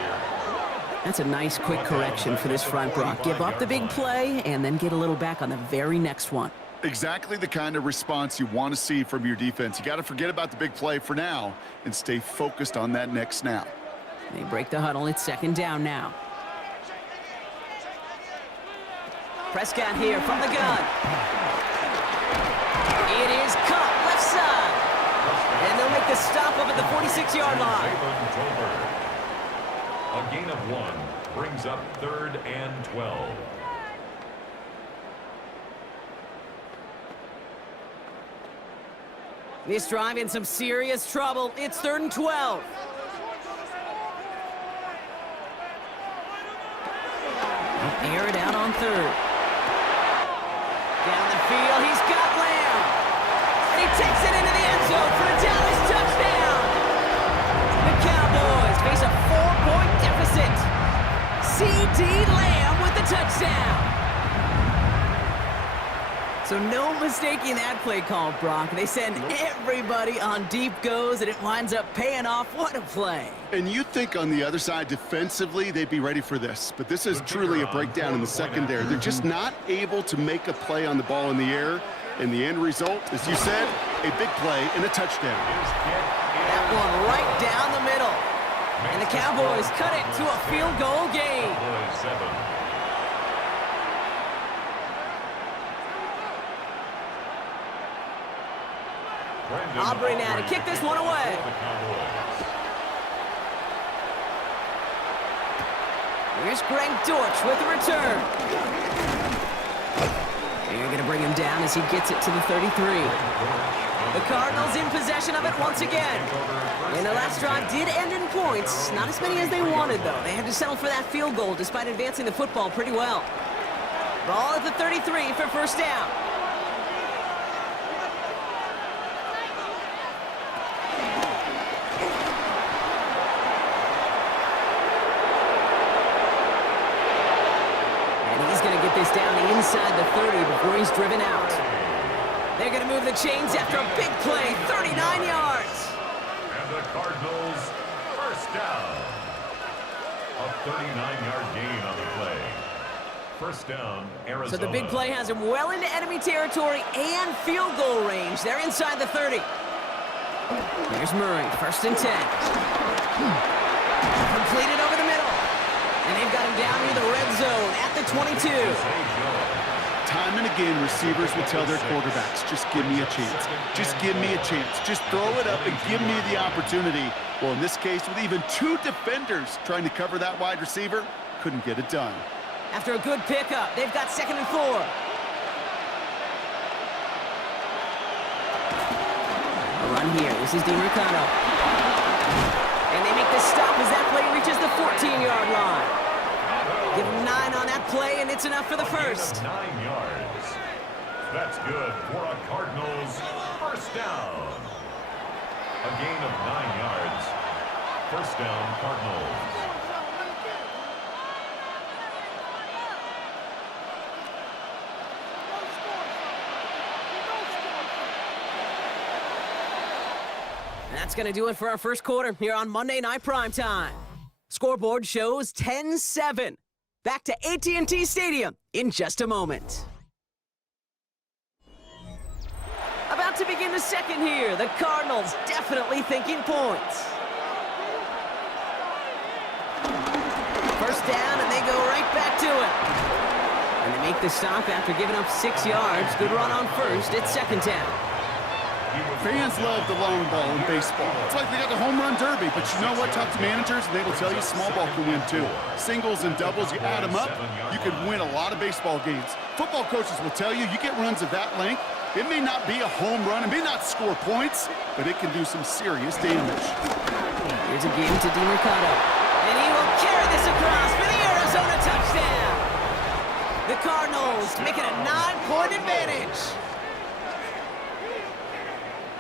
That's a nice quick correction for this front, Brock. Give up the big play, and then get a little back on the very next one. Exactly the kind of response you want to see from your defense. You got to forget about the big play for now and stay focused on that next snap. They break the huddle. It's second down now. Prescott here from the gun. It is caught left side. And they'll make the stop up at the 46-yard line. A gain of 1 brings up 3rd and 12. This drive in some serious trouble. It's 3rd and 12. They'll air it out on 3rd. Down the field, he's got Lamb. And he takes it into the end zone for a Dallas touchdown. The Cowboys face a 4-point deficit. C.D. Lamb with the touchdown. So no mistaking that play call, Brock. They send everybody on deep goes, and it winds up paying off. What a play. And you'd think on the other side, defensively, they'd be ready for this. But this is truly a breakdown in the secondary. They're just not able to make a play on the ball in the air. And the end result, as you said, a big play and a touchdown. That one right down the middle. And the Cowboys cut it to a field goal game. Aubrey now to kick this one away. Here's Greg Dortch with the return. They're going to bring him down as he gets it to the 33. The Cardinals in possession of it once again. And the last drive did end in points. Not as many as they wanted, though. They had to settle for that field goal despite advancing the football pretty well. Ball at the 33 for first down. This down inside the 30 before he's driven out. They're going to move the chains after a big play, 39 yards. And the Cardinals first down. A 39-yard gain on the play. First down, Arizona. So the big play has him well into enemy territory and field goal range. They're inside the 30. Here's Murray, 1st and 10. Completed over the middle. And they've got him down near the red zone at the 22. Time and again, receivers will tell their quarterbacks, just give me a chance. Just give me a chance. Just throw it up and give me the opportunity. Well, in this case, with even 2 defenders trying to cover that wide receiver, couldn't get it done. After a good pickup, they've got 2nd and 4. A run here. This is DiMercado. And they make the stop as that play reaches the 14-yard line. Give him 9 on that play, and it's enough for the first. 9 yards. That's good for a Cardinals first down. A gain of 9 yards. First down, Cardinals. That's going to do it for our first quarter here on Monday Night Primetime. Scoreboard shows 10-7. Back to AT&T Stadium in just a moment. About to begin the second here. The Cardinals definitely thinking points. First down, and they go right back to it. And they make the stop after giving up 6 yards. Good run on first. It's second down. Fans love the long ball in baseball. It's like they got the home run derby, but you know what? Talk to managers, and they will tell you small ball can win too. Singles and doubles, you add them up, you can win a lot of baseball games. Football coaches will tell you, you get runs of that length, it may not be a home run, it may not score points, but it can do some serious damage. Here's a game to DiMercato, and he will carry this across for the Arizona touchdown. The Cardinals making a 9-point advantage.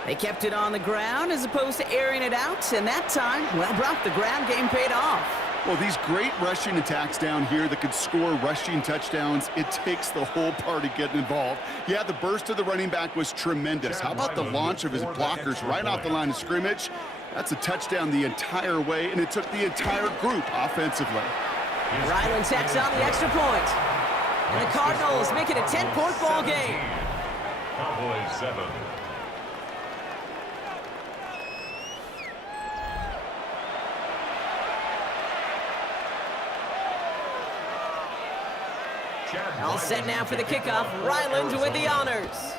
They kept it on the ground as opposed to airing it out, and that time, well, Brock, the ground game paid off. Well, these great rushing attacks down here that could score rushing touchdowns, it takes the whole party getting involved. Yeah, the burst of the running back was tremendous. How about the launch of his blockers right off the line of scrimmage? That's a touchdown the entire way, and it took the entire group offensively. Ryland tacks on the extra point. And the Cardinals make it a 10-point ball game. Cowboys 7. All set now for the kickoff. Ryland with the honors.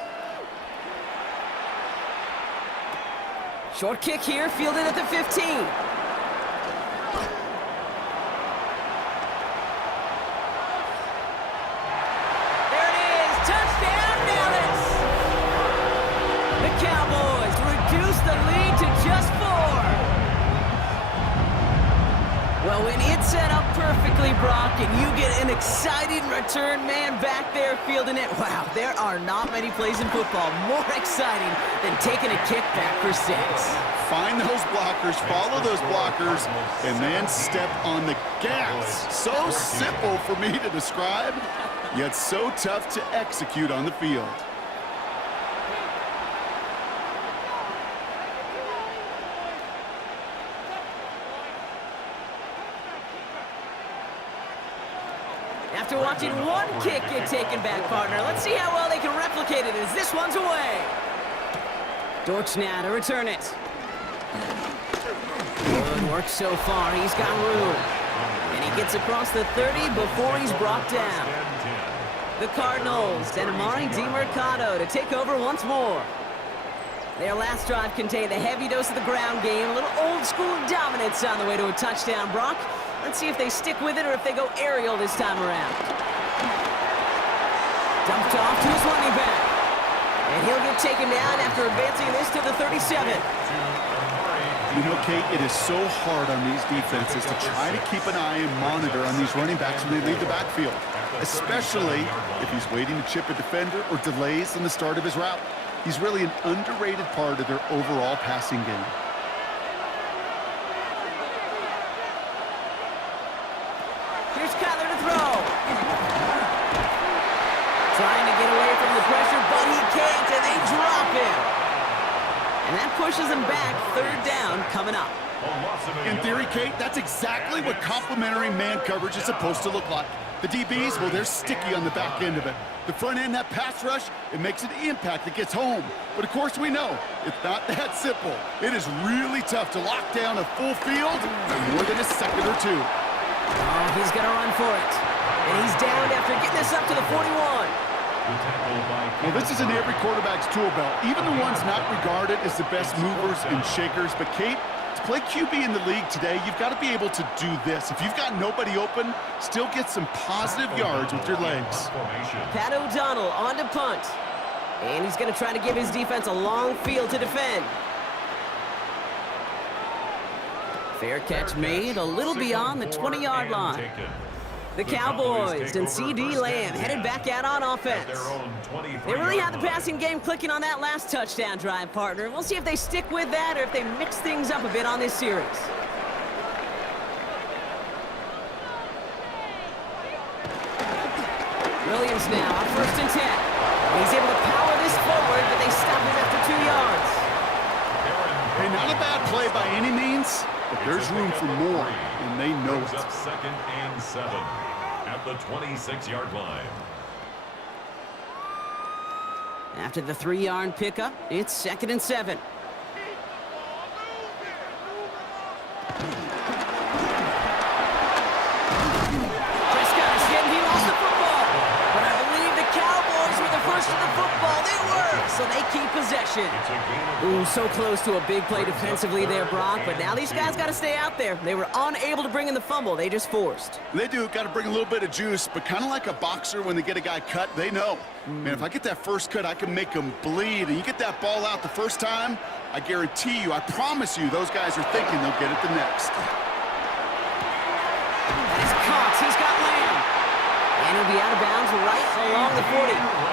Short kick here, fielded at the 15. There it is, touchdown Dallas! The Cowboys reduce the lead to just 4. Well, when it's set up perfectly, Brock, and you get an exciting return man back there fielding it, wow, there are not many plays in football more exciting than taking a kick back for 6. Find those blockers, follow those blockers, and then step on the gas. So simple for me to describe, yet so tough to execute on the field. After watching one kick get taken back, partner, let's see how well they can replicate it as this one's away. Dortch now to return it. Good work so far. He's got room. And he gets across the 30 before he's brought down. The Cardinals and Amari DiMercato to take over once more. Their last drive contained a heavy dose of the ground game, a little old-school dominance on the way to a touchdown, Brock. Let's see if they stick with it or if they go aerial this time around. Dumped off to his running back. And he'll get taken down after advancing this to the 37. You know, Kate, it is so hard on these defenses to try to keep an eye and monitor on these running backs when they leave the backfield, especially if he's waiting to chip a defender or delays in the start of his route. He's really an underrated part of their overall passing game. Here's Kyler to throw. Trying to get away from the pressure, but he can't, and they drop him. And that pushes him back. Third down coming up. In theory, Kate, that's exactly what complementary man coverage is supposed to look like. The DBs, well, they're sticky on the back end of it. The front end, that pass rush, it makes an impact that gets home. But of course we know, it's not that simple. It is really tough to lock down a full field for more than a second or two. Oh, he's going to run for it. And he's down after getting this up to the 41. Well, this is in every quarterback's tool belt, even the ones not regarded as the best movers and shakers. But Kate, to play QB in the league today, you've got to be able to do this. If you've got nobody open, still get some positive yards with your legs. Pat O'Donnell on to punt. And he's going to try to give his defense a long field to defend. Fair catch made a little beyond the 20-yard line. The Cowboys and C.D. Lamb headed back out on offense. They really had the passing game clicking on that last touchdown drive, partner. We'll see if they stick with that or if they mix things up a bit on this series. Williams now on 1st and 10. He's able to power this forward, but they stop him after 2 yards. Hey, not a bad play by any means, but there's room for more, and they know it. Up 2nd and 7 at the 26-yard line. After the 3-yard pickup, it's 2nd and 7. First of the football, they were, so they keep possession. Ooh, so close to a big play defensively there, Brock, but now these guys got to stay out there. They were unable to bring in the fumble. They just forced. They do, got to bring a little bit of juice, but kind of like a boxer when they get a guy cut, they know. Man, if I get that first cut, I can make them bleed, and you get that ball out the first time, I guarantee you, I promise you, those guys are thinking they'll get it the next. That's Cox. He's got Lamb. And he'll be out of bounds right along the 40.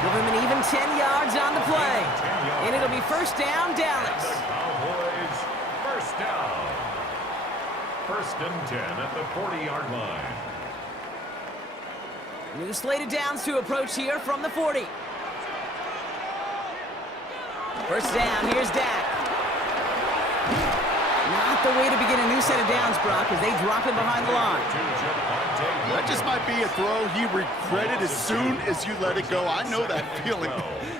Give him an even 10 yards on the play. And it'll be 1st down, Dallas. Cowboys, 1st down. 1st and 10 at the 40-yard line. New slated downs to approach here from the 40. 1st down, here's Dak. Not the way to begin a new set of downs, Brock, as they drop him behind the line. That just might be a throw he regretted as soon as you let it go. I know that feeling.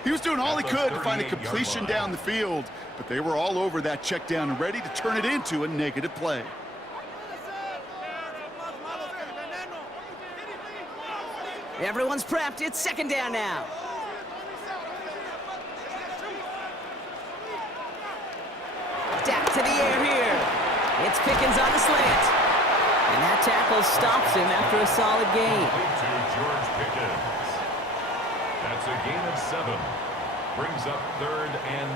He was doing all he could to find a completion down the field, but they were all over that check down and ready to turn it into a negative play. Everyone's prepped. It's 2nd down now. Dak to the air here. It's Pickens on the slant. And that tackle stops him after a solid gain. To George Pickens. That's a gain of 7. Brings up 3rd and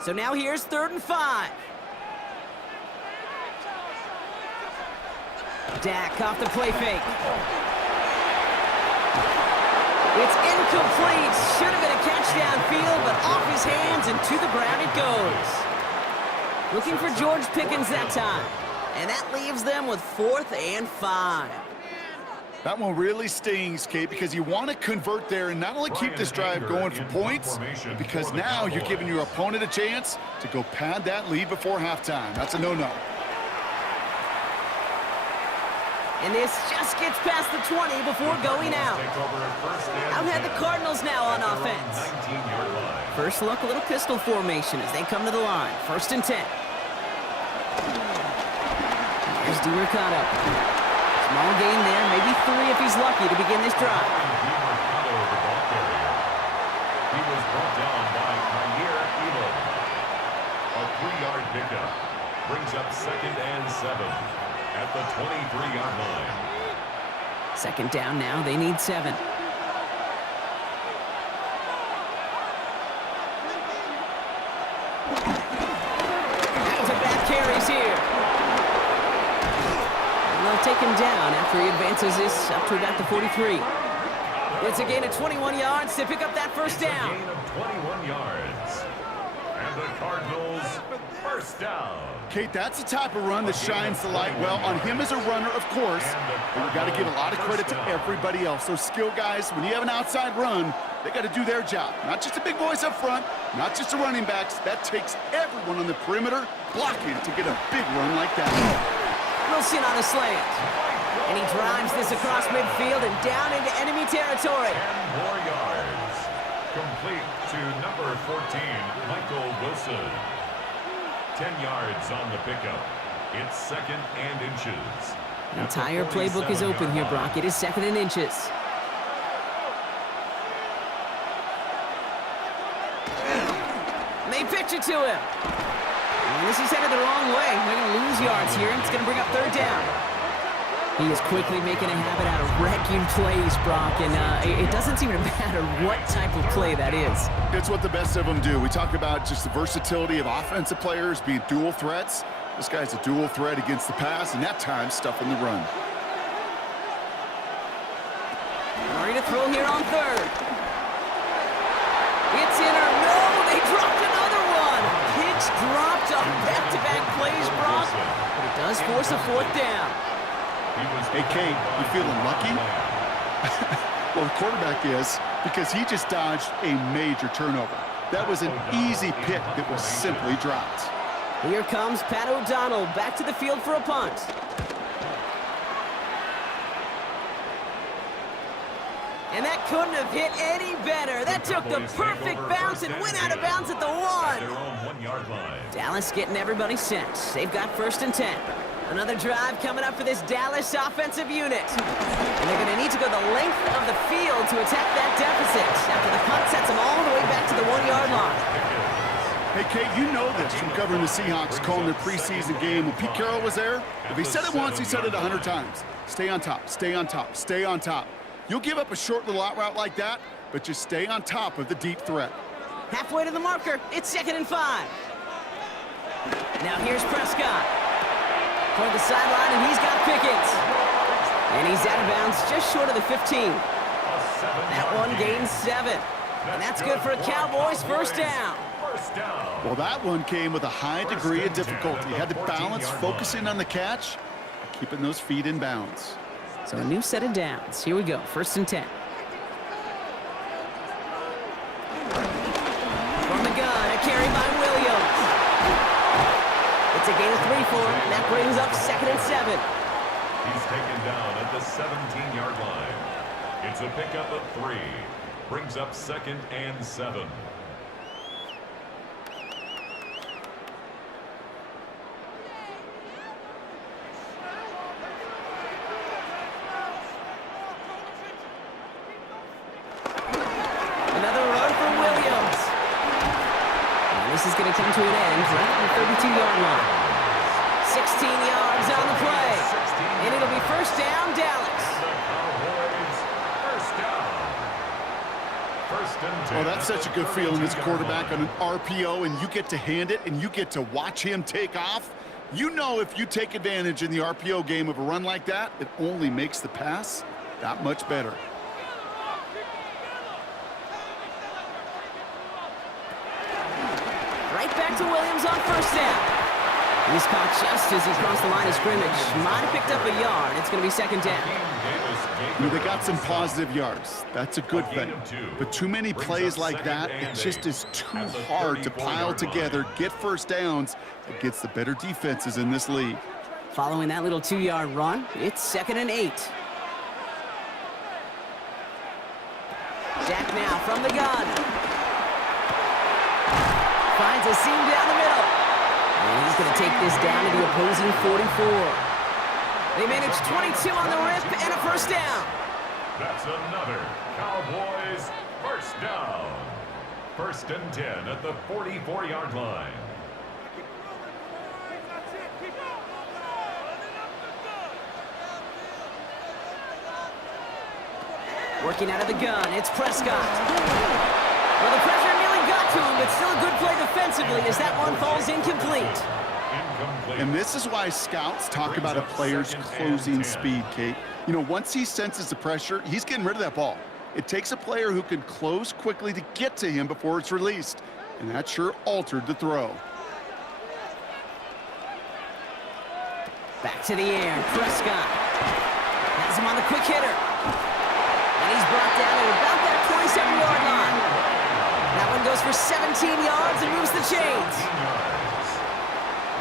5. So now here's 3rd and 5. Dak off the play fake. It's incomplete. Should have been a catch downfield, but off his hands and to the ground it goes. Looking for George Pickens that time. And that leaves them with 4th and 5. That one really stings, Kate, because you want to convert there and not only keep this drive going for points, but because now you're giving your opponent a chance to go pad that lead before halftime. That's a no-no. And this just gets past the 20 before going out. Out had the Cardinals now on offense. First look, a little pistol formation as they come to the line. 1st and 10. Here's DeMercado. Small gain there, maybe 3 if he's lucky to begin this drive. He was brought down by a 3-yard pickup. Brings up 2nd and 7. At the 23-yard line. 2nd down now. They need 7. Back-to-back carries here. And they'll take him down after he advances this up to about the 43. It's a gain of 21 yards to pick up that 1st down. A gain of 21 yards. And the Cardinals 1st down. Kate, that's the type of run that shines the light well on him as a runner, of course, but you got to give a lot of credit to everybody else. Those skill guys, when you have an outside run, they got to do their job. Not just the big boys up front, not just the running backs. That takes everyone on the perimeter blocking to get a big run like that. Wilson on a slant. And he drives this across midfield and down into enemy territory. 10 more yards. Complete to number 14, Michael Wilson. 10 yards on the pickup. It's 2nd and inches. The entire playbook is open here, Brock. It is 2nd and inches. They pitch it to him. And this is headed the wrong way. They're going to lose yards here. It's going to bring up 3rd down. He is quickly making a habit out of wrecking plays, Brock, and it doesn't seem to matter what type of play that is. It's what the best of them do. We talk about just the versatility of offensive players being dual threats. This guy's a dual threat against the pass, and that time stuffing the run. Ready to throw here on third. It's in or no, they dropped another one. Pitch dropped on back-to-back plays, Brock, but it does force a fourth down. Hey, Kate, you feeling lucky? Well, the quarterback is, because he just dodged a major turnover. That was an easy pick that was simply dropped. Here comes Pat O'Donnell back to the field for a punt. And that couldn't have hit any better. That took the perfect bounce and went out of bounds at the 1. Dallas getting everybody set. They've got 1st and 10. Another drive coming up for this Dallas offensive unit. And they're going to need to go the length of the field to attack that deficit after the punt sets them all the way back to the 1-yard line. Hey, Kate, you know this from covering the Seahawks, calling their preseason game. When Pete Carroll was there, if he said it once, he said it 100 times. Stay on top, stay on top, stay on top. You'll give up a short little out route like that, but just stay on top of the deep threat. Halfway to the marker, it's 2nd and 5. Now here's Prescott. Toward the sideline, and he's got Pickens. And he's out of bounds just short of the 15. That one gains 7. And that's good for a Cowboys 1st down. Well, that one came with a high degree of difficulty. Had to balance focusing on the catch, keeping those feet in bounds. So a new set of downs. Here we go, 1st and 10. From the gun, a carry by Williams. It's a gain of 3 for him. That brings up 2nd and 7. He's taken down at the 17-yard line. It's a pickup of 3. Brings up 2nd and 7. Another run from Williams. And this is going to come to an end right at the 32-yard line. 16 yards on the play. And it'll be 1st down, Dallas. Well, that's such a good feeling as a quarterback on an RPO, and you get to hand it, and you get to watch him take off. You know if you take advantage in the RPO game of a run like that, it only makes the pass that much better. Right back to Williams on 1st down. He's caught just as he crossed the line of scrimmage. Might have picked up a yard. It's going to be 2nd down. You know, they got some positive yards. That's a good thing. But too many plays like that, it just is too hard to pile together, get 1st downs against the better defenses in this league. Following that little 2-yard run, it's 2nd and 8. Jack now from the gun. Finds a seam down the middle. And he's going to take this down to the opposing 44. They managed 22 on the rip and a 1st down. That's another Cowboys 1st down. 1st and 10 at the 44-yard line. Working out of the gun, it's Prescott. Well, the pressure nearly got to him, but still a good play defensively as that one falls incomplete. And this is why scouts talk about a player's closing speed, Kate. You know, once he senses the pressure, he's getting rid of that ball. It takes a player who can close quickly to get to him before it's released. And that sure altered the throw. Back to the air, Prescott. Has him on the quick hitter. And he's brought down at about that 27-yard line. That one goes for 17 yards and moves the chains.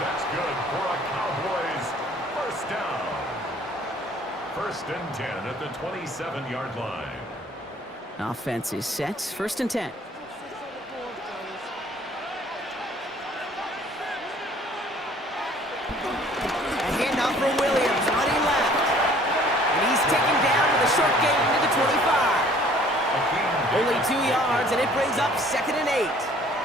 That's good for a Cowboys 1st down. 1st and 10 at the 27-yard line. Offense is set. 1st and 10. A handoff for Williams, running left. And he's taken down with a short gain to the 25. Only 2 yards, and it brings up 2nd and 8.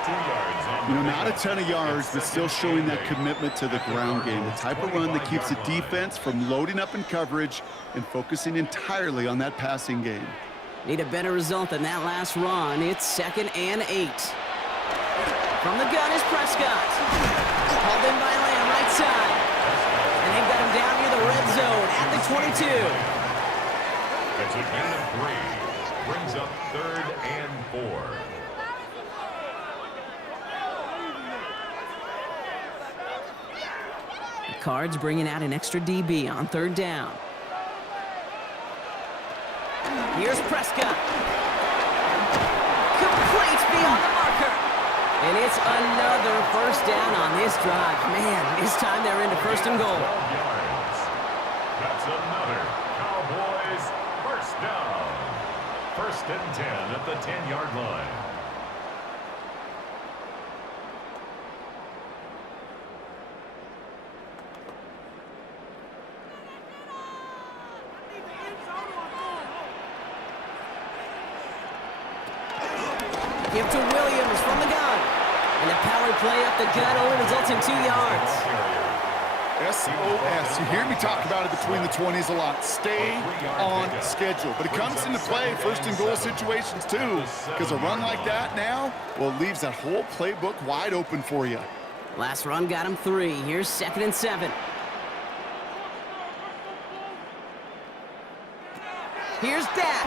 yards on You know, the not a pickup. ton of yards, It's but still second showing and that 8. commitment to the ground game. The type of run that keeps the defense from loading up in coverage and focusing entirely on that passing game. Need a better result than that last run. It's 2nd and 8. From the gun is Prescott. Hauled in by Lamb, right side. And they've got him down near the red zone at the 22. It's a gain of 3. Brings up 3rd and 4. The Cards bringing out an extra DB on 3rd down. Here's Prescott. Complete beyond the marker. And it's another first down on this drive. Man, this time they're into 1st and goal. 12 yards. That's another Cowboys first down. 1st and 10 at the 10-yard line. Give to Williams from the gun. And the power play up the gut only results in 2 yards. SOS. You hear me talk about it between the 20s a lot. Stay on schedule. But it comes into play 1st and goal situations too. Because a run like that now, well, it leaves that whole playbook wide open for you. Last run got him 3. Here's 2nd and 7. Here's Dak.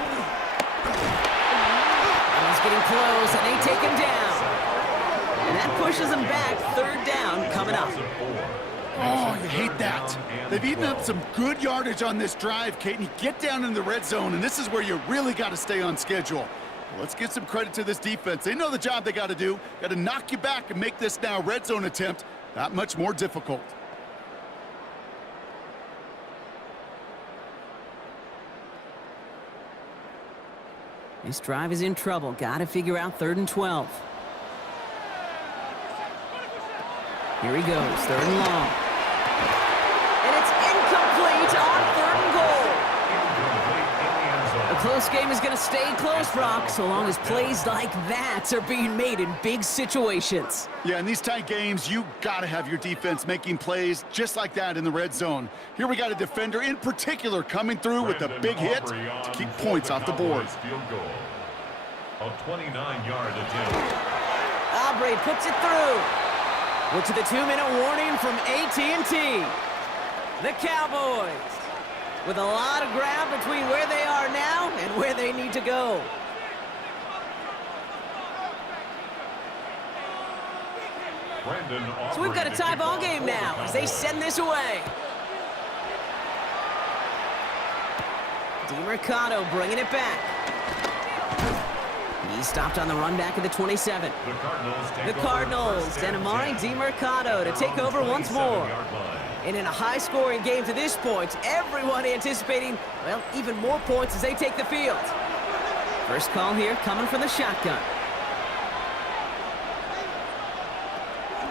And he's getting close, and they take him down. And that pushes him back. 3rd down coming up. Oh, you hate that. They've eaten up some good yardage on this drive, Kate, and you get down in the red zone, and this is where you really got to stay on schedule. Well, let's give some credit to this defense. They know the job they got to do. Got to knock you back and make this now red zone attempt that much more difficult. This drive is in trouble. Got to figure out 3rd and 12. Here he goes, 3rd and long. And it's incomplete on 3rd and goal. A close game is going to stay close, Brock, so long as plays like that are being made in big situations. Yeah, in these tight games, you got to have your defense making plays just like that in the red zone. Here we got a defender in particular coming through with a big hit to keep points off the board. Field goal. A 29-yard attempt. Aubrey puts it through. With the 2-minute warning from AT&T. The Cowboys with a lot of ground between where they are now and where they need to go. So we've got a tie ball game now as they send this away. DeMercado bringing it back. He stopped on the run back at the 27. The Cardinals and Amari DeMercado to take over once more. And in a high-scoring game to this point, everyone anticipating, well, even more points as they take the field. First call here coming from the shotgun.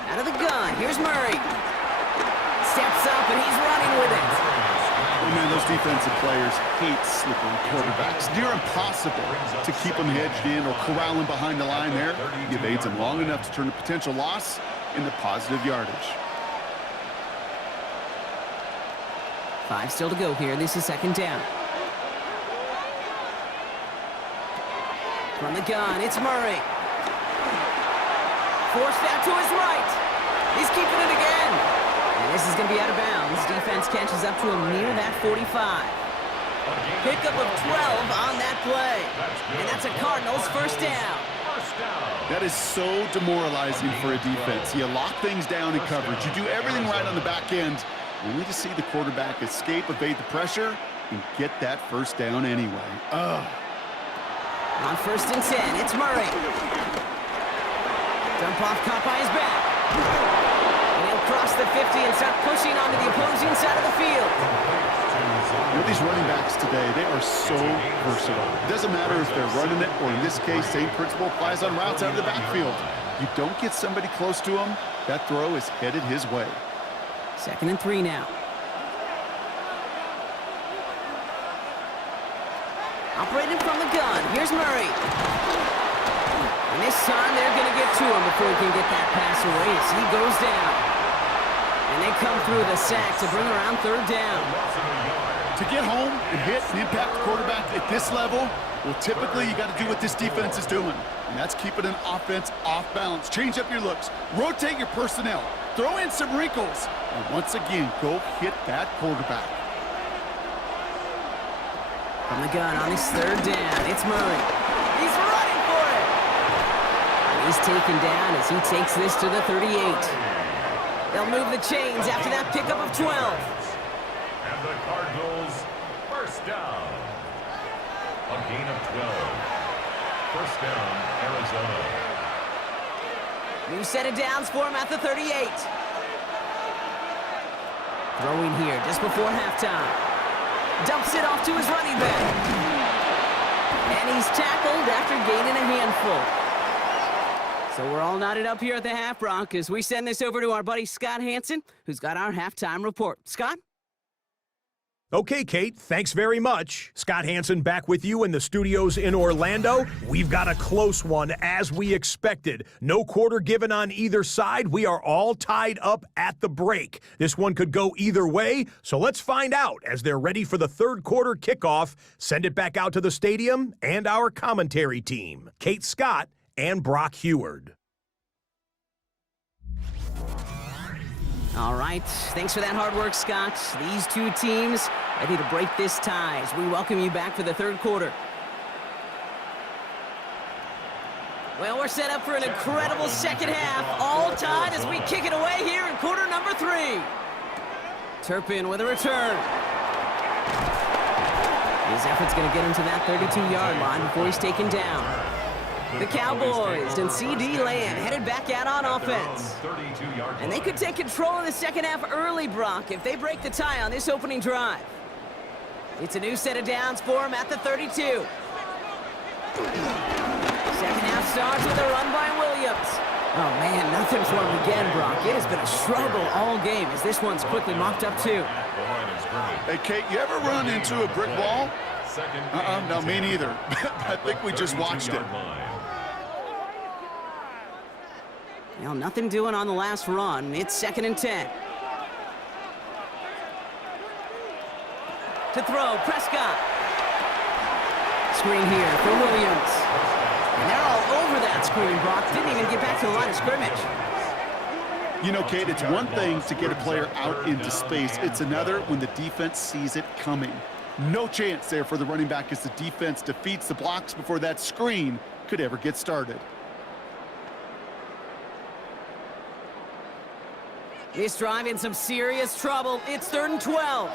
Out of the gun, here's Murray. Steps up and he's running with it. Oh, man, those defensive players hate slippery quarterbacks. Near impossible to keep them hedged in or corral them behind the line there. He evades them long enough to turn a potential loss into positive yardage. 5 still to go here. This is 2nd down. From the gun, it's Murray. Forced out to his right. He's keeping it again. And this is going to be out of bounds. Defense catches up to him near that 45. Pickup of 12 on that play. And that's a Cardinals first down. That is so demoralizing for a defense. You lock things down in coverage. You do everything right on the back end, only to see the quarterback escape, evade the pressure, and get that first down anyway. Ugh. On 1st and 10, it's Murray. Dump off caught by his back. And he'll cross the 50 and start pushing onto the opposing side of the field. You know, these running backs today, they are so versatile. It doesn't matter if they're running it, or in this case, same principle applies on routes out of the backfield. You don't get somebody close to him, that throw is headed his way. 2nd and 3 now. Operating from the gun. Here's Murray. And this time they're going to get to him before he can get that pass away as he goes down. And they come through the sack to bring around third down. To get home and hit and impact the quarterback at this level, well, typically you got to do what this defense is doing, and that's keeping an offense off balance. Change up your looks, rotate your personnel, throw in some wrinkles, and once again, go hit that quarterback. From the gun on his third down, it's Murray. He's running for it. And he's taken down as he takes this to the 38. They'll move the chains after that pickup of 12. And the Cardinals first down. A gain of 12. First down, Arizona. New set of downs for him at the 38. Throwing here just before halftime. Dumps it off to his running back. And he's tackled after gaining a handful. So we're all knotted up here at the half, Brock, as we send this over to our buddy Scott Hansen, who's got our halftime report. Scott? Okay, Kate, thanks very much. Scott Hansen back with you in the studios in Orlando. We've got a close one, as we expected. No quarter given on either side. We are all tied up at the break. This one could go either way, so let's find out as they're ready for the third quarter kickoff. Send it back out to the stadium and our commentary team, Kate Scott and Brock Heward. All right, thanks for that hard work, Scott. These two teams ready to break this tie as we welcome you back for the third quarter. Well, we're set up for an incredible second half, all tied as we kick it away here in quarter number 3. Turpin with a return. His effort's going to get him to that 32-yard line before he's taken down. The Cowboys and C.D. Lamb headed back out on offense. And they could take control of the second half early, Brock, if they break the tie on this opening drive. It's a new set of downs for him at the 32. Second half starts with a run by Williams. Oh, man, nothing for him again, Brock. It has been a struggle all game as this one's quickly mopped up, too. Hey, Kate, you ever run into a brick wall? No, me neither. I think we just watched it. Well, nothing doing on the last run. It's 2nd and 10. To throw, Prescott. Screen here for Williams. And they're all over that screen, Brock. Didn't even get back to the line of scrimmage. You know, Kate, it's one thing to get a player out into space. It's another when the defense sees it coming. No chance there for the running back as the defense defeats the blocks before that screen could ever get started. This drive in some serious trouble. It's 3rd and 12.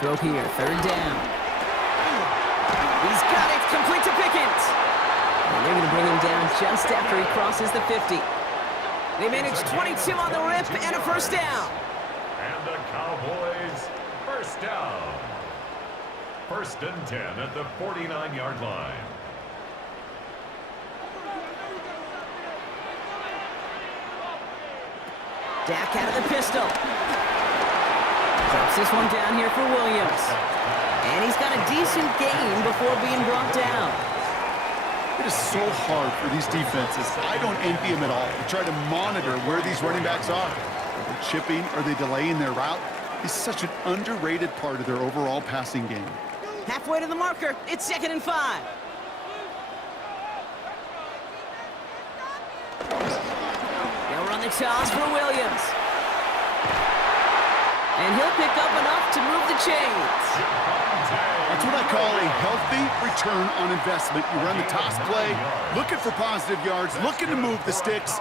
Throw here, 3rd down. He's got it, complete to Pickens. And they're going to bring him down just after he crosses the 50. They manage 22 on the rip and a first down. And the Cowboys first down. 1st and 10 at the 49-yard line. Dak out of the pistol. Drops this one down here for Williams. And he's got a decent gain before being brought down. It is so hard for these defenses. I don't envy them at all. They try to monitor where these running backs are. Are they chipping? Are they delaying their route? It's such an underrated part of their overall passing game. Halfway to the marker. It's 2nd and 5. They'll run the toss for Williams. And he'll pick up enough to move the chains. That's what I call a healthy return on investment. You run the toss play, looking for positive yards, looking to move the sticks.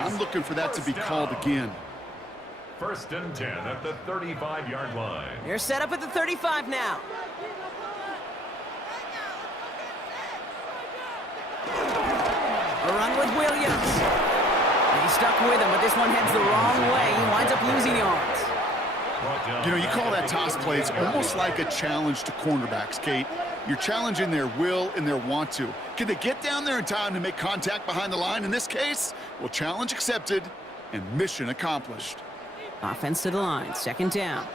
I'm looking for that to be called again. 1st and 10 at the 35-yard line. They're set up at the 35 now. A run with Williams. And he's stuck with him, but this one heads the wrong way. He winds up losing yards. You know, you call that toss play, it's almost like a challenge to cornerbacks, Kate. You're challenging their will and their want to. Can they get down there in time to make contact behind the line? In this case, well, challenge accepted and mission accomplished. Offense to the line, 2nd down.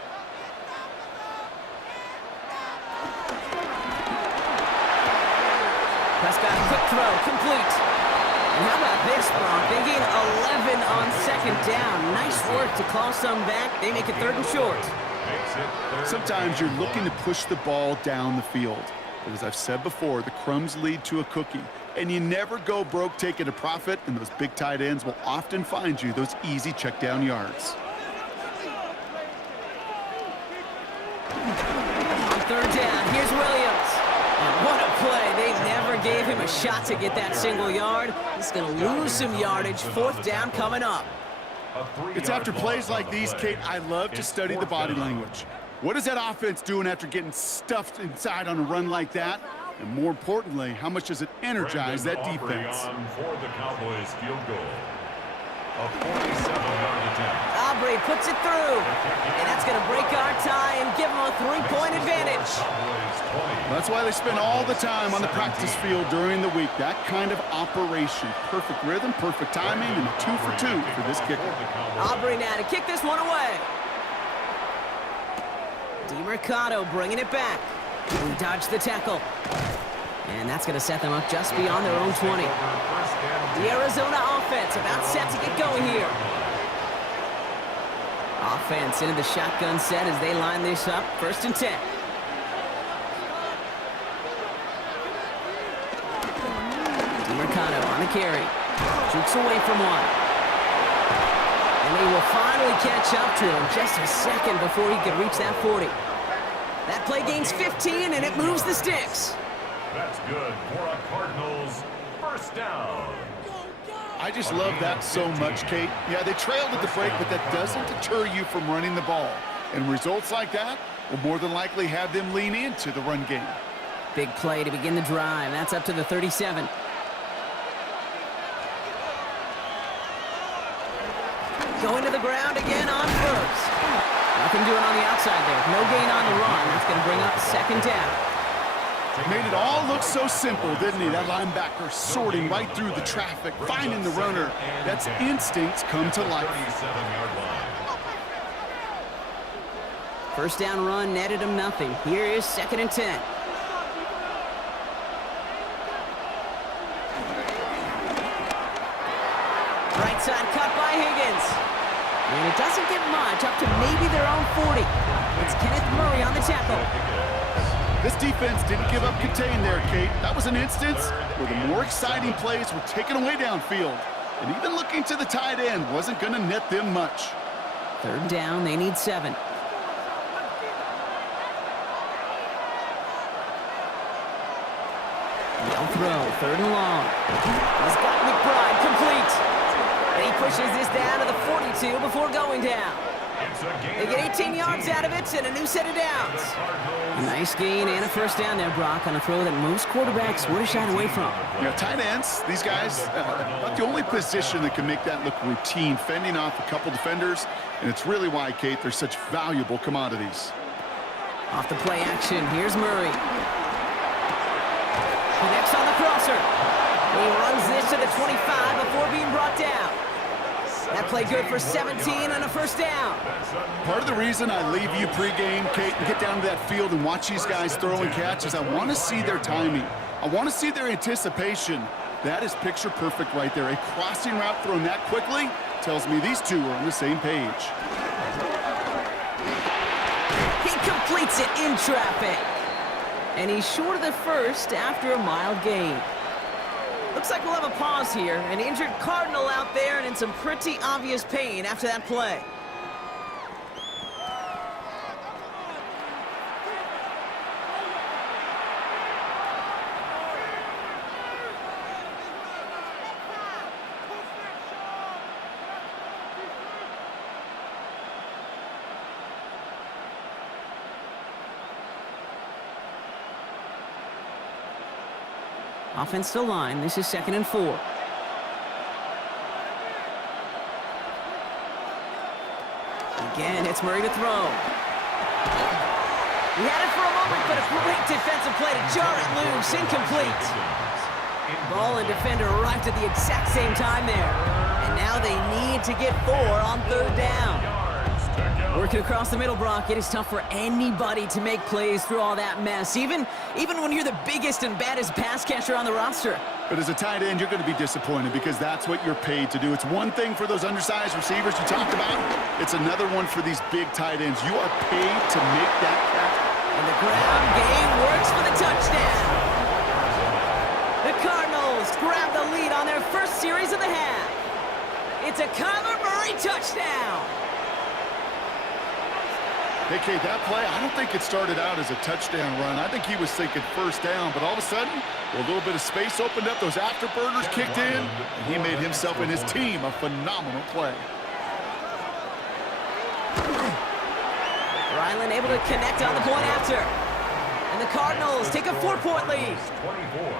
Just got a quick throw, complete. And how about this, Brock? They gain 11 on second down. Nice work to claw some back. They make it 3rd and short. Sometimes you're looking to push the ball down the field. But as I've said before, the crumbs lead to a cookie. And you never go broke taking a profit, and those big tight ends will often find you those easy check down yards. On 3rd down, here's Williams. And what a play. They never gave him a shot to get that single yard. He's going to lose some yardage. 4th down coming up. It's after plays like these, Kate, I love to study the body language. What is that offense doing after getting stuffed inside on a run like that? And more importantly, how much does it energize that defense? For the Cowboys field goal. A 47-yard attempt. Aubrey puts it through. And that's going to break our tie and give them a 3-point advantage. That's why they spend all the time on the practice field during the week. That kind of operation. Perfect rhythm, perfect timing, and 2 for 2 for this kicker. Aubrey now to kick this one away. DeMercado bringing it back. He dodged the tackle. And that's going to set them up just beyond their own 20. The Arizona offense about set to get going here. Offense into the shotgun set as they line this up. 1st and 10. DeMercado on the carry. Shoots away from one. And they will finally catch up to him just a second before he could reach that 40. That play gains 15, and it moves the sticks. That's good for a Cardinals 1st down. I just love that so much, Kate. Yeah, they trailed at the break, but that doesn't deter you from running the ball. And results like that will more than likely have them lean into the run game. Big play to begin the drive. That's up to the 37. Going to the ground again on 1st. Nothing doing on the outside there. No gain on the run. That's going to bring up 2nd down. Made it all look so simple, didn't he? That linebacker sorting right through the traffic, finding the runner. That's instincts come to life. 1st down run netted him nothing. Here is 2nd and 10. Right side cut by Higgins. And it doesn't get much, up to maybe their own 40. It's Kenneth Murray on the tackle. This defense didn't give up contain there, Kate. That was an instance where the more exciting plays were taken away downfield. And even looking to the tight end wasn't going to net them much. 3rd down, they need 7. They'll throw, 3rd and long. He's got McBride complete. And he pushes this down to the 42 before going down. They get 18 yards out of it and a new set of downs. A nice gain and a 1st down there, Brock, on a throw that most quarterbacks would have shied away from. You know, tight ends, these guys, not the only position that can make that look routine, fending off a couple defenders, and it's really why, Kate, they're such valuable commodities. Off the play action, here's Murray. Connects on the crosser. He runs this to the 25 before being brought down. That play good for 17 and a 1st down. Part of the reason I leave you pregame, Kate, and get down to that field and watch these guys throw and catch is I want to see their timing. I want to see their anticipation. That is picture perfect right there. A crossing route thrown that quickly tells me these two are on the same page. He completes it in traffic. And he's short of the 1st after a mild gain. Looks like we'll have a pause here. An injured Cardinal out there and in some pretty obvious pain after that play. Offense to line. This is 2nd and 4. Again, it's Murray to throw. He had it for a moment, but a great defensive play to jar it loose. Incomplete. Ball and defender arrived at the exact same time there. And now they need to get 4 on 3rd down. Working across the middle, Brock. It is tough for anybody to make plays through all that mess, even when you're the biggest and baddest pass catcher on the roster. But as a tight end, you're going to be disappointed because that's what you're paid to do. It's one thing for those undersized receivers you talked about. It's another one for these big tight ends. You are paid to make that catch. And the ground game works for the touchdown. The Cardinals grab the lead on their first series of the half. It's a Kyler Murray touchdown. Hey, Kate, that play, I don't think it started out as a touchdown run. I think he was thinking first down, but all of a sudden, a little bit of space opened up, those afterburners kicked in, and he made himself and his team a phenomenal play. Ryland able to connect on the point after. And the Cardinals take a 4-point lead. 24,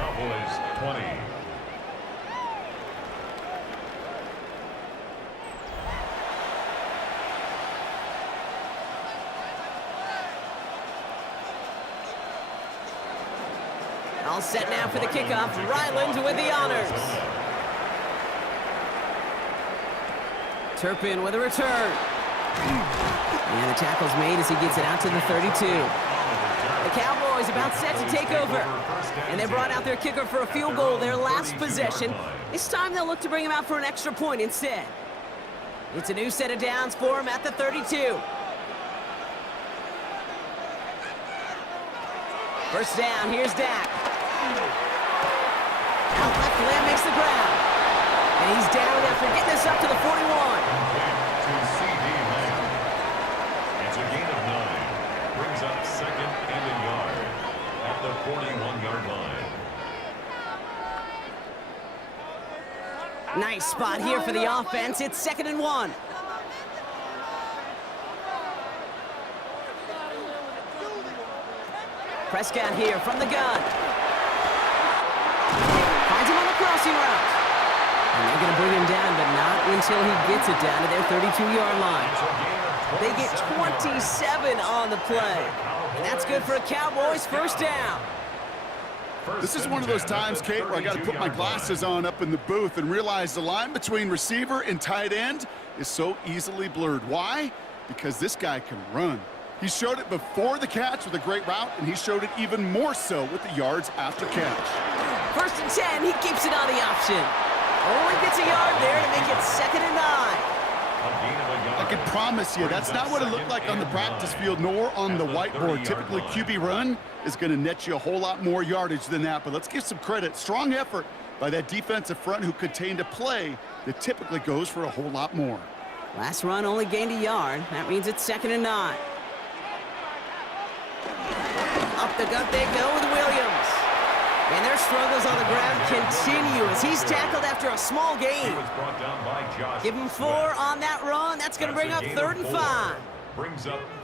Cowboys 20. All set now for the kickoff. Ryland with the honors. Turpin with a return. And the tackle's made as he gets it out to the 32. The Cowboys about set to take over. And they brought out their kicker for a field goal their last possession. This time they'll look to bring him out for an extra point instead. It's a new set of downs for him at the 32. First down, here's Dak. Out left, Lamb makes the grab. And he's down after getting this up to the 41. To CD Lamb. It's a gain of 9. Brings up second and a yard at the 41-yard line. Nice spot here for the offense. It's 2nd and 1. Prescott here from the gun. Finds him on the crossing route. And they're going to bring him down, but not until he gets it down to their 32-yard line. They get 27 on the play. And that's good for a Cowboys first down. This is one of those times, Kate, where I got to put my glasses on up in the booth and realize the line between receiver and tight end is so easily blurred. Why? Because this guy can run. He showed it before the catch with a great route, and he showed it even more so with the yards after catch. 1st and 10, he keeps it on the option. Only gets a yard there to make it 2nd and 9. I can promise you, that's not what it looked like on the practice field nor on the whiteboard. Typically, QB run is going to net you a whole lot more yardage than that, but let's give some credit. Strong effort by that defensive front who contained a play that typically goes for a whole lot more. Last run only gained a yard. That means it's 2nd and 9. Up the gut they go with Williams. And their struggles on the ground continue as he's tackled after a small gain. Give him 4 on that run. That's going to bring up 3rd and 5.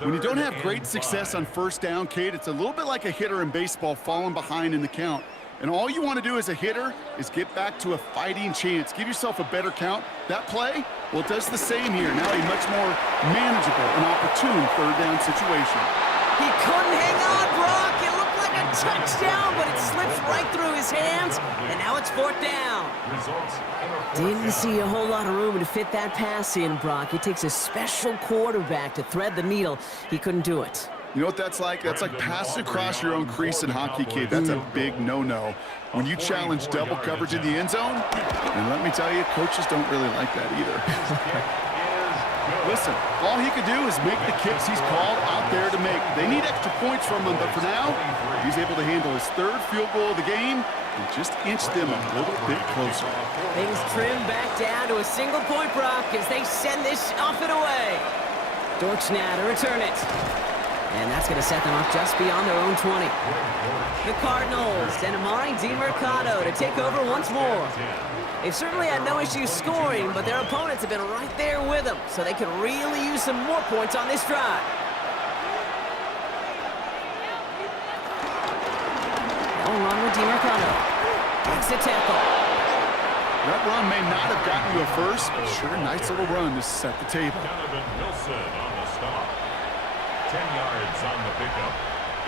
When you don't have great success on first down, Kate, it's a little bit like a hitter in baseball falling behind in the count. And all you want to do as a hitter is get back to a fighting chance. Give yourself a better count. That play, well, it does the same here. Now a much more manageable and opportune 3rd down situation. He couldn't hang on, Brock. It looked like a touchdown, but it slips right through his hands, and now it's 4th down. Didn't see a whole lot of room to fit that pass in, Brock. It takes a special quarterback to thread the needle. He couldn't do it. You know what that's like? That's like passing across your own crease in hockey, Kate. That's a big no-no. When you challenge double coverage in the end zone, and let me tell you, coaches don't really like that either. Listen, all he could do is make the kicks he's called out there to make. They need extra points from him, but for now, he's able to handle his 3rd field goal of the game and just inch them a little bit closer. Things trim back down to a single point, Brock, as they send this off and away. Dortch now to return it. And that's going to set them up just beyond their own 20. The Cardinals and Amari DiMercato to take over once more. They've certainly had no issues scoring, but their opponents have been right there with them, so they could really use some more points on this drive. They'll run with DiMercato. Makes the tackle. That run may not have gotten you a first, but sure, nice little run to set the table. Donovan Wilson on the stop. 10 yards on the pickup.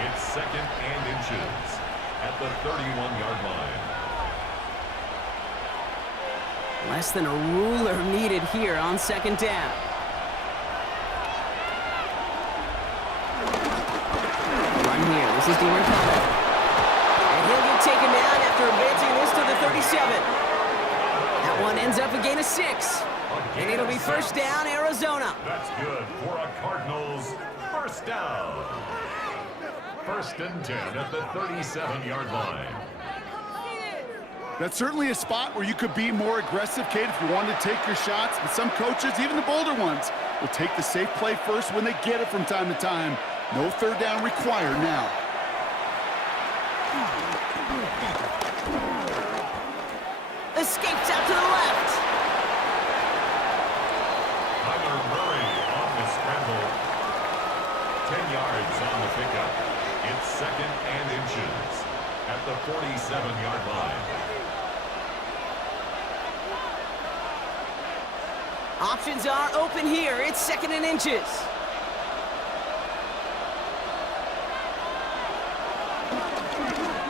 It's 2nd and inches at the 31-yard line. Less than a ruler needed here on 2nd down. run here. This is DiMercato. And he'll get taken down after advancing this to the 37. That one ends up a gain of 6. And it'll be first down, Arizona. That's good for a Cardinals first down. First and 10 at the 37-yard line. That's certainly a spot where you could be more aggressive, Kate, if you wanted to take your shots. But some coaches, even the bolder ones, will take the safe play first when they get it from time to time. No third down required now. Escapes out to the left. Kyler Murray on the scramble. 10 yards on the pickup. It's second and inches at the 47-yard line. Options are open here. It's second and inches.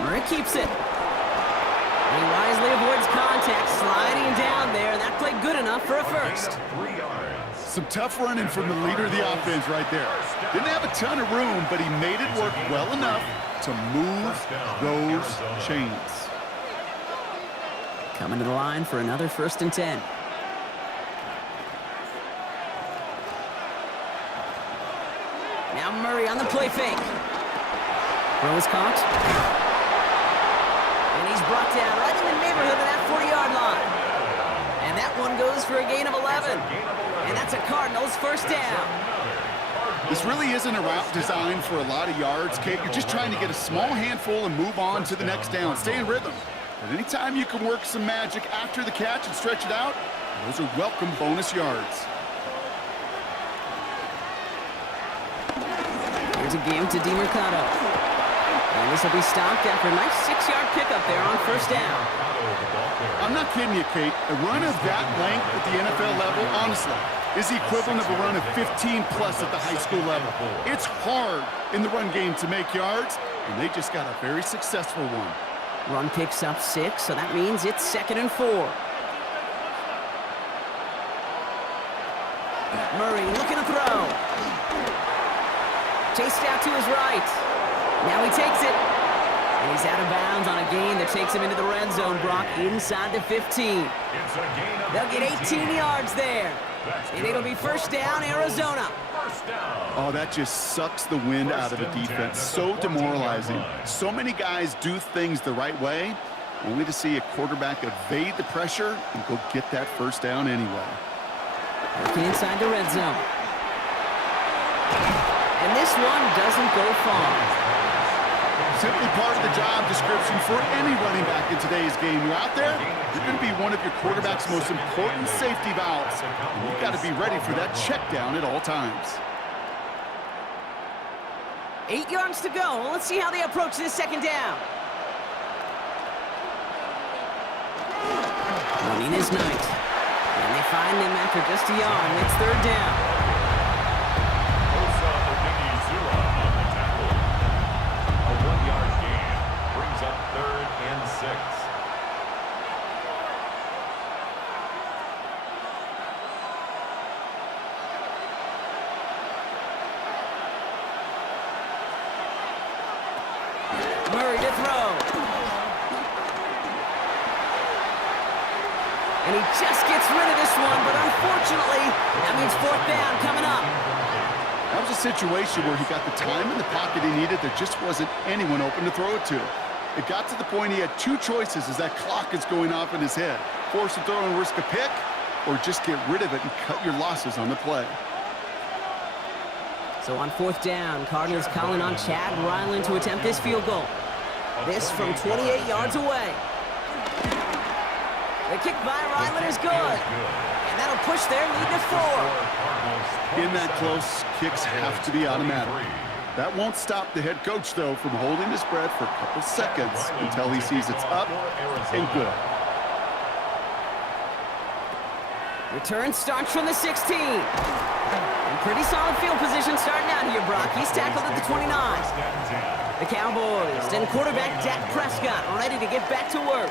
Murray keeps it. And he wisely avoids contact, sliding down there. That played good enough for a first. 3 yards. Some tough running from the leader of the offense right there. Didn't have a ton of room, but he made it work well enough to move those chains. Coming to the line for another first and 10. Now Murray on the play fake. Throw is caught. And he's brought down right in the neighborhood of that 40-yard line. And that one goes for a gain of 11. And that's a Cardinals first down. This really isn't a route designed for a lot of yards, Kate. You're just trying to get a small handful and move on to the next down. Stay in rhythm. And anytime you can work some magic after the catch and stretch it out, those are welcome bonus yards. Here's a game to DiMercato. And this will be stopped after a nice 6-yard pickup there on first down. I'm not kidding you, Kate. A run of that length at the NFL level, honestly, is the equivalent of a run of 15-plus at the high school level. It's hard in the run game to make yards, and they just got a very successful one. Run picks up 6, so that means it's second and 4. Murray looking to throw. Chased out to his right. Now he takes it. And he's out of bounds on a gain that takes him into the red zone, Brock, inside the 15. They'll get 18 yards there. And it'll be first down, Arizona. Oh, that just sucks the wind out of the defense. So demoralizing. So many guys do things the right way, only to see a quarterback evade the pressure and go get that first down anyway. Working inside the red zone. And this one doesn't go far. Simply part of the job description for any running back in today's game. You're out there, you're going to be one of your quarterback's most important safety valves. And you've got to be ready for that check down at all times. 8 yards to go. Let's see how they approach this second down. Running is Knight. And they find him after just a yard. It's third down. Murray to throw. And he just gets rid of this one, but unfortunately, that means fourth down coming up. That was a situation where he got the time in the pocket he needed. There just wasn't anyone open to throw it to. It got to the point he had two choices as that clock is going off in his head. Force a throw and risk a pick, or just get rid of it and cut your losses on the play. So on fourth down, Cardinals calling on Chad Ryland to attempt this field goal. This from 28 yards away. The kick by Ryland is good. And that'll push their lead to 4. In that close, kicks have to be automatic. That won't stop the head coach, though, from holding his breath for a couple seconds until he sees it's up and good. Return starts from the 16. And pretty solid field position starting out here, Brock. He's tackled at the 29. The Cowboys and quarterback Dak Prescott ready to get back to work.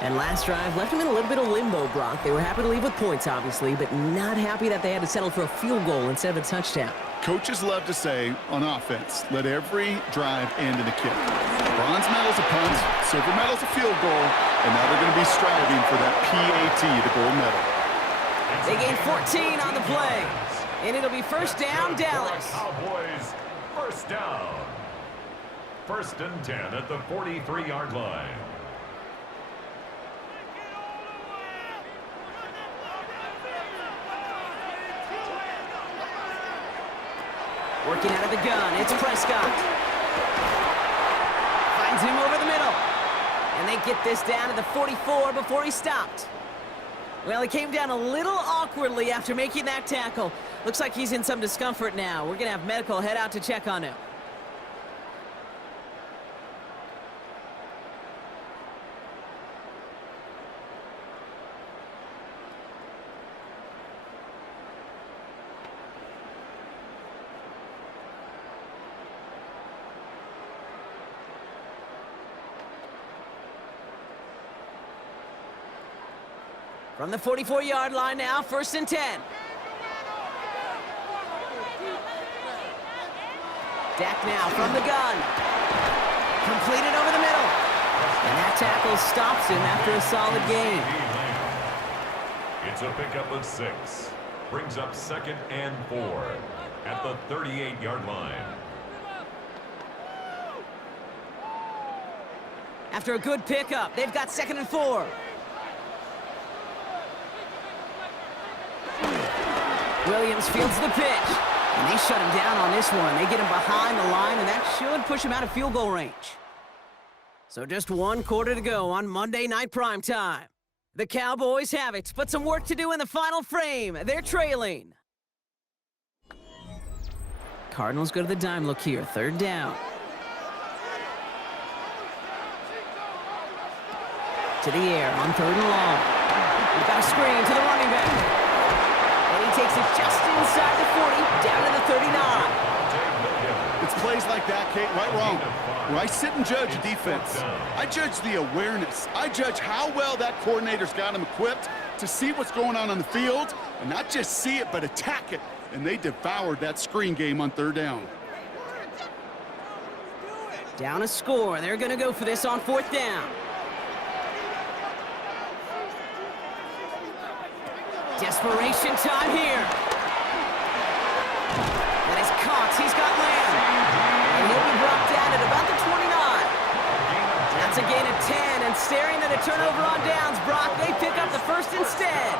And last drive left them in a little bit of limbo, Brock. They were happy to leave with points, obviously, but not happy that they had to settle for a field goal instead of a touchdown. Coaches love to say, on offense, let every drive end in a kick. Bronze medal's a punt, silver medal's a field goal, and now they're going to be striving for that PAT, the gold medal. They gain 14 on the play, and it'll be first down, Dallas. Cowboys, first down. First and 10 at the 43-yard line. Working out of the gun, it's Prescott. Finds him over the middle. And they get this down to the 44 before he stopped. Well, he came down a little awkwardly after making that tackle. Looks like he's in some discomfort now. We're going to have medical head out to check on him. From the 44-yard line now, first and 10. Dak now from the gun. Completed over the middle. And that tackle stops him after a solid gain. It's a pickup of 6. Brings up 2nd and 4 at the 38-yard line. After a good pickup, they've got 2nd and 4. Williams fields the pitch, and they shut him down on this one. They get him behind the line, and that should push him out of field goal range. So just 1 quarter to go on Monday Night Primetime. The Cowboys have it, but some work to do in the final frame. They're trailing. Cardinals go to the dime look here, 3rd down. To the air on 3rd and long. We've got a screen to the running back. Takes it just inside the 40, down to the 39. It's plays like that, Kate, right wrong. Where I sit and judge a defense, I judge the awareness. I judge how well that coordinator's got him equipped to see what's going on the field, and not just see it, but attack it. And they devoured that screen game on 3rd down. Down a score. They're going to go for this on 4th down. Desperation time here. That is Cox. He's got Lamb. And he'll be brought down at about the 29. That's a gain of 10. And staring at a turnover on downs, Brock, they pick up the first instead.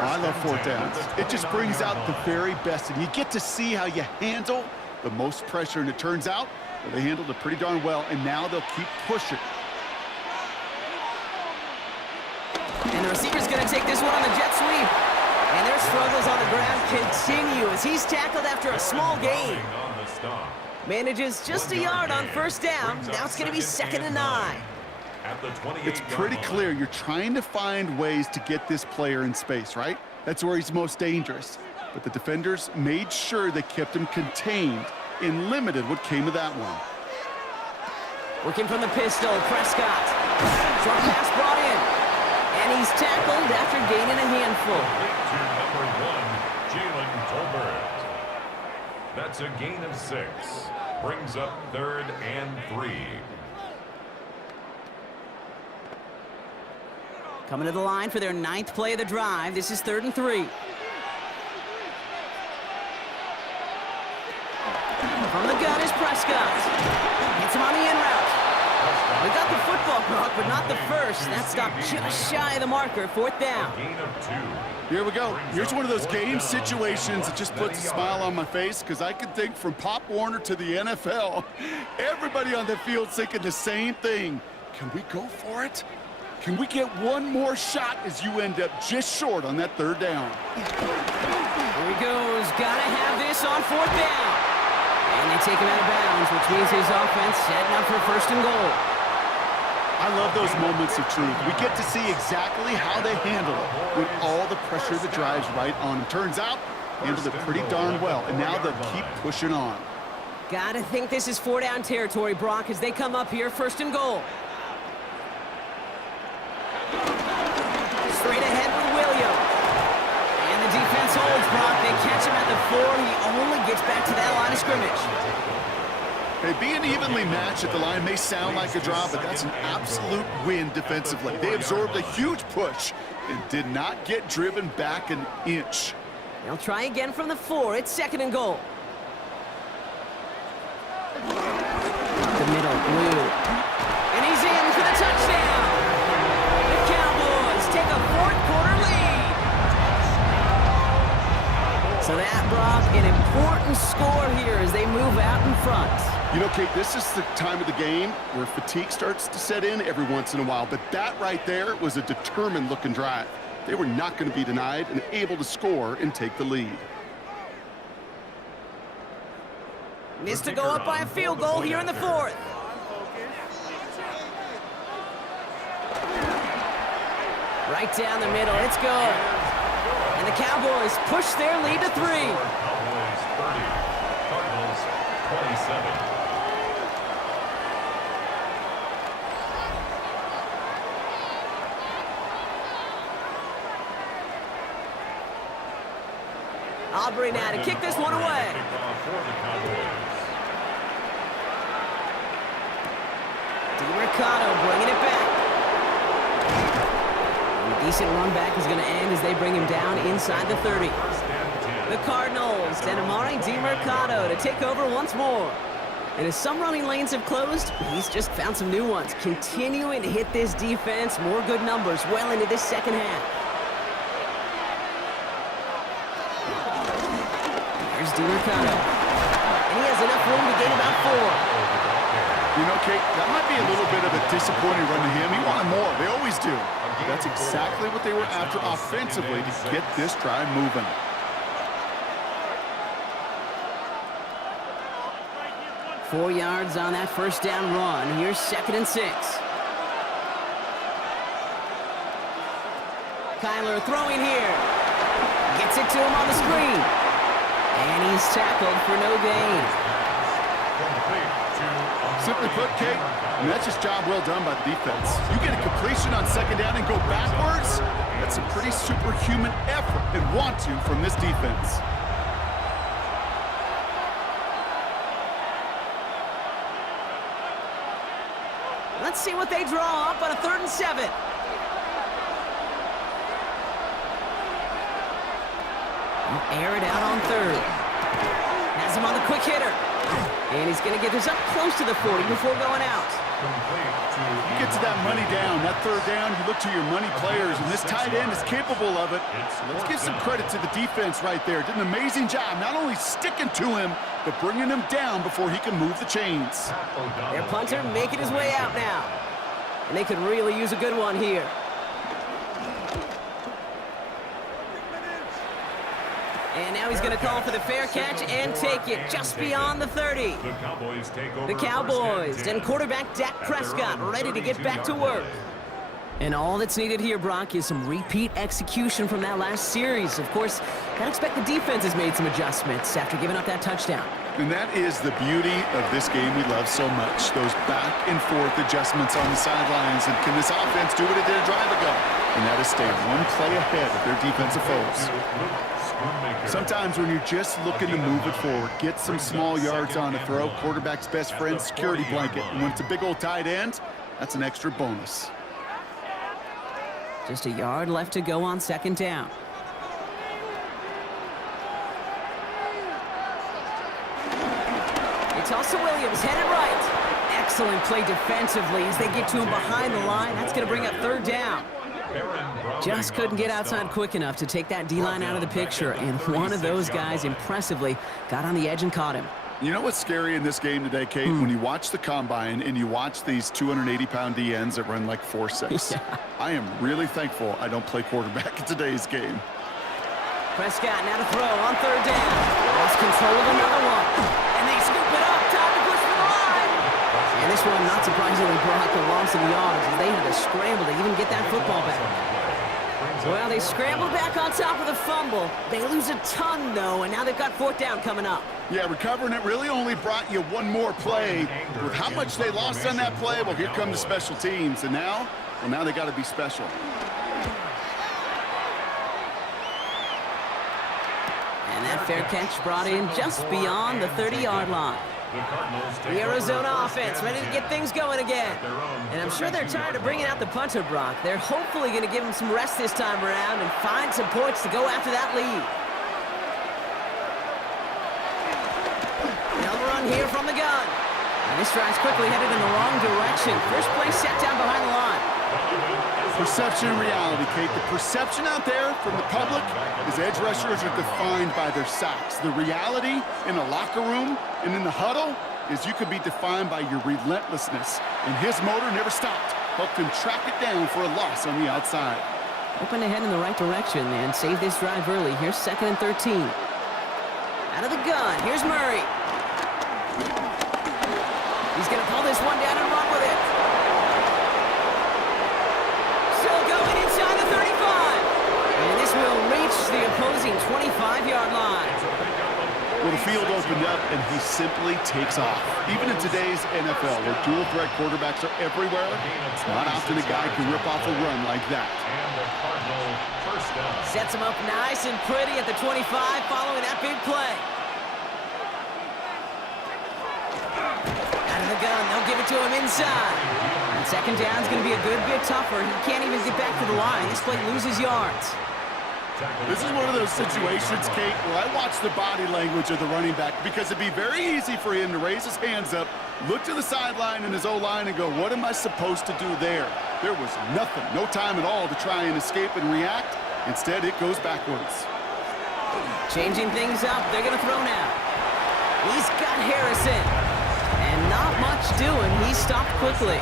I love 4th downs. It just brings out the very best. And you get to see how you handle the most pressure. And it turns out well, they handled it pretty darn well. And now they'll keep pushing. And the receiver's going to take this one on the jet sweep. And their struggles on the ground continue as he's tackled after a small gain. Manages just a yard on 1st down. Now it's going to be 2nd and 9. It's pretty clear you're trying to find ways to get this player in space, right? That's where he's most dangerous. But the defenders made sure they kept him contained and limited what came of that one. Working from the pistol, Prescott. Short pass brought in. And he's tackled after gaining a handful. Number 1, Jalen Tolbert. That's a gain of 6. Brings up 3rd and 3. Coming to the line for their 9th play of the drive. This is 3rd and 3. From the gun is Prescott. Hits him on the in route. We got the football, Brock, but not the first. That stopped just shy of the marker, 4th down. Here we go. Here's one of those game situations that just puts a smile on my face because I can think from Pop Warner to the NFL. Everybody on the field thinking the same thing. Can we go for it? Can we get one more shot as you end up just short on that 3rd down? Here he goes. Gotta have this on 4th down. And they take him out of bounds, which means his offense setting up for 1st and goal. I love those moments of truth. We get to see exactly how they handle it with all the pressure that drives right on them. Turns out, handled it pretty darn well, and now they'll keep pushing on. Gotta think this is 4-down territory, Brock, as they come up here 1st and goal. before he only gets back to that line of scrimmage. Hey, being evenly matched at the line may sound like a draw, but that's an absolute win defensively. They absorbed a huge push and did not get driven back an inch. They'll try again from the 4. It's 2nd and goal. The middle, Blue. And he's in for the touchdown. The Cowboys take a 4th-quarter lead. So that, Brock, an important score here as they move out in front. You know, Kate, this is the time of the game where fatigue starts to set in every once in a while, but that right there was a determined-looking drive. They were not going to be denied and able to score and take the lead. Needs to go up by a field goal here in the 4th. Right down the middle, it's good. And the Cowboys push their lead to 3. Cowboys 30, Cardinals 27. Aubrey now to kick this one away. DiMercato bringing it back. And a decent run back is going to end as they bring him down inside the 30. The Cardinals and Amari DiMercato to take over once more. And as some running lanes have closed, he's just found some new ones. Continuing to hit this defense, more good numbers well into this second half. Here's DiMercato. And he has enough room to gain about 4. You know, Kate, that might be a little bit of a disappointing run to him. He wanted more. They always do. That's exactly what they were after offensively to get this drive moving. Four yards on that first down run. Here's 2nd and 6. Kyler throwing here. Gets it to him on the screen. And he's tackled for no gain. Simply put, Kate, and that's just job well done by the defense. You get a completion on 2nd down and go backwards, that's a pretty superhuman effort and want to from this defense. Let's see what they draw up on a 3rd and 7. Air it out on 3rd. Has him on the quick hitter. And he's going to get this up close to the 40 before going out. You get to that money down, that 3rd down, you look to your money players, and this tight end is capable of it. Let's give some credit to the defense right there. Did an amazing job, not only sticking to him, but bringing him down before he can move the chains. Their punter making his way out now. And they could really use a good one here. And now he's going to call for the fair catch and take it just beyond the 30. The Cowboys take over. The Cowboys and quarterback Dak Prescott ready to get back to work. And all that's needed here, Brock, is some repeat execution from that last series. Of course, I expect the defense has made some adjustments after giving up that touchdown. And that is the beauty of this game we love so much, those back and forth adjustments on the sidelines. And can this offense do what it did a drive ago? And that is stay one play ahead of their defensive foes. Sometimes when you're just looking to move it forward, get some small yards on a throw, quarterback's best friend, security blanket. And when it's a big old tight end, that's an extra bonus. Just a yard left to go on 2nd down. It's also Williams headed right. Excellent play defensively as they get to him behind the line. That's going to bring up 3rd down. Just couldn't get outside quick enough to take that D-line out of the picture, and one of those guys impressively got on the edge and caught him. You know what's scary in this game today, Kate? When you watch the combine and you watch these 280-pound DNs that run like 4.6. Yeah. I am really thankful I don't play quarterback in today's game. Prescott now to throw on 3rd down. Lost control of another one. And they scoop it up. Time to push for the line. And this one, not surprisingly, brought the loss of yards as they had to scramble to even get that football back. Well, they scrambled back on top of the fumble. They lose a ton, though, and now they've got 4th down coming up. Yeah, recovering it really only brought you one more play. With how much they lost on that play, well, here come the special teams. And now, well, now they got to be special. And that Fair catch brought in just beyond the 30-yard line. The Arizona offense ready to get things going again. And I'm sure they're tired of bringing out the punter, Brock. They're hopefully going to give him some rest this time around and find some points to go after that lead. Another run here from the gun. And this drive's quickly headed in the wrong direction. First play set down behind the line. Perception and reality, Kate. The perception out there from the public is edge rushers are defined by their sacks. The reality in a locker room and in the huddle is you can be defined by your relentlessness. And his motor never stopped. Helped him track it down for a loss on the outside. Hoping to head in the right direction and save this drive early. Here's 2nd and 13. Out of the gun, here's Murray. He's going to pull this one down and run with it. Still going inside the 35. And this will reach the opposing 25-yard line. Well, the field opened up, and he simply takes off. Even in today's NFL, where dual-threat quarterbacks are everywhere, it's not often a guy can rip off a run like that. Sets him up nice and pretty at the 25 following that big play. Out of the gun, they'll give it to him inside. And 2nd down's going to be a good bit tougher. He can't even get back to the line. This play loses yards. This is one of those situations, Kate, where I watch the body language of the running back because it'd be very easy for him to raise his hands up, look to the sideline and his O-line and go, what am I supposed to do there? There was nothing, no time at all to try and escape and react. Instead, it goes backwards. Changing things up, they're going to throw now. He's got Harrison. And not much doing. He stopped quickly.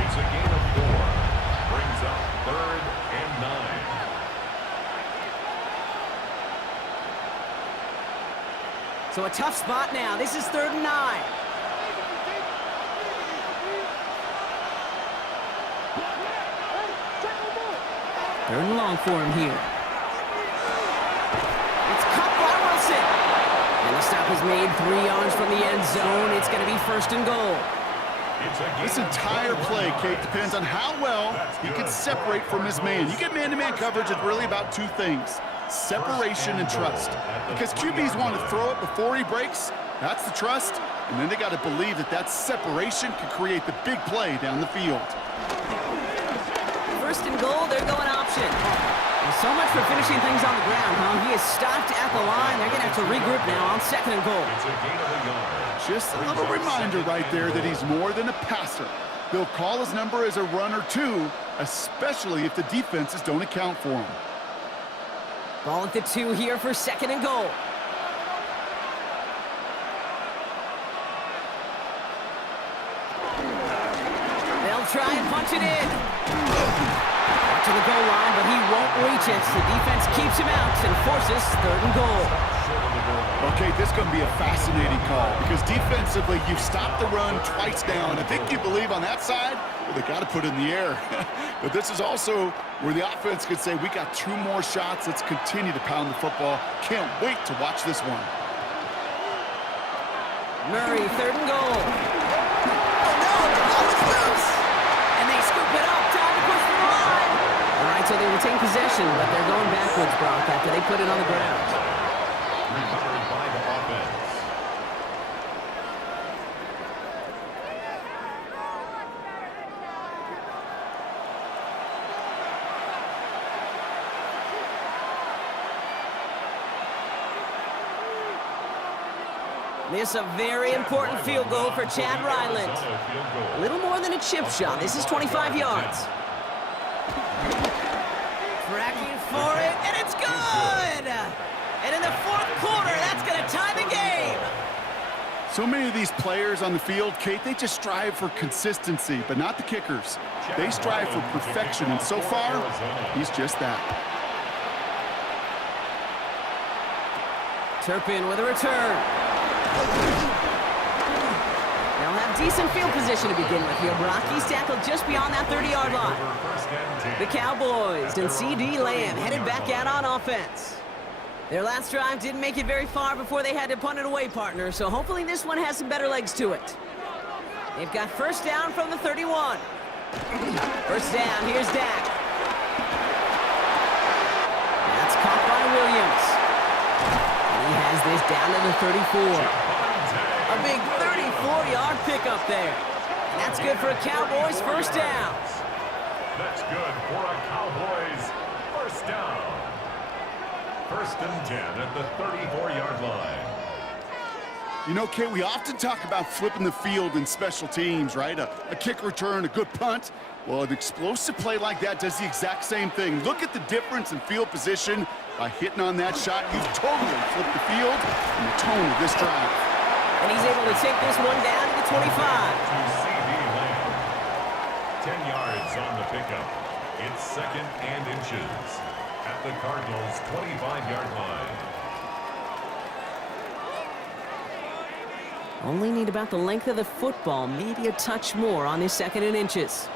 It's a gain of 4. Brings up 3rd and 9. So a tough spot now. This is 3rd and 9. Third and long for him here. It's caught by Wilson. And the stop is made 3 yards from the end zone. It's going to be 1st and goal. This entire play, Kate, depends on how well he can separate from his man. You get man-to-man coverage, it's really about 2 things. Separation and trust. Because QBs want to throw it before he breaks. That's the trust. And then they got to believe that that separation can create the big play down the field. 1st and goal, they're going option. And so much for finishing things on the ground, huh? He is stopped at the line. They're going to have to regroup now on 2nd and goal. It's a gain of a yard. Just a little reminder right there that he's more than a passer. They'll call his number as a runner too, especially if the defenses don't account for him. Ball at the 2 here for 2nd and goal. They'll try and punch it in. Back to the goal line, but he won't reach it. The defense keeps him out and forces 3rd and goal. Okay, this is going to be a fascinating call because defensively, you've stopped the run twice down. I think you believe on that side, well, they got to put it in the air. But this is also where the offense could say, we got 2 more shots. Let's continue to pound the football. Can't wait to watch this one. Murray, 3rd and goal. Oh, no, the ball is loose. And they scoop it up. Time to push the line. All right, so they retain possession, but they're going backwards, Brock, after they put it on the ground. Recovered by the offense. This is a very important field goal for Chad Ryland. A little more than a chip shot. This is 25 yards. Tracking for it, and it's good! And in the 4th quarter, that's going to tie the game. So many of these players on the field, Kate, they just strive for consistency, but not the kickers. They strive for perfection, and so far, he's just that. Turpin with a return. They'll have decent field position to begin with here. Brock, tackled just beyond that 30-yard line. The Cowboys and C.D. Lamb headed back out on offense. Their last drive didn't make it very far before they had to punt it away, partner, so hopefully this one has some better legs to it. They've got 1st down from the 31. 1st down, here's Dak. That's caught by Williams. this down to the 34. A big 34-yard pickup there. And that's good for a Cowboys first down. That's good for a Cowboys first down. 1st and 10 at the 34-yard line. You know, Kate, we often talk about flipping the field in special teams, right? A kick return, a good punt. Well, an explosive play like that does the exact same thing. Look at the difference in field position. By hitting on that shot, you've totally flipped the field and the tone of this drive. And he's able to take this one down to the 25. To C.D. Lamb. 10 yards on the pickup. It's 2nd and inches at the Cardinals' 25-yard line. Only need about the length of the football, maybe a touch more on his 2nd and inches.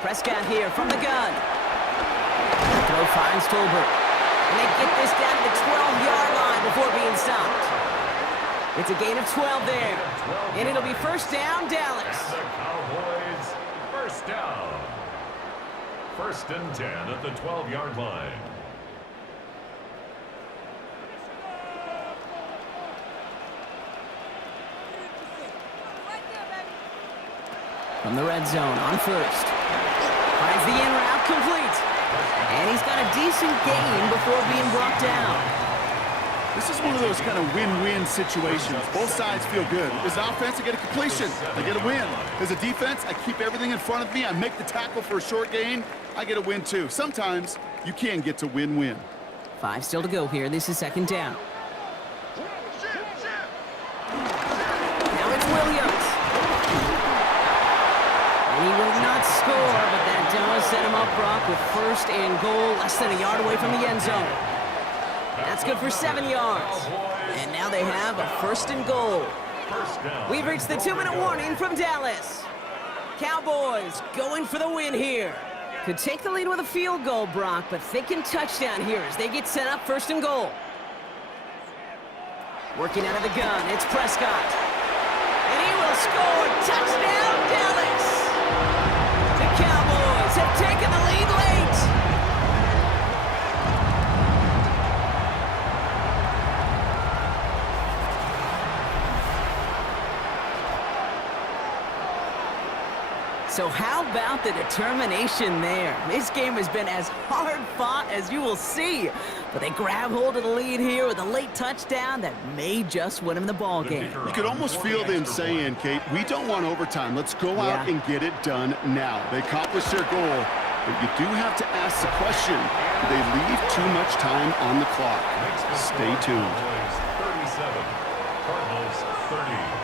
Prescott here from the gun. The throw finds Tolbert. And they get this down to the 12-yard line before being stopped. It's a gain of 12 there. And it'll be first down, Dallas. The Cowboys first down. 1st and 10 at the 12-yard line. From the red zone on first. Finds the in route complete. And he's got a decent gain before being brought down. This is one of those kind of win-win situations. Both sides feel good. As an offense, I get a completion. I get a win. As a defense, I keep everything in front of me. I make the tackle for a short gain. I get a win, too. Sometimes you can get to win-win. 5 still to go here. This is 2nd down. Now it's Williams. And he will not score, but that does set him up, Brock, with 1st and goal, less than a yard away from the end zone. That's good for 7 yards. And now they have a 1st and goal. We've reached the 2-minute warning from Dallas. Cowboys going for the win here. Could take the lead with a field goal, Brock, but thinking touchdown here as they get set up 1st and goal. Working out of the gun, it's Prescott. And he will score. Touchdown, Dallas! The Cowboys have taken the lead late. So how about the determination there? This game has been as hard fought as you will see. But they grab hold of the lead here with a late touchdown that may just win them the ball game. You could almost feel them saying, Kate, we don't want overtime. Let's go out and get it done now. They accomplished their goal, but you do have to ask the question, do they leave too much time on the clock? Stay tuned. 37, Cardinals 30.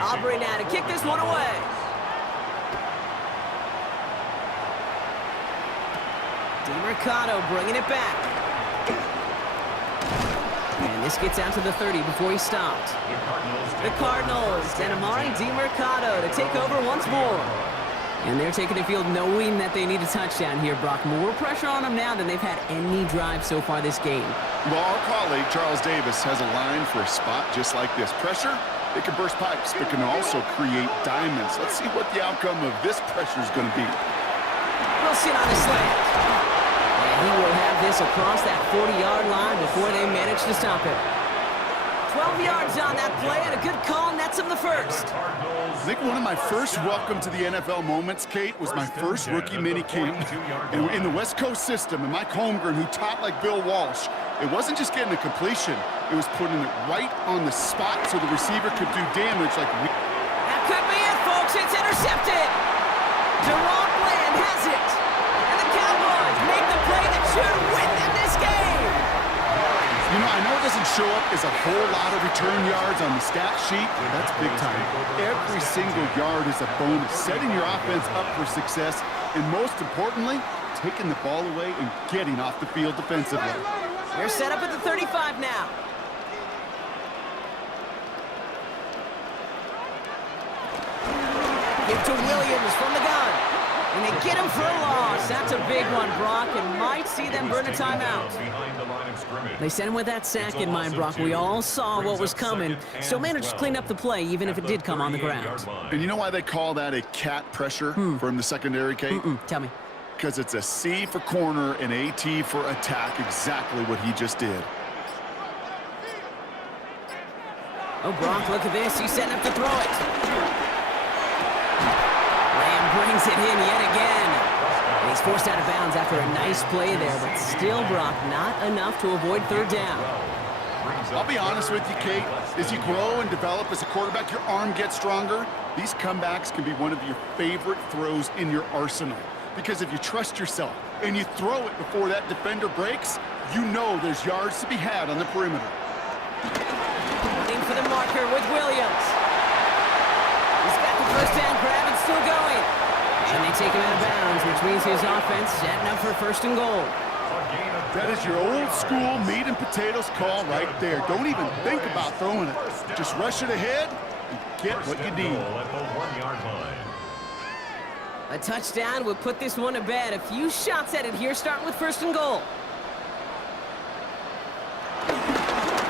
Aubrey now to kick this one away. DeMercado bringing it back. And this gets out to the 30 before he stopped. The Cardinals and Amari DeMercado to take over once more. And they're taking the field knowing that they need a touchdown here, Brock. More pressure on them now than they've had any drive so far this game. Well, our colleague, Charles Davis, has a line for a spot just like this. Pressure, it can burst pipes, but can also create diamonds. Let's see what the outcome of this pressure is going to be. Wilson on the slant. And he will have this across that 40-yard line before they manage to stop him. 12 yards on that play, and a good call nets him the first. I think one of my first welcome to the NFL moments, Kate, was my first rookie mini camp in the West Coast system. And Mike Holmgren, who taught like Bill Walsh, it wasn't just getting a completion. It was putting it right on the spot so the receiver could do damage like we... That could be it, folks. It's intercepted. Jerome Bland has it. And the Cowboys make the play that should win them this game. You know, I know it doesn't show up as a whole lot of return yards on the stat sheet, but that's big time. Every single yard is a bonus, setting your offense up for success, and most importantly, taking the ball away and getting off the field defensively. They're set up at the 35 now. Give to Williams from the gun. And they get him for a loss. That's a big one, Brock, and might see them burn a timeout. They sent him with that sack in mind, Brock. We all saw what was coming. Still managed to clean up the play, even if it did come on the ground. And you know why they call that a cat pressure from the secondary, Kate? Tell me. Because it's a C for corner and a T for attack, exactly what he just did. Oh, Brock, look at this. He's setting up to throw it. Lamb brings it in yet again. And he's forced out of bounds after a nice play there, but still, Brock, not enough to avoid third down. I'll be honest with you, Kate. As you grow and develop as a quarterback, your arm gets stronger. These comebacks can be one of your favorite throws in your arsenal. Because if you trust yourself and you throw it before that defender breaks, you know there's yards to be had on the perimeter. Running for the marker with Williams. He's got the first down grab and still going. And they take him out of bounds, which means his offense setting up for first and goal. That is your old school meat and potatoes call right there. Don't even think about throwing it. Just rush it ahead and get what you need. At the 1-yard line. A touchdown would put this one to bed. A few shots at it here, starting with first and goal.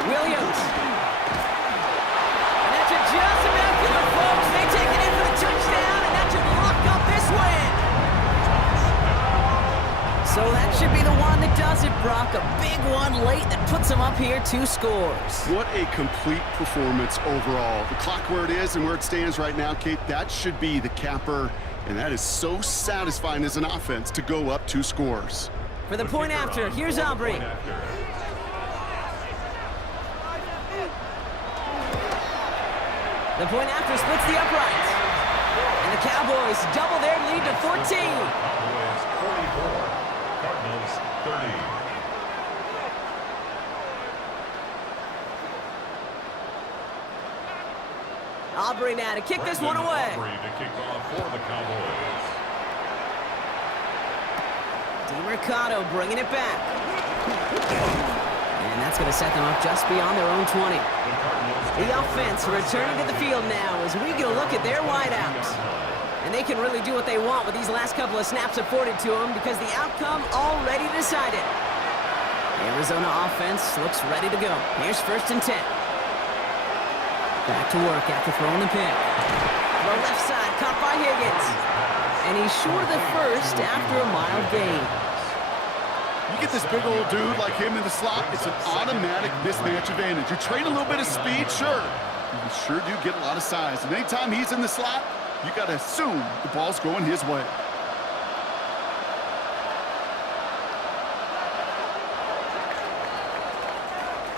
Williams. And that should just about do it, folks. They take it in for the touchdown, and that should lock up this win. So that should be the one that does it, Brock. A big one late that puts them up here 2 scores. What a complete performance overall. The clock where it is and where it stands right now, Kate, that should be the capper. And that is so satisfying as an offense to go up 2 scores. For the point after, here's Aubrey. The point after splits the uprights. And the Cowboys double their lead to 14. Cowboys 44, Cardinals 30. Aubrey now to kick this one away. Aubrey to kick off for the Cowboys. DeMercado bringing it back. And that's going to set them up just beyond their own 20. The offense returning to the field now as we get a look at their wideouts. And they can really do what they want with these last couple of snaps afforded to them because the outcome already decided. The Arizona offense looks ready to go. Here's first and 10. Back to work after throwing the pick. The left side caught by Higgins. And he's short of the first after a mild gain. You get this big old dude like him in the slot, it's an automatic mismatch advantage. You trade a little bit of speed, sure. You sure do get a lot of size. And anytime he's in the slot, you got to assume the ball's going his way.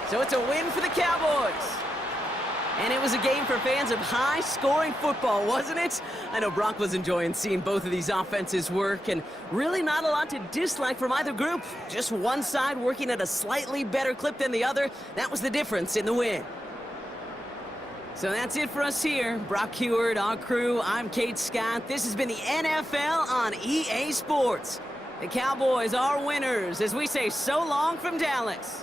So it's a win for the Cowboys. And it was a game for fans of high-scoring football, wasn't it? I know Brock was enjoying seeing both of these offenses work, and really not a lot to dislike from either group. Just one side working at a slightly better clip than the other. That was the difference in the win. So that's it for us here. Brock Heward, our crew, I'm Kate Scott. This has been the NFL on EA Sports. The Cowboys are winners as we say so long from Dallas.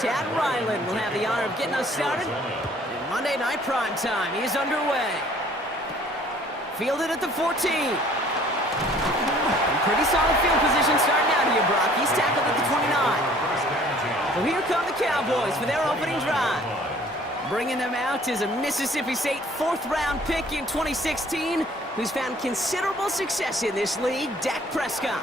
Chad Ryland will have the honor of getting us started. In Monday Night Prime Time, he is underway. Fielded at the 14. Pretty solid field position starting out here, Brock. He's tackled at the 29. So here come the Cowboys for their opening drive. Bringing them out is a Mississippi State 4th-round pick in 2016 who's found considerable success in this league, Dak Prescott.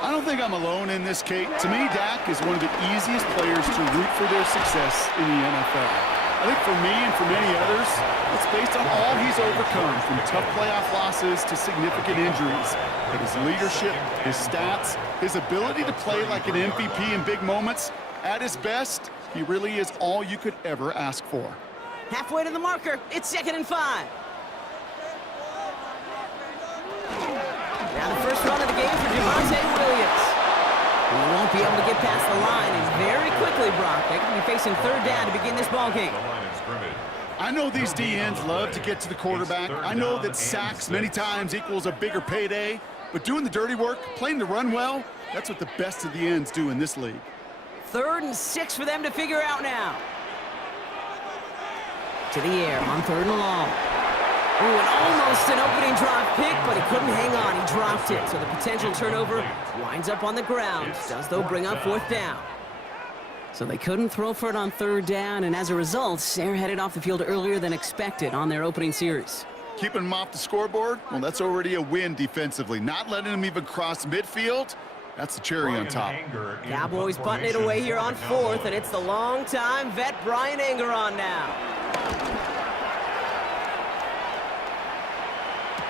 I don't think I'm alone in this, Kate. To me, Dak is one of the easiest players to root for their success in the NFL. I think for me and for many others, it's based on all he's overcome, from tough playoff losses to significant injuries. But his leadership, his stats, his ability to play like an MVP in big moments, at his best, he really is all you could ever ask for. Halfway to the marker, it's 2nd and 5. Now the first run of the game for Javonte Williams. He won't be able to get past the line, and very quickly, Brock, they're going to be facing 3rd down to begin this ball game. I know these DNs love to get to the quarterback. I know that sacks many times equals a bigger payday, but doing the dirty work, playing the run well, that's what the best of the ends do in this league. 3rd and 6 for them to figure out now. To the air on 3rd and long. Ooh, and almost an opening drive pick, but he couldn't hang on. He dropped it, so the potential turnover winds up on the ground. Does, though, bring up 4th down. So they couldn't throw for it on 3rd down, and as a result, they're headed off the field earlier than expected on their opening series. Keeping them off the scoreboard, well, that's already a win defensively. Not letting them even cross midfield, that's the cherry on top. Cowboys butting it away here on 4th, and it's the long-time vet Brian Anger on now.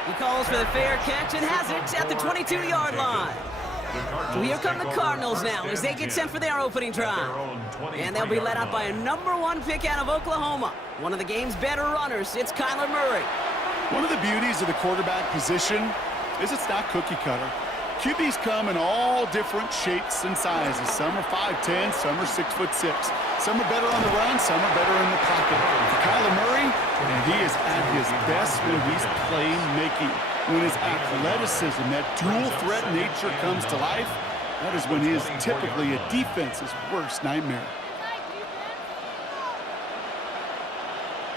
He calls for the fair catch and has it at the 22-yard line. So here come the Cardinals now as they get set for their opening drive. And they'll be led out by a #1 pick out of Oklahoma. One of the game's better runners, it's Kyler Murray. One of the beauties of the quarterback position is it's not cookie cutter. QBs come in all different shapes and sizes. Some are 5'10", some are 6'6". Some are better on the run, some are better in the pocket. Kyler Murray, and he is at his best when he's playmaking. When his athleticism, that dual threat nature comes to life, that is when he is typically a defense's worst nightmare.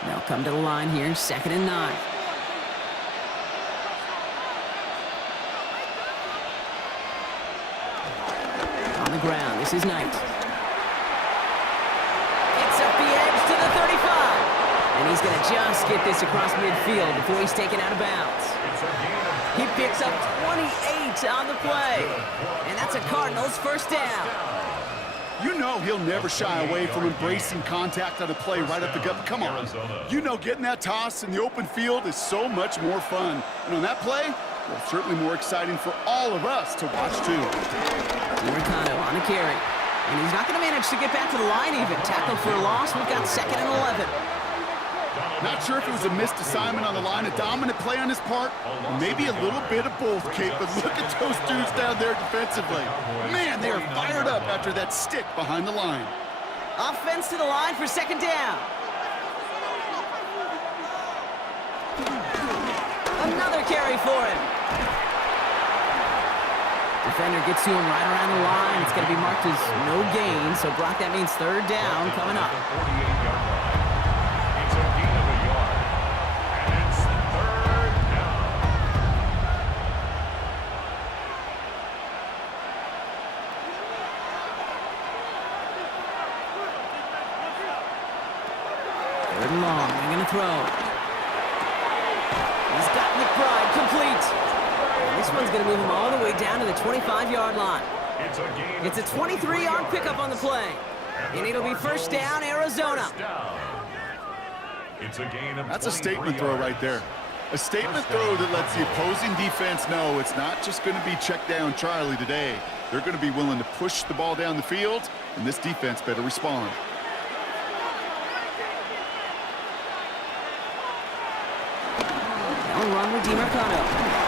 They'll come to the line here, 2nd and 9. On the ground, this is Knight. It's up the edge to the 35. And he's going to just get this across midfield before he's taken out of bounds. He picks up 28 on the play. And that's a Cardinals 1st down. You know he'll never shy away from embracing contact on a play right up the gut. Come on. You know getting that toss in the open field is so much more fun. And on that play, well, certainly more exciting for all of us to watch too. Mercado on the carry. And he's not going to manage to get back to the line even. Tackle for a loss. We've got 2nd and 11. Not sure if it was a missed assignment on the line, a dominant play on his part, or maybe a little bit of both, Kate, but look at those dudes down there defensively. Man, they are fired up after that stick behind the line. Offense to the line for 2nd down. Another carry for him. Defender gets to him right around the line. It's going to be marked as no gain, so Brock, that means 3rd down coming up. It's a gain of a yard, and it's 3rd down. Third and long, they're going to throw. He's got McBride complete. And this one's going to move him all the way down to the 25-yard line. It's a 23-yard pickup on the play. And it'll be 1st down, Arizona. That's a statement throw right there. A statement throw that lets the opposing defense know it's not just going to be check down Charlie today. They're going to be willing to push the ball down the field, and this defense better respond. They'll run with Mercado.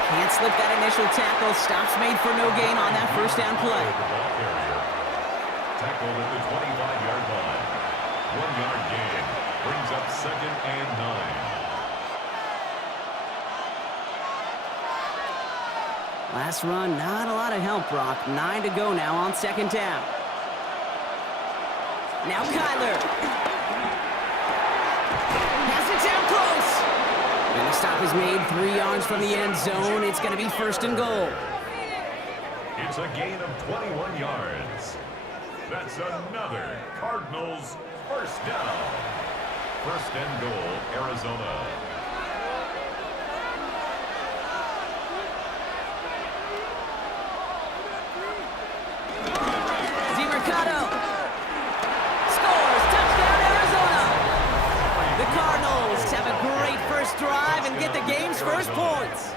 Can't slip that initial tackle. Stops made for no gain on that 1st down play. Tackled at the 25-yard line. 1-yard gain. Brings up 2nd and 9. Last run, not a lot of help, Brock. 9 to go now on 2nd down. Now Kyler. Pass it down close. And the stop is made 3 yards from the end zone. It's going to be 1st and goal. It's a gain of 21 yards. That's another Cardinals first down. 1st and goal, Arizona. Drive and get the game's first points.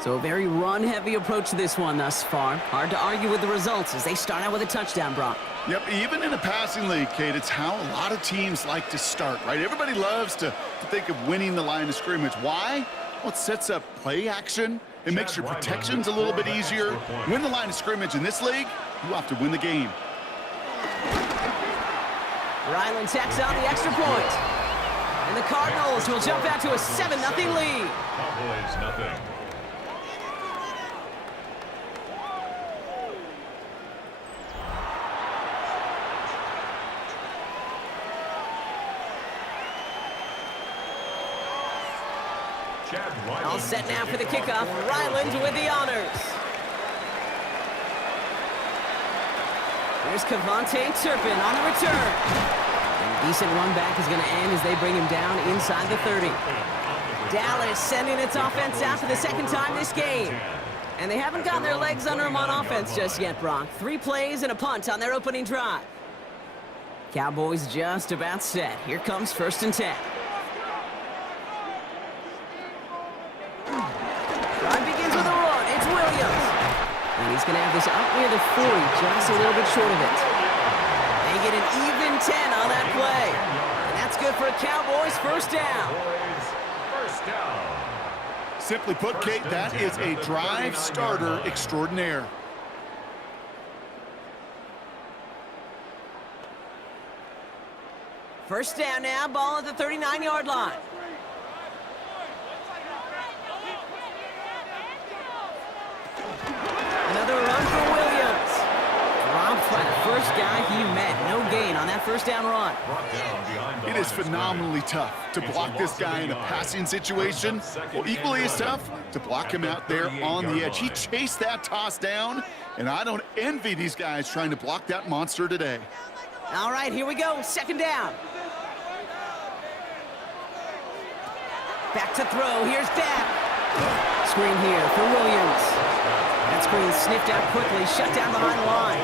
So a very run-heavy approach to this one thus far. Hard to argue with the results as they start out with a touchdown, Brock. Yep, even in a passing league, Kate, it's how a lot of teams like to start, right? Everybody loves to think of winning the line of scrimmage. Why? Well, it sets up play action. It makes your protections a little bit easier. Win the line of scrimmage in this league, you have to win the game. Ryland tacks on the extra point. And the Cardinals will jump out to a 7-0 lead. Cowboys nothing. All set now for the kickoff. Ryland with the honors. Here's Cavante Turpin on the return. Decent run back is going to end as they bring him down inside the 30. Dallas sending its offense out for the 2nd time this game. And they haven't got their legs under them on offense just yet, Brock. 3 plays and a punt on their opening drive. Cowboys just about set. Here comes 1st and 10. Drive begins with a run. It's Williams. And he's going to have this up near the 40, just a little bit short of it. They get an even 10 on that play. And that's good for a Cowboys first down. Simply put, Kate, that is a drive starter extraordinaire. First down now, ball at the 39-yard line. Another run for Williams. Dropped by the first guy he met. No gain on that first down run. It is phenomenally tough to block this guy in a passing situation. Well, equally as tough to block him out there on the edge. He chased that toss down, and I don't envy these guys trying to block that monster today. All right, here we go. 2nd down. Back to throw. Here's Dak. Screen here for Williams. That screen sniffed out quickly, shut down behind the line.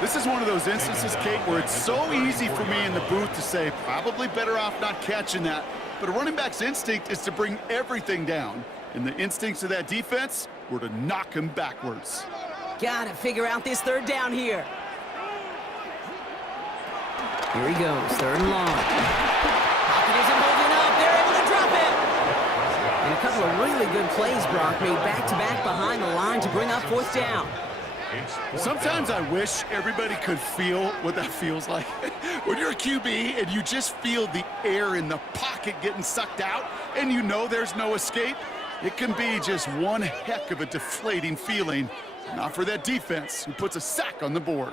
This is one of those instances, Kate, where it's so easy for me in the booth to say, probably better off not catching that. But a running back's instinct is to bring everything down. And the instincts of that defense were to knock him backwards. Gotta figure out this 3rd down here. Here he goes, 3rd and long. Pocket isn't holding up, they're able to drop it. And a couple of really good plays, Brock, made back-to-back behind the line to bring up 4th down. Sometimes I wish everybody could feel what that feels like. When you're a QB and you just feel the air in the pocket getting sucked out and you know there's no escape, it can be just one heck of a deflating feeling. Not for that defense who puts a sack on the board.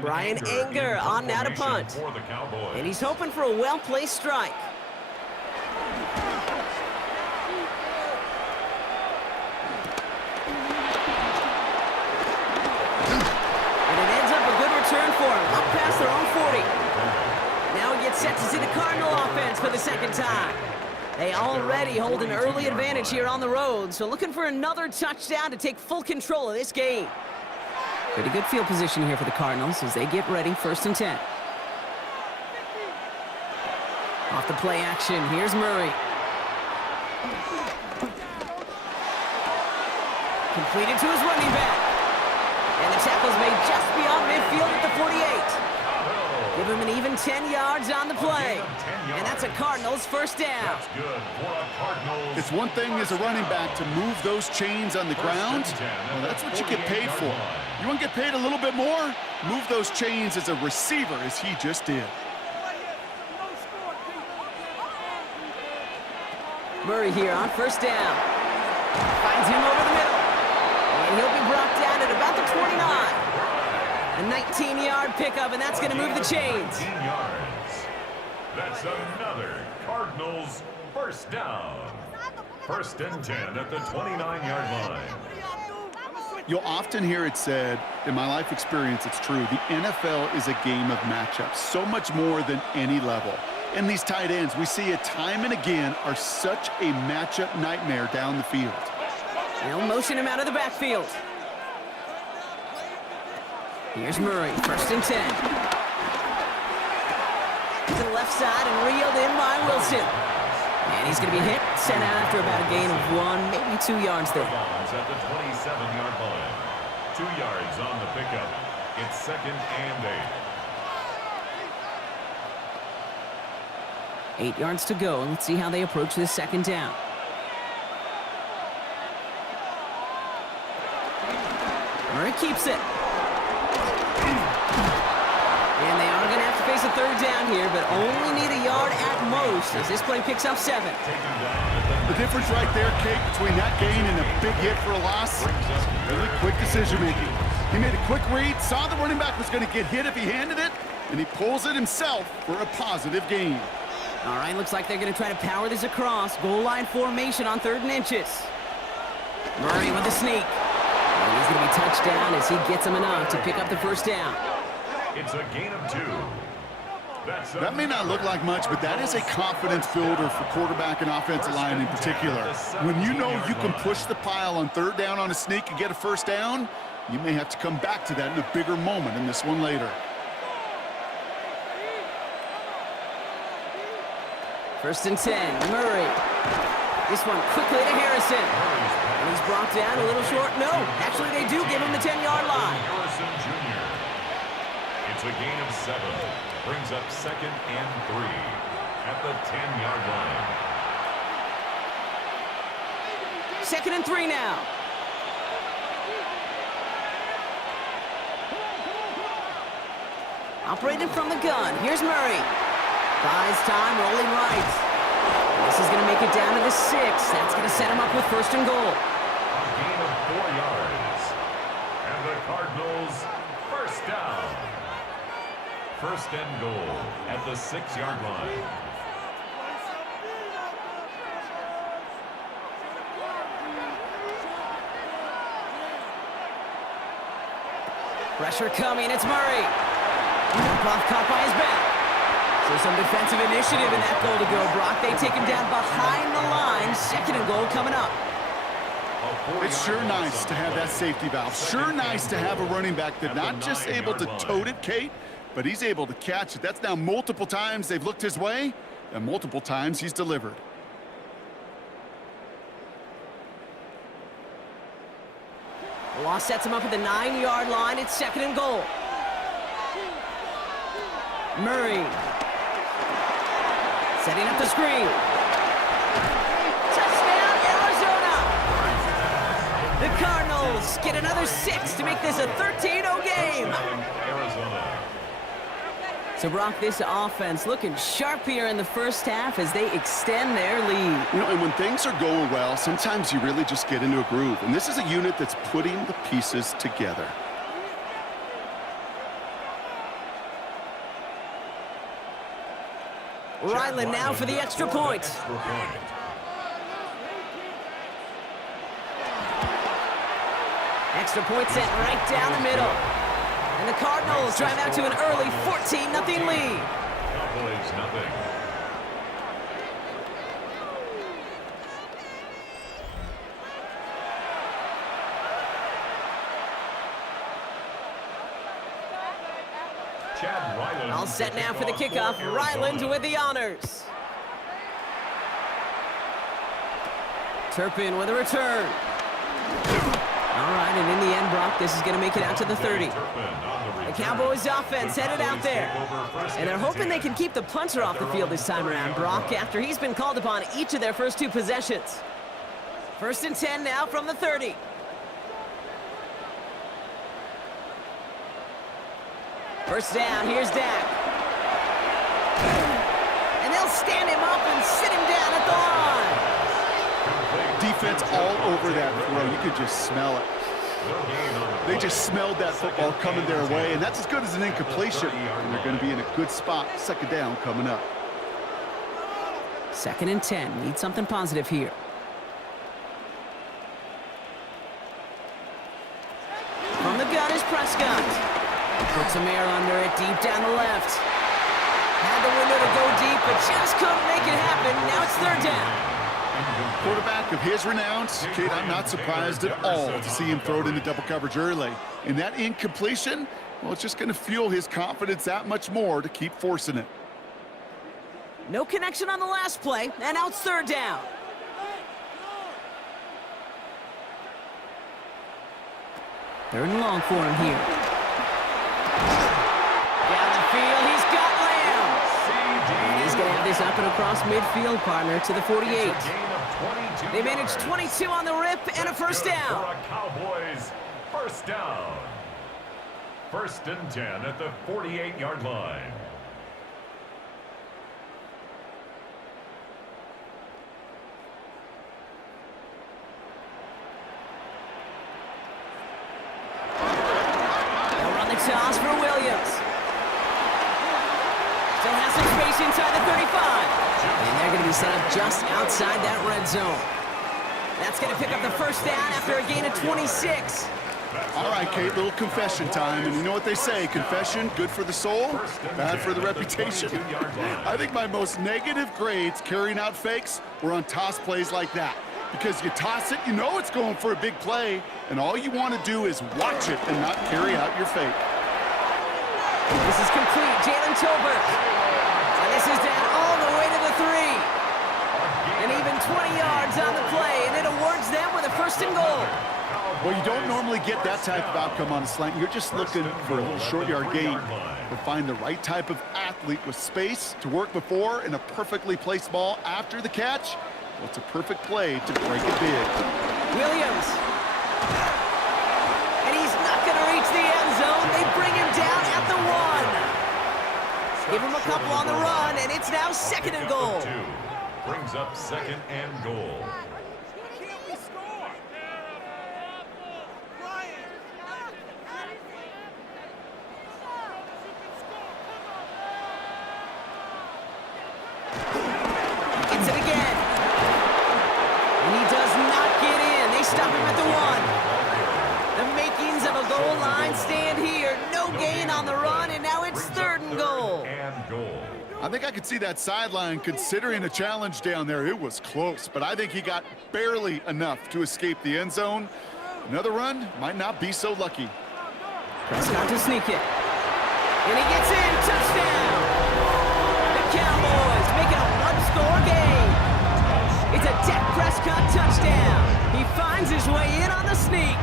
Brian Anger on now to punt. And he's hoping for a well-placed strike. And it ends up a good return for him, up past their own 40. Now he gets set to see the Cardinal offense for the 2nd time. They already hold an early advantage here on the road, so looking for another touchdown to take full control of this game. Pretty good field position here for the Cardinals as they get ready, 1st and 10. Off the play action, here's Murray. Completed to his running back. And the tackle's made just beyond midfield at the 48. Give him an even 10 yards on the play. And that's a Cardinals first down. It's one thing as a running back to move those chains on the ground. Well, that's what you get paid for. You want to get paid a little bit more? Move those chains as a receiver, as he just did. Murray here on first down. Finds him over the middle. And he'll be brought down at about the 29. A 19-yard pickup, and that's going to move the chains. 19 yards. That's another Cardinals first down. First and 10 at the 29-yard line. You'll often hear it said, in my life experience, it's true, the NFL is a game of matchups, so much more than any level. And these tight ends, we see it time and again, are such a matchup nightmare down the field. They'll motion him out of the backfield. Here's Murray, first and 10. To the left side and reeled in by Wilson. And he's going to be hit, sent out after about a gain of 1, maybe 2 yards there. At the 27-yard line. 2 yards on the pickup. It's second and 8. 8 yards to go, and let's see how they approach this second down. Murray keeps it. And they are going to have to face a third down here, but only need a yard at most as this play picks up 7. The difference right there, Kate, between that gain and a big hit for a loss, really quick decision-making. He made a quick read, saw the running back was going to get hit if he handed it, and he pulls it himself for a positive gain. All right, looks like they're going to try to power this across. Goal line formation on 3rd and inches. Murray with the sneak. And he's going to be touched down as he gets him enough to pick up the first down. It's a gain of 2. That may not look like much, but that is a confidence builder for quarterback and offensive line in particular. When you know you can push the pile on 3rd down on a sneak and get a first down, you may have to come back to that in a bigger moment in this one later. First and 10, Murray. This one quickly to Harrison. And he's brought down a little short. No, actually they do give him the 10-yard line. Harrison Jr. It's a gain of 7. Brings up second and 3 at the 10-yard line. Second and 3 now. Operating from the gun. Here's Murray. Buys time, rolling right. And this is going to make it down to the 6. That's going to set him up with first and goal. A gain of 4 yards. And the Cardinals first down. First and goal at the 6-yard line. Pressure coming, it's Murray. Brock caught by his back. So some defensive initiative in that goal to go, Brock. They take him down behind the line. Second and goal coming up. It's sure nice to have that safety valve. Sure nice to have a running back that's not just able to tote it, Kate, but he's able to catch it. That's now multiple times they've looked his way, and multiple times he's delivered. The loss sets him up at the 9-yard line. It's second and goal. Murray. Setting up the screen. Touchdown, Arizona! The Cardinals get another 6 to make this a 13-0 game. Arizona. So, Brock, this offense looking sharp here in the first half as they extend their lead. You know, and when things are going well, sometimes you really just get into a groove. And this is a unit that's putting the pieces together. Ryland now for the extra point. Extra point sent right down the middle. And the Cardinals drive out to an early 14-0 lead. Cowboys nothing. All set now for the kickoff. Ryland with the honors. Turpin with a return. All right, and in the end, Brock, this is going to make it out to the 30. The Cowboys offense headed out there. And they're hoping they can keep the punter off the field this time around, Brock, after he's been called upon each of their first 2 possessions. First and 10 now from the 30. First down, here's Dak. And they'll stand him up and sit him down at the line. defense all over that throw. You could just smell it. They just smelled that football coming their way, and that's as good as an incompletion. And they're going to be in a good spot. Second down coming up. 2nd and 10. Need something positive here. From the gun is Prescott. Puts some air under it, deep down the left. Had the window to go deep, but just couldn't make it happen. Now it's 3rd down. Quarterback of his renounce, kid, I'm not surprised at all to see him throw it into double coverage early. And that incompletion, well, it's just going to fuel his confidence that much more to keep forcing it. No connection on the last play, and now it's 3rd down. Third and long for him here. Down the field, he's got Lamb. And he's going to have this up and across midfield, partner, to the 48. They managed 22 on the rip and a 1st down. For a Cowboys 1st down. 1st and 10 at the 48-yard line. They'll run the toss for Williams. Still has some space inside the 35. And they're going to be set up just outside that red zone. That's going to pick up the 1st down after a gain of 26. All right, Kate, little confession time. And you know what they say, confession, good for the soul, bad for the reputation. I think my most negative grades carrying out fakes were on toss plays like that. Because you toss it, you know it's going for a big play, and all you want to do is watch it and not carry out your fake. This is complete. Jalen Tolbert. And this is down all the way to the 3. And even 20 yards on the play, and it awards them with a 1st and goal. Well, you don't normally get that type of outcome on a slant. You're just looking for a little short yard gain. But find the right type of athlete with space to work before and a perfectly placed ball after the catch. Well, it's a perfect play to break it big. Williams. And he's not going to reach the end zone. They bring him down at the 1. Give him a couple on the run, and it's now 2nd and goal. Brings up 2nd and goal. Gets it again. And he does not get in. They stop him at the 1. The makings of a goal line stand here. No gain on the run, and now it's 3rd and goal. I think I could see that sideline considering a challenge down there. It was close, but I think he got barely enough to escape the end zone. Another run might not be so lucky. Prescott to sneak it. And he gets in. Touchdown. The Cowboys make it a 1-score game. It's a Dak Prescott touchdown. He finds his way in on the sneak.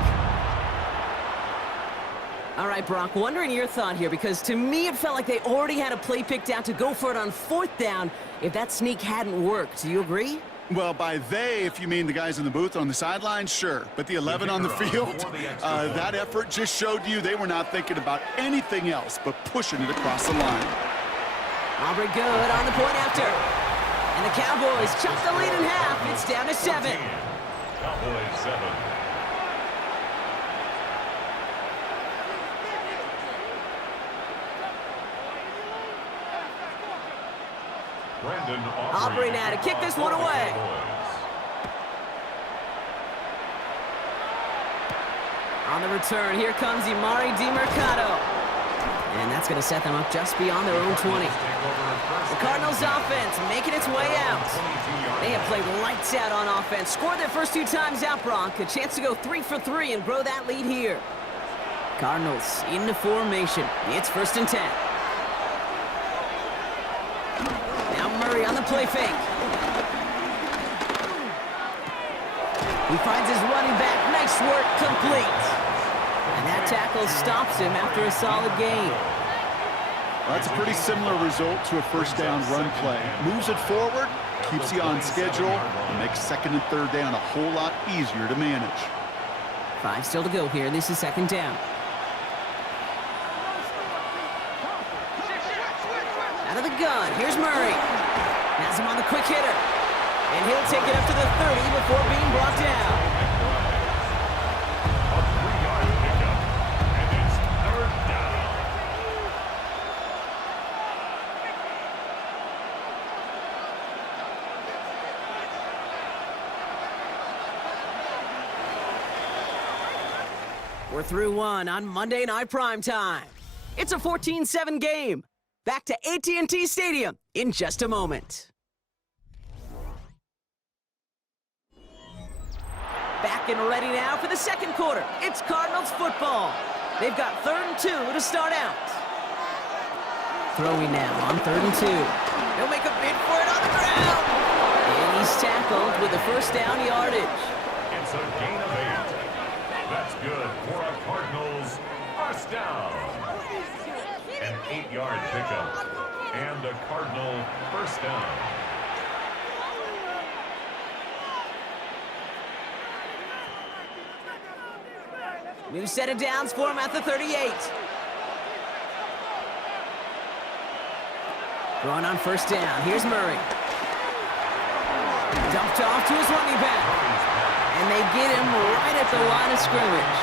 All right, Brock, wondering your thought here, because to me it felt like they already had a play picked out to go for it on 4th down if that sneak hadn't worked. Do you agree? Well, by they, if you mean the guys in the booth on the sideline, sure. But the 11 on the field, that effort just showed you they were not thinking about anything else but pushing it across the line. Aubrey good on the point after. And the Cowboys chop the lead in half. It's down to 7. Cowboys 7. Aubrey now to kick this one away. On the return, here comes Imari DiMercato. And that's going to set them up just beyond their own 20. The Cardinals offense making its way out. They have played lights out on offense. Scored their first 2 times out, Brock. A chance to go 3 for 3 and grow that lead here. Cardinals into formation. It's 1st and 10. On the play fake. He finds his running back. Nice work, complete. And that tackle stops him after a solid gain. Well, that's a pretty similar result to a 1st down run play. Moves it forward, keeps you on schedule, and makes 2nd and 3rd down a whole lot easier to manage. 5 still to go here. This is 2nd down. Out of the gun. Here's Murray. Has him on the quick hitter. And he'll take it up to the 30 before being brought down. A 3-yard pickup, and it's 3rd down. We're through one on Monday Night Primetime. It's a 14-7 game. Back to AT&T Stadium in just a moment. Back and ready now for the second quarter. It's Cardinals football. They've got 3rd and 2 to start out. Throwing now on 3rd and 2. He'll make a bid for it on the ground. And he's tackled with the first down yardage. It's a gain of 8. That's good for a Cardinals first down. An 8-yard pickup and a Cardinal first down. New set of downs for him at the 38. Throwing on first down. Here's Murray. Dumped off to his running back. And they get him right at the line of scrimmage.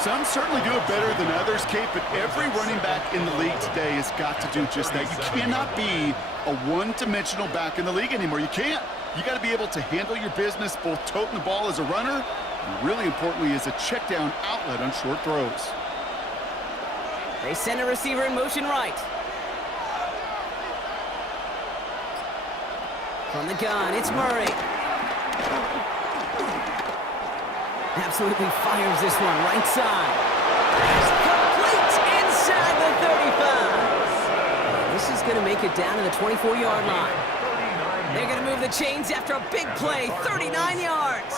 Some certainly do it better than others, Kate, but every running back in the league today has got to do just that. You cannot be a one-dimensional back in the league anymore. You can't. You got to be able to handle your business, both toting the ball as a runner, and really importantly as a check-down outlet on short throws. They send a receiver in motion right. From the gun, it's Murray. Absolutely fires this one right side. It's complete inside the 35. This is going to make it down to the 24-yard line. They're going to move the chains after a big play, 39 yards.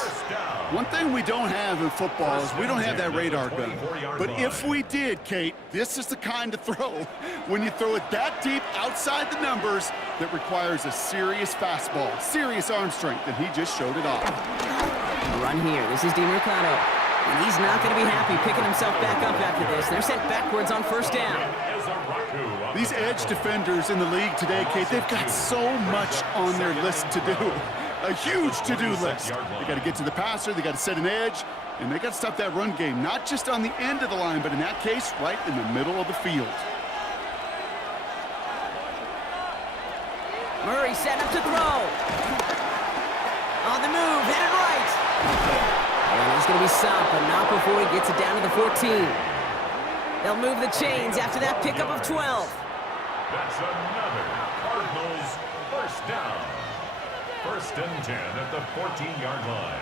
One thing we don't have in football is we don't have that radar gun. But if we did, Kate, this is the kind of throw, when you throw it that deep outside the numbers, that requires a serious fastball, serious arm strength, and he just showed it off. Run here. This is DiMercato. And he's not going to be happy picking himself back up after this. They're sent backwards on first down. These edge defenders in the league today, Kate, they've got so much on their list to do. A huge to-do list. They got to get to the passer, they got to set an edge, and they got to stop that run game, not just on the end of the line, but in that case, right in the middle of the field. Murray set up to throw. On the move, headed right. And he's going to be stopped, but not before he gets it down to the 14. They'll move the chains after that pickup of 12. That's another Cardinals first down. 1st and 10 at the 14-yard line.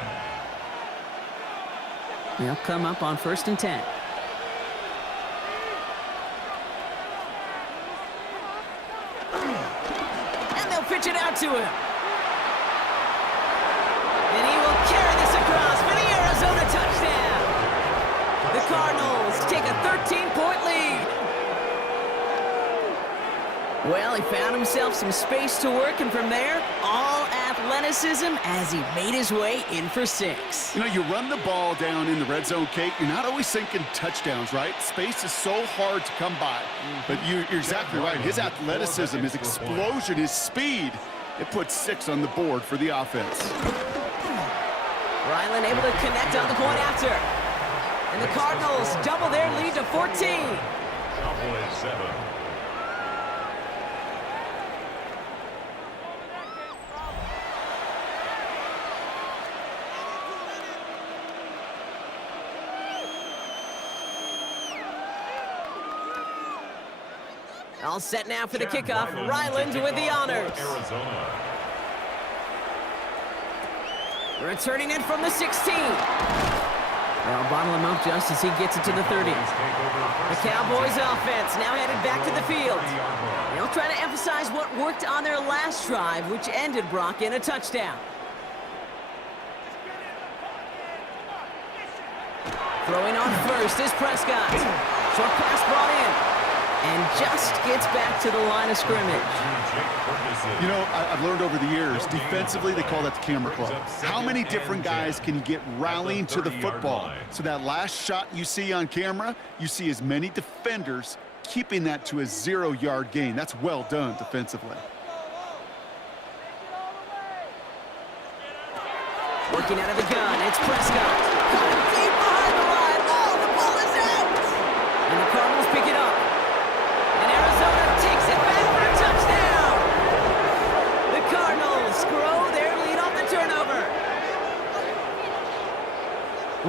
They'll come up on 1st and 10. And they'll pitch it out to him. And he will carry this across for the Arizona touchdown. The Cardinals take a 13-point lead. Well, he found himself some space to work, and from there, all athleticism as he made his way in for 6. You know, you run the ball down in the red zone, Kate, you're not always thinking touchdowns, right? Space is so hard to come by. But you're exactly right. His athleticism, his explosion, his speed, it puts 6 on the board for the offense. Ryland able to connect on the point after. And the Cardinals double their lead to 14. Cowboys 7. All set now for the kickoff. Ryland with the honors. Arizona. Returning it from the 16. They'll bottle him up just as he gets it to the 30. The Cowboys offense now headed back to the field. They'll try to emphasize what worked on their last drive, which ended Brock in a touchdown. Throwing on first is Prescott. Short pass brought in. And just gets back to the line of scrimmage. You know, I've learned over the years, defensively, they call that the camera club. How many different guys can get rallying to the football? So that last shot you see on camera, you see as many defenders keeping that to a 0-yard gain. That's well done defensively. Looking out of the gun, it's Prescott. Caught deep behind the line. Oh, the ball is out! And the Cardinals pick it up. And Arizona takes it back for a touchdown! The Cardinals grow their lead off the turnover.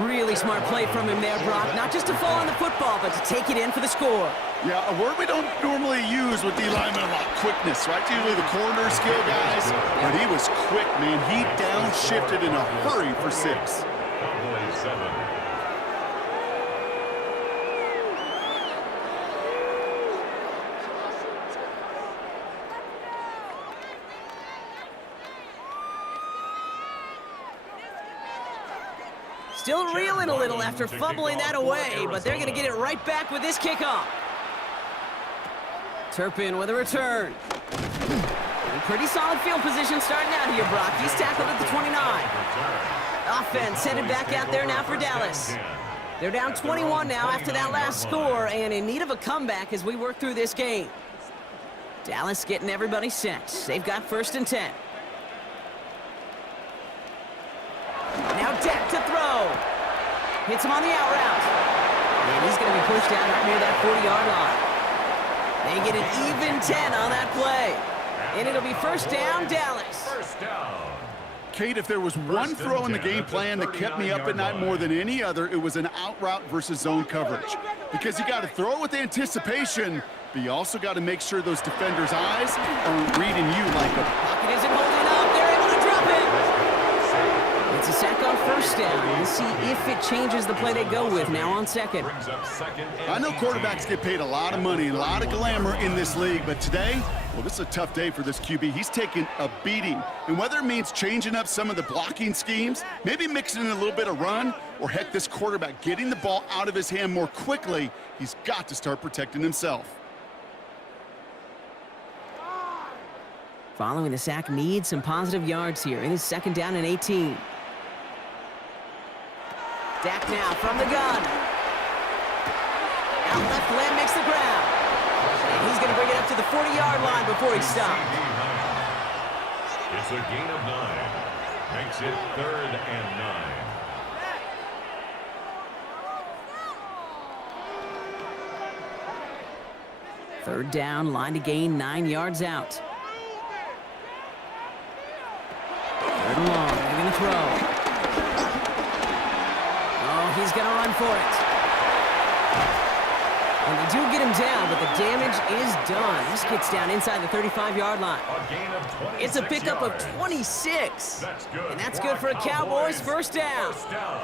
Really smart play from him there, Brock. Not just to fall on the football, but to take it in for the score. Yeah, a word we don't normally use with the lineman a lot, quickness, right? Usually the corner skill guys, but he was quick, man. He downshifted in a hurry for 6. Cowboys 7. Still reeling a little after fumbling that away, but they're going to get it right back with this kickoff. Turpin with a return. Pretty solid field position starting out here, Brock. He's tackled at the 29. Offense headed back out there now for Dallas. They're down 21 now after that last score and in need of a comeback as we work through this game. Dallas getting everybody set. They've got 1st and 10. Now Dak to throw. Hits him on the out route. And he's going to be pushed down right near that 40-yard line. They get an even 10 on that play. And it'll be 1st down, Dallas. 1st down. Kate, if there was one throw in the game plan that kept me up at night more than any other, it was an out route versus zone coverage. Because you got to throw it with anticipation, but you also got to make sure those defenders' eyes aren't reading you like a... Pocket isn't holding up. They're able to drop it. It's a sack on 1st down. We'll see if it changes the play they go with now on 2nd. I know quarterbacks get paid a lot of money and a lot of glamour in this league, but today, well, this is a tough day for this QB. He's taking a beating. And whether it means changing up some of the blocking schemes, maybe mixing in a little bit of run, or heck, this quarterback getting the ball out of his hand more quickly, he's got to start protecting himself. Following the sack needs some positive yards here. It is 2nd down and 18. Dak now from the gun. Out left, Lamb makes the ground. And he's going to bring it up to the 40-yard line before he stops. It's a gain of 9. Makes it 3rd and 9. 3rd down, line to gain, 9 yards out. 3rd and long, they're going to throw. He's going to run for it. And they do get him down, but the damage is done. This gets down inside the 35-yard line. A gain of 26 It's a pickup yards. of 26. That's good. And that's good for a Cowboys 1st down. 1st down.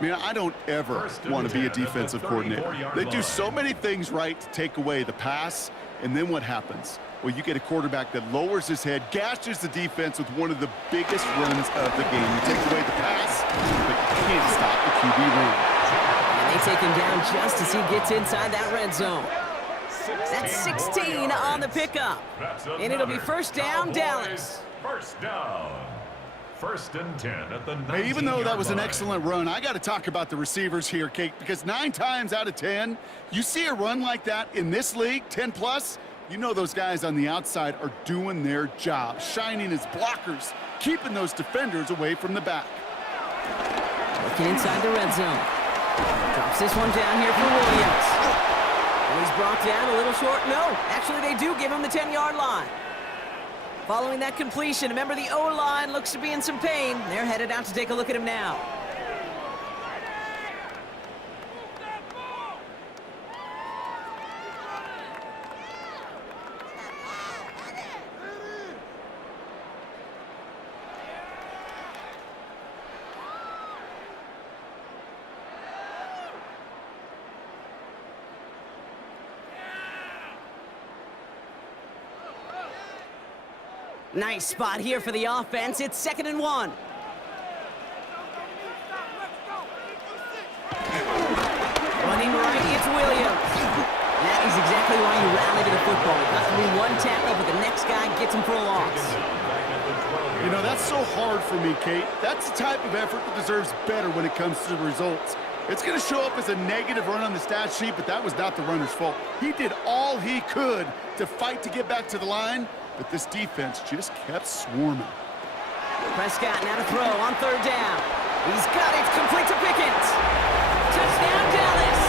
Man, I don't ever want to be a defensive coordinator. They do so many things right to take away the pass, and then what happens? Well, you get a quarterback that lowers his head, gashes the defense with one of the biggest runs of the game. You take away the pass, but you can't stop the QB run. And they take him down just as he gets inside that red zone. That's 16 on the pickup. And it'll be 1st down, Dallas. 1st down. 1st and 10 at the 19-yard Hey, even though that was an line. excellent run, I got to talk about the receivers here, Kate, because 9 times out of 10, you see a run like that in this league, 10+, you know those guys on the outside are doing their job, shining as blockers, keeping those defenders away from the back. Looking inside the red zone. Drops this one down here for Williams. And he's brought down a little short. No, actually they do give him the 10-yard line. Following that completion, remember the O-line looks to be in some pain. They're headed out to take a look at him now. Nice spot here for the offense. It's 2nd and 1. Running right, it's Williams. That is exactly why you rally to the football. You have to be one tackle, but the next guy gets him for a loss. You know, that's so hard for me, Kate. That's the type of effort that deserves better when it comes to the results. It's going to show up as a negative run on the stat sheet, but that was not the runner's fault. He did all he could to fight to get back to the line, but this defense just kept swarming. Prescott now to throw on third down. He's got it, complete to Pickens. Touchdown, Dallas.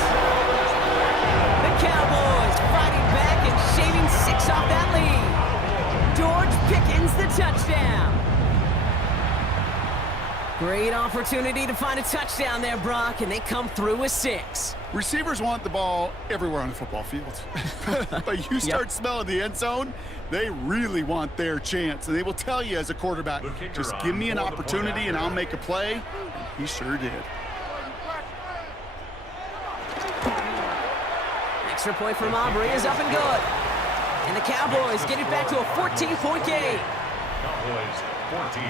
The Cowboys fighting back and shaving 6 off that lead. George Pickens the touchdown. Great opportunity to find a touchdown there, Brock, and they come through with 6. Receivers want the ball everywhere on the football field. But you start smelling the end zone, they really want their chance. And they will tell you as a quarterback, just give me an opportunity and I'll make a play. And he sure did. Extra point from Aubrey is up and good. And the Cowboys get it back to a 14-point game. Cowboys 14.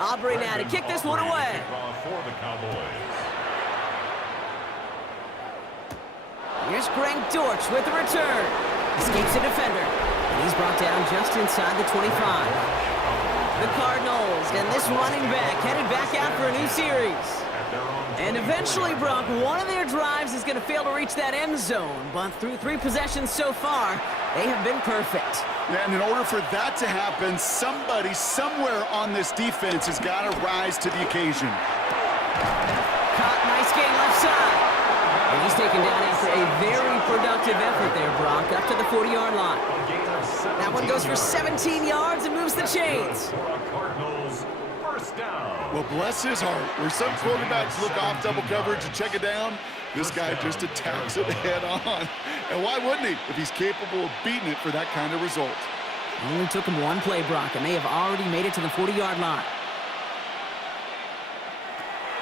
Aubrey now to kick this one away. For the Cowboys. Here's Greg Dortch with the return. Escapes a defender. And he's brought down just inside the 25. The Cardinals and this running back headed back out for a new series. And eventually, Brock, one of their drives is going to fail to reach that end zone. But through 3 possessions so far, they have been perfect. Yeah, and in order for that to happen, somebody somewhere on this defense has got to rise to the occasion. Caught, nice game left side. And he's taken down after a very productive effort there, Brock, up to the 40-yard line. That one goes for 17 yards and moves the chains. Cardinals first down. Well, bless his heart. Where some quarterbacks look off double coverage and check it down, this guy just attacks it head on. And why wouldn't he if he's capable of beating it for that kind of result? It only took him 1 play, Brock, and they have already made it to the 40-yard line.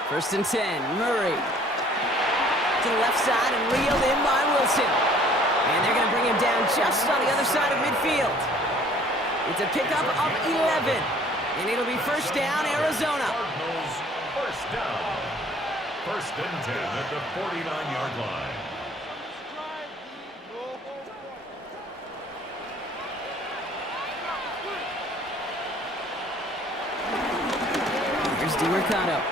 First and 10, Murray. To the left side and reeled in by Wilson. And they're going to bring him down just on the other side of midfield. It's a pickup of 11. And it'll be first down, Arizona. Cardinals first down. First and 10 at the 49-yard line. Here's DiMercato.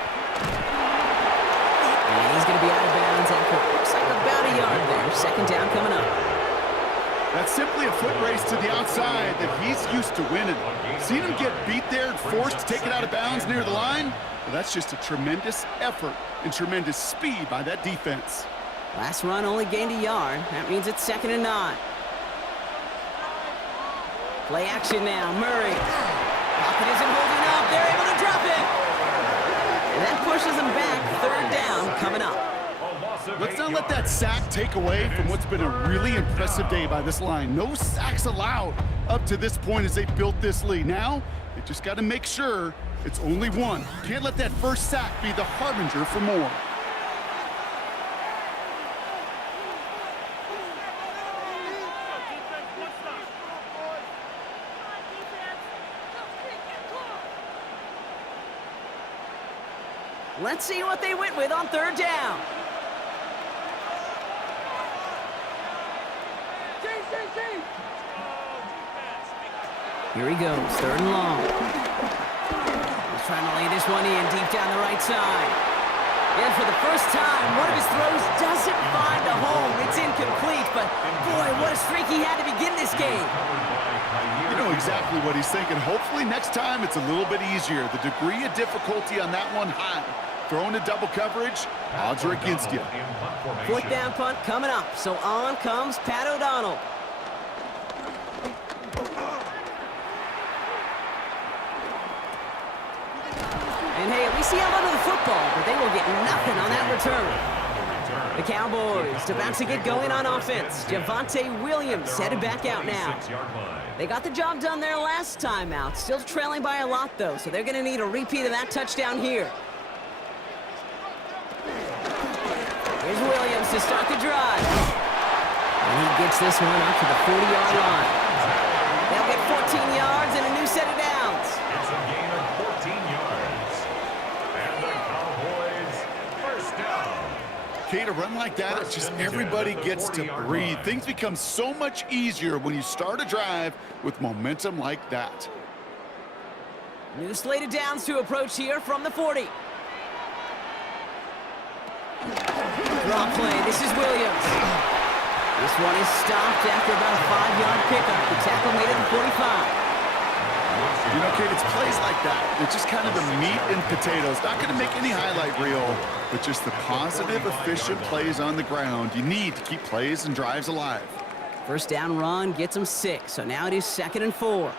And he's going to be out of bounds after looks like about a yard there. Second down coming up. That's simply a foot race to the outside that he's used to winning. Seen him get beat there and forced to take it out of bounds near the line? Well, that's just a tremendous effort and tremendous speed by that defense. Last run only gained a yard. That means it's 2nd and 9. Play action now. Murray. Pocket isn't holding up. They're able to drop it. And that pushes them back. 3rd down coming up. Let's not let that sack take away from what's been a really impressive day by this line. No sacks allowed up to this point as they built this lead. Now, they just got to make sure it's only 1. Can't let that first sack be the harbinger for more. Let's see what they went with on 3rd down. Here he goes, 3rd and long. He's trying to lay this one in deep down the right side. And for the first time, one of his throws doesn't find a home. It's incomplete, but boy, what a streak he had to begin this game. You know exactly what he's thinking. Hopefully next time it's a little bit easier. The degree of difficulty on that one high. Throwing to double coverage, odds are against you. 4th down punt coming up, so on comes Pat O'Donnell. And hey, at least he held onto the football, but they will get nothing on that return. The Cowboys about to get going on offense. Javonte Williams headed back out now. They got the job done there last time out. Still trailing by a lot, though, so they're going to need a repeat of that touchdown here. Here's Williams to start the drive. And he gets this one up to the 40-yard line. They'll get 14 yards and a new set of downs. It's a gain of 14 yards. And the Cowboys first down. Kate, a run like that, it's just everybody gets to breathe. Things become so much easier when you start a drive with momentum like that. New slated downs to approach here from the 40. Draw play. This is Williams. This one is stopped after about a 5-yard pickup. The tackle made it at the 45. You know, Kate, it's plays like that. They're just kind of the meat and potatoes. Not going to make any highlight reel, but just the positive, efficient plays on the ground. You need to keep plays and drives alive. First down run gets them 6, so now it is 2nd and 4.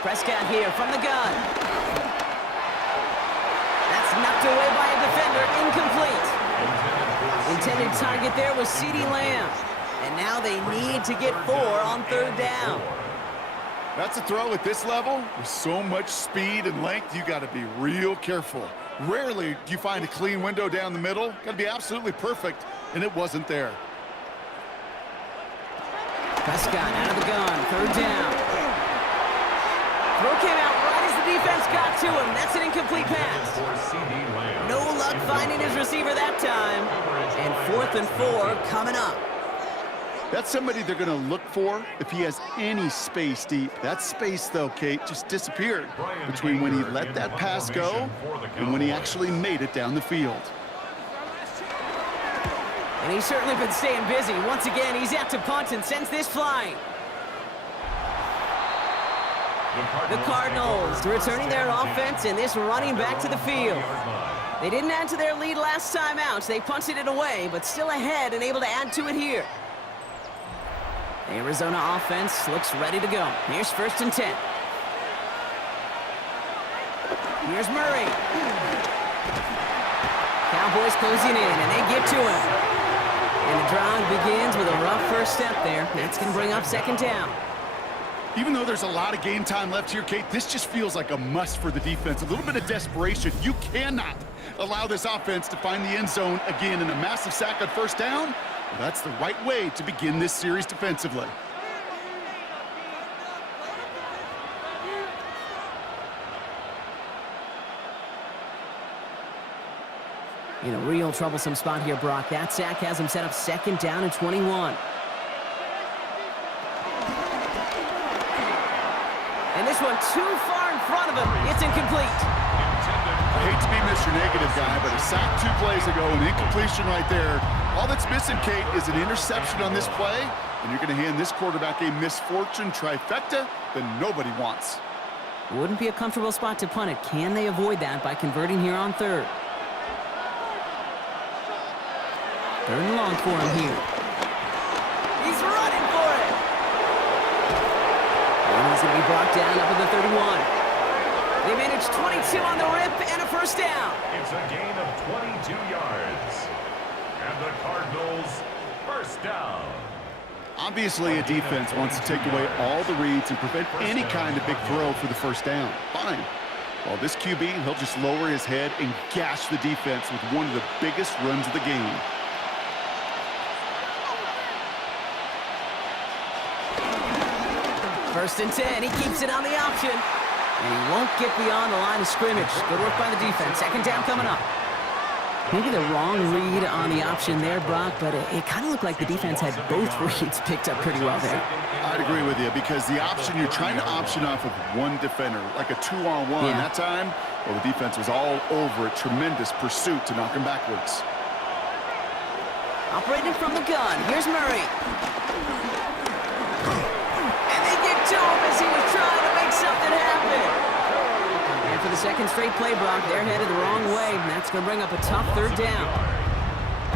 Prescott here from the gun. That's knocked away by a defender, incomplete. Intended target there was CeeDee Lamb. And now they need to get 4 on 3rd down. That's a throw at this level. With so much speed and length, you got to be real careful. Rarely do you find a clean window down the middle. Got to be absolutely perfect, and it wasn't there. Prescott out of the gun, 3rd down. Throw came out right as the defense got to him. That's an incomplete pass. No luck finding his receiver that time. And 4th and 4 coming up. That's somebody they're going to look for if he has any space deep. That space, though, Kate, just disappeared between when he let that pass go and when he actually made it down the field. And he's certainly been staying busy. Once again, he's out to punt and sends this flying. The Cardinals returning their offense and this running back to the field. They didn't add to their lead last time out. They punted it away, but still ahead and able to add to it here. The Arizona offense looks ready to go. Here's 1st and 10. Here's Murray. Cowboys closing in, and they get to him. And the drive begins with a rough first step there. That's going to bring up 2nd down. Even though there's a lot of game time left here, Kate, this just feels like a must for the defense. A little bit of desperation. You cannot allow this offense to find the end zone again in a massive sack on 1st down. Well, that's the right way to begin this series defensively. In a real troublesome spot here, Brock. That sack has him set up 2nd down and 21. And this one too far in front of him. It's incomplete. I hate to be Mr. Negative guy, but a sack 2 plays ago, an incompletion right there. All that's missing, Kate, is an interception on this play, and you're going to hand this quarterback a misfortune trifecta that nobody wants. Wouldn't be a comfortable spot to punt it. Can they avoid that by converting here on 3rd? 3rd and long for him here. He's running for it. And he's going to be brought down up at the 31. They managed 22 on the rip and a 1st down. It's a gain of 22 yards. And the Cardinals, 1st down. Obviously, a defense wants to take away all the reads and prevent any kind of big throw for the 1st down. Fine. Well, this QB, he'll just lower his head and gash the defense with one of the biggest runs of the game. First and 10. He keeps it on the option. And he won't get beyond the line of scrimmage. Good work by the defense. 2nd down coming up. Maybe the wrong read on the option there, Brock, but it kind of looked like the defense had both reads picked up pretty well there. I'd agree with you because the option, you're trying to option off of one defender, like a 2-on-1. Yeah. That time, well, the defense was all over it. Tremendous pursuit to knock him backwards. Operating from the gun. Here's Murray. And they get to him as he was trying to make something happen. And for the 2nd straight play, Brock, they're headed the wrong way, and that's going to bring up a tough 3rd down.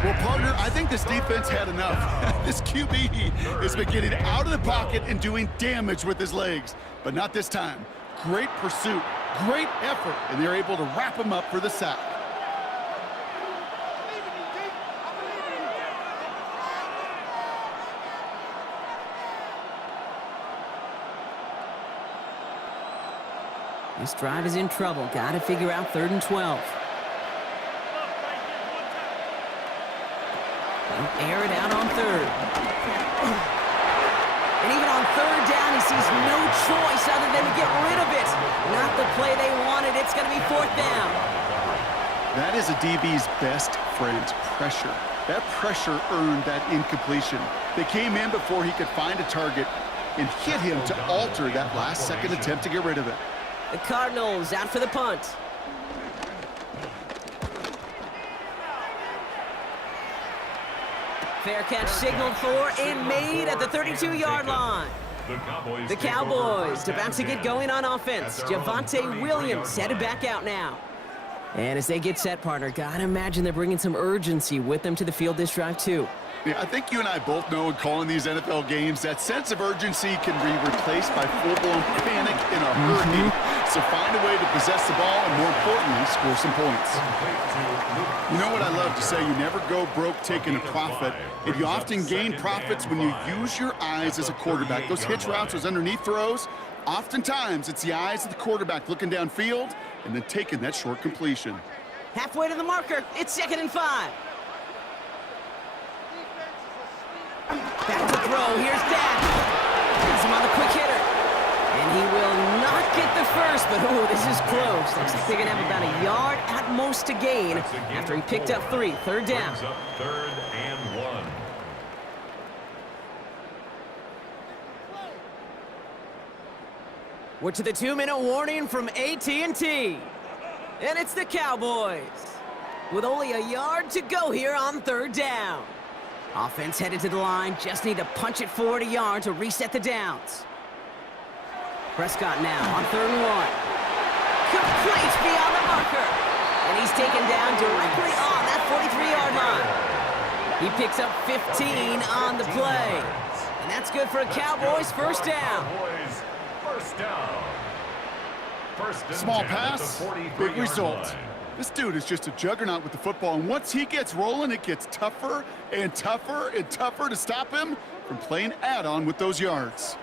Well, partner, I think this defense had enough. This QB has been getting out of the pocket and doing damage with his legs, but not this time. Great pursuit, great effort, and they're able to wrap him up for the sack. This drive is in trouble. Got to figure out 3rd and 12. They'll air it out on 3rd. And even on 3rd down, he sees no choice other than to get rid of it. Not the play they wanted. It's going to be 4th down. That is a DB's best friend, pressure. That pressure earned that incompletion. They came in before he could find a target, and hit him to alter that last-second attempt to get rid of it. The Cardinals out for the punt. Fair catch signaled for and made at the 32-yard line. The Cowboys about to get going on offense. Javonte Williams headed back out now. And as they get set, partner, gotta imagine they're bringing some urgency with them to the field this drive, too. Yeah, I think you and I both know in calling these NFL games that sense of urgency can be replaced by full-blown panic in a hurry. So find a way to possess the ball and, more importantly, score some points. You know what I love to say? You never go broke taking a profit, and you often gain profits when you use your eyes as a quarterback. Those hitch routes, those underneath throws, oftentimes it's the eyes of the quarterback looking downfield and then taking that short completion. Halfway to the marker. It's 2nd and 5. Back to throw. Here's Dak. Brings him on the quick hitter. And he will not get the first, but oh, this is close. Looks like they're going to have about a yard at most to gain after he picked up 3. 3rd down. 3rd and 1. We're to the 2-minute warning from AT&T. And it's the Cowboys with only a yard to go here on 3rd down. Offense headed to the line. Just need to punch it forward a yard to reset the downs. Prescott now on 3rd and 1. Complete beyond the marker. And he's taken down directly on that 43-yard line. He picks up 15 on the play. And that's good for a Cowboys 1st down. Cowboys, 1st down. Small pass, big result. This dude is just a juggernaut with the football, and once he gets rolling, it gets tougher and tougher and tougher to stop him from playing add-on with those yards.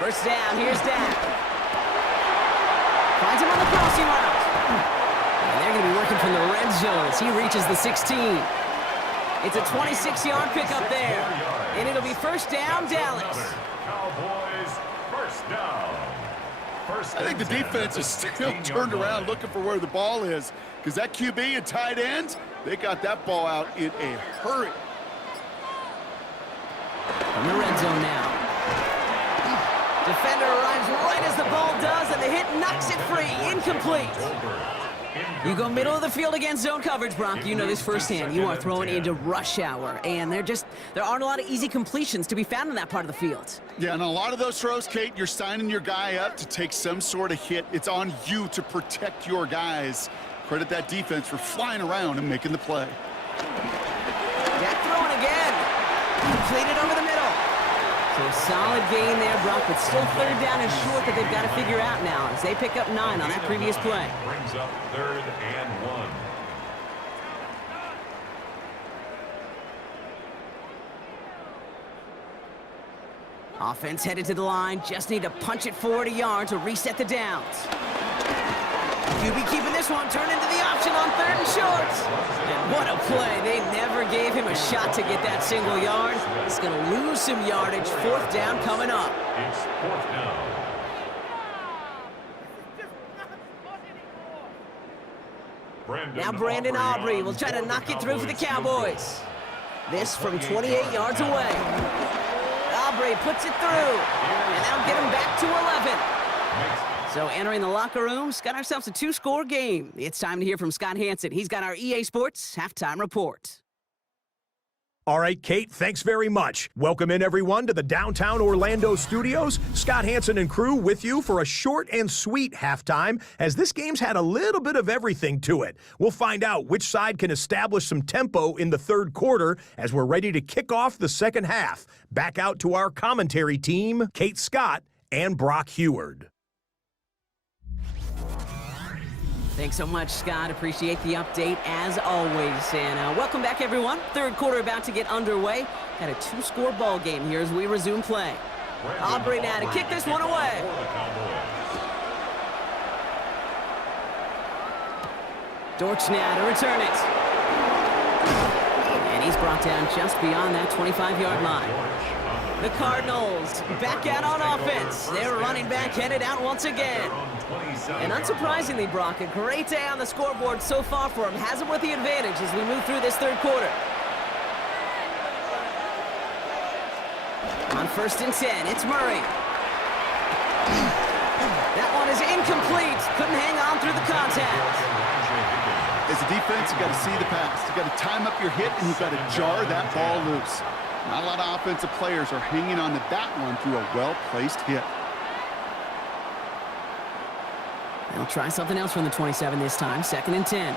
1st down, here's Dak. Finds him on the crossing route. And they're going to be working from the red zone as he reaches the 16. It's a 26-yard pickup there. And it'll be 1st down, Dallas. Cowboys, 1st down. I think the defense is still turned around looking for where the ball is, because that QB and tight end, they got that ball out in a hurry. From the red zone now. Defender arrives right as the ball does, and the hit knocks it free. Incomplete. You go middle of the field against zone coverage, Brock. You know this firsthand. You are throwing into rush hour, and there aren't a lot of easy completions to be found in that part of the field. Yeah, and a lot of those throws, Kate, you're signing your guy up to take some sort of hit. It's on you to protect your guys. Credit that defense for flying around and making the play. Dak throwing again. Completed over the middle. So a solid gain there, Brock, but still 3rd down and short that they've got to figure out now as they pick up 9 on that previous play. Brings up 3rd and 1. Offense headed to the line. Just need to punch it forward a yard to reset the downs. QB keeping this one. Turn into the option on 3rd and short. And what a play. They never gave him a shot to get that single yard. He's going to lose some yardage. 4th down coming up. It's 4th down. Now Brandon Aubrey will try to knock it through for the Cowboys. This from 28 yards away. Aubrey puts it through, and that'll get him back to 11. So entering the locker room, got ourselves a 2-score game. It's time to hear from Scott Hansen. He's got our EA Sports Halftime Report. All right, Kate, thanks very much. Welcome in, everyone, to the downtown Orlando studios. Scott Hansen and crew with you for a short and sweet halftime, as this game's had a little bit of everything to it. We'll find out which side can establish some tempo in the 3rd quarter as we're ready to kick off the 2nd half. Back out to our commentary team, Kate Scott and Brock Heward. Thanks so much, Scott. Appreciate the update, as always. And welcome back, everyone. 3rd quarter about to get underway. Got a 2-score ball game here as we resume play. Aubrey now to kick this one away. Dortch now to return it. And he's brought down just beyond that 25-yard line. The Cardinals back out on offense. Their running back headed out once again. And unsurprisingly, Brock, a great day on the scoreboard so far for him. Has him with the advantage as we move through this 3rd quarter. On 1st and 10, it's Murray. That one is incomplete. Couldn't hang on through the contact. As a defense, you got to see the pass. You got to time up your hit, and you got to jar that ball loose. Not a lot of offensive players are hanging on to that one through a well-placed hit. They'll try something else from the 27 this time. 2nd and 10.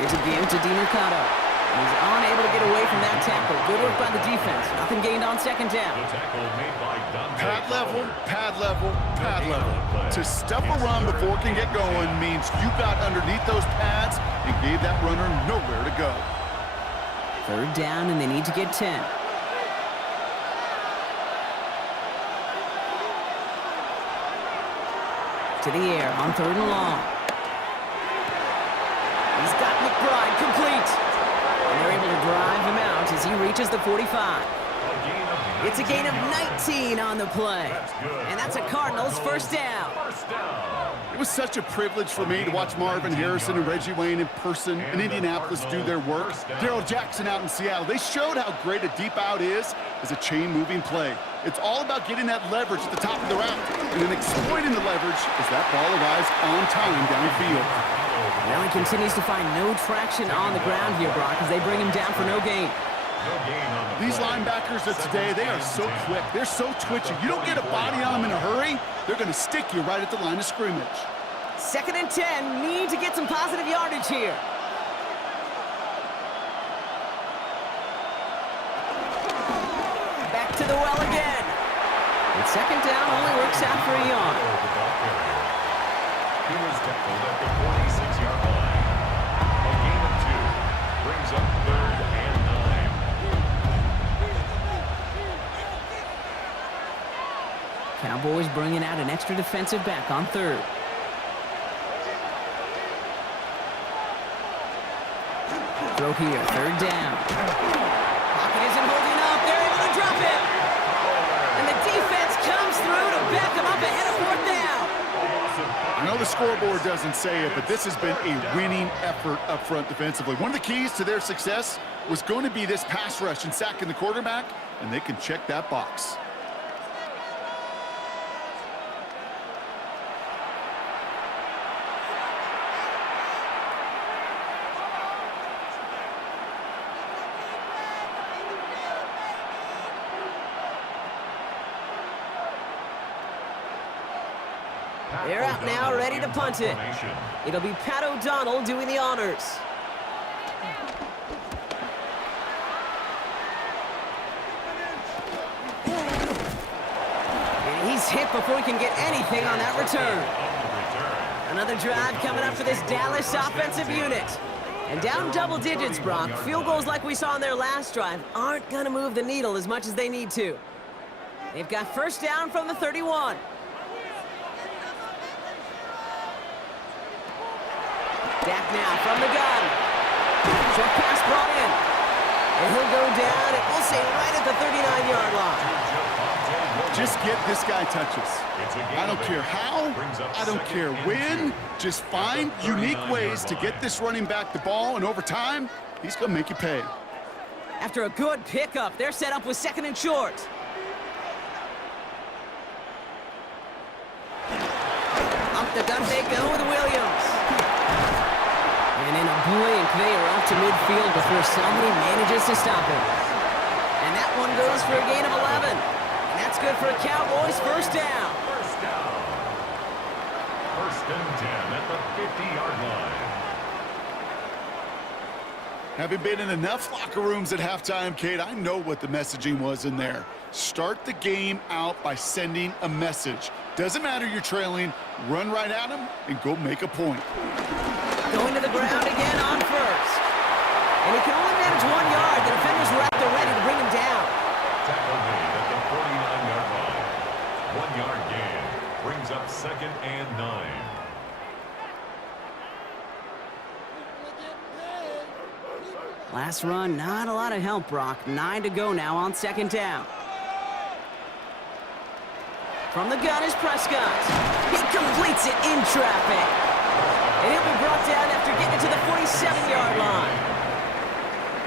Here's a give to DiMercato. He's unable to get away from that tackle. Good work by the defense. Nothing gained on 2nd down. Pad level, pad level, pad level. To stuff a run before it can get going means you got underneath those pads and gave that runner nowhere to go. 3rd down, and they need to get 10. To the air on 3rd and long. He's got McBride complete. And they're able to drive him out as he reaches the 45. It's a gain of 19 on the play. And that's a Cardinals 1st down. It was such a privilege for me to watch Marvin Harrison and Reggie Wayne in person in Indianapolis do their work. Darrell Jackson out in Seattle. They showed how great a deep out is as a chain-moving play. It's all about getting that leverage at the top of the route and then exploiting the leverage as that ball arrives on time downfield. Now he continues to find no traction on the ground here, Brock, as they bring him down for no gain. These linebackers of today, they are so quick. They're so twitchy. You don't get a body on them in a hurry, they're going to stick you right at the line of scrimmage. 2nd and 10, need to get some positive yardage here. Back to the well again. And 2nd down only works out for a yard. He was tackled at the 46-yard line. A gain of 2 brings up 3rd and 9. Cowboys bringing out an extra defensive back on 3rd. Throw here, 3rd down. Pocket isn't holding up. They're able to drop it. And the defense comes through to back them up ahead of 4th down. I know the scoreboard doesn't say it, but this has been a winning effort up front defensively. One of the keys to their success was going to be this pass rush and sacking the quarterback, and they can check that box. They're out now, ready to punt it. It'll be Pat O'Donnell doing the honors. And he's hit before he can get anything on that return. Another drive coming up for this Dallas offensive unit. And down double digits, Brock. Field goals like we saw on their last drive aren't going to move the needle as much as they need to. They've got 1st down from the 31. Dak now from the gun. Short pass brought in. And he'll go down, and we'll say right at the 39-yard line. Just get this guy touches. I don't care how, I don't care when. Just find unique ways to get this running back the ball, and over time, he's going to make you pay. After a good pickup, they're set up with 2nd and short. Up the gun they go with Williams. And in a blink, they are up to midfield before somebody manages to stop him. And that one goes for a gain of 11. And that's good for a Cowboys 1st down. 1st and 10 at the 50-yard line. Having been in enough locker rooms at halftime, Kate, I know what the messaging was in there. Start the game out by sending a message. Doesn't matter you're trailing, run right at them and go make a point. Going to the ground again on 1st. And he can only manage 1 yard. The defenders were out there ready to bring him down. Tackle made at the 49-yard line. 1-yard gain brings up 2nd and 9. Last run, not a lot of help, Brock. 9 to go now on 2nd down. From the gun is Prescott. He completes it in traffic. And he'll be brought down after getting it to the 47-yard line.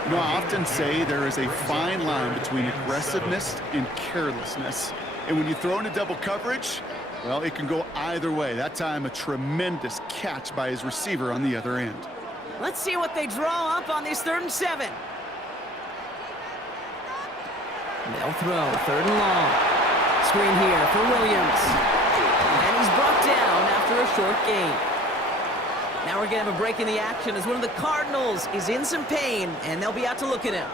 You know, I often say there is a fine line between aggressiveness and carelessness. And when you throw into double coverage, well, it can go either way. That time, a tremendous catch by his receiver on the other end. Let's see what they draw up on this 3rd and 7. They'll throw 3rd and long. Screen here for Williams. And he's brought down after a short gain. Now we're going to have a break in the action as one of the Cardinals is in some pain, and they'll be out to look at him.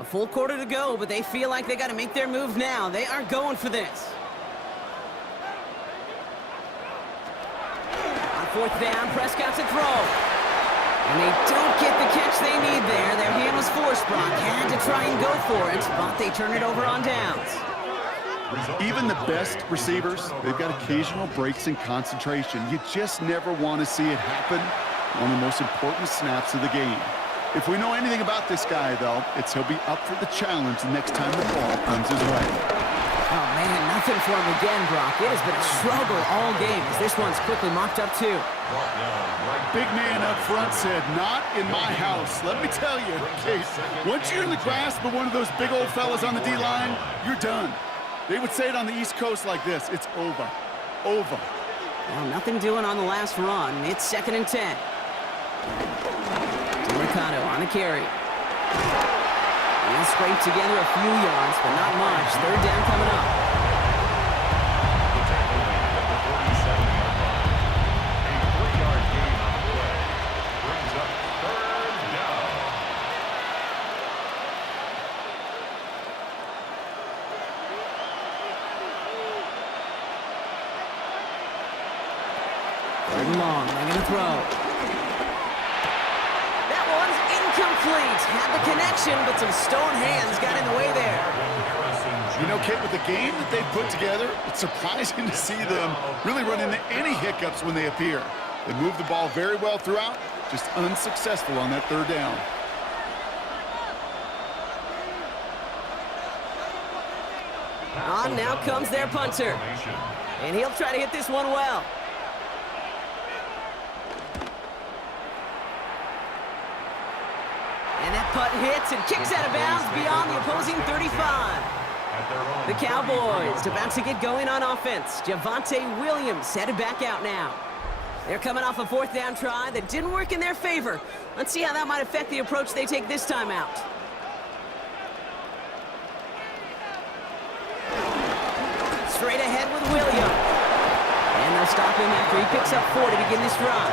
A full quarter to go, but they feel like they got to make their move now. They are going for this. On 4th down, Prescott to throw. And they don't get the catch they need there. Their hand was forced. Brock had to try and go for it, but they turn it over on downs. Even the best receivers, they've got occasional breaks in concentration. You just never want to see it happen on the most important snaps of the game. If we know anything about this guy, though, it's he'll be up for the challenge the next time the ball comes his way. Oh, man, nothing for him again, Brock. It has been a struggle all game as this one's quickly mopped up, too. Big man up front said, not in my house. Let me tell you, Kate, once you're in the grasp of one of those big old fellas on the D-line, you're done. They would say it on the East Coast like this. It's over. Over. Well, nothing doing on the last run. It's 2nd and 10. Mercado on the carry. He'll scrape together a few yards, but not much. 3rd down coming up. The tackle made at the 47-yard line. A 3-yard gain on the play brings up 3rd down. Third and long. They're going to throw. Complete. Had the connection, but some stone hands got in the way there. You know, Kit, with the game that they've put together, it's surprising to see them really run into any hiccups when they appear. They move the ball very well throughout, just unsuccessful on that 3rd down. On now comes their punter. And he'll try to hit this one well. And that punt hits and kicks out of bounds beyond the opposing 35. The Cowboys about to get going on offense. Javonte Williams headed back out now. They're coming off a 4th down try that didn't work in their favor. Let's see how that might affect the approach they take this time out. Straight ahead with Williams. And they'll stop him after he picks up 4 to begin this drive.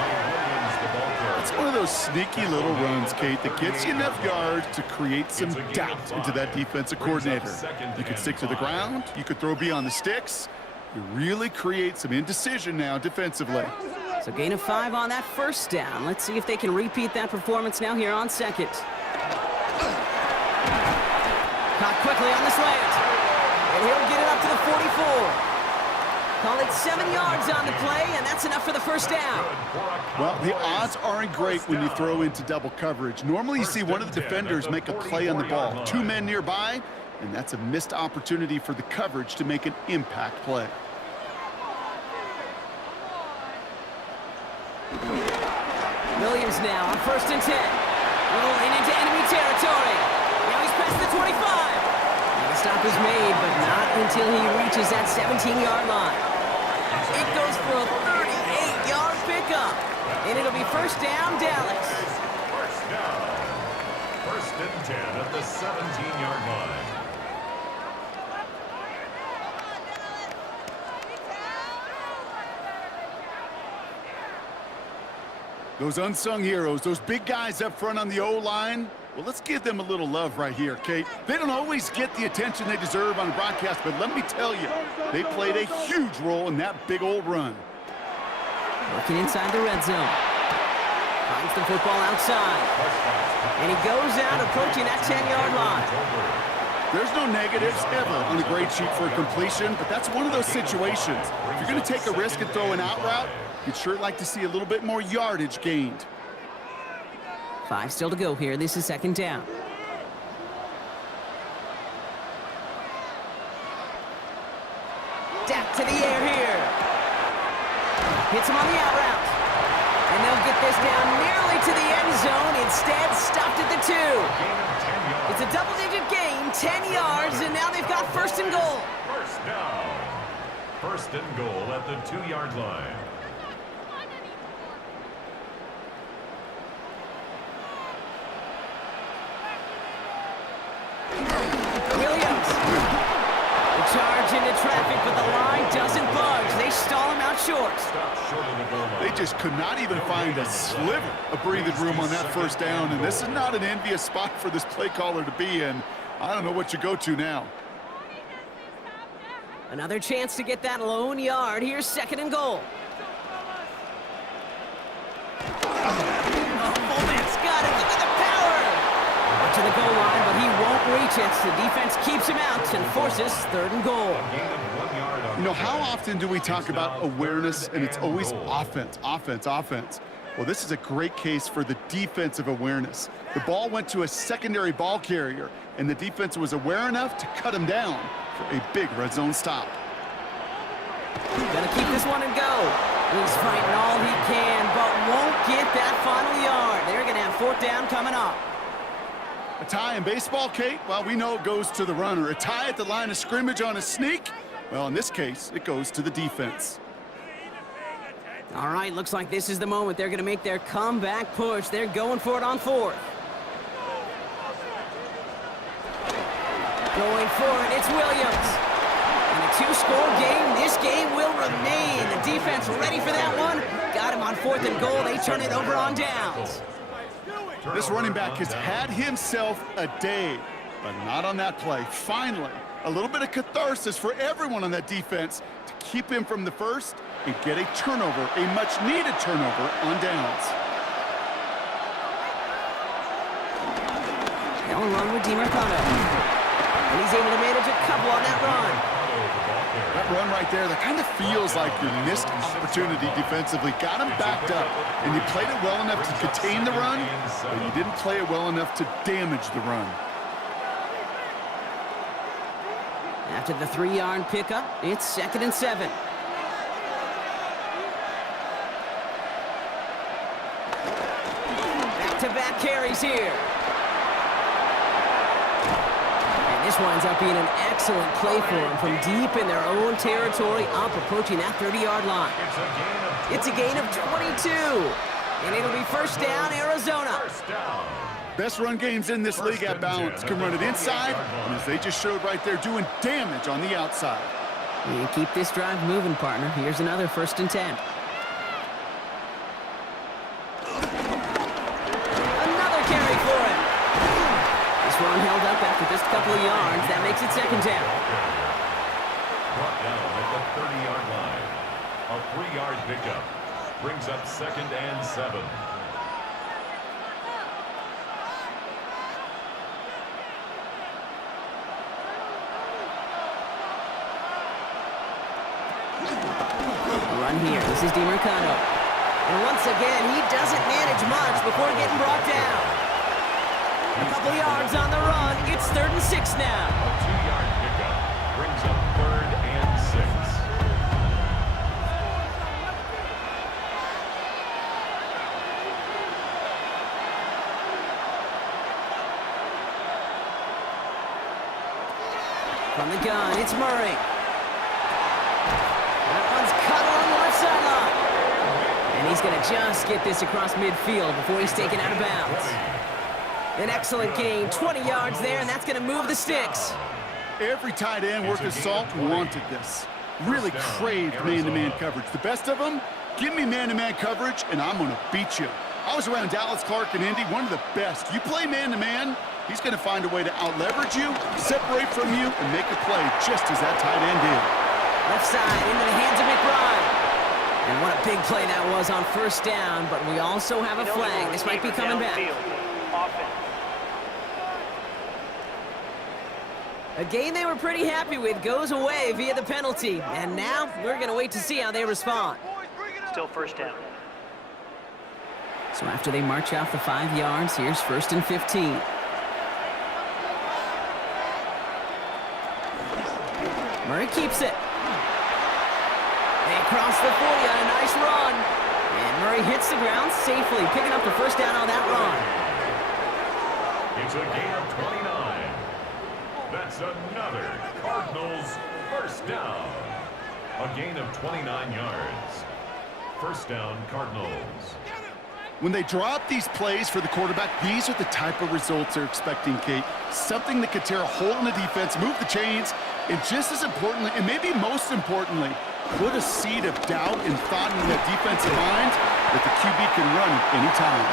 It's one of those sneaky little runs, Kate, that gets you enough yards to create some doubt into that defensive coordinator. You could stick to the ground. You could throw beyond the sticks. You really create some indecision now defensively. So gain of 5 on that 1st down. Let's see if they can repeat that performance now here on 2nd. Caught quickly on the slant. And he'll get it up to the 44. Call it 7 yards on the play, and that's enough for the 1st down. Well, the odds aren't great when you throw into double coverage. Normally you see one of the defenders make a play on the ball. 2 men nearby, and that's a missed opportunity for the coverage to make an impact play. Williams now on 1st and 10. Rolling into enemy territory. Now he's past the 25. And the stop is made, but not until he reaches that 17-yard line. It goes for a 38-yard pickup. And it'll be 1st down, Dallas. 1st down. 1st and 10 at the 17-yard line. Those unsung heroes, those big guys up front on the O-line, well, let's give them a little love right here, Kate. They don't always get the attention they deserve on the broadcast, but let me tell you, they played a huge role in that big old run. Working inside the red zone. Finds the football outside. And he goes out approaching that 10-yard line. There's no negatives ever on the grade sheet for a completion, but that's one of those situations. If you're going to take a risk and throw an out route, you'd sure like to see a little bit more yardage gained. 5 still to go here. This is second down. Dak to the air here. Hits him on the out route. And they'll get this down nearly to the end zone. Instead, stopped at the 2. It's a double-digit gain, 10 yards, and now they've got first and goal. First down. First and goal at the 2-yard line. Williams. The charge into traffic, but the line doesn't budge. They stall him out short. Stop short of the goal line. They just could not even find a sliver of breathing room on that first down, and this is not an envious spot for this play caller to be in. I don't know what you go to now. Another chance to get that lone yard. Here's second and goal. Oh, Fullback's got it. Look at the power. Up to the goal line, but he won't reach it. The defense keeps him out and forces third and goal. You know, how often do we talk about awareness, and it's always offense, offense, offense? Well, this is a great case for the defensive awareness. The ball went to a secondary ball carrier, and the defense was aware enough to cut him down for a big red zone stop. Gonna keep this one and go. He's fighting all he can, but won't get that final yard. They're gonna have fourth down coming up. A tie in baseball, Kate? Well, we know it goes to the runner. A tie at the line of scrimmage on a sneak? Well, in this case, it goes to the defense. All right, looks like this is the moment. They're going to make their comeback push. They're going for it on fourth. Going for it, it's Williams. And a 2-score game, this game will remain. The defense ready for that one. Got him on fourth and goal. They turn it over on downs. This running back has had himself a day, but not on that play. Finally, a little bit of catharsis for everyone on that defense to keep him from the first and get a turnover, a much-needed turnover on downs. They'll run with DiMercado. And he's able to manage a couple on that run. That run right there, that kind of feels like your missed opportunity defensively. Got him backed up, and you played it well enough to contain the run, but you didn't play it well enough to damage the run. After the 3-yard pickup, it's second and 7. Back-to-back carries here. And this winds up being an excellent play for them from deep in their own territory, up approaching that 30-yard line. It's a gain of 22. And it'll be first down, Arizona. Best run games in this league at balance. Can run it inside, and as they just showed right there, doing damage on the outside. And keep this drive moving, partner. Here's another first and 10. Another carry for him. This run held up after just a couple of yards. That makes it second down. Brought down at the 30-yard line. A 3-yard pickup brings up second and 7. Run here. This is DiMercado. And once again, he doesn't manage much before getting brought down. A couple yards on the run. It's third and 6 now. A 2-yard pickup brings up third and 6. From the gun, it's Murray. That one's cut along the left sideline. And he's going to just get this across midfield before he's taken out of bounds. An excellent gain, 20 yards there, and that's going to move the sticks. Every tight end worth his salt wanted this. Really craved man-to-man coverage. The best of them, give me man-to-man coverage, and I'm going to beat you. I was around Dallas, Clark, and Indy, one of the best. You play man-to-man, he's going to find a way to out-leverage you, separate from you, and make a play just as that tight end did. Left side into the hands of McBride. And what a big play that was on first down, but we also have a flag. This might be coming back. A game they were pretty happy with goes away via the penalty. And now we're going to wait to see how they respond. Still first down. So after they march off the 5 yards, here's 1st and 15. Murray keeps it. They cross the 40 on a nice run. And Murray hits the ground safely, picking up the first down on that run. It's a gain of 29. That's another Cardinals first down. A gain of 29 yards. First down, Cardinals. When they draw up these plays for the quarterback, these are the type of results they're expecting, Kate. Something that could tear a hole in the defense, move the chains, and just as importantly, and maybe most importantly, put a seed of doubt and thought in that defensive mind that the QB can run at any time.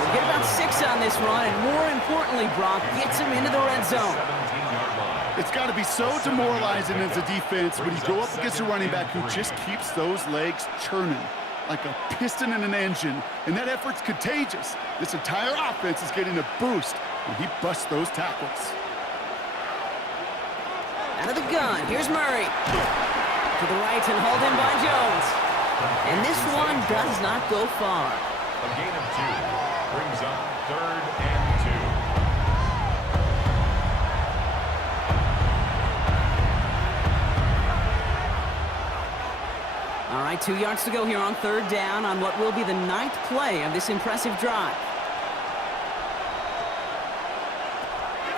We'll get about 6 on this run, and more importantly, Brock gets him into the red zone. It's got to be so demoralizing as a defense when you go up against a running back who just keeps those legs churning like a piston in an engine, and that effort's contagious. This entire offense is getting a boost when he busts those tackles. Out of the gun, here's Murray. To the right and hauled in by Jones. And this one does not go far. A gain of 2 brings up 3rd and 2. All right, 2 yards to go here on 3rd down on what will be the 9th play of this impressive drive.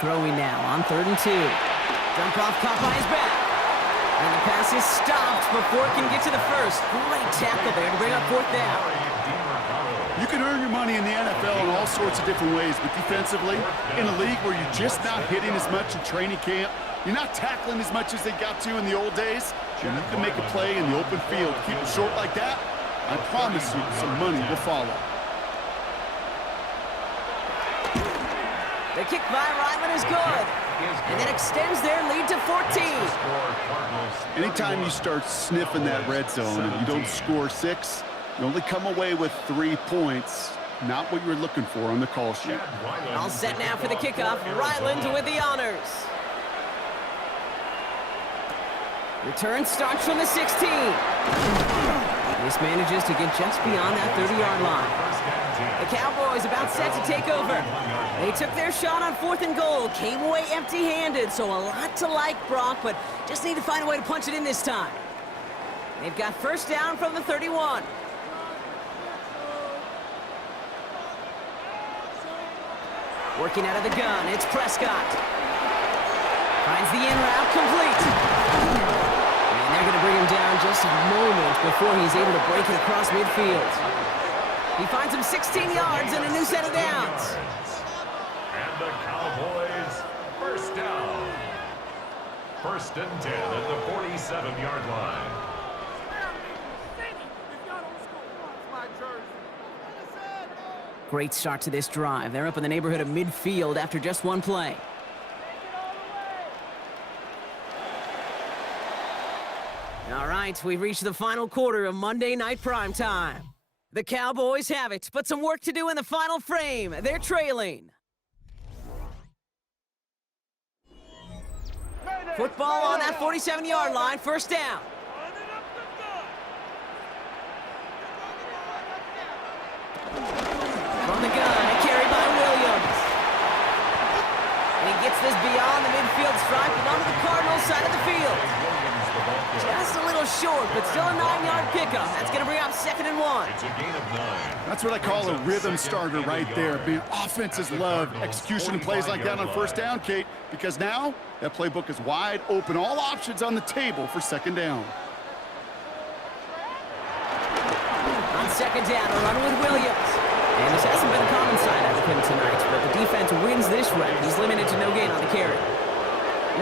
Throwing now on 3rd and 2. Jump off caught by his back. And the pass is stopped before it can get to the first. Great tackle there to bring up 4th down. You can earn your money in the NFL in all sorts of different ways, but defensively, in a league where you're just not hitting as much in training camp, you're not tackling as much as they got to in the old days, and you can make a play in the open field. Keep it short like that, I promise you some money will follow. The kick by Ryland is good. And that extends their lead to 14. Anytime you start sniffing that red zone and you don't score 6, you only come away with 3 points. Not what you were looking for on the call sheet. All set now for the kickoff. Ryland with the honors. Return starts from the 16. This manages to get just beyond that 30-yard line. The Cowboys about set to take over. They took their shot on 4th and goal, came away empty-handed, so a lot to like, Brock, but just need to find a way to punch it in this time. They've got first down from the 31. Working out of the gun, it's Prescott. Finds the in route complete. And they're going to bring him down just a moment before he's able to break it across midfield. He finds him 16 yards and a new set of downs. And the Cowboys first down. 1st and 10 at the 47-yard line. Great start to this drive. They're up in the neighborhood of midfield after just 1 play. All right, we've reached the final quarter of Monday Night Primetime. The Cowboys have it, but some work to do in the final frame. They're trailing. Football on that 47-yard line, first down. From the gun, a carry by Williams. And he gets this beyond the midfield stripe and onto the Cardinals side of the field. Just a little short, but still a 9-yard pickup. That's going to bring up 2nd and 1. It's a gain of 9. That's what I call a rhythm starter right there. Being offenses love execution plays like that on first down, Kate, because now that playbook is wide open. All options on the table for 2nd down. On 2nd down, a run with Williams. And this hasn't been a common sign out of him tonight, but the defense wins this rep. He's limited to no gain on the carry.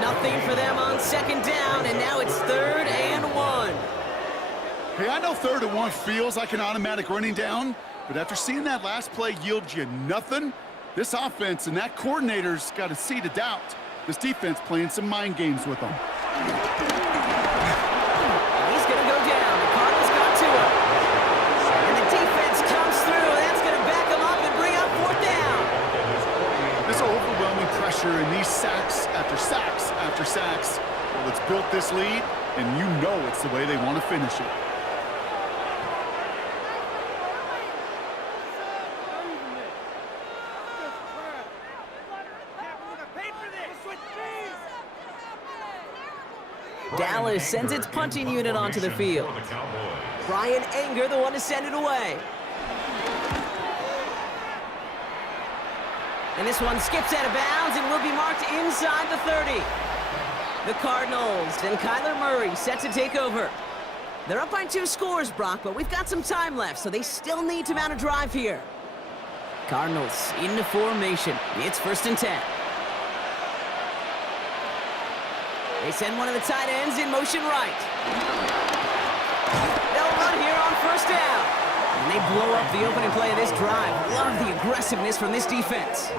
Nothing for them on 2nd down, and now it's 3rd and 1. Hey, I know 3rd and 1 feels like an automatic running down, but after seeing that last play yield you nothing, this offense and that coordinator's got a seed of doubt. This defense playing some mind games with them. He's going to go down. The Cardinals got to him. And the defense comes through. That's going to back him up and bring up 4th down. This overwhelming pressure pressure and these sacks after sacks after sacks. Well, it's built this lead, and you know it's the way they want to finish it. Dallas sends its punting unit onto the field. Brian Anger, the one to send it away. And this one skips out of bounds and will be marked inside the 30. The Cardinals and Kyler Murray set to take over. They're up by 2 scores, Brock, but we've got some time left, so they still need to mount a drive here. Cardinals into formation. It's 1st and 10. They send one of the tight ends in motion right. They'll run here on 1st down. And they blow up the opening play of this drive. Love the aggressiveness from this defense.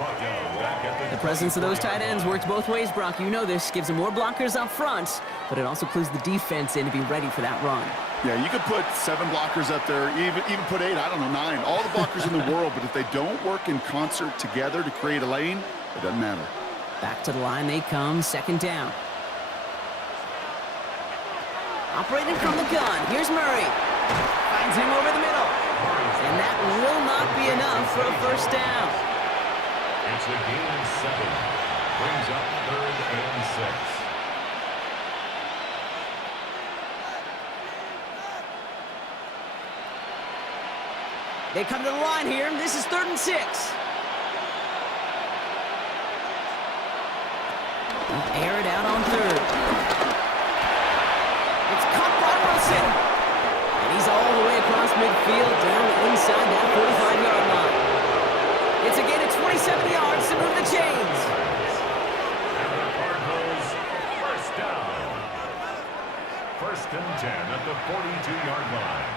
The presence of those tight ends works both ways, Brock. You know this. Gives them more blockers up front, but it also clues the defense in to be ready for that run. Yeah, you could put 7 blockers up there, even put 8, I don't know, 9. All the blockers in the world, but if they don't work in concert together to create a lane, it doesn't matter. Back to the line they come, 2nd down. Operating from the gun, here's Murray. Finds him over the middle. And that will not be enough for a 1st down. It's a gain of 7. Brings up 3rd and 6. They come to the line here. This is 3rd and 6. Air it out on 3rd. It's caught by Wilson. And he's all the way across midfield down inside that 45-yard line. It's a gain of 27 yards to move the chains. And the Cardinals, 1st down. 1st and 10 at the 42-yard line.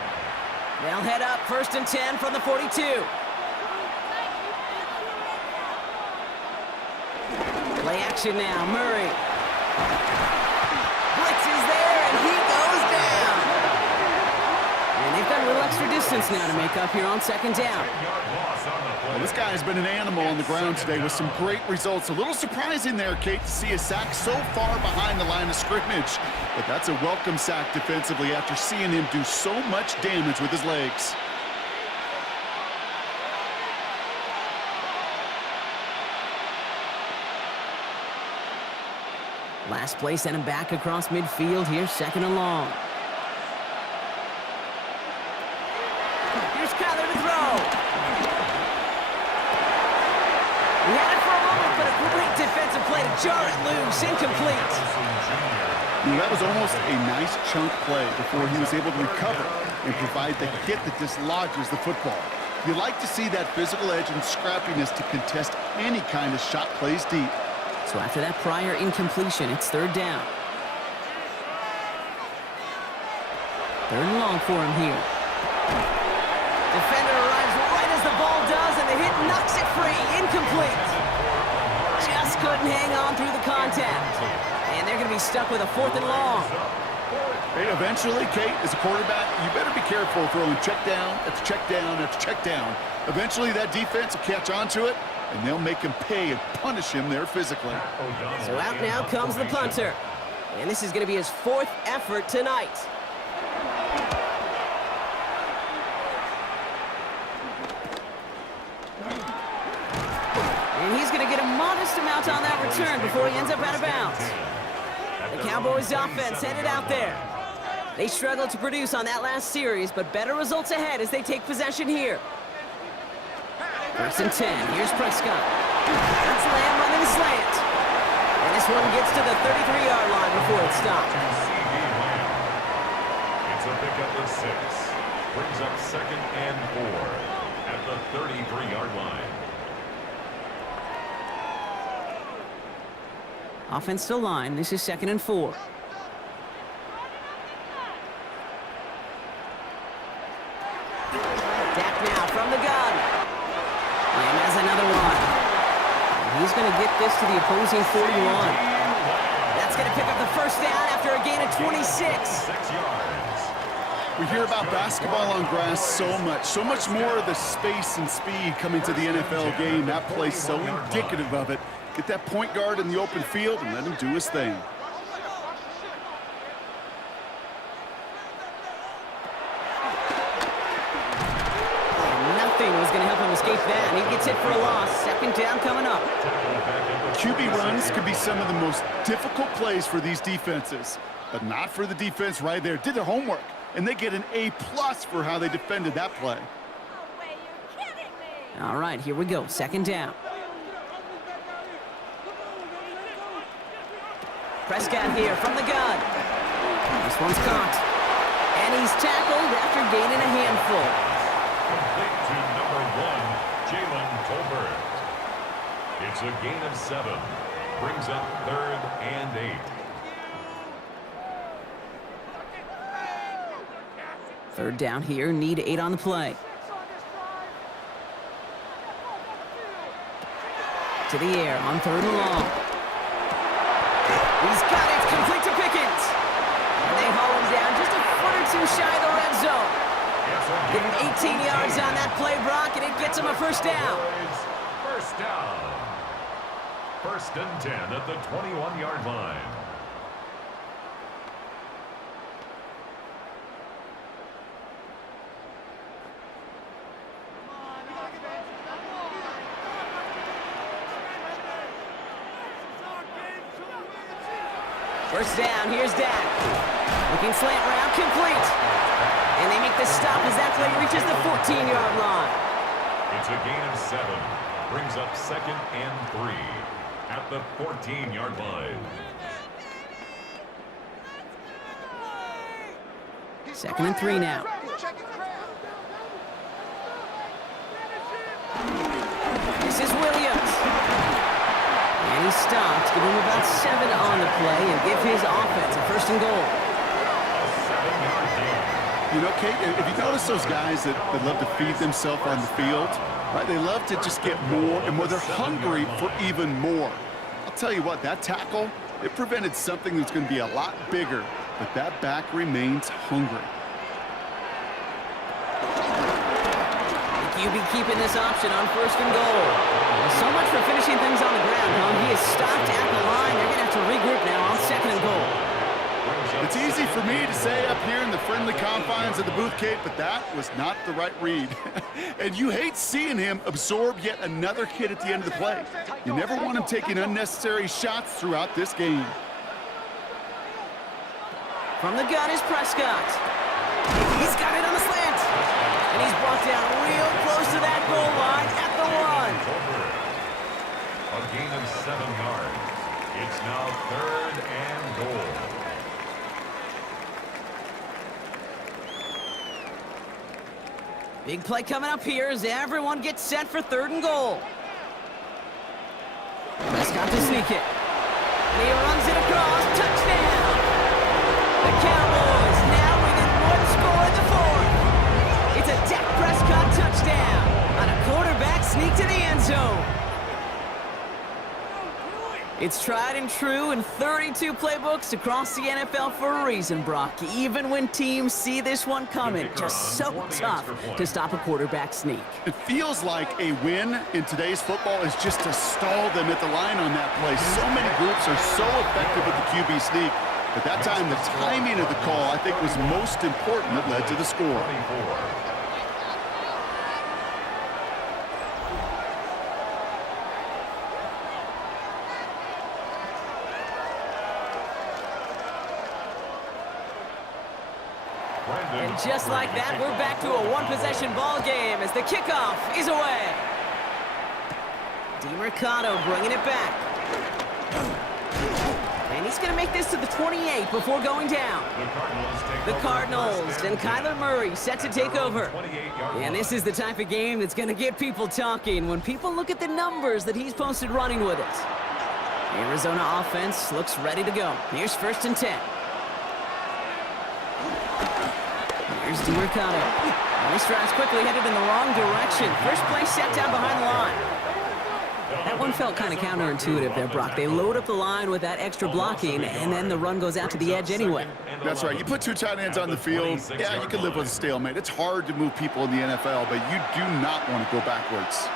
They'll head up 1st and 10 from the 42. Play action now, Murray. Blitz is there, and he goes down. And they've got a little extra distance now to make up here on 2nd down. Well, this guy has been an animal on the ground today with some great results. A little surprising there, Kate, to see a sack so far behind the line of scrimmage. But that's a welcome sack defensively after seeing him do so much damage with his legs. Last play sent him back across midfield here, 2nd and long. Here's Kyler to throw. He had it for a moment, but a great defensive play to jar it loose. Incomplete. That was almost a nice chunk play before he was able to recover and provide the hit that dislodges the football. You like to see that physical edge and scrappiness to contest any kind of shot plays deep. So after that prior incompletion, it's 3rd down. 3rd and long for him here. Defender arrives right as the ball does, and the hit knocks it free. Incomplete. Just couldn't hang on through the contact. And they're going to be stuck with a 4th and long. Hey, eventually, Kate, as a quarterback, you better be careful throwing check down after check down after check down. Eventually, that defense will catch on to it, and they'll make him pay and punish him there physically. So out now comes the punter. And this is going to be his 4th effort tonight. And he's going to get a modest amount on that return before he ends up out of bounds. The Cowboys offense headed out there. They struggled to produce on that last series, but better results ahead as they take possession here. 1st and 10. Here's Prescott. That's Lamb running the slant. And this one gets to the 33-yard line before it's stopped. It's a pickup of 6. Brings up 2nd and 4 at the 33-yard line. Offense to line. This is 2nd and 4. Dak now from the gun. And has another one. And he's going to get this to the opposing 41. That's going to pick up the 1st down after a gain of 26. 6 yards. We hear about basketball on grass so much more of the space and speed coming to the NFL game. That play's so indicative of it. Get that point guard in the open field and let him do his thing. Nothing was going to help him escape that, and he gets hit for a loss. Second down coming up. QB runs could be some of the most difficult plays for these defenses, but not for the defense right there. Did their homework, and they get an A+ for how they defended that play. All right, here we go. Second down. Prescott here from the gun. This one's caught. And he's tackled after gaining a handful. Complete to number 1, Jalen Tolbert. It's a gain of 7. Brings up 3rd and 8. Third down here, need 8 on the play. To the air on 3rd and long. He's got it, complete to Pickens. And they haul him down just a foot or two shy of the red zone. Getting 18 yards on that play, Brock, and it gets him a first down. First down. 1st and 10 at the 21-yard line. First down, here's Dak. Looking slant route, complete. And they make the stop as that play reaches the 14-yard line. It's a gain of 7. Brings up 2nd and 3 at the 14-yard line. 2nd and 3 now. This is Williams. And he stopped, give him about 7 on the play and give his offense a 1st and goal. A 7-yard gain. You know, Kate, if you notice those guys that love to feed themselves on the field, right? They love to just get more and more. They're hungry for even more. I'll tell you what, that tackle, it prevented something that's going to be a lot bigger, but that back remains hungry. QB keeping this option on 1st and goal. Well, so much for finishing things on the ground, huh? He is stopped at the line. They're going to have to regroup now on 2nd and goal. It's easy for me to say up here in the friendly confines of the booth, Kate, but that was not the right read. And you hate seeing him absorb yet another hit at the end of the play. You never want him taking unnecessary shots throughout this game. From the gun is Prescott. He's got it on the slant. And he's brought down real close to that goal line at the 1. A gain of 7 yards. It's now 3rd and goal. Big play coming up here as everyone gets set for 3rd and goal. Prescott to sneak it. And he runs it across. Touchdown! The Cowboys now within 1 score in the 4th. It's a Dak Prescott touchdown on a quarterback sneak to the end zone. It's tried and true in 32 playbooks across the NFL for a reason, Brock. Even when teams see this one coming, just so tough to stop a quarterback sneak. It feels like a win in today's football is just to stall them at the line on that play. So many groups are so effective with the QB sneak. But that time, the timing of the call, I think, was most important that led to the score. 24. And just like that, we're back to a one-possession ball game as the kickoff is away. DeMercado bringing it back. And he's going to make this to the 28 before going down. The Cardinals and Kyler Murray set to take over. And this is the type of game that's going to get people talking when people look at the numbers that he's posted running with it. Arizona offense looks ready to go. Here's 1st and 10. Here's DeMercado. And this drive's quickly headed in the wrong direction. First play set down behind the line. That one one felt kind of counterintuitive there, Brock. They load up the line with that extra blocking, and then the run goes out to the edge anyway. That's right. You put two tight ends on the field, yeah, you can live with a stalemate. It's hard to move people in the NFL, but you do not want to go backwards.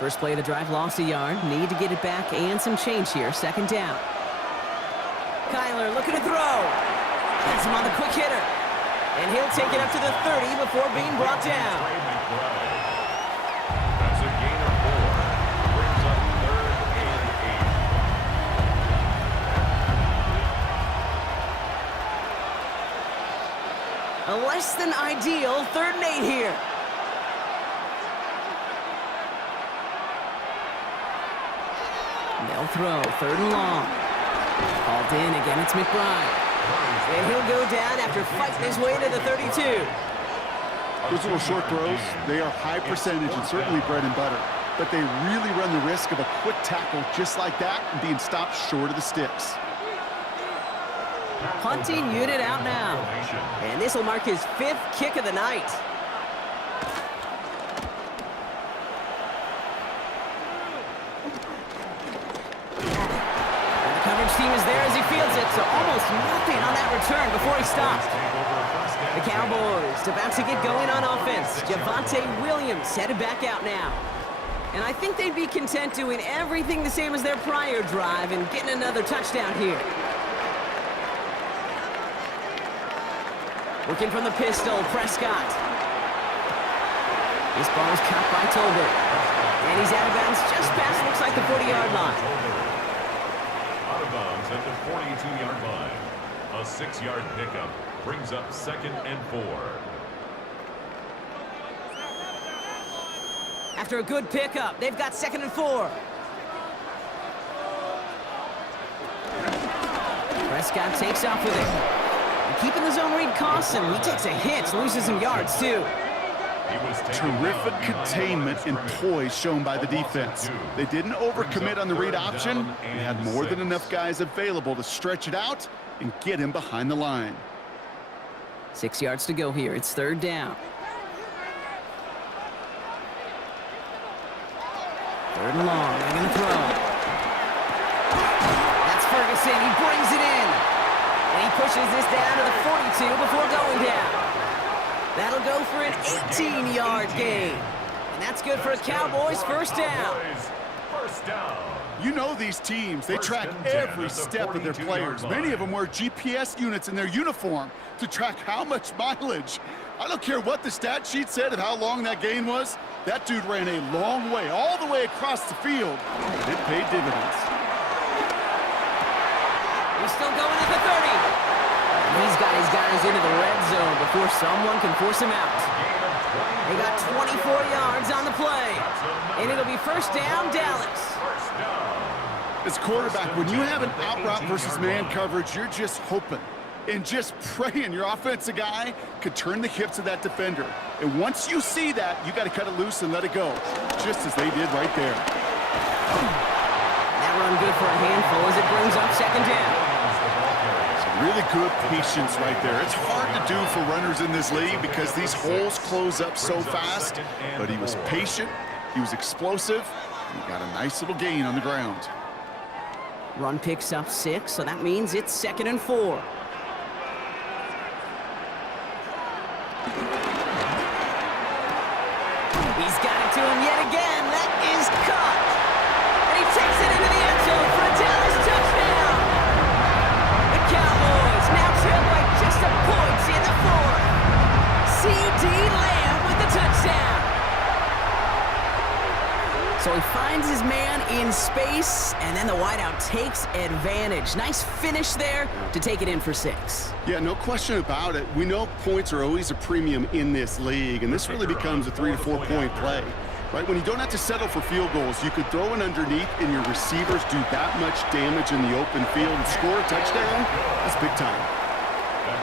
First play of the drive lost a yard. Need to get it back and some change here. Second down. Kyler looking to throw. Has him on the quick hitter. And he'll take it up to the 30 before being brought down. That's a gain of 4. Brings up 3rd and 8. A less than ideal 3rd and 8 here. They'll throw 3rd and long. Called in again, it's McBride. And he'll go down after fighting his way to the 32. Those little short throws, they are high percentage and certainly bread and butter. But they really run the risk of a quick tackle just like that and being stopped short of the sticks. Punting unit out now. And this will mark his 5th kick of the night. Team is there as he fields it, so almost nothing on that return before he stopped. The Cowboys about to get going on offense. Javonte Williams headed back out now. And I think they'd be content doing everything the same as their prior drive and getting another touchdown here. Working from the pistol, Prescott. This ball is caught by Tolbert. And he's out of bounds just past, looks like the 40-yard line. At the 42-yard line. A 6-yard pickup brings up 2nd and 4. After a good pickup, they've got 2nd and 4. Prescott takes off with it. And keeping the zone read costs him. He takes a hit, loses some yards too. Terrific containment and poise shown by the defense. They didn't overcommit on the read option. They had more than enough guys available to stretch it out and get him behind the line. 6 yards to go here. It's 3rd down. 3rd and long. They're going to throw. That's Ferguson. He brings it in. And he pushes this down to the 42 before going down. That'll go for an 18-yard gain. And that's good for a Cowboys 1st down. You know these teams, they track every step of their players. Many of them wear GPS units in their uniform to track how much mileage. I don't care what the stat sheet said of how long that gain was. That dude ran a long way, all the way across the field. And it paid dividends. He's still going at the 30. He's got his guys into the red zone before someone can force him out. They got 24 yards on the play. And it'll be 1st down, Dallas. As quarterback, when you have an out route versus man coverage, you're just hoping and just praying your offensive guy could turn the hips of that defender. And once you see that, you got to cut it loose and let it go, just as they did right there. That run good for a handful as it brings up 2nd down. Really good patience right there. It's hard to do for runners in this league because these holes close up so fast. But he was patient, he was explosive, and he got a nice little gain on the ground. Run picks up 6, so that means it's 2nd and 4. He's got it to him yet again. That is caught. And he takes it into the end zone for a Dallas touchdown. Cowboys now trail by just a point in the 4th. C.D. Lamb with the touchdown. So he finds his man in space, and then the wideout takes advantage. Nice finish there to take it in for 6. Yeah, no question about it. We know points are always a premium in this league, and this really becomes a 3 to 4 point play. Right, when you don't have to settle for field goals, you could throw it underneath and your receivers do that much damage in the open field and score a touchdown. That's big time.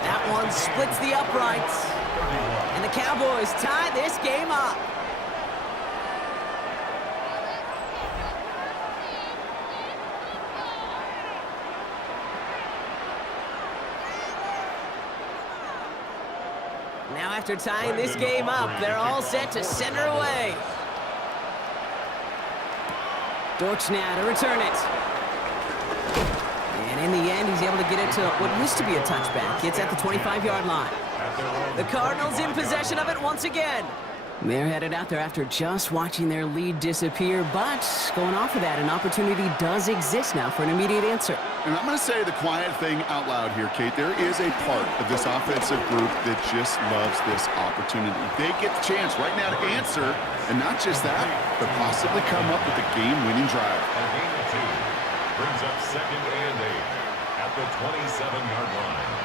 That one splits the uprights. And the Cowboys tie this game up. Now after tying this game up, they're all set to send her away. Dortch now to return it. And in the end, he's able to get it to what used to be a touchback. It's at the 25-yard line. The Cardinals in possession of it once again. They're headed out there after just watching their lead disappear, but going off of that, an opportunity does exist now for an immediate answer. And I'm going to say the quiet thing out loud here, Kate. There is a part of this offensive group that just loves this opportunity. They get the chance right now to answer, and not just that, but possibly come up with a game-winning drive. A gain of 2 brings up 2nd and 8 at the 27-yard line.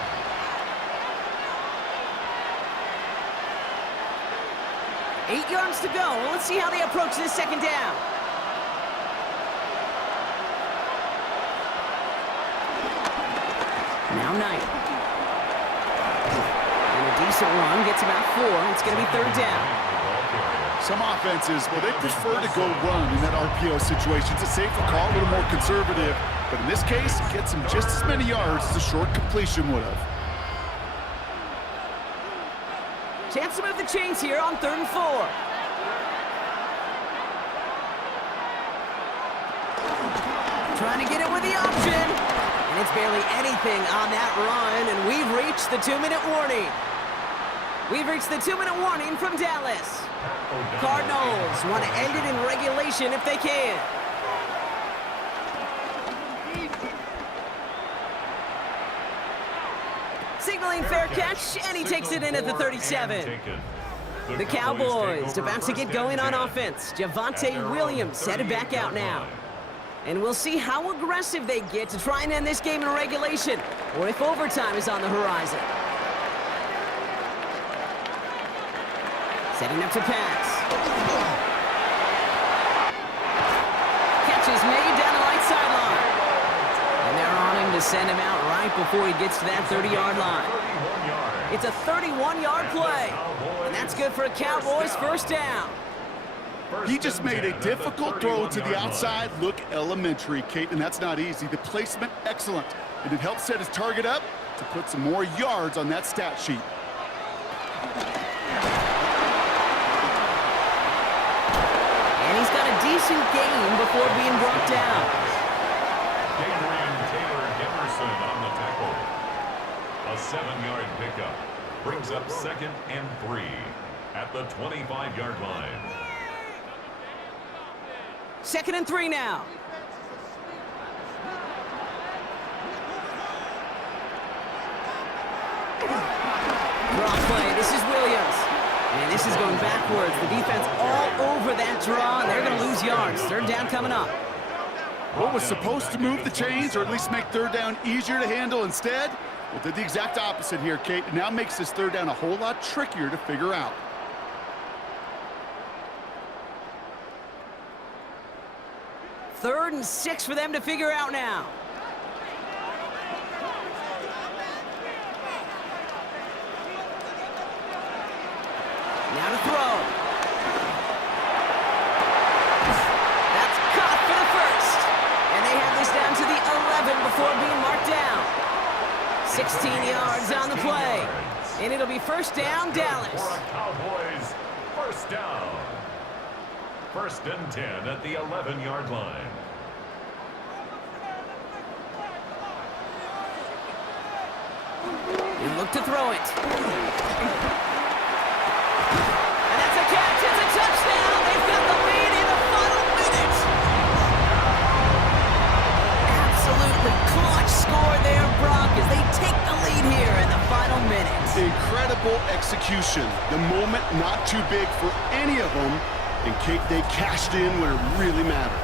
Eight yards to go. Well, let's see how they approach this second down. Now Knight. And a decent run gets about 4. It's going to be 3rd down. Some offenses, well, they prefer to go run in that RPO situation. It's a safer call, a little more conservative. But in this case, it gets them just as many yards as a short completion would have. Chance to move the chains here on 3rd and 4. Trying to get it with the option. And it's barely anything on that run, and we've reached the 2-minute warning. We've reached the 2-minute warning from Dallas. Cardinals want to end it in regulation if they can. Signaling fair catch, and he takes it in at the 37. The Cowboys about to get going on offense. Javonte Williams headed back out now. And we'll see how aggressive they get to try and end this game in regulation, or if overtime is on the horizon. Setting up to pass. Catch is made down the right sideline. And they're on him to send him out right before he gets to that 30-yard line. It's a 31-yard play. And that's good for a Cowboys 1st down. He just made a difficult throw to the outside. Look elementary, Kate, and that's not easy. The placement, excellent. And it helped set his target up to put some more yards on that stat sheet. And he's got a decent gain before being brought down. Adrian Taylor Henderson on the tackle. A 7-yard pickup brings up 2nd and 3 at the 25-yard line. 2nd and 3 now. Draw play. This is Williams. And this is going backwards. The defense all over that draw, and they're going to lose yards. 3rd down coming up. What was supposed to move the chains, or at least make 3rd down easier to handle instead, well, did the exact opposite here, Kate. It now makes this 3rd down a whole lot trickier to figure out. 3rd and 6 for them to figure out now. Now to throw. That's caught for the 1st. And they have this down to the 11 before being marked down. 16 yards on the play. And it'll be 1st down, Dallas. For a Cowboys 1st down. 1st and 10 at the 11-yard line. You look to throw it. And that's a catch. It's a touchdown. They've got the lead in the final minute. Absolutely clutch score there, Brock, as they take the lead here in the final minute. Incredible execution. The moment not too big for any of them. And Kate, they cashed in when it really mattered.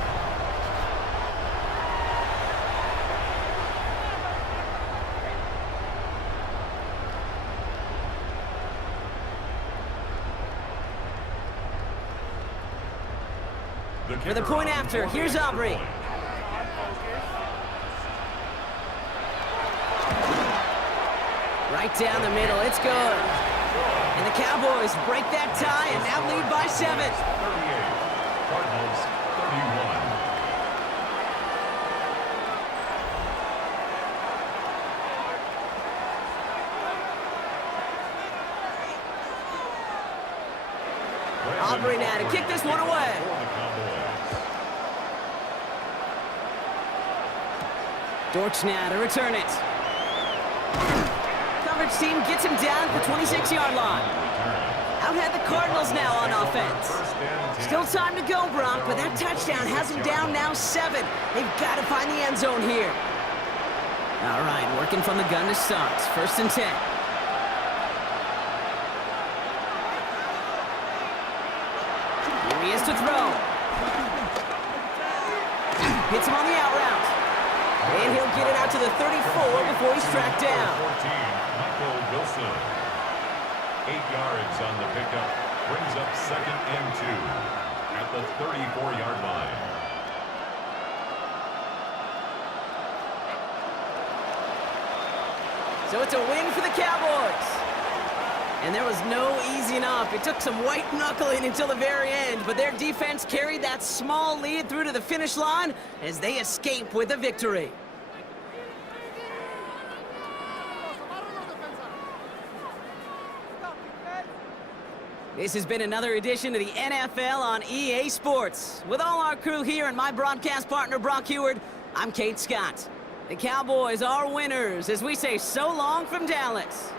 For the point after, here's Aubrey. Right down the middle, it's good. And the Cowboys break that tie and now lead by 7. 38, Cardinals 31. Aubrey now to kick this one away. Dortch now to return it. Coverage team gets him down at the 26-yard line. Out had the Cardinals now on offense. Still time to go, Brock, but that touchdown has him down now 7. They've got to find the end zone here. All right, working from the gun to start. 1st and 10. Here he is to throw. Hits him on the out route. And he'll get it out to the 34 before he's tracked down. 14, Michael Wilson. 8 yards on the pickup. Brings up 2nd and 2 at the 34-yard line. So it's a win for the Cowboys. And there was no easing up. It took some white knuckling until the very end, but their defense carried that small lead through to the finish line as they escape with a victory. This has been another edition of the NFL on EA Sports. With all our crew here and my broadcast partner, Brock Heward, I'm Kate Scott. The Cowboys are winners as we say so long from Dallas.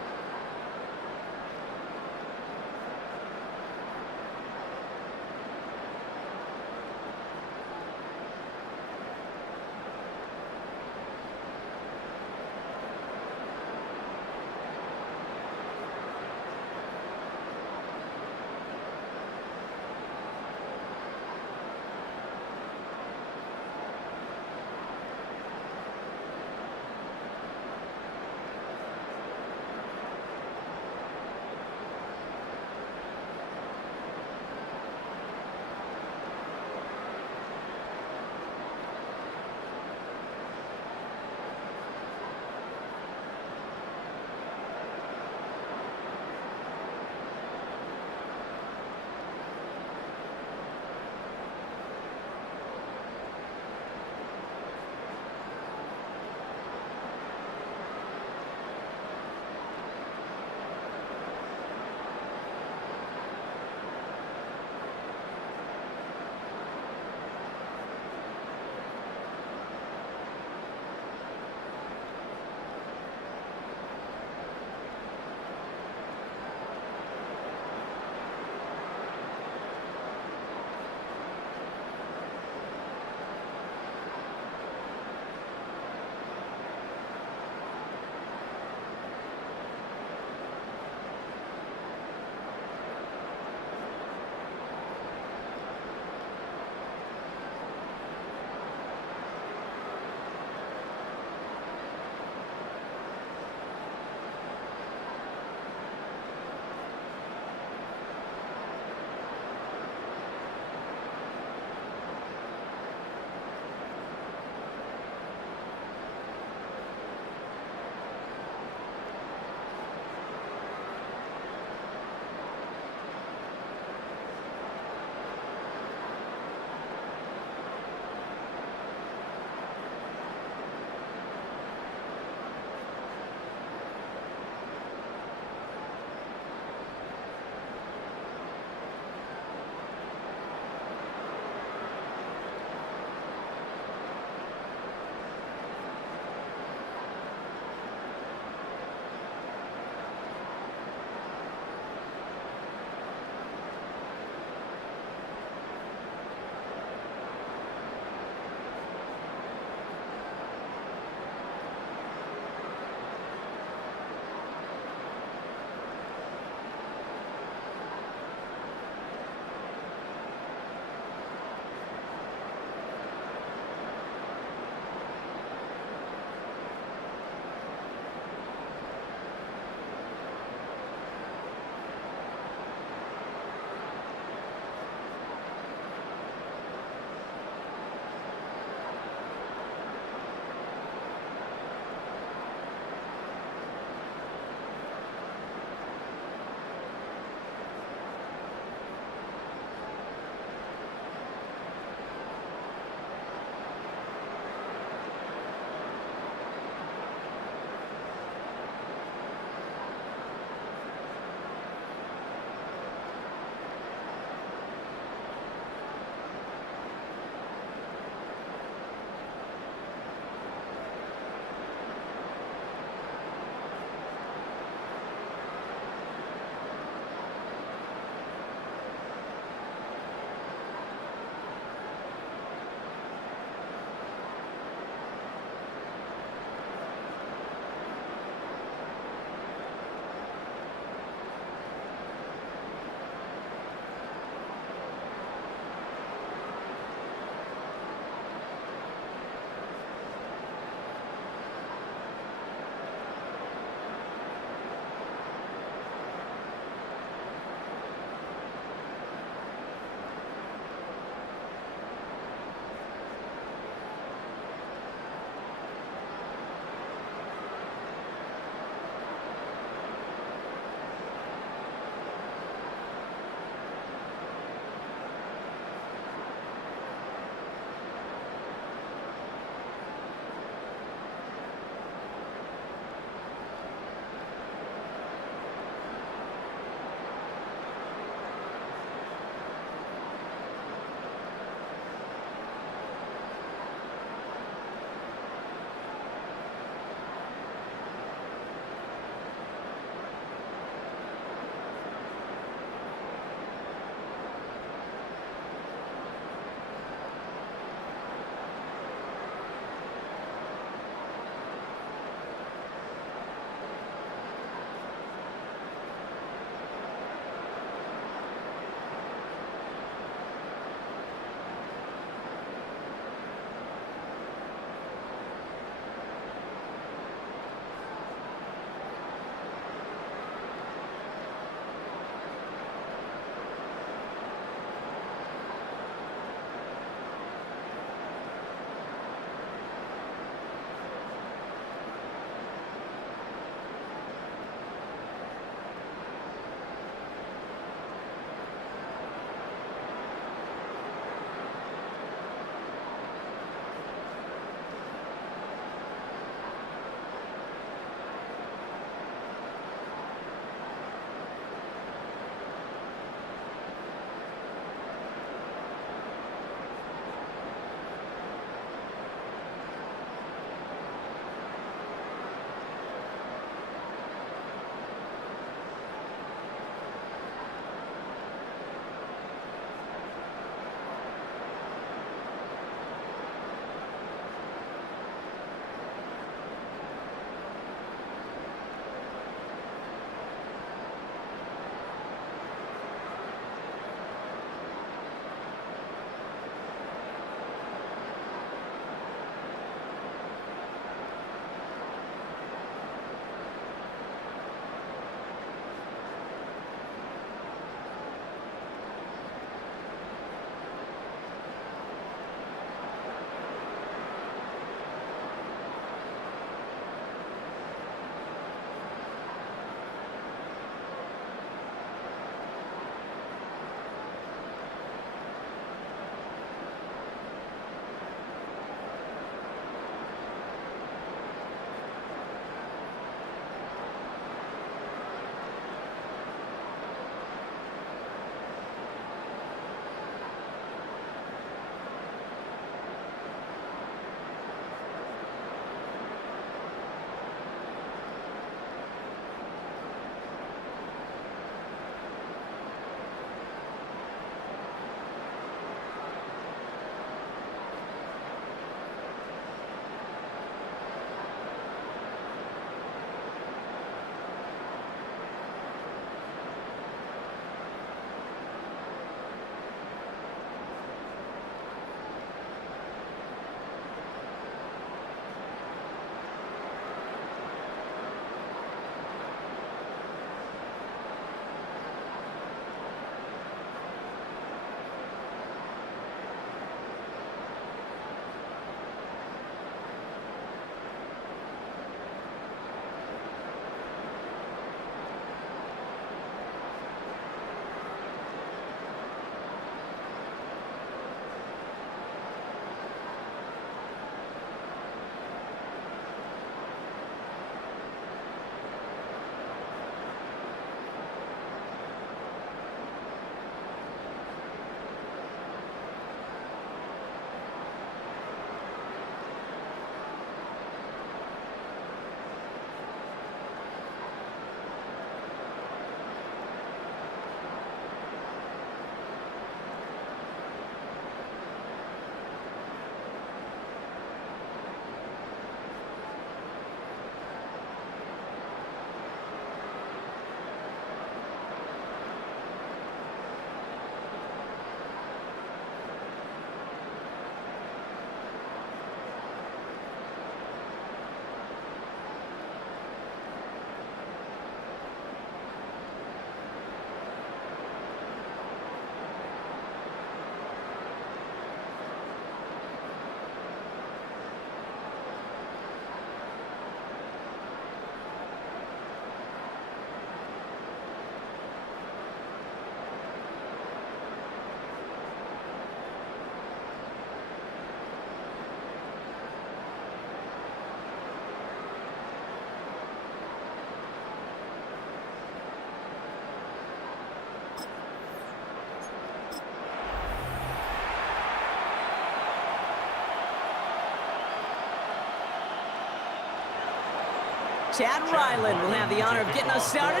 Chad Ryland will have the honor of getting us started.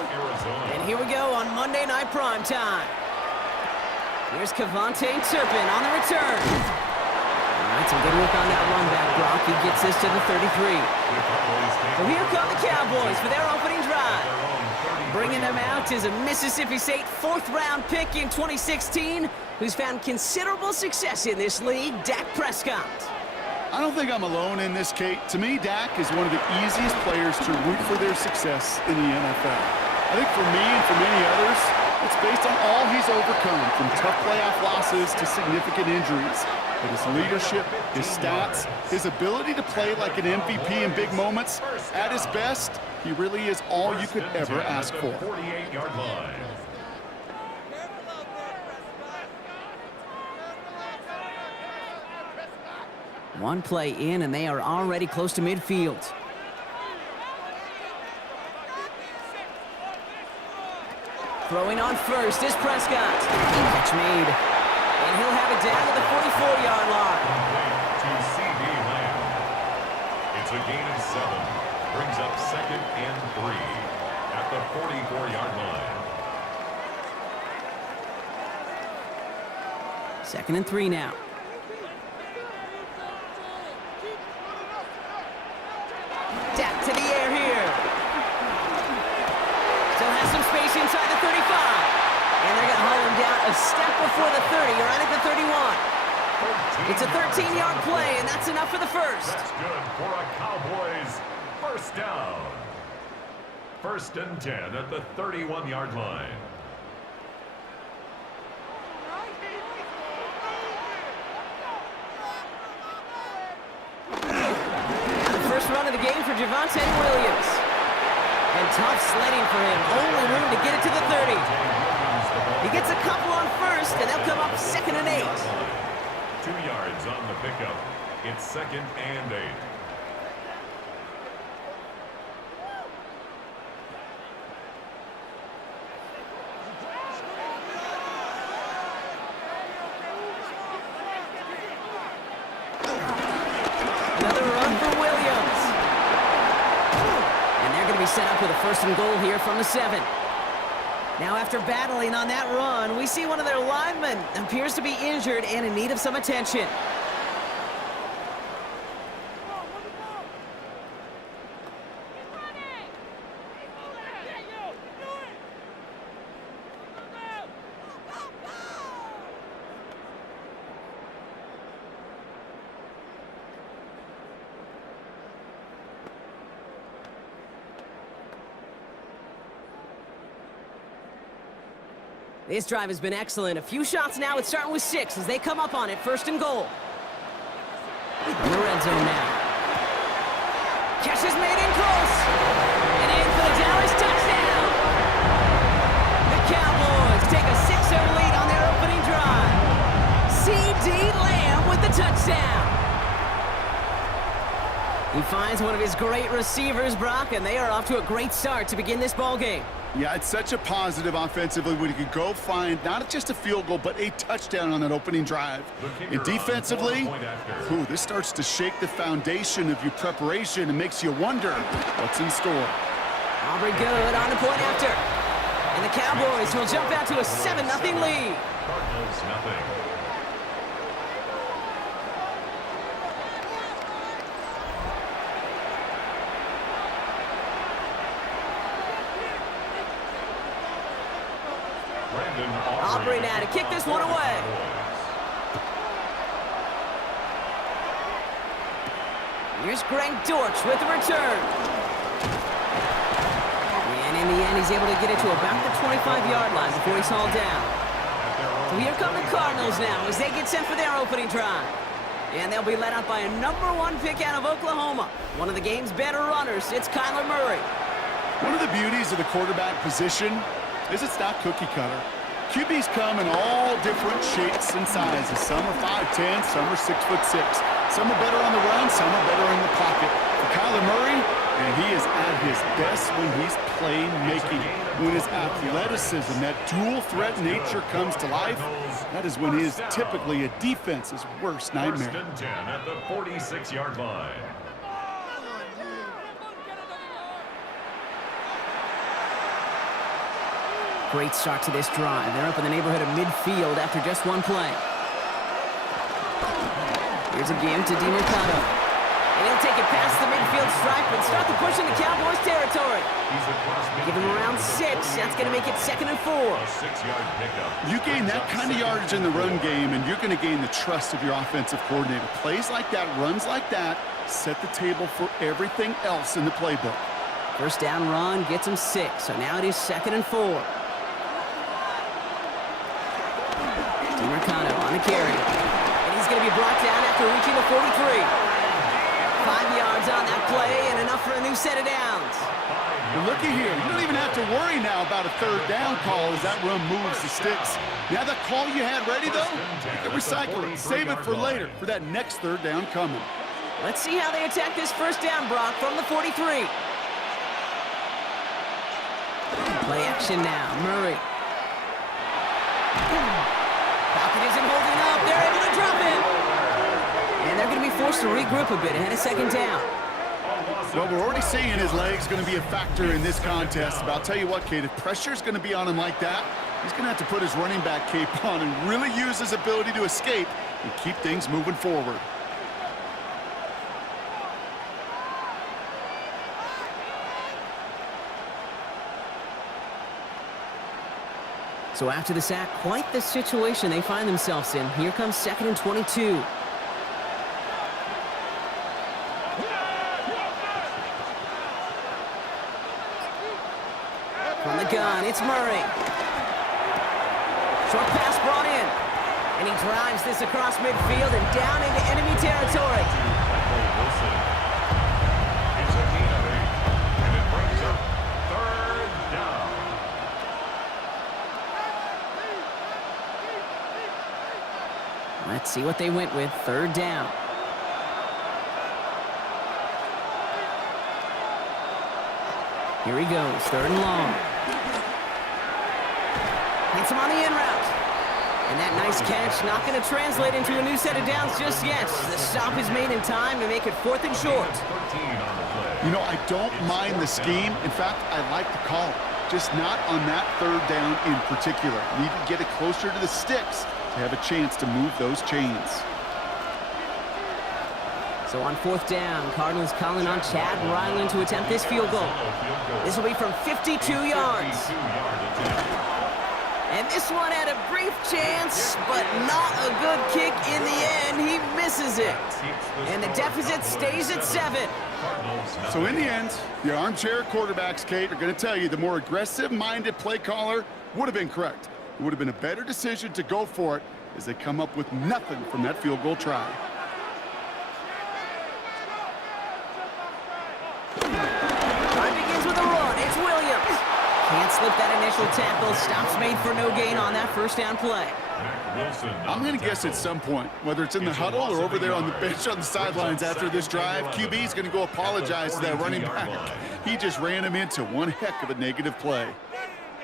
And here we go on Monday Night Primetime. Here's Cavante Turpin on the return. All right, some good work on that run back, Brock. He gets this to the 33. So here come the Cowboys for their opening drive. Bringing them out is a Mississippi State fourth-round pick in 2016 who's found considerable success in this league, Dak Prescott. I don't think I'm alone in this, Kate. To me, Dak is one of the easiest players to root for their success in the NFL. I think for me and for many others, it's based on all he's overcome, from tough playoff losses to significant injuries. But his leadership, his stats, his ability to play like an MVP in big moments, at his best, he really is all you could ever ask for. 48-yard line. One play in, and they are already close to midfield. Throwing on first is Prescott. Catch made. And he'll have it down to the 44-yard line. To C.D. Lamb. It's a gain of 7. Brings up 2nd and 3 at the 44-yard line. 2nd and 3 now. Dak to the air here. Still has some space inside the 35. And they're going to haul him down a step before the 30, or right at the 31. It's a 13-yard play, and that's enough for the first. That's good for a Cowboys first down. 1st and 10 at the 31-yard line. Run of the game for Javonte Williams. And tough sledding for him. Only room to get it to the 30. He gets a couple on first, and they'll come up 2nd and 8. 2 yards on the pickup. It's 2nd and 8. Set up with a 1st and goal here from the 7. Now after battling on that run, we see one of their linemen appears to be injured and in need of some attention. This drive has been excellent. A few shots now. It's starting with 6 as they come up on it. 1st and goal. In the red zone now. Catch is made in close. And in for the Dallas touchdown. The Cowboys take a 6-0 lead on their opening drive. C.D. Lamb with the touchdown. He finds one of his great receivers, Brock, and they are off to a great start to begin this ball game. Yeah, it's such a positive offensively when you could go find not just a field goal, but a touchdown on that opening drive. And defensively, this starts to shake the foundation of your preparation and makes you wonder what's in store. Aubrey good on the point after. And the Cowboys will jump out to a 7-0 lead. Cardinals nothing. Aubrey now to kick this one away. Here's Greg Dortch with the return. And in the end, he's able to get it to about the 25-yard line before he's hauled down. So here come the Cardinals now as they get set for their opening drive. And they'll be led out by a #1 pick out of Oklahoma. One of the game's better runners, it's Kyler Murray. One of the beauties of the quarterback position is it's not cookie cutter. QBs come in all different shapes and sizes. Some are 5'10", some are 6'6". Some are better on the run, some are better in the pocket. For Kyler Murray, and he is at his best when he's playmaking. When his athleticism, that dual threat nature comes to life, that is when he is typically a defense's worst nightmare. 1st and 10 at the 46-yard line. Great start to this drive. They're up in the neighborhood of midfield after just one play. Here's a give to DiMercato. And he'll take it past the midfield stripe and start the push into Cowboys territory. Give him around 6. That's going to make it 2nd and 4. A 6-yard pickup. You gain that kind of yardage in the run game, and you're going to gain the trust of your offensive coordinator. Plays like that, runs like that, set the table for everything else in the playbook. First down run gets him 6. So now it is 2nd and 4. DiMercato on the carry. And he's going to be brought down after reaching the 43. 5 yards on that play and enough for a new set of downs. But looky here, you don't even have to worry now about a 3rd down call as that run moves the sticks. Now that call you had ready, though, you can recycle it. Save it for later, for that next 3rd down coming. Let's see how they attack this first down, Brock, from the 43. Play action now, Murray. Falcon isn't holding up. They're able to drop it. And they're going to be forced to regroup a bit ahead of 2nd down. Well, we're already seeing his legs going to be a factor in this contest. But I'll tell you what, Kate, if pressure's going to be on him like that, he's going to have to put his running back cape on and really use his ability to escape and keep things moving forward. So after the sack, quite the situation they find themselves in. Here comes 2nd and 22. From the gun, it's Murray. Short pass brought in. And he drives this across midfield and down into enemy territory. It's a gain of 8. And it brings up 3rd down. Let's see what they went with. 3rd down. Here he goes. 3rd and long. Hits him on the in route. And that nice catch not going to translate into a new set of downs just yet. The stop is made in time to make it 4th and short. 13 on the play. You know, I don't mind the scheme. In fact, I like the call. Just not on that 3rd down in particular. Need to get it closer to the sticks to have a chance to move those chains. So on 4th down, Cardinals calling on Chad Ryland to attempt this field goal. This will be from 52 yards. And this one had a brief chance, but not a good kick in the end. He misses it. And the deficit stays at 7. So in the end, the armchair quarterbacks, Kate, are going to tell you the more aggressive-minded play caller would have been correct. It would have been a better decision to go for it as they come up with nothing from that field goal try. Time begins with a run. It's Williams. Can't slip that initial tackle. Stops made for no gain on that first down play. I'm going to guess at some point, whether it's in the huddle or over there on the bench on the sidelines after this drive, QB's going to go apologize to that running back. He just ran him into one heck of a negative play.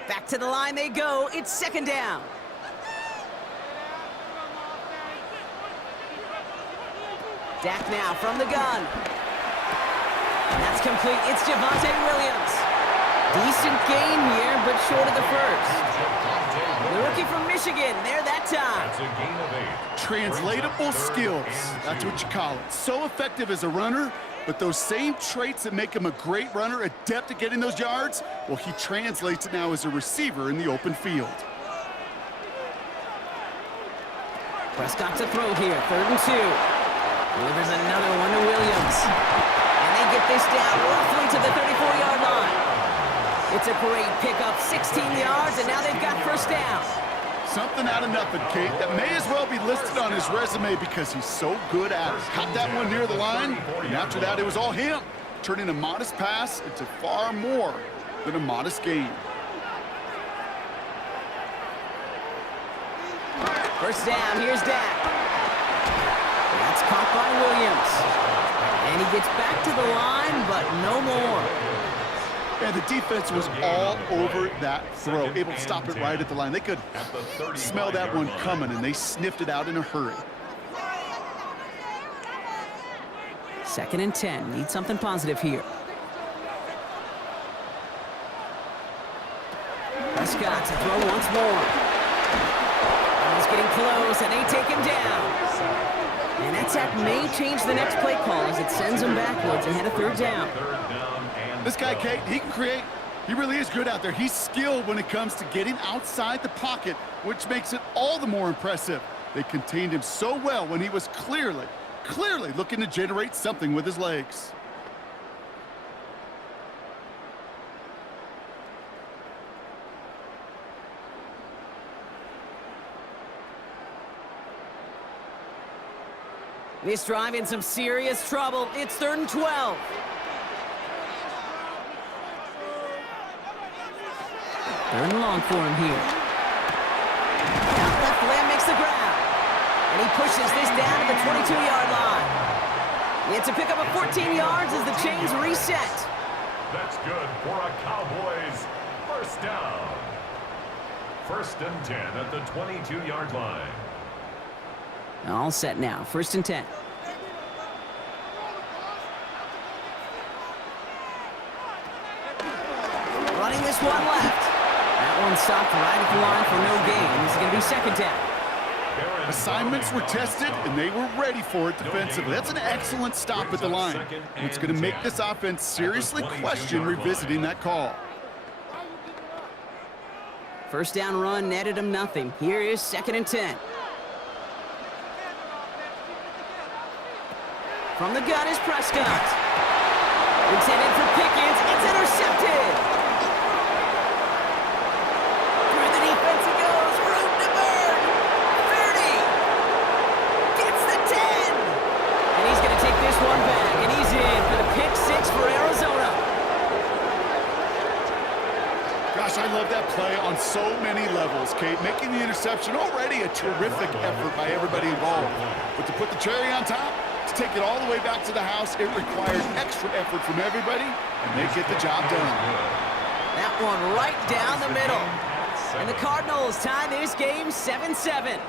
Back to the line they go. It's 2nd down. Dak now from the gun. And that's complete. It's Javonte Williams. Decent gain here, but short of the first. The rookie from Michigan, there that time. That's a gain of 8. Translatable skills, that's what you call it. So effective as a runner, but those same traits that make him a great runner, adept at getting those yards, well, he translates it now as a receiver in the open field. Prescott to throw here, 3rd and 2. Delivers another one to Williams. And they get this down roughly to the 34-yard line. It's a great pickup, 16 yards, and now they've got first down. Something out of nothing, Kate, that may as well be listed on his resume because he's so good at it. Caught that one near the line, and after that, it was all him. Turning a modest pass into far more than a modest gain. First down, here's Dak. That's caught by Williams. And he gets back to the line, but no more. And the defense was all over that throw, able to stop it right at the line. They could smell that one coming, and they sniffed it out in a hurry. 2nd and 10. Need something positive here. Prescott to throw once more. He's getting close, and they take him down. And that sack may change the next play call as it sends him backwards ahead of third down. This guy, Kate, he can create. He really is good out there. He's skilled when it comes to getting outside the pocket, which makes it all the more impressive. They contained him so well when he was clearly looking to generate something with his legs. This drive in some serious trouble. It's 3rd and 12. Third and long for him here. Out left, Lamb makes the grab. And he pushes this down to the 22-yard line. It's a pickup of 14 yards as the chains reset. That's good for a Cowboys first down. 1st and 10 at the 22-yard line. All set now. 1st and 10. Running this one left. That one stopped right at the line for no gain. This is going to be 2nd down. Assignments were tested, and they were ready for it defensively. That's an excellent stop at the line. It's going to make this offense seriously question revisiting that call. 1st down run netted him nothing. Here is 2nd and 10. From the gun is Prescott. Intended for Pickens. It's intercepted. Through the defense it goes. Root to bird. 30. Gets the 10. And he's going to take this one back. And he's in for the pick 6 for Arizona. Gosh, I love that play on so many levels, Kate. Making the interception already a terrific effort by everybody involved. But to put the cherry on top, to take it all the way back to the house, it requires extra effort from everybody, and they get the job done. That one right down the middle. And the Cardinals tie this game 7-7.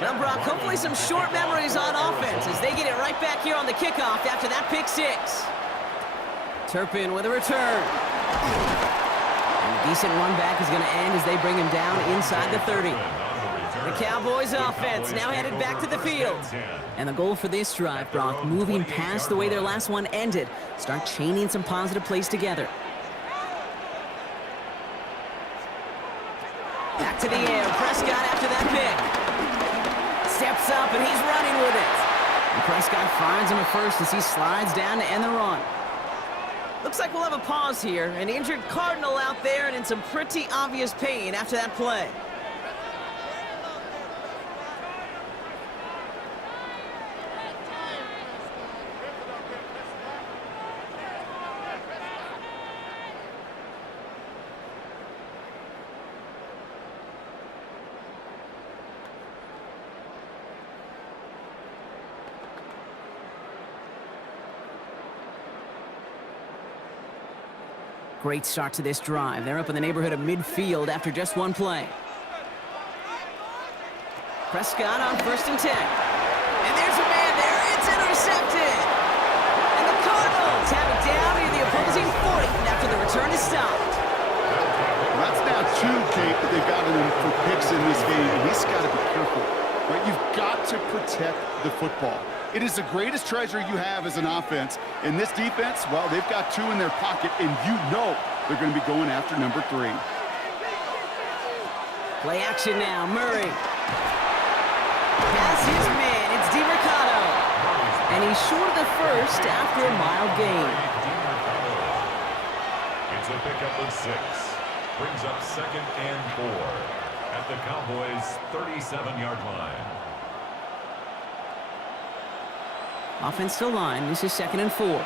Now, Brock, hopefully some short memories on offense as they get it right back here on the kickoff after that pick 6. Turpin with a return. And a decent run back is going to end as they bring him down inside the 30. The Cowboys offense now headed back to the field. And the goal for this drive, Brock, moving past the way their last one ended, start chaining some positive plays together. Back to the air. Prescott after that pick. Steps up, and he's running with it. And Prescott finds him at first as he slides down to end the run. Looks like we'll have a pause here. An injured Cardinal out there and in some pretty obvious pain after that play. Great start to this drive. They're up in the neighborhood of midfield after just one play. Prescott on 1st and 10. And there's a man there. It's intercepted. And the Cardinals have it down near the opposing 40 after the return is stopped. That's now 2, Kate, that they've gotten him for picks in this game, and he's got to be careful. Right? You've got to protect the football. It is the greatest treasure you have as an offense. And this defense, well, they've got 2 in their pocket, and you know they're going to be going after number 3. Play action now. Murray. Pass his man. It's DiMercato. And he's short of the first after a mild gain. It's a pickup of 6. Brings up 2nd and 4 at the Cowboys' 37-yard line. Offense to line. This is 2nd and 4. Blown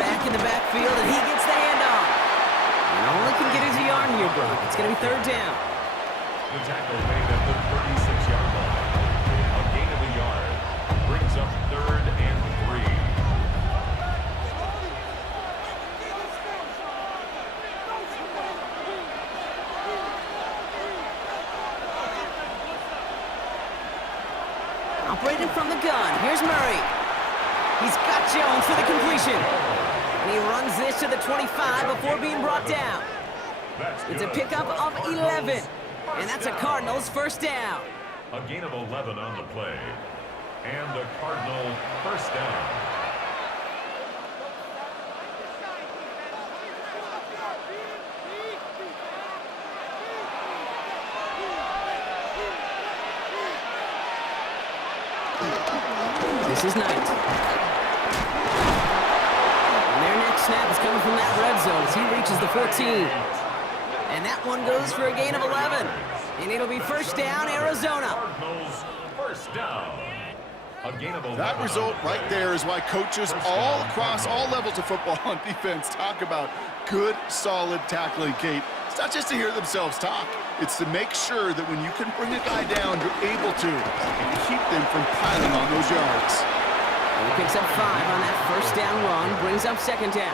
back in the backfield, and he gets the handoff. And all he can get is a yard here, Brock. It's going to be 3rd down. The tackle made at the 36-yard line. A gain of a yard. Brings up 3rd and 3. Operating from the gun. Here's Murray. He's got Jones for the completion. And he runs this to the 25 before being brought down. It's a pickup of 11. And that's a Cardinals first down. A gain of 11 on the play. And a Cardinal first down. This is Knight. And their next snap is coming from that red zone as he reaches the 14. And that one goes for a gain of 11. And it'll be first down, Arizona. Cardinals first down. A gain of 11. That result right there is why coaches all across all levels of football on defense talk about good, solid tackling, Kate. It's not just to hear themselves talk. It's to make sure that when you can bring a guy down, you're able to and keep them from piling on those yards. And he picks up 5 on that first down run, brings up second down.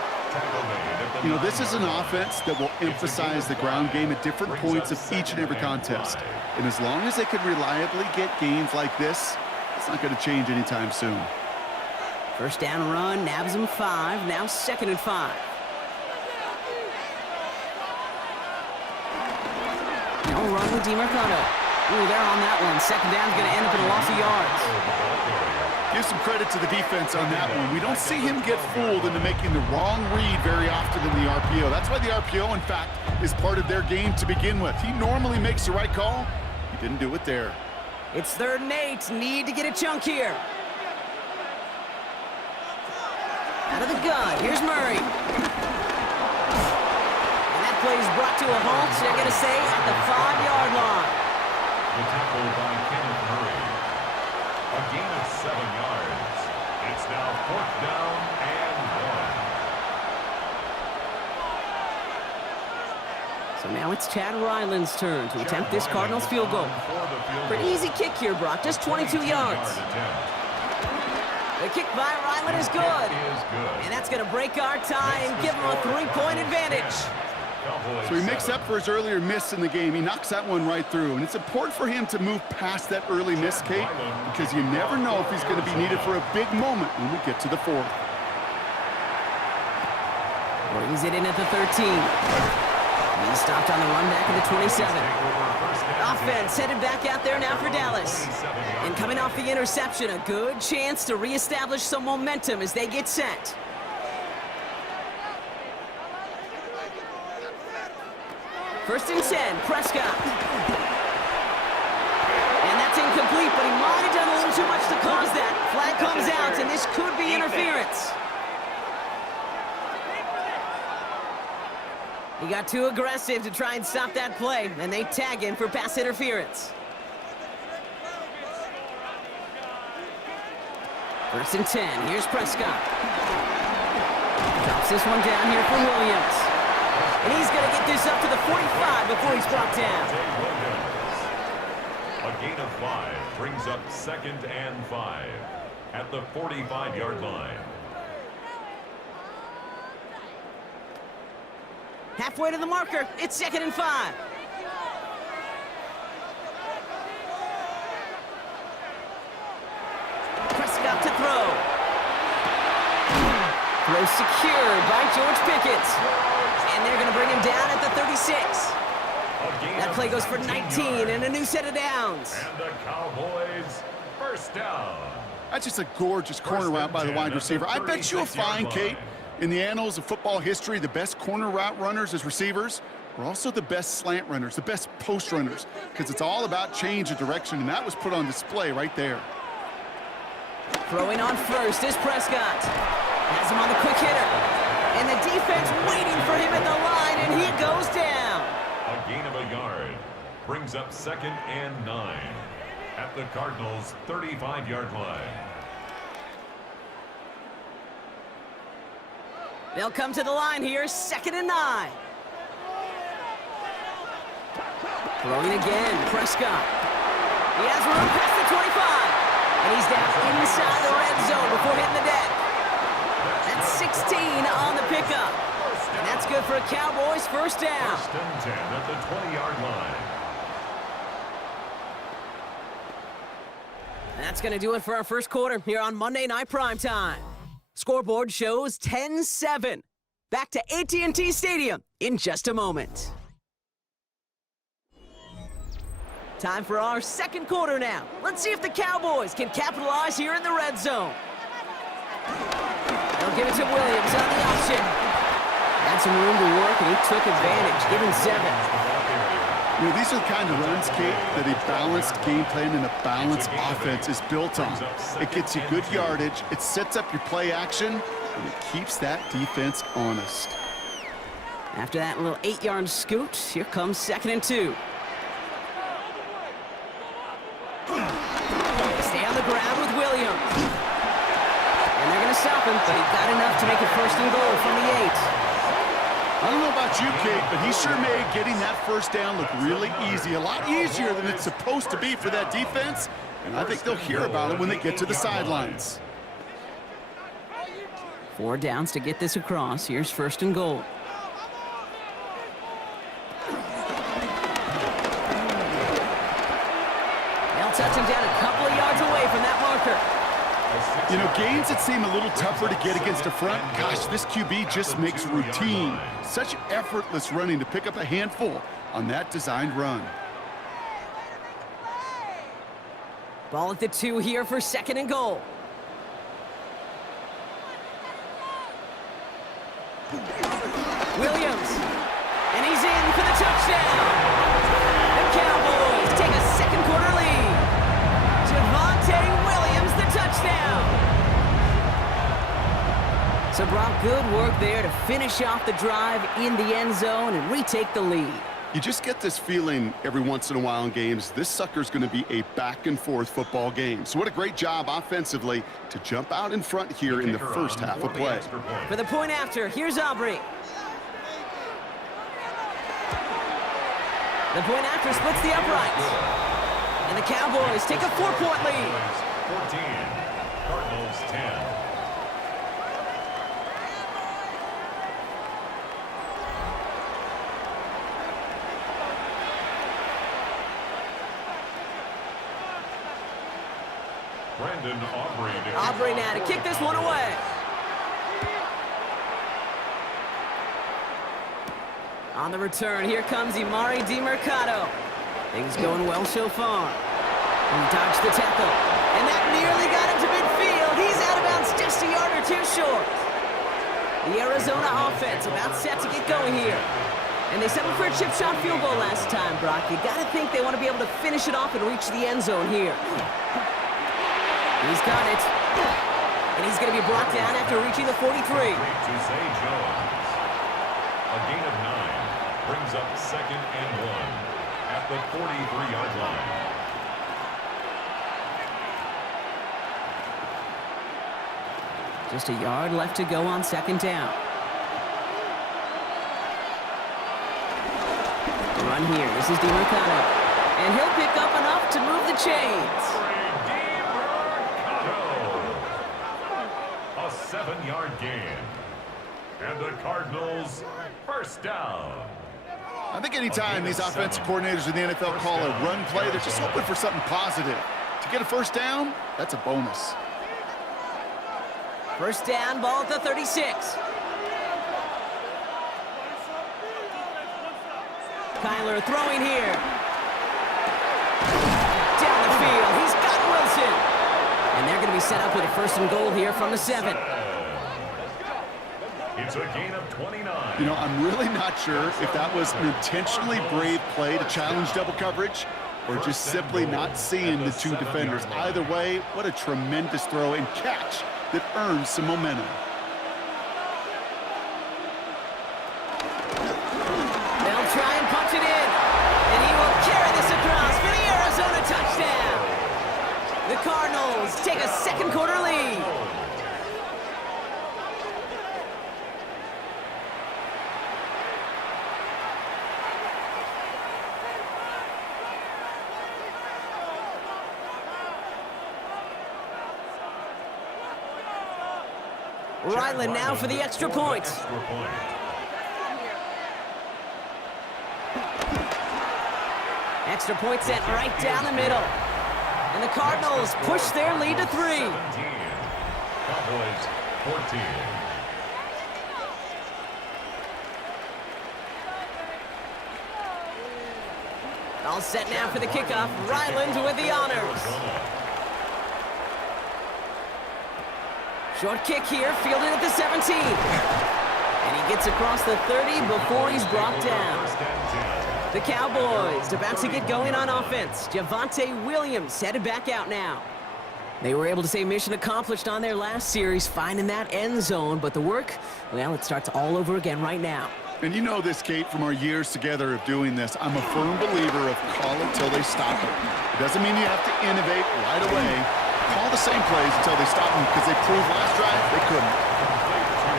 You know, this is an offense that will emphasize the ground game at different points of each and every contest. And as long as they can reliably get gains like this, it's not going to change anytime soon. First down run, nabs him 5, now second and 5. No run with DeMarcado. Ooh, they're on that one. Second down's going to end up in a loss of yards. Give some credit to the defense on that one. We don't see him get fooled into making the wrong read very often in the RPO. That's why the RPO, in fact, is part of their game to begin with. He normally makes the right call. He didn't do it there. It's 3rd and 8. Need to get a chunk here. Out of the gun. Here's Murray. And that play is brought to a halt, they're going to say, at the 5-yard line. The tackle by Kenneth Murray. A gain of 7 yards. It's now 4th down and 1. So now it's Chad Ryland's turn to attempt this Cardinals field goal. Pretty easy kick here, Brock, just 22 yards. The kick by Ryland is good. And that's going to break our tie and give him a 3-point advantage. So he makes up for his earlier miss in the game. He knocks that one right through. And it's important for him to move past that early miss, Kate, because you never know if he's going to be needed for a big moment when we get to the 4th. Brings it in at the 13. He's stopped on the run back at the 27. Offense headed back out there now for Dallas. And coming off the interception, a good chance to reestablish some momentum as they get set. First and 10, Prescott. And that's incomplete, but he might have done a little too much to cause that. Flag comes out, and this could be interference. He got too aggressive to try and stop that play, and they tag him for pass interference. First and 10, here's Prescott. Drops this one down here for Williams. And he's going to get this up to the 45 before he's brought down. A gain of 5 brings up 2nd and 5 at the 45-yard line. Halfway to the marker, it's 2nd and 5. Prescott to throw. Throw secured by George Pickett. And they're going to bring him down at the 36. That play goes for 19 and a new set of downs. And the Cowboys first down. That's just a gorgeous corner route by the wide receiver. I bet you'll find, Kate, in the annals of football history, the best corner route runners as receivers are also the best slant runners, the best post runners, because it's all about change of direction, and that was put on display right there. Throwing on first is Prescott. Has him on the quick hitter. And the defense waiting for him at the line, and he goes down. A gain of a yard brings up 2nd and 9 at the Cardinals' 35-yard line. They'll come to the line here, 2nd and 9. Throwing again, Prescott. He has room past the 25. And he's down inside the red zone before hitting the deck. That's 16 on the pickup. And that's good for a Cowboys first down. 1st and 10 at the 20-yard line. That's going to do it for our first quarter here on Monday Night Primetime. Scoreboard shows 10-7. Back to AT&T Stadium in just a moment. Time for our second quarter now. Let's see if the Cowboys can capitalize here in the red zone. They'll give it to Williams on the option. Had some room to work, and he took advantage, giving 7. You know, these are the kind of runs, Kate, that a balanced game plan and a balanced offense is built on. It gets you good yardage, it sets up your play action, and it keeps that defense honest. After that little 8-yard scoot, here comes 2nd and 2. Stay on the ground with Williams. And they're going to stop him, but he got enough to make it 1st and goal from the 8. I don't know about you, Kate, but he sure made getting that first down look really easy. A lot easier than it's supposed to be for that defense. And I think they'll hear about it when they get to the sidelines. 4 downs to get this across. Here's 1st and goal. They'll touch him down a couple of yards away from that marker. You know, gains that seem a little tougher to get against a front, gosh, this QB just makes routine. Such effortless running to pick up a handful on that designed run. Ball at the 2 here for 2nd and goal. Williams, and he's in for the touchdown. The Cowboys take a second quarter lead. Javonte Williams, the touchdown. So Brock, good work there to finish off the drive in the end zone and retake the lead. You just get this feeling every once in a while in games, this sucker's going to be a back-and-forth football game. So what a great job offensively to jump out in front here in the first half of play. For the point after, here's Aubrey. The point after splits the uprights. And the Cowboys take a 4-point lead. 14, Cardinals 10. Aubrey now to kick this one away. On the return, here comes Imari DiMercato. Things going well so far. He dodged the tackle, and that nearly got him to midfield. He's out of bounds just a yard or 2 short. The Arizona offense about set to get going here. And they settled for a chip shot field goal last time, Brock. You got to think they want to be able to finish it off and reach the end zone here. He's got it. And he's going to be brought down after reaching the 43. A gain of 9 brings up 2nd and 1 at the 43-yard line. Just a yard left to go on 2nd down. The run here. This is DiMercato. And he'll pick up enough to move the chains. A 7-yard gain. And the Cardinals, 1st down. I think anytime these offensive coordinators in the NFL call a run play, they're just hoping for something positive. To get a 1st down, that's a bonus. 1st down, ball at the 36. Kyler throwing here. Down the field, he's got Wilson. And they're going to be set up with a 1st and goal here from the 7. It's a gain of 29. You know, I'm really not sure if that was an intentionally brave play to challenge double coverage or just simply not seeing the 2 defenders. Either way, what a tremendous throw and catch that earns some momentum. They'll try and punch it in. And he will carry this across for the Arizona touchdown. The Cardinals take a second quarter lead. Ryland now for the extra point. Extra point sent right down the middle. And the Cardinals push their lead to 3. 17. Cowboys 14. All set now for the kickoff. Ryland with the honors. Short kick here, fielded at the 17. And he gets across the 30 before he's brought down. The Cowboys about to get going on offense. Javonte Williams headed back out now. They were able to say mission accomplished on their last series, finding that end zone. But the work, well, it starts all over again right now. And you know this, Kate, from our years together of doing this. I'm a firm believer of call it till they stop it. It doesn't mean you have to innovate right away. Call the same plays until they stop them, because they proved last drive they couldn't.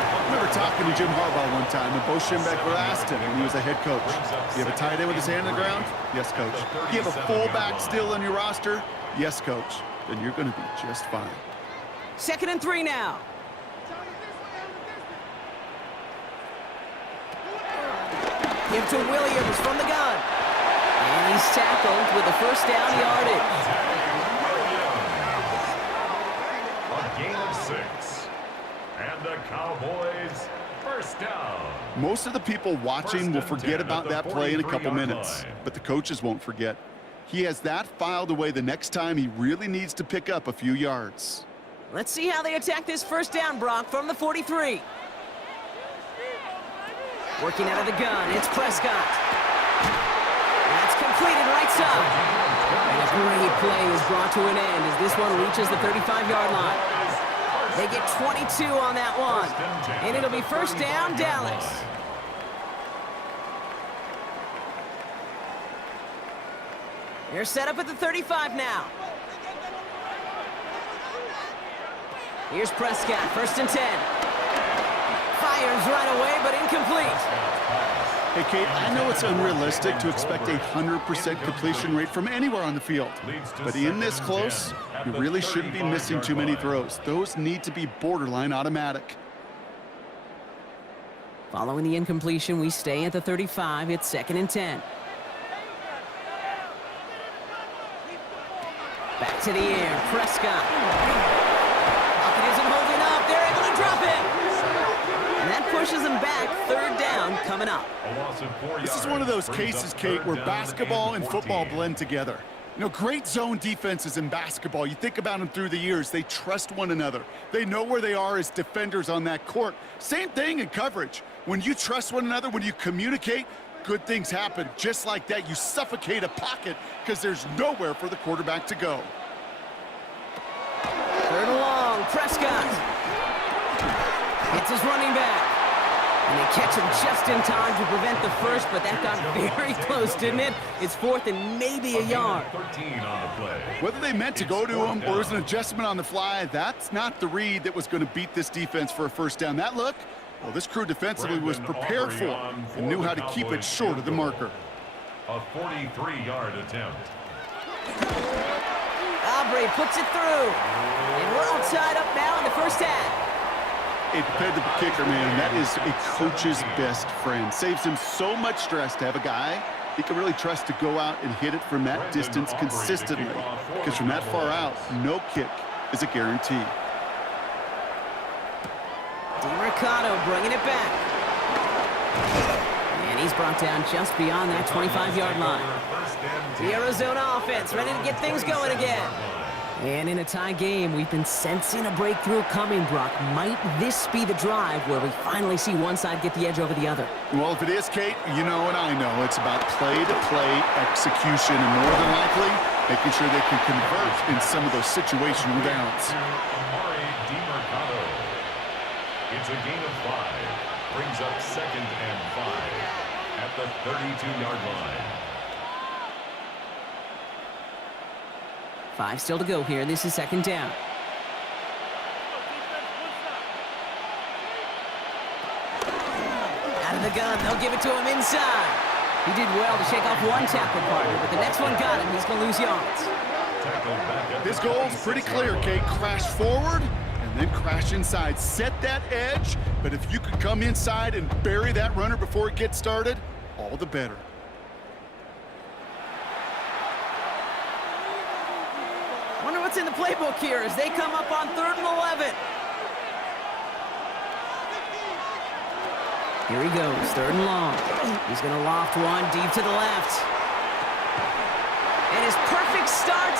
I remember talking to Jim Harbaugh one time, and Bo Schembechler asked him when he was a head coach, "Do you have a tight end with his hand on the ground?" "Yes, coach." "Do you have a fullback still on your roster?" "Yes, coach." "Then you're going to be just fine." 2nd and 3 now. Give to Williams from the gun. And he's tackled with the first down yardage. A gain of 6. And the Cowboys first down. Most of the people watching will forget about that play in a couple minutes, but the coaches won't forget. He has that filed away the next time he really needs to pick up a few yards. Let's see how they attack this first down, Brock, from the 43. Working out of the gun, it's Prescott. That's completed right side. And a great play is brought to an end as this one reaches the 35-yard line. They get 22 on that one. And it'll be first down, Dallas. They're set up at the 35 now. Here's Prescott, 1st and 10. Fires right away, but incomplete. Hey, Kate, I know it's unrealistic to expect a 100% completion rate from anywhere on the field. But in this close, you really shouldn't be missing too many throws. Those need to be borderline automatic. Following the incompletion, we stay at the 35. It's 2nd and 10. Back to the air, Prescott. Pocket isn't holding up. They're able to drop it. And that pushes them back. 3rd down coming up. This is one of those cases, Kate, where basketball and football blend together. You know, great zone defenses in basketball. You think about them through the years. They trust one another. They know where they are as defenders on that court. Same thing in coverage. When you trust one another, when you communicate, good things happen. Just like that, you suffocate a pocket because there's nowhere for the quarterback to go. 3rd and long, Prescott. It's his running back. And they catch him just in time to prevent the first, but that got very close, didn't it? It's 4th and maybe a yard. 13 on the play. Whether they meant to go to him or it was an adjustment on the fly, that's not the read that was going to beat this defense for a first down. That look, well, this crew defensively was prepared for it and knew how to keep it short of the marker. A 43-yard attempt. Aubrey puts it through. And we're all tied up now in the first half. A dependable kicker, man, that is a coach's best friend. Saves him so much stress to have a guy he can really trust to go out and hit it from that distance consistently. Because from that far out, no kick is a guarantee. DiMercato bringing it back. And he's brought down just beyond that 25-yard line. The Arizona offense ready to get things going again. And in a tie game, we've been sensing a breakthrough coming, Brock. Might this be the drive where we finally see one side get the edge over the other? Well, if it is, Kate, you know and I know it's about play-to-play execution and more than likely making sure they can convert in some of those situational downs. It's a gain of 5. Brings up 2nd and 5 at the 32-yard line. 5 still to go here. This is 2nd down. Out of the gun. They'll give it to him inside. He did well to shake off one tackle partner, but the next one got him. He's going to lose yards. This goal's pretty clear, Kate. Crash forward and then crash inside. Set that edge, but if you could come inside and bury that runner before it gets started, all the better. Wonder what's in the playbook here as they come up on 3rd and 11. Here he goes, 3rd and long. He's going to loft one deep to the left. And his perfect start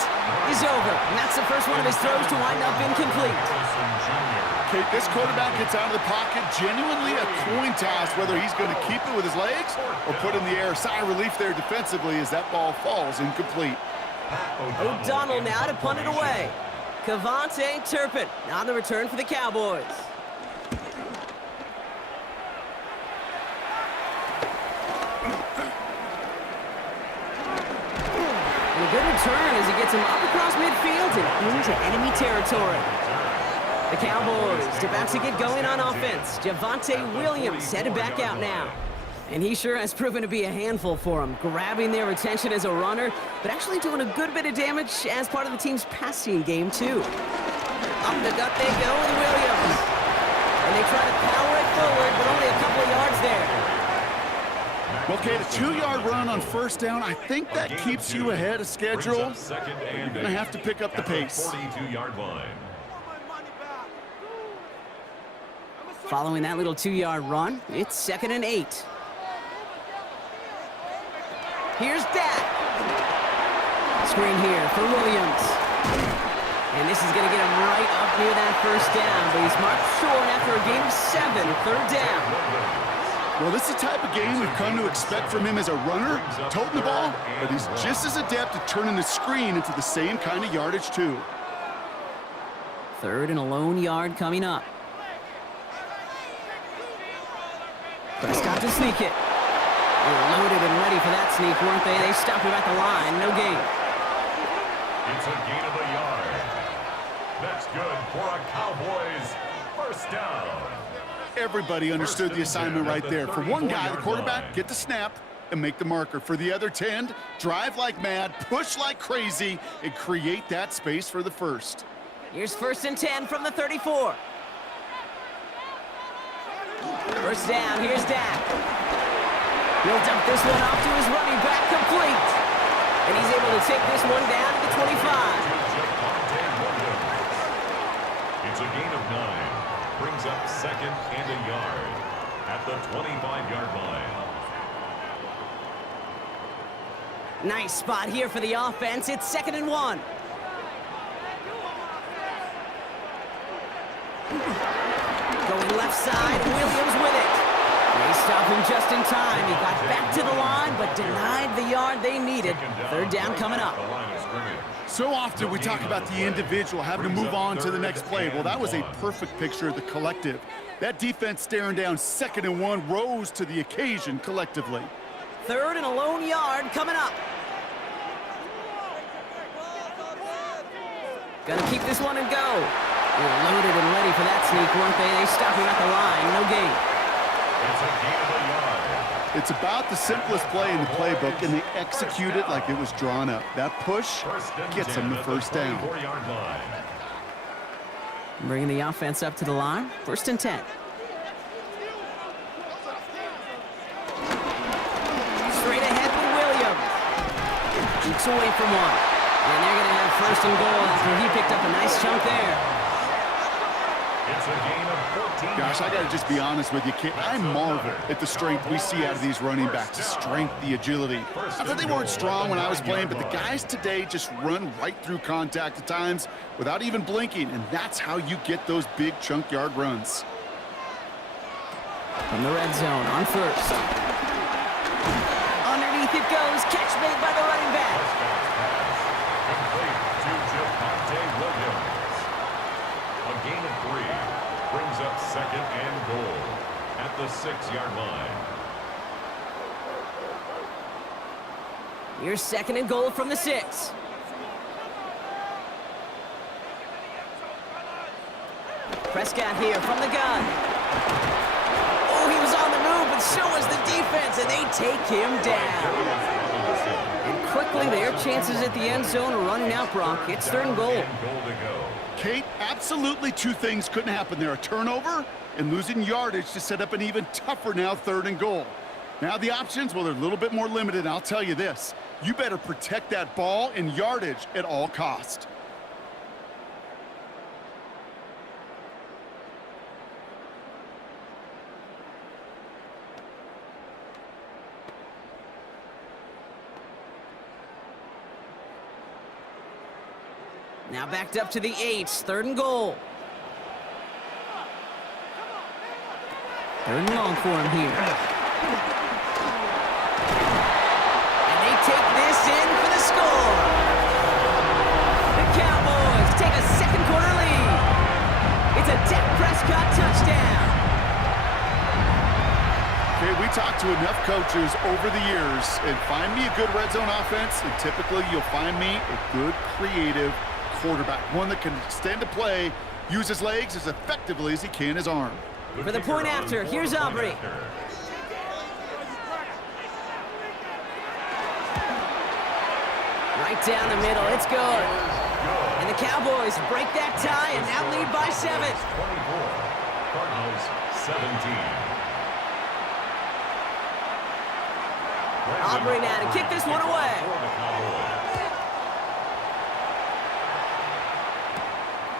is over. And that's the first one of his throws to wind up incomplete. Kate, this quarterback gets out of the pocket, genuinely a coin toss whether he's going to keep it with his legs or put in the air. Sigh of relief there defensively as that ball falls incomplete. O'Donnell now to punt it away. Cavante Turpin on the return for the Cowboys. And a good return as he gets him up across midfield and into enemy territory. The Cowboys about to get going on offense. Javonte Williams headed back out now. And he sure has proven to be a handful for them, grabbing their attention as a runner, but actually doing a good bit of damage as part of the team's passing game, too. Up the gut they go with Williams. And they try to power it forward, but only a couple of yards there. Well, Kate, a 2-yard run on 1st down, I think that keeps you ahead of schedule. You're going to have to pick up the pace. 42-yard line. Following that little 2-yard run, it's 2nd and 8. Here's Dak. Screen here for Williams. And this is going to get him right up near that 1st down, but he's marked short after a gain of 7, 3rd down. Well, this is the type of game we've come to expect from him as a runner, toting the ball, but he's just as adept at turning the screen into the same kind of yardage, too. 3rd and a lone yard coming up. Prescott to sneak it. They were loaded and ready for that sneak, weren't they? They stopped him at the line. No gain. It's a gain of a yard. That's good for a Cowboys 1st down. Everybody understood the assignment right there. For one guy, the quarterback, get the snap and make the marker. For the other 10, drive like mad, push like crazy, and create that space for the 1st. Here's 1st and 10 from the 34. 1st down, here's Dak. He'll dump this one off to his running back, complete. And he's able to take this one down to the 25. It's a gain of 9. Brings up 2nd and a yard at the 25-yard line. Nice spot here for the offense. It's 2nd and 1. Going left side, Williams with it. They stop him just in time. He got back to the line, but denied the yard they needed. 3rd down coming up. So often we talk about the individual having to move on to the next play. Well, that was a perfect picture of the collective. That defense staring down 2nd and 1 rose to the occasion collectively. 3rd and a lone yard coming up. Gonna keep this one and go. They were loaded and ready for that sneak, weren't they? They stopped him at the line. No gain. It's a gain of a yard. It's about the simplest play in the playbook, and they execute it like it was drawn up. That push gets them the 1st down. Bringing the offense up to the line. 1st and 10. Straight ahead with Williams. Keeps away from one. And they're going to have 1st and goal after he picked up a nice chunk there. It's a gain of 14. Gosh, I got to just be honest with you, kid. I marvel at the strength we see out of these running backs. The strength, the agility. Not that they weren't strong when I was playing, but the guys today just run right through contact at times without even blinking, and that's how you get those big chunk yard runs. From the red zone on 1st. Underneath it goes. Catch made by the running back. Complete to Javonte Williams. A gain of 3 brings up 2nd and goal at the 6-yard line. Here's 2nd and goal from the 6. Prescott here from the gun. Oh, he was on the move, but so was the defense, and they take him down. And quickly, their chances at the end zone are running out, Brock. It's 3rd and goal. Kate, absolutely 2 things couldn't happen there. A turnover and losing yardage to set up an even tougher now 3rd and goal. Now the options, well, they're a little bit more limited, and I'll tell you this. You better protect that ball and yardage at all cost. Now backed up to the 8, 3rd and goal. 3rd and long for him here. And they take this in for the score. The Cowboys take a second quarter lead. It's a Dak Prescott touchdown. Okay, we talked to enough coaches over the years, and find me a good red zone offense, and typically you'll find me a good creative quarterback, one that can stand to play, use his legs as effectively as he can his arm. For the point after, here's Aubrey. Right down the middle, it's good. And the Cowboys break that tie and now lead by 7. 24, Cardinals 17. Aubrey now to kick this one away.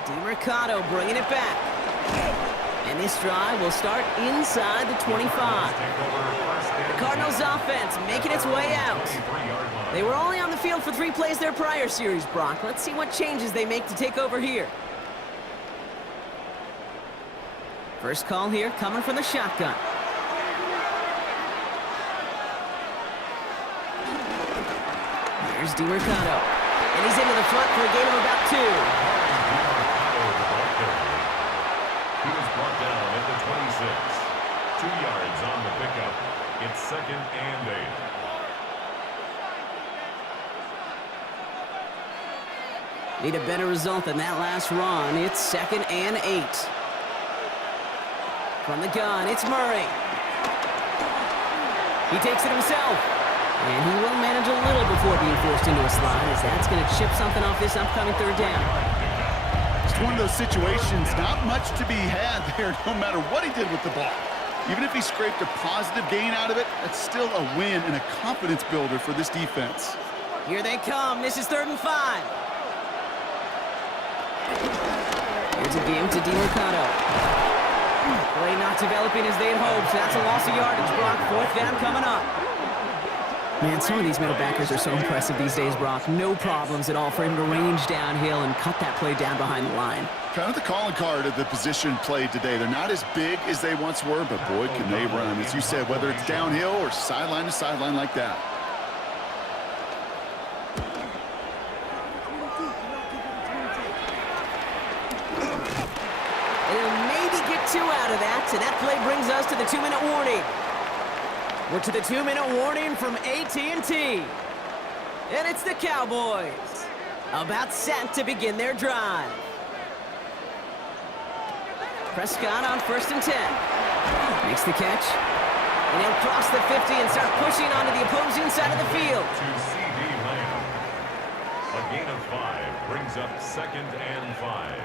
DeMercado bringing it back. And this drive will start inside the 25. The Cardinals offense making its way out. They were only on the field for 3 plays their prior series, Brock. Let's see what changes they make to take over here. First call here coming from the shotgun. Here's DeMercado. And he's into the front for a gain of about 2. He was brought down at the 26. 2 yards on the pickup. It's 2nd and 8. Need a better result than that last run. It's 2nd and 8. From the gun, it's Murray. He takes it himself. And he will manage a little before being forced into a slide, as that's going to chip something off this upcoming 3rd down. It's one of those situations, not much to be had there, no matter what he did with the ball. Even if he scraped a positive gain out of it, that's still a win and a confidence builder for this defense. Here they come. This is 3rd and 5. Here's a game to DeMercado. Play not developing as they had hoped. So that's a loss of yardage, Brock. 4th down coming up. Man, some of these middle backers are so impressive these days, Brock. No problems at all for him to range downhill and cut that play down behind the line. Kind of the calling card of the position played today. They're not as big as they once were, but boy, can they run. As you said, whether it's downhill or sideline to sideline like that. They'll maybe get 2 out of that, and that play brings us to the 2-minute warning. We're to the 2-minute warning from AT&T. And it's the Cowboys, about set to begin their drive. Prescott on 1st and 10. Makes the catch. And he'll cross the 50 and start pushing onto the opposing side of the field. To C.D. Lamb. A gain of 5 brings up 2nd and 5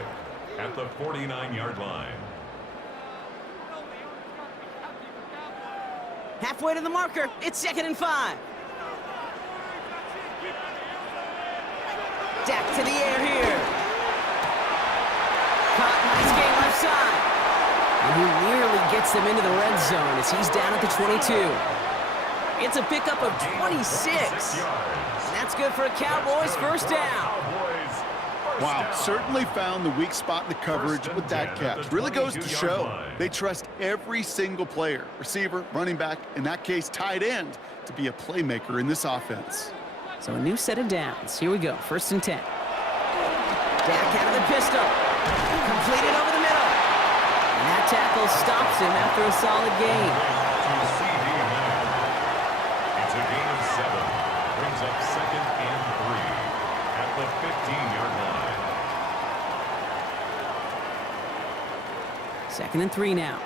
at the 49-yard line. Halfway to the marker. It's 2nd and 5. Dak to the air here. Caught, nice game left side. And he nearly gets them into the red zone as he's down at the 22. It's a pickup of 26. And that's good for a Cowboys 1st down. Wow, certainly found the weak spot in the coverage with that catch. Really goes to show they trust every single player, receiver, running back, in that case, tight end, to be a playmaker in this offense. So a new set of downs. Here we go, 1st and 10. Dak out of the pistol. Completed over the middle. And that tackle stops him after a solid gain. It's a gain of 7. Brings up 2nd and 3 at the 15-yard line. 2nd and 3 now.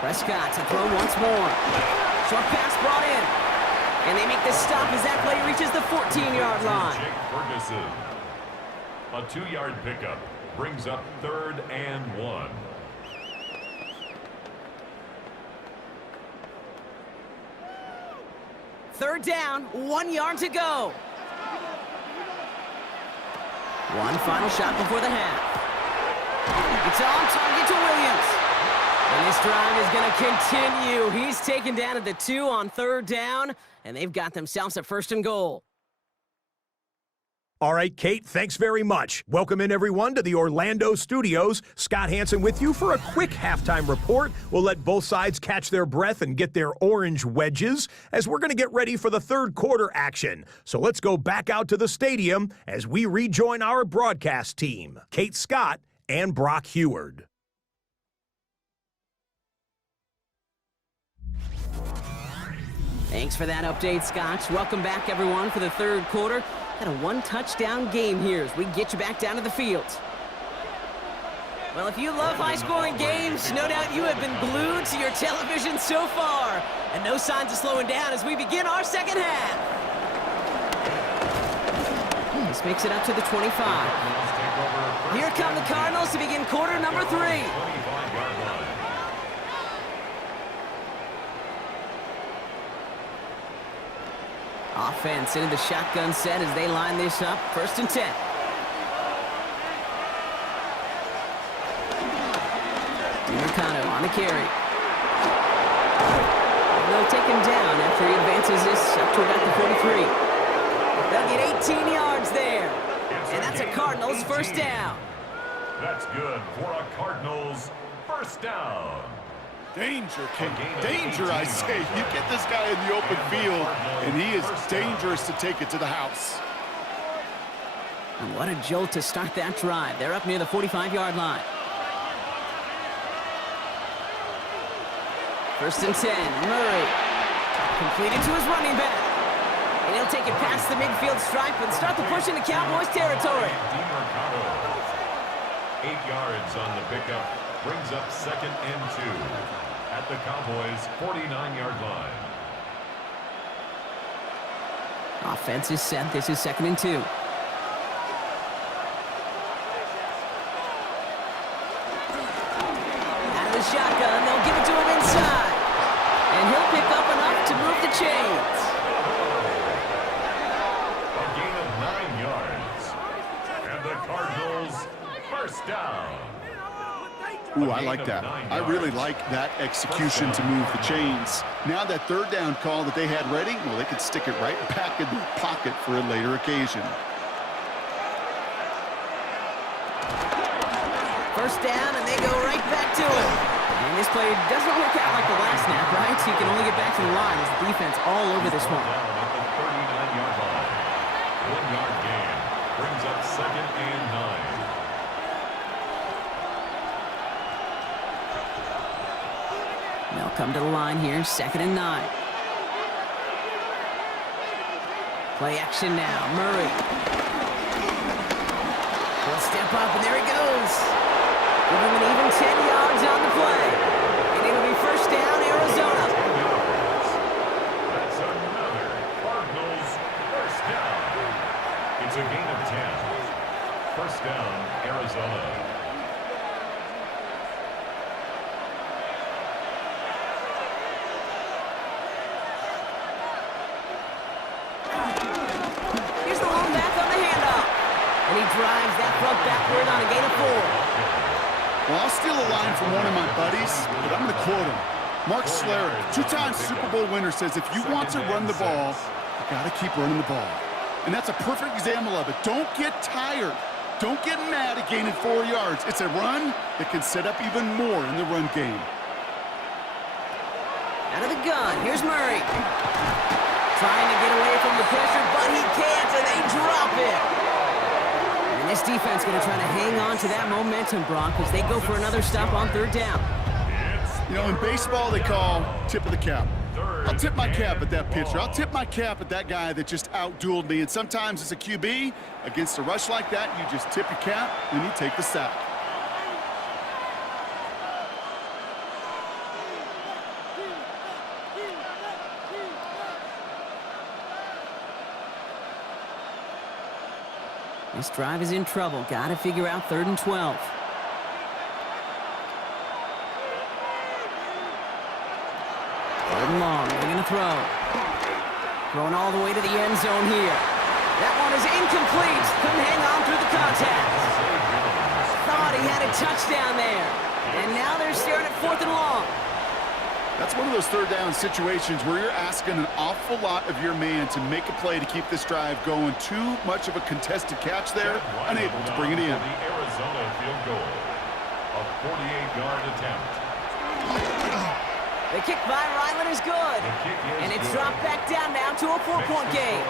Prescott to throw once more. Short pass brought in. And they make the stop as that play reaches the 14-yard line. Jake Ferguson. A 2-yard pickup brings up 3rd and 1. Third down, 1 yard to go. One final shot before the half. It's on target to Williams. And this drive is going to continue. He's taken down at the 2 on 3rd down, and they've got themselves a 1st and goal. All right, Kate, thanks very much. Welcome in, everyone, to the Orlando studios. Scott Hansen with you for a quick halftime report. We'll let both sides catch their breath and get their orange wedges as we're going to get ready for the 3rd quarter action. So let's go back out to the stadium as we rejoin our broadcast team, Kate Scott and Brock Heward. Thanks for that update, Scott. Welcome back, everyone, for the 3rd quarter. Got a 1-touchdown game here as we get you back down to the field. Well, if you love high-scoring games, no doubt you have been glued to your television so far. And no signs of slowing down as we begin our 2nd half. This makes it up to the 25. Here come the Cardinals to begin quarter number 3. Offense into the shotgun set as they line this up. 1st and 10. DiMercado on the carry. And they'll take him down after he advances this up to about the 43. They'll get 18 yards there. And that's a Cardinals 1st down. That's good for a Cardinals 1st down. Danger, King. Danger, I say. You get this guy in the open field, and he is dangerous to take it to the house. And what a jolt to start that drive. They're up near the 45-yard line. 1st and 10. Murray. Completed to his running back. And he'll take it past the midfield stripe and start the push into Cowboys territory. 8 yards on the pickup. Brings up 2nd and 2 at the Cowboys' 49-yard line. Offense is set. This is 2nd and 2. Out of the shotgun, they'll give it to him inside. And he'll pick up enough to move the chains. A gain of 9 yards. And the Cardinals 1st down. Ooh, I like that. I really like that execution to move the chains. Now that 3rd down call that they had ready, well, they could stick it right back in their pocket for a later occasion. 1st down, and they go right back to him. And this play doesn't work out like the last snap, right? So you can only get back to the line as the defense all over this one. Down at the 39-yard line. 1-yard gain. Brings up 2nd and 9. They'll come to the line here, 2nd and 9. Play action now, Murray. He'll step up, and there he goes. Give him an even 10 yards on the play. And it'll be 1st down, Arizona. That's another Cardinals 1st down. It's a gain of 10. 1st down, Arizona. And he drives that front backward on a gain of 4. Well, I'll steal a line from one of my buddies, but I'm going to quote him. Mark Schlereth, 2-time Super Bowl winner, says if you want to run the ball, you got to keep running the ball. And that's a perfect example of it. Don't get tired. Don't get mad at gaining 4 yards. It's a run that can set up even more in the run game. Out of the gun, here's Murray. Trying to get away from the pressure, but he can't, and they drop it. And this defense going to try to hang on to that momentum, Brock, as they go for another stop on 3rd down. You know, in baseball, they call tip of the cap. I'll tip my cap at that pitcher. I'll tip my cap at that guy that just out-dueled me. And sometimes as a QB, against a rush like that, you just tip your cap and you take the sack. This drive is in trouble. Got to figure out 3rd and 12. Third and long. They're going to throw. Throwing all the way to the end zone here. That one is incomplete. Couldn't hang on through the contact. Thought he had a touchdown there. And now they're staring at 4th and long. That's one of those third down situations where you're asking an awful lot of your man to make a play to keep this drive going. Too much of a contested catch there, unable to bring it in. The Arizona field goal. A 48-yard attempt. The kick by Ryland is good. And it's dropped back down now to a 4-point game.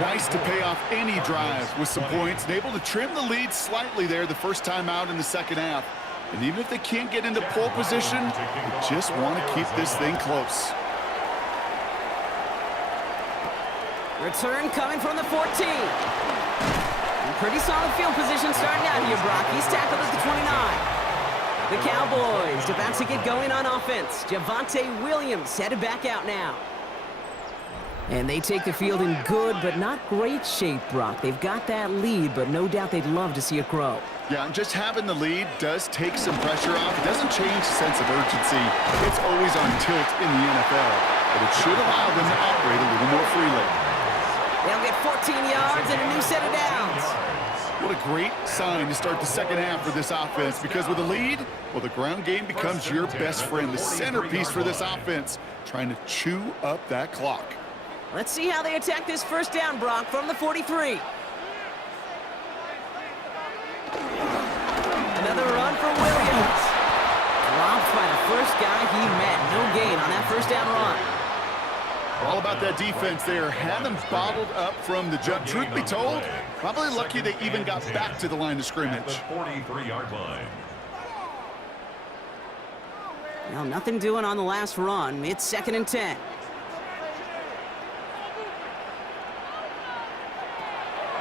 Nice to pay off any drive with some points and able to trim the lead slightly there the first time out in the second half. And even if they can't get into pole position, they just want to keep this thing close. Return coming from the 14. And pretty solid field position starting out here, Brock. He's tackled at the 29. The Cowboys about to get going on offense. Javonte Williams headed back out now. And they take the field in good but not great shape, Brock. They've got that lead, but no doubt they'd love to see it grow. Yeah, and just having the lead does take some pressure off. It doesn't change the sense of urgency. It's always on tilt in the NFL, but it should allow them to operate a little more freely. They'll get 14 yards and a new set of downs. What a great sign to start the second half for this offense, because with a lead, well, the ground game becomes your best friend, the centerpiece for this offense, trying to chew up that clock. Let's see how they attack this first down, Brock, from the 43. Another run for Williams. Dropped by the first guy he met. No gain on that first down run. All about that defense there. Had them bottled up from the jump. Truth be told, probably lucky they even got back to the line of scrimmage. At the 43-yard line. Well, nothing doing on the last run. It's 2nd and 10.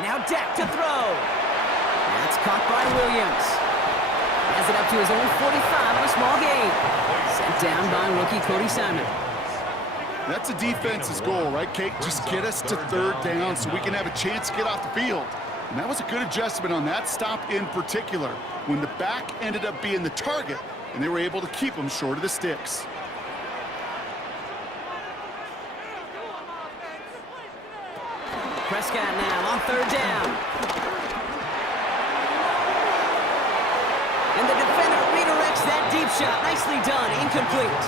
Now Dak to throw. That's caught by Williams. Has it up to his own 45 on a small gain. Sent down by rookie Cody Simon. That's a defense's goal, right, Kate? Just get us to third down so we can have a chance to get off the field. And that was a good adjustment on that stop in particular, when the back ended up being the target, and they were able to keep them short of the sticks. Prescott now on 3rd down. And the defender redirects that deep shot. Nicely done. Incomplete.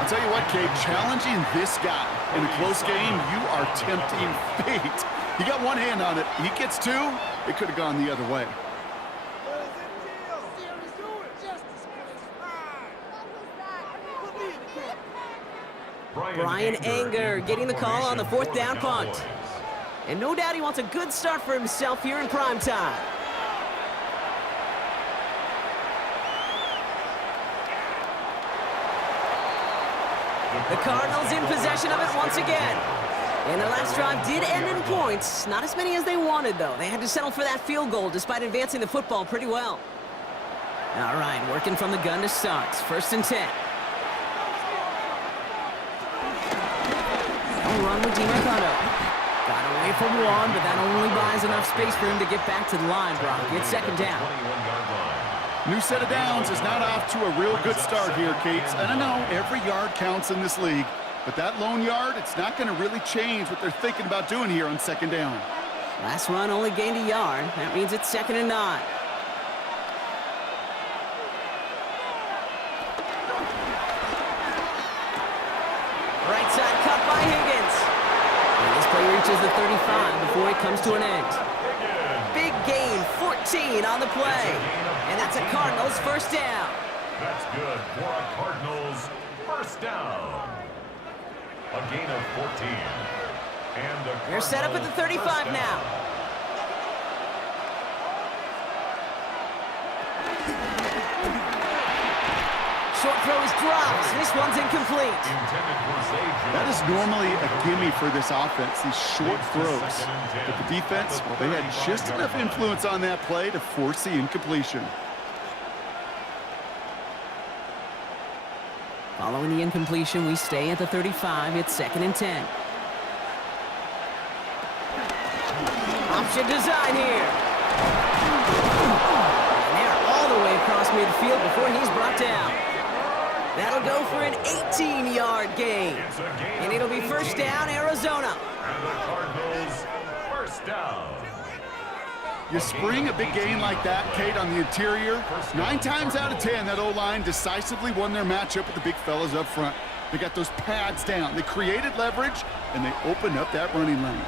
I'll tell you what, Kate, challenging this guy in a close game, you are tempting fate. He got one hand on it. He gets two. It could have gone the other way. Brian Anger getting the call on the 4th down punt. And no doubt he wants a good start for himself here in prime time. The Cardinals in possession of it once again. And their last drive did end in points. Not as many as they wanted, though. They had to settle for that field goal despite advancing the football pretty well. All right, working from the gun to start. 1st and 10. I'll run with DiMercado. Got away from one, but that only buys enough space for him to get back to the line, Brock. It's 2nd down. New set of downs is not off to a real good start here, Kate. And I know every yard counts in this league, but that lone yard, it's not going to really change what they're thinking about doing here on 2nd down. Last run only gained a yard. That means it's 2nd and 9. Right side cut by Higgins. And this play reaches the 35 before it comes to an end. Big gain, 14 on the play. And that's a Cardinals first down. That's good for a Cardinals first down. A gain of 14. And the They're set up at the 35 now. Short throw is dropped. This one's incomplete. That is normally a gimme for this offense, these short throws. But the defense, well, they had just enough influence on that play to force the incompletion. Following the incompletion, we stay at the 35. It's 2nd and 10. Option design here. And they're all the way across midfield before he's brought down. That'll go for an 18-yard gain. And it'll be first down, Arizona. And the Cardinals first down. You spring a big game like that, Kate, on the interior. 9 times out of 10, that O-line decisively won their matchup with the big fellas up front. They got those pads down. They created leverage, and they opened up that running lane.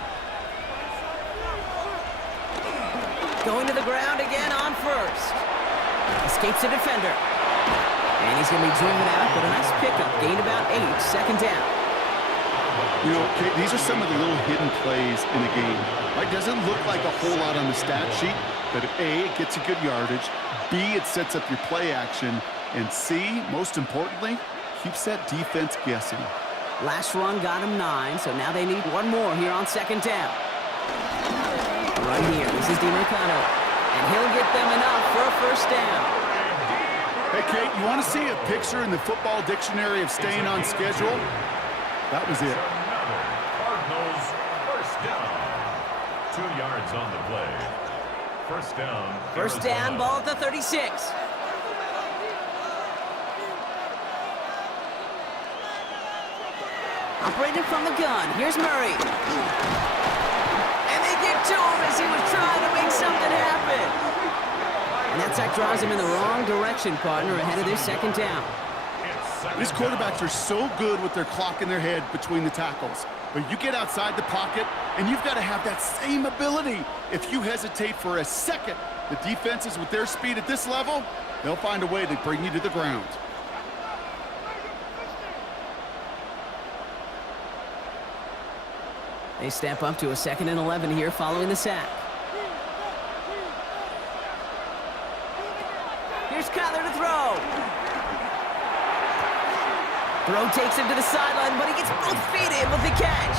Going to the ground again on first. Escapes a defender. And he's going to be driven out, but a nice pickup. Gained about 8, second down. You know, Kate, these are some of the little hidden plays in a game. Right? Doesn't look like a whole lot on the stat sheet, but A, it gets you good yardage. B, it sets up your play action. And C, most importantly, keeps that defense guessing. Last run got him 9, so now they need one more here on second down. Right here, this is DiMercato, and he'll get them enough for a first down. Hey, Kate, you want to see a picture in the football dictionary of staying on schedule? That was it. Cardinals first down. 2 yards on the play. First down. First down, ball at the 36. Operating from the gun, here's Murray. And they get to him as he was trying to make something happen. And that sack drives him in the wrong direction, partner, ahead of this second down. These quarterbacks are so good with their clock in their head between the tackles. But you get outside the pocket, and you've got to have that same ability. If you hesitate for a second, the defenses with their speed at this level, they'll find a way to bring you to the ground. They step up to a 2nd and 11 here following the sack. Here's Kyler to throw. Throw takes him to the sideline, but he gets both feet in with the catch.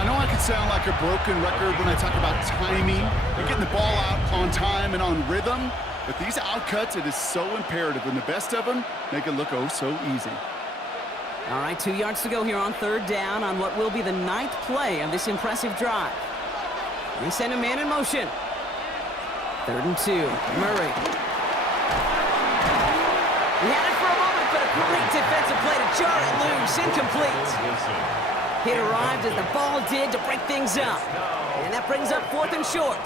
I know I could sound like a broken record when I talk about timing and getting the ball out on time and on rhythm, but these outcuts, it is so imperative, and the best of them make it look oh so easy. All right, 2 yards to go here on third down on what will be the 9th play of this impressive drive. They send a man in motion. 3rd and 2, Murray. He had it for a moment, but a great defensive play to jar it loose, incomplete. It arrived as the ball did to break things up. And that brings up 4th and short.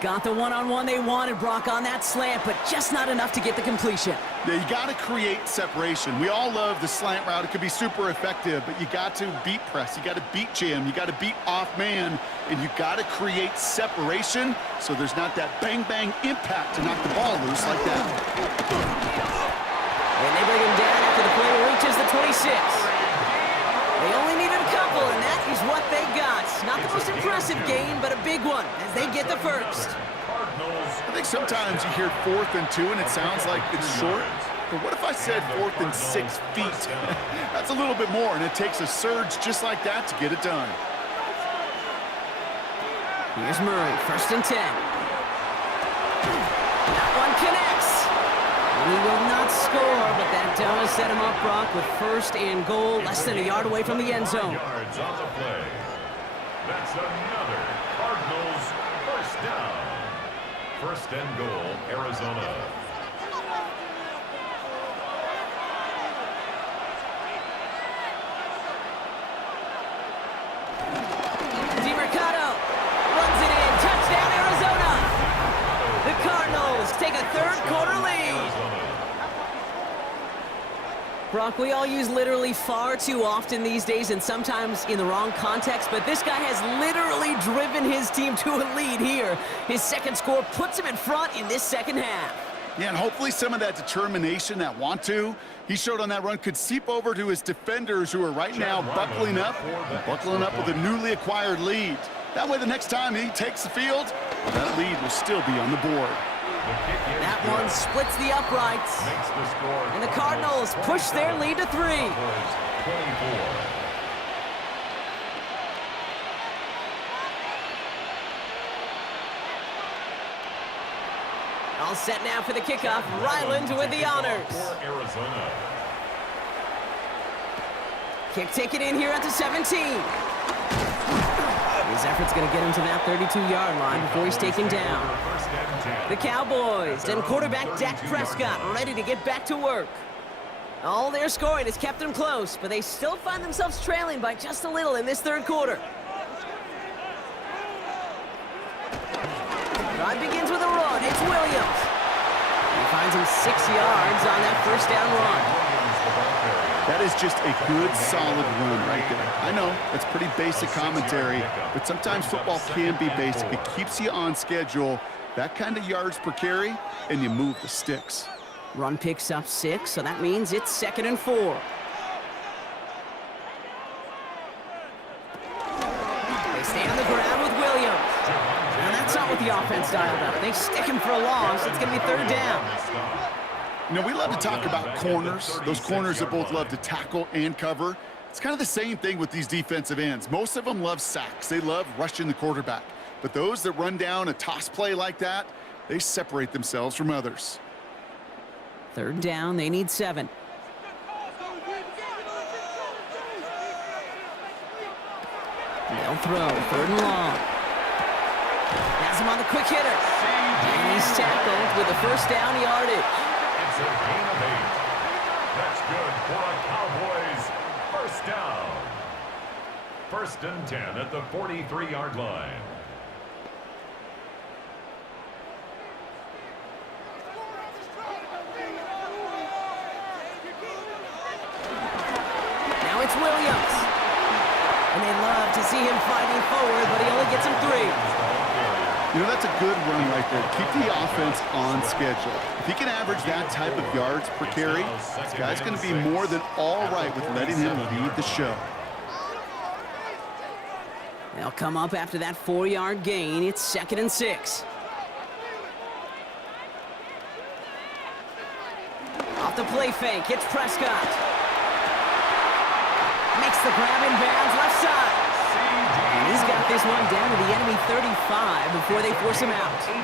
Got the one-on-one they wanted, Brock, on that slant, but just not enough to get the completion. Yeah, you got to create separation. We all love the slant route. It could be super effective, but you got to beat press. You got to beat jam. You got to beat off man, and you got to create separation so there's not that bang-bang impact to knock the ball loose like that. And they bring him down after the play reaches the 26. They only needed a couple, and that is what they got. Not the most impressive game, but a big one as they get the first. I think sometimes you hear 4th and 2, and it sounds like it's short. But what if I said 4th and 6 feet? That's a little bit more, and it takes a surge just like that to get it done. Here's Murray, 1st and 10. That one connects. He will not score, but that does set him up, Brock, with 1st and goal, less than a yard away from the end zone. Yards on the play. That's another Cardinals first down. 1st and goal, Arizona. DiMercato runs it in. Touchdown, Arizona. The Cardinals take a 3rd quarter lead. Brock, we all use literally far too often these days, and sometimes in the wrong context, but this guy has literally driven his team to a lead here. His 2nd score puts him in front in this 2nd half. Yeah, and hopefully some of that determination, that want to, he showed on that run could seep over to his defenders who are right now buckling up with a newly acquired lead. That way the next time he takes the field, that lead will still be on the board. That one splits the uprights. And the Cardinals push their lead to 3. All set now for the kickoff. Ryland with the honors. Kick taken in here at the 17. His effort's going to get him to that 32-yard line before he's taken down. The Cowboys and quarterback Dak Prescott ready to get back to work. All their scoring has kept them close, but they still find themselves trailing by just a little in this 3rd quarter. Drive begins with a run. It's Williams. He finds him 6 yards on that first down run. That is just a good, solid run right there. I know, it's pretty basic commentary, but sometimes football can be basic. It keeps you on schedule, that kind of yards per carry, and you move the sticks. Run picks up 6, so that means it's 2nd and 4. They stay on the ground with Williams. And that's not what the offense dialed up. They stick him for a loss. It's going to be 3rd down. You know, we love to talk about corners, those corners that both love to tackle and cover. It's kind of the same thing with these defensive ends. Most of them love sacks. They love rushing the quarterback. But those that run down a toss play like that, they separate themselves from others. 3rd down, they need 7. They'll throw, 3rd and long. Has him on the quick hitter. And he's tackled with a first down yardage. It's a gain of 8. That's good for a Cowboys first down. 1st and 10 at the 43-yard line. Now it's Williams. And they love to see him fighting forward, but he only gets him 3. You know, that's a good run right there. Keep the offense on schedule. If he can average that type of yards per carry, this guy's going to be more than all right with letting him lead the show. They'll come up after that 4-yard gain. It's 2nd and 6. Off the play fake, it's Prescott. Makes the grab in bounds left side. And he's got this one down to the enemy 35 before they force him out. 18.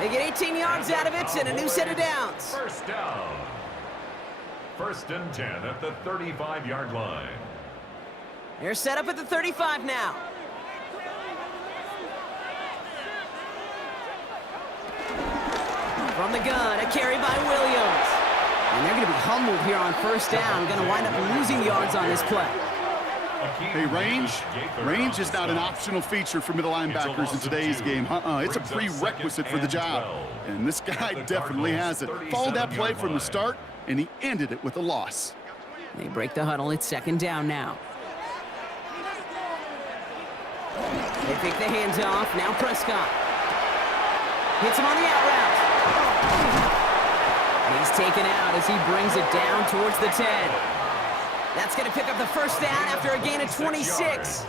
They get 18 yards out of it and a new set of downs. First down. 1st and 10 at the 35-yard line. They're set up at the 35 now. From the gun, a carry by Williams. And they're going to be humbled here on 1st down. Going to wind up losing yards on this play. Hey, range is not an optional feature for middle linebackers in today's game. It's a prerequisite for the job. And this guy definitely has it. Followed that play from the start, and he ended it with a loss. They break the huddle. It's 2nd down now. They pick the hands off. Now Prescott. Hits him on the out route. And he's taken out as he brings it down towards the 10. That's going to pick up the first down after a gain of 26.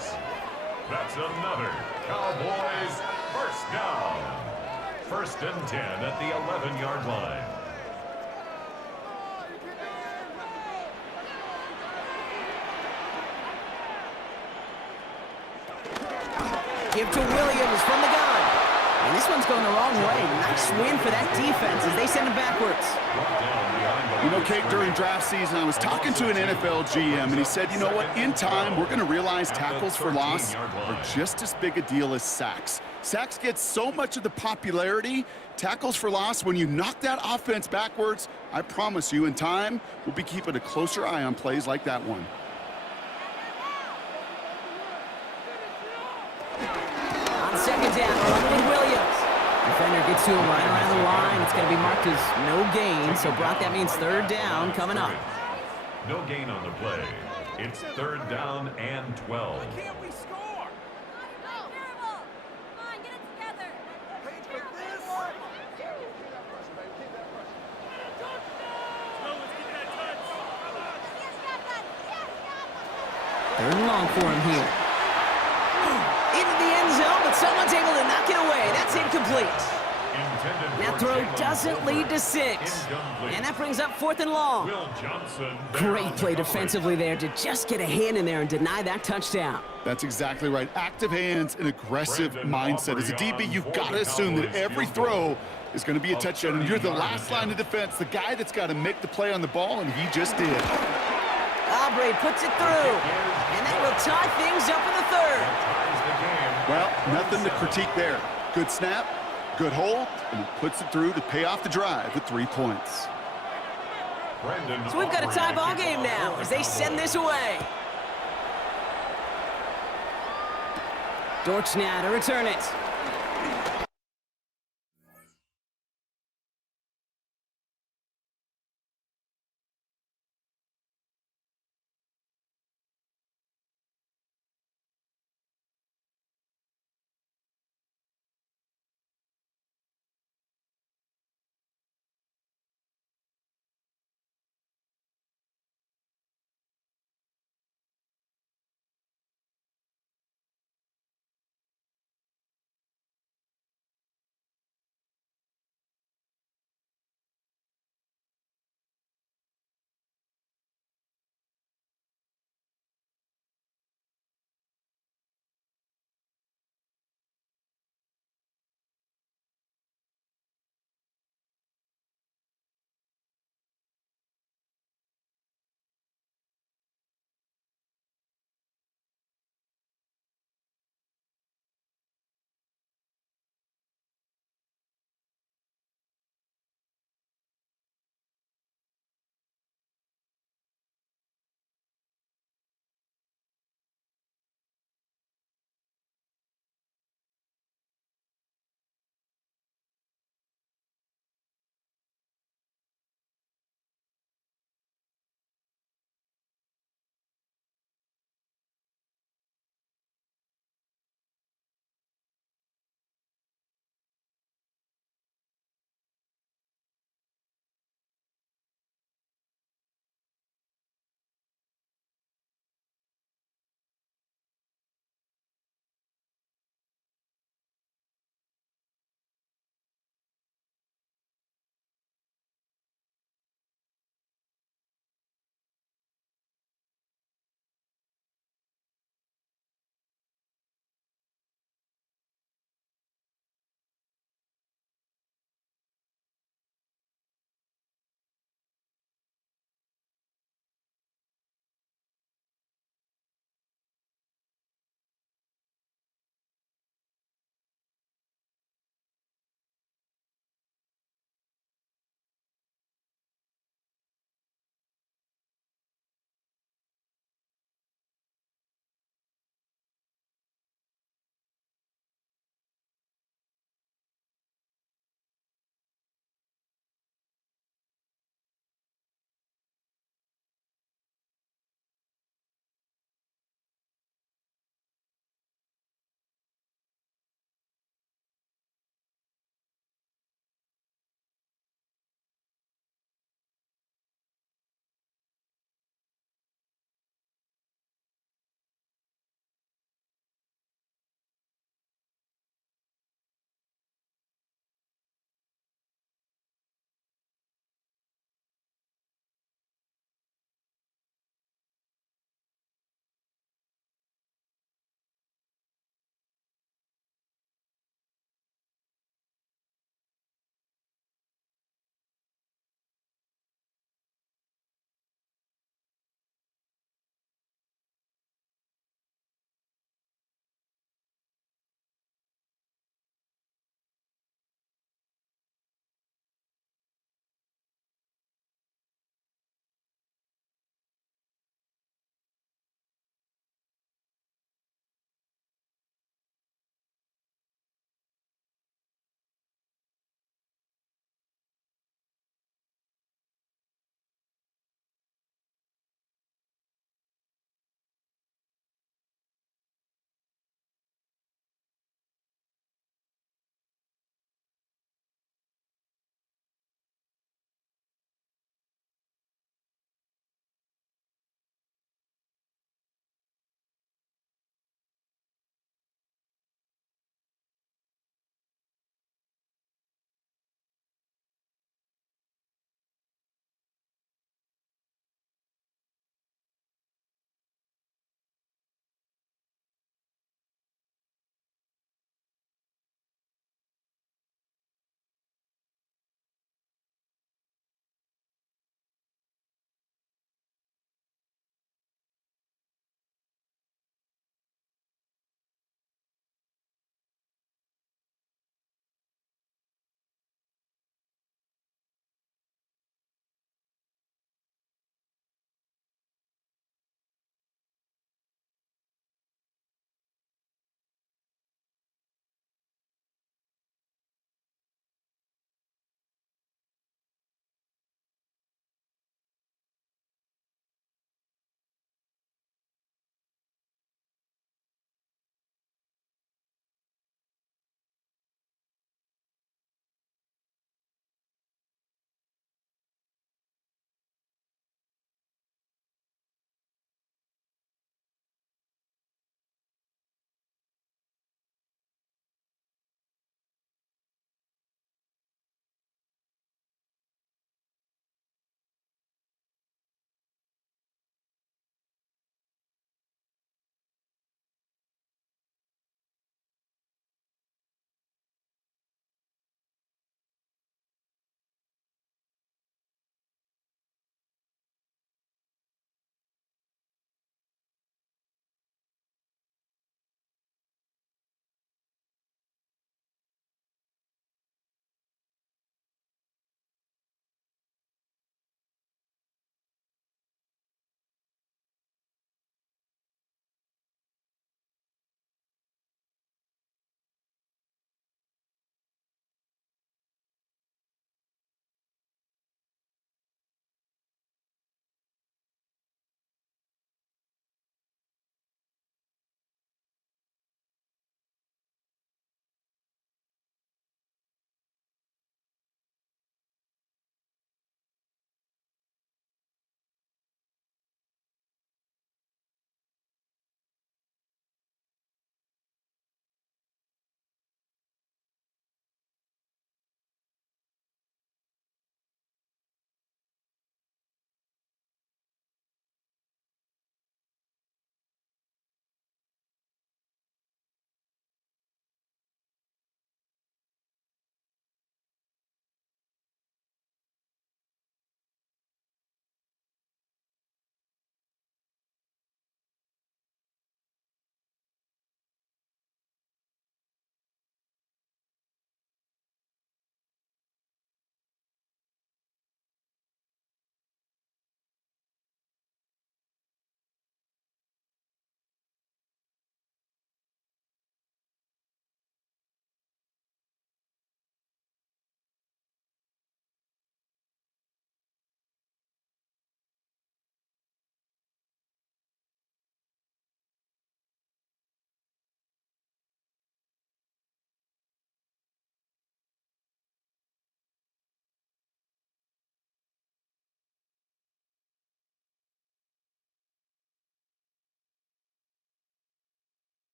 That's another Cowboys first down. 1st and 10 at the 11-yard line. Give to Williams from the gun. And this one's going the wrong way. Nice win for that defense as they send it backwards. You know, Kate, during draft season, I was talking to an NFL GM, and he said, you know what, in time, we're going to realize tackles for loss are just as big a deal as sacks. Sacks get so much of the popularity. Tackles for loss, when you knock that offense backwards, I promise you, in time, we'll be keeping a closer eye on plays like that one. On 2nd down, along with Williams. Defender gets to him right around the line. It's going to be marked as no gain. So, Brock, that means 3rd down coming up. No gain on the play. It's 3rd down and 12. Why can't we score? Terrible. Come on, get it together. Page for this. Third and long for him here. Into the end zone, but someone's able to knock it away. That's incomplete. That throw doesn't lead to 6. And that brings up 4th and long. Will Johnson. Great play defensively there to just get a hand in there and deny that touchdown. That's exactly right. Active hands and aggressive mindset. As a DB, you've got to assume that every throw is going to be a touchdown. And you're the last line of defense, the guy that's got to make the play on the ball, and he just did. Aubrey puts it through. And that will tie things up in the 3rd. Well, nothing to critique there. Good snap, good hold, and he puts it through to pay off the drive with 3 points. So we've got a tie ball game now as they send this away. Dortch now to return it.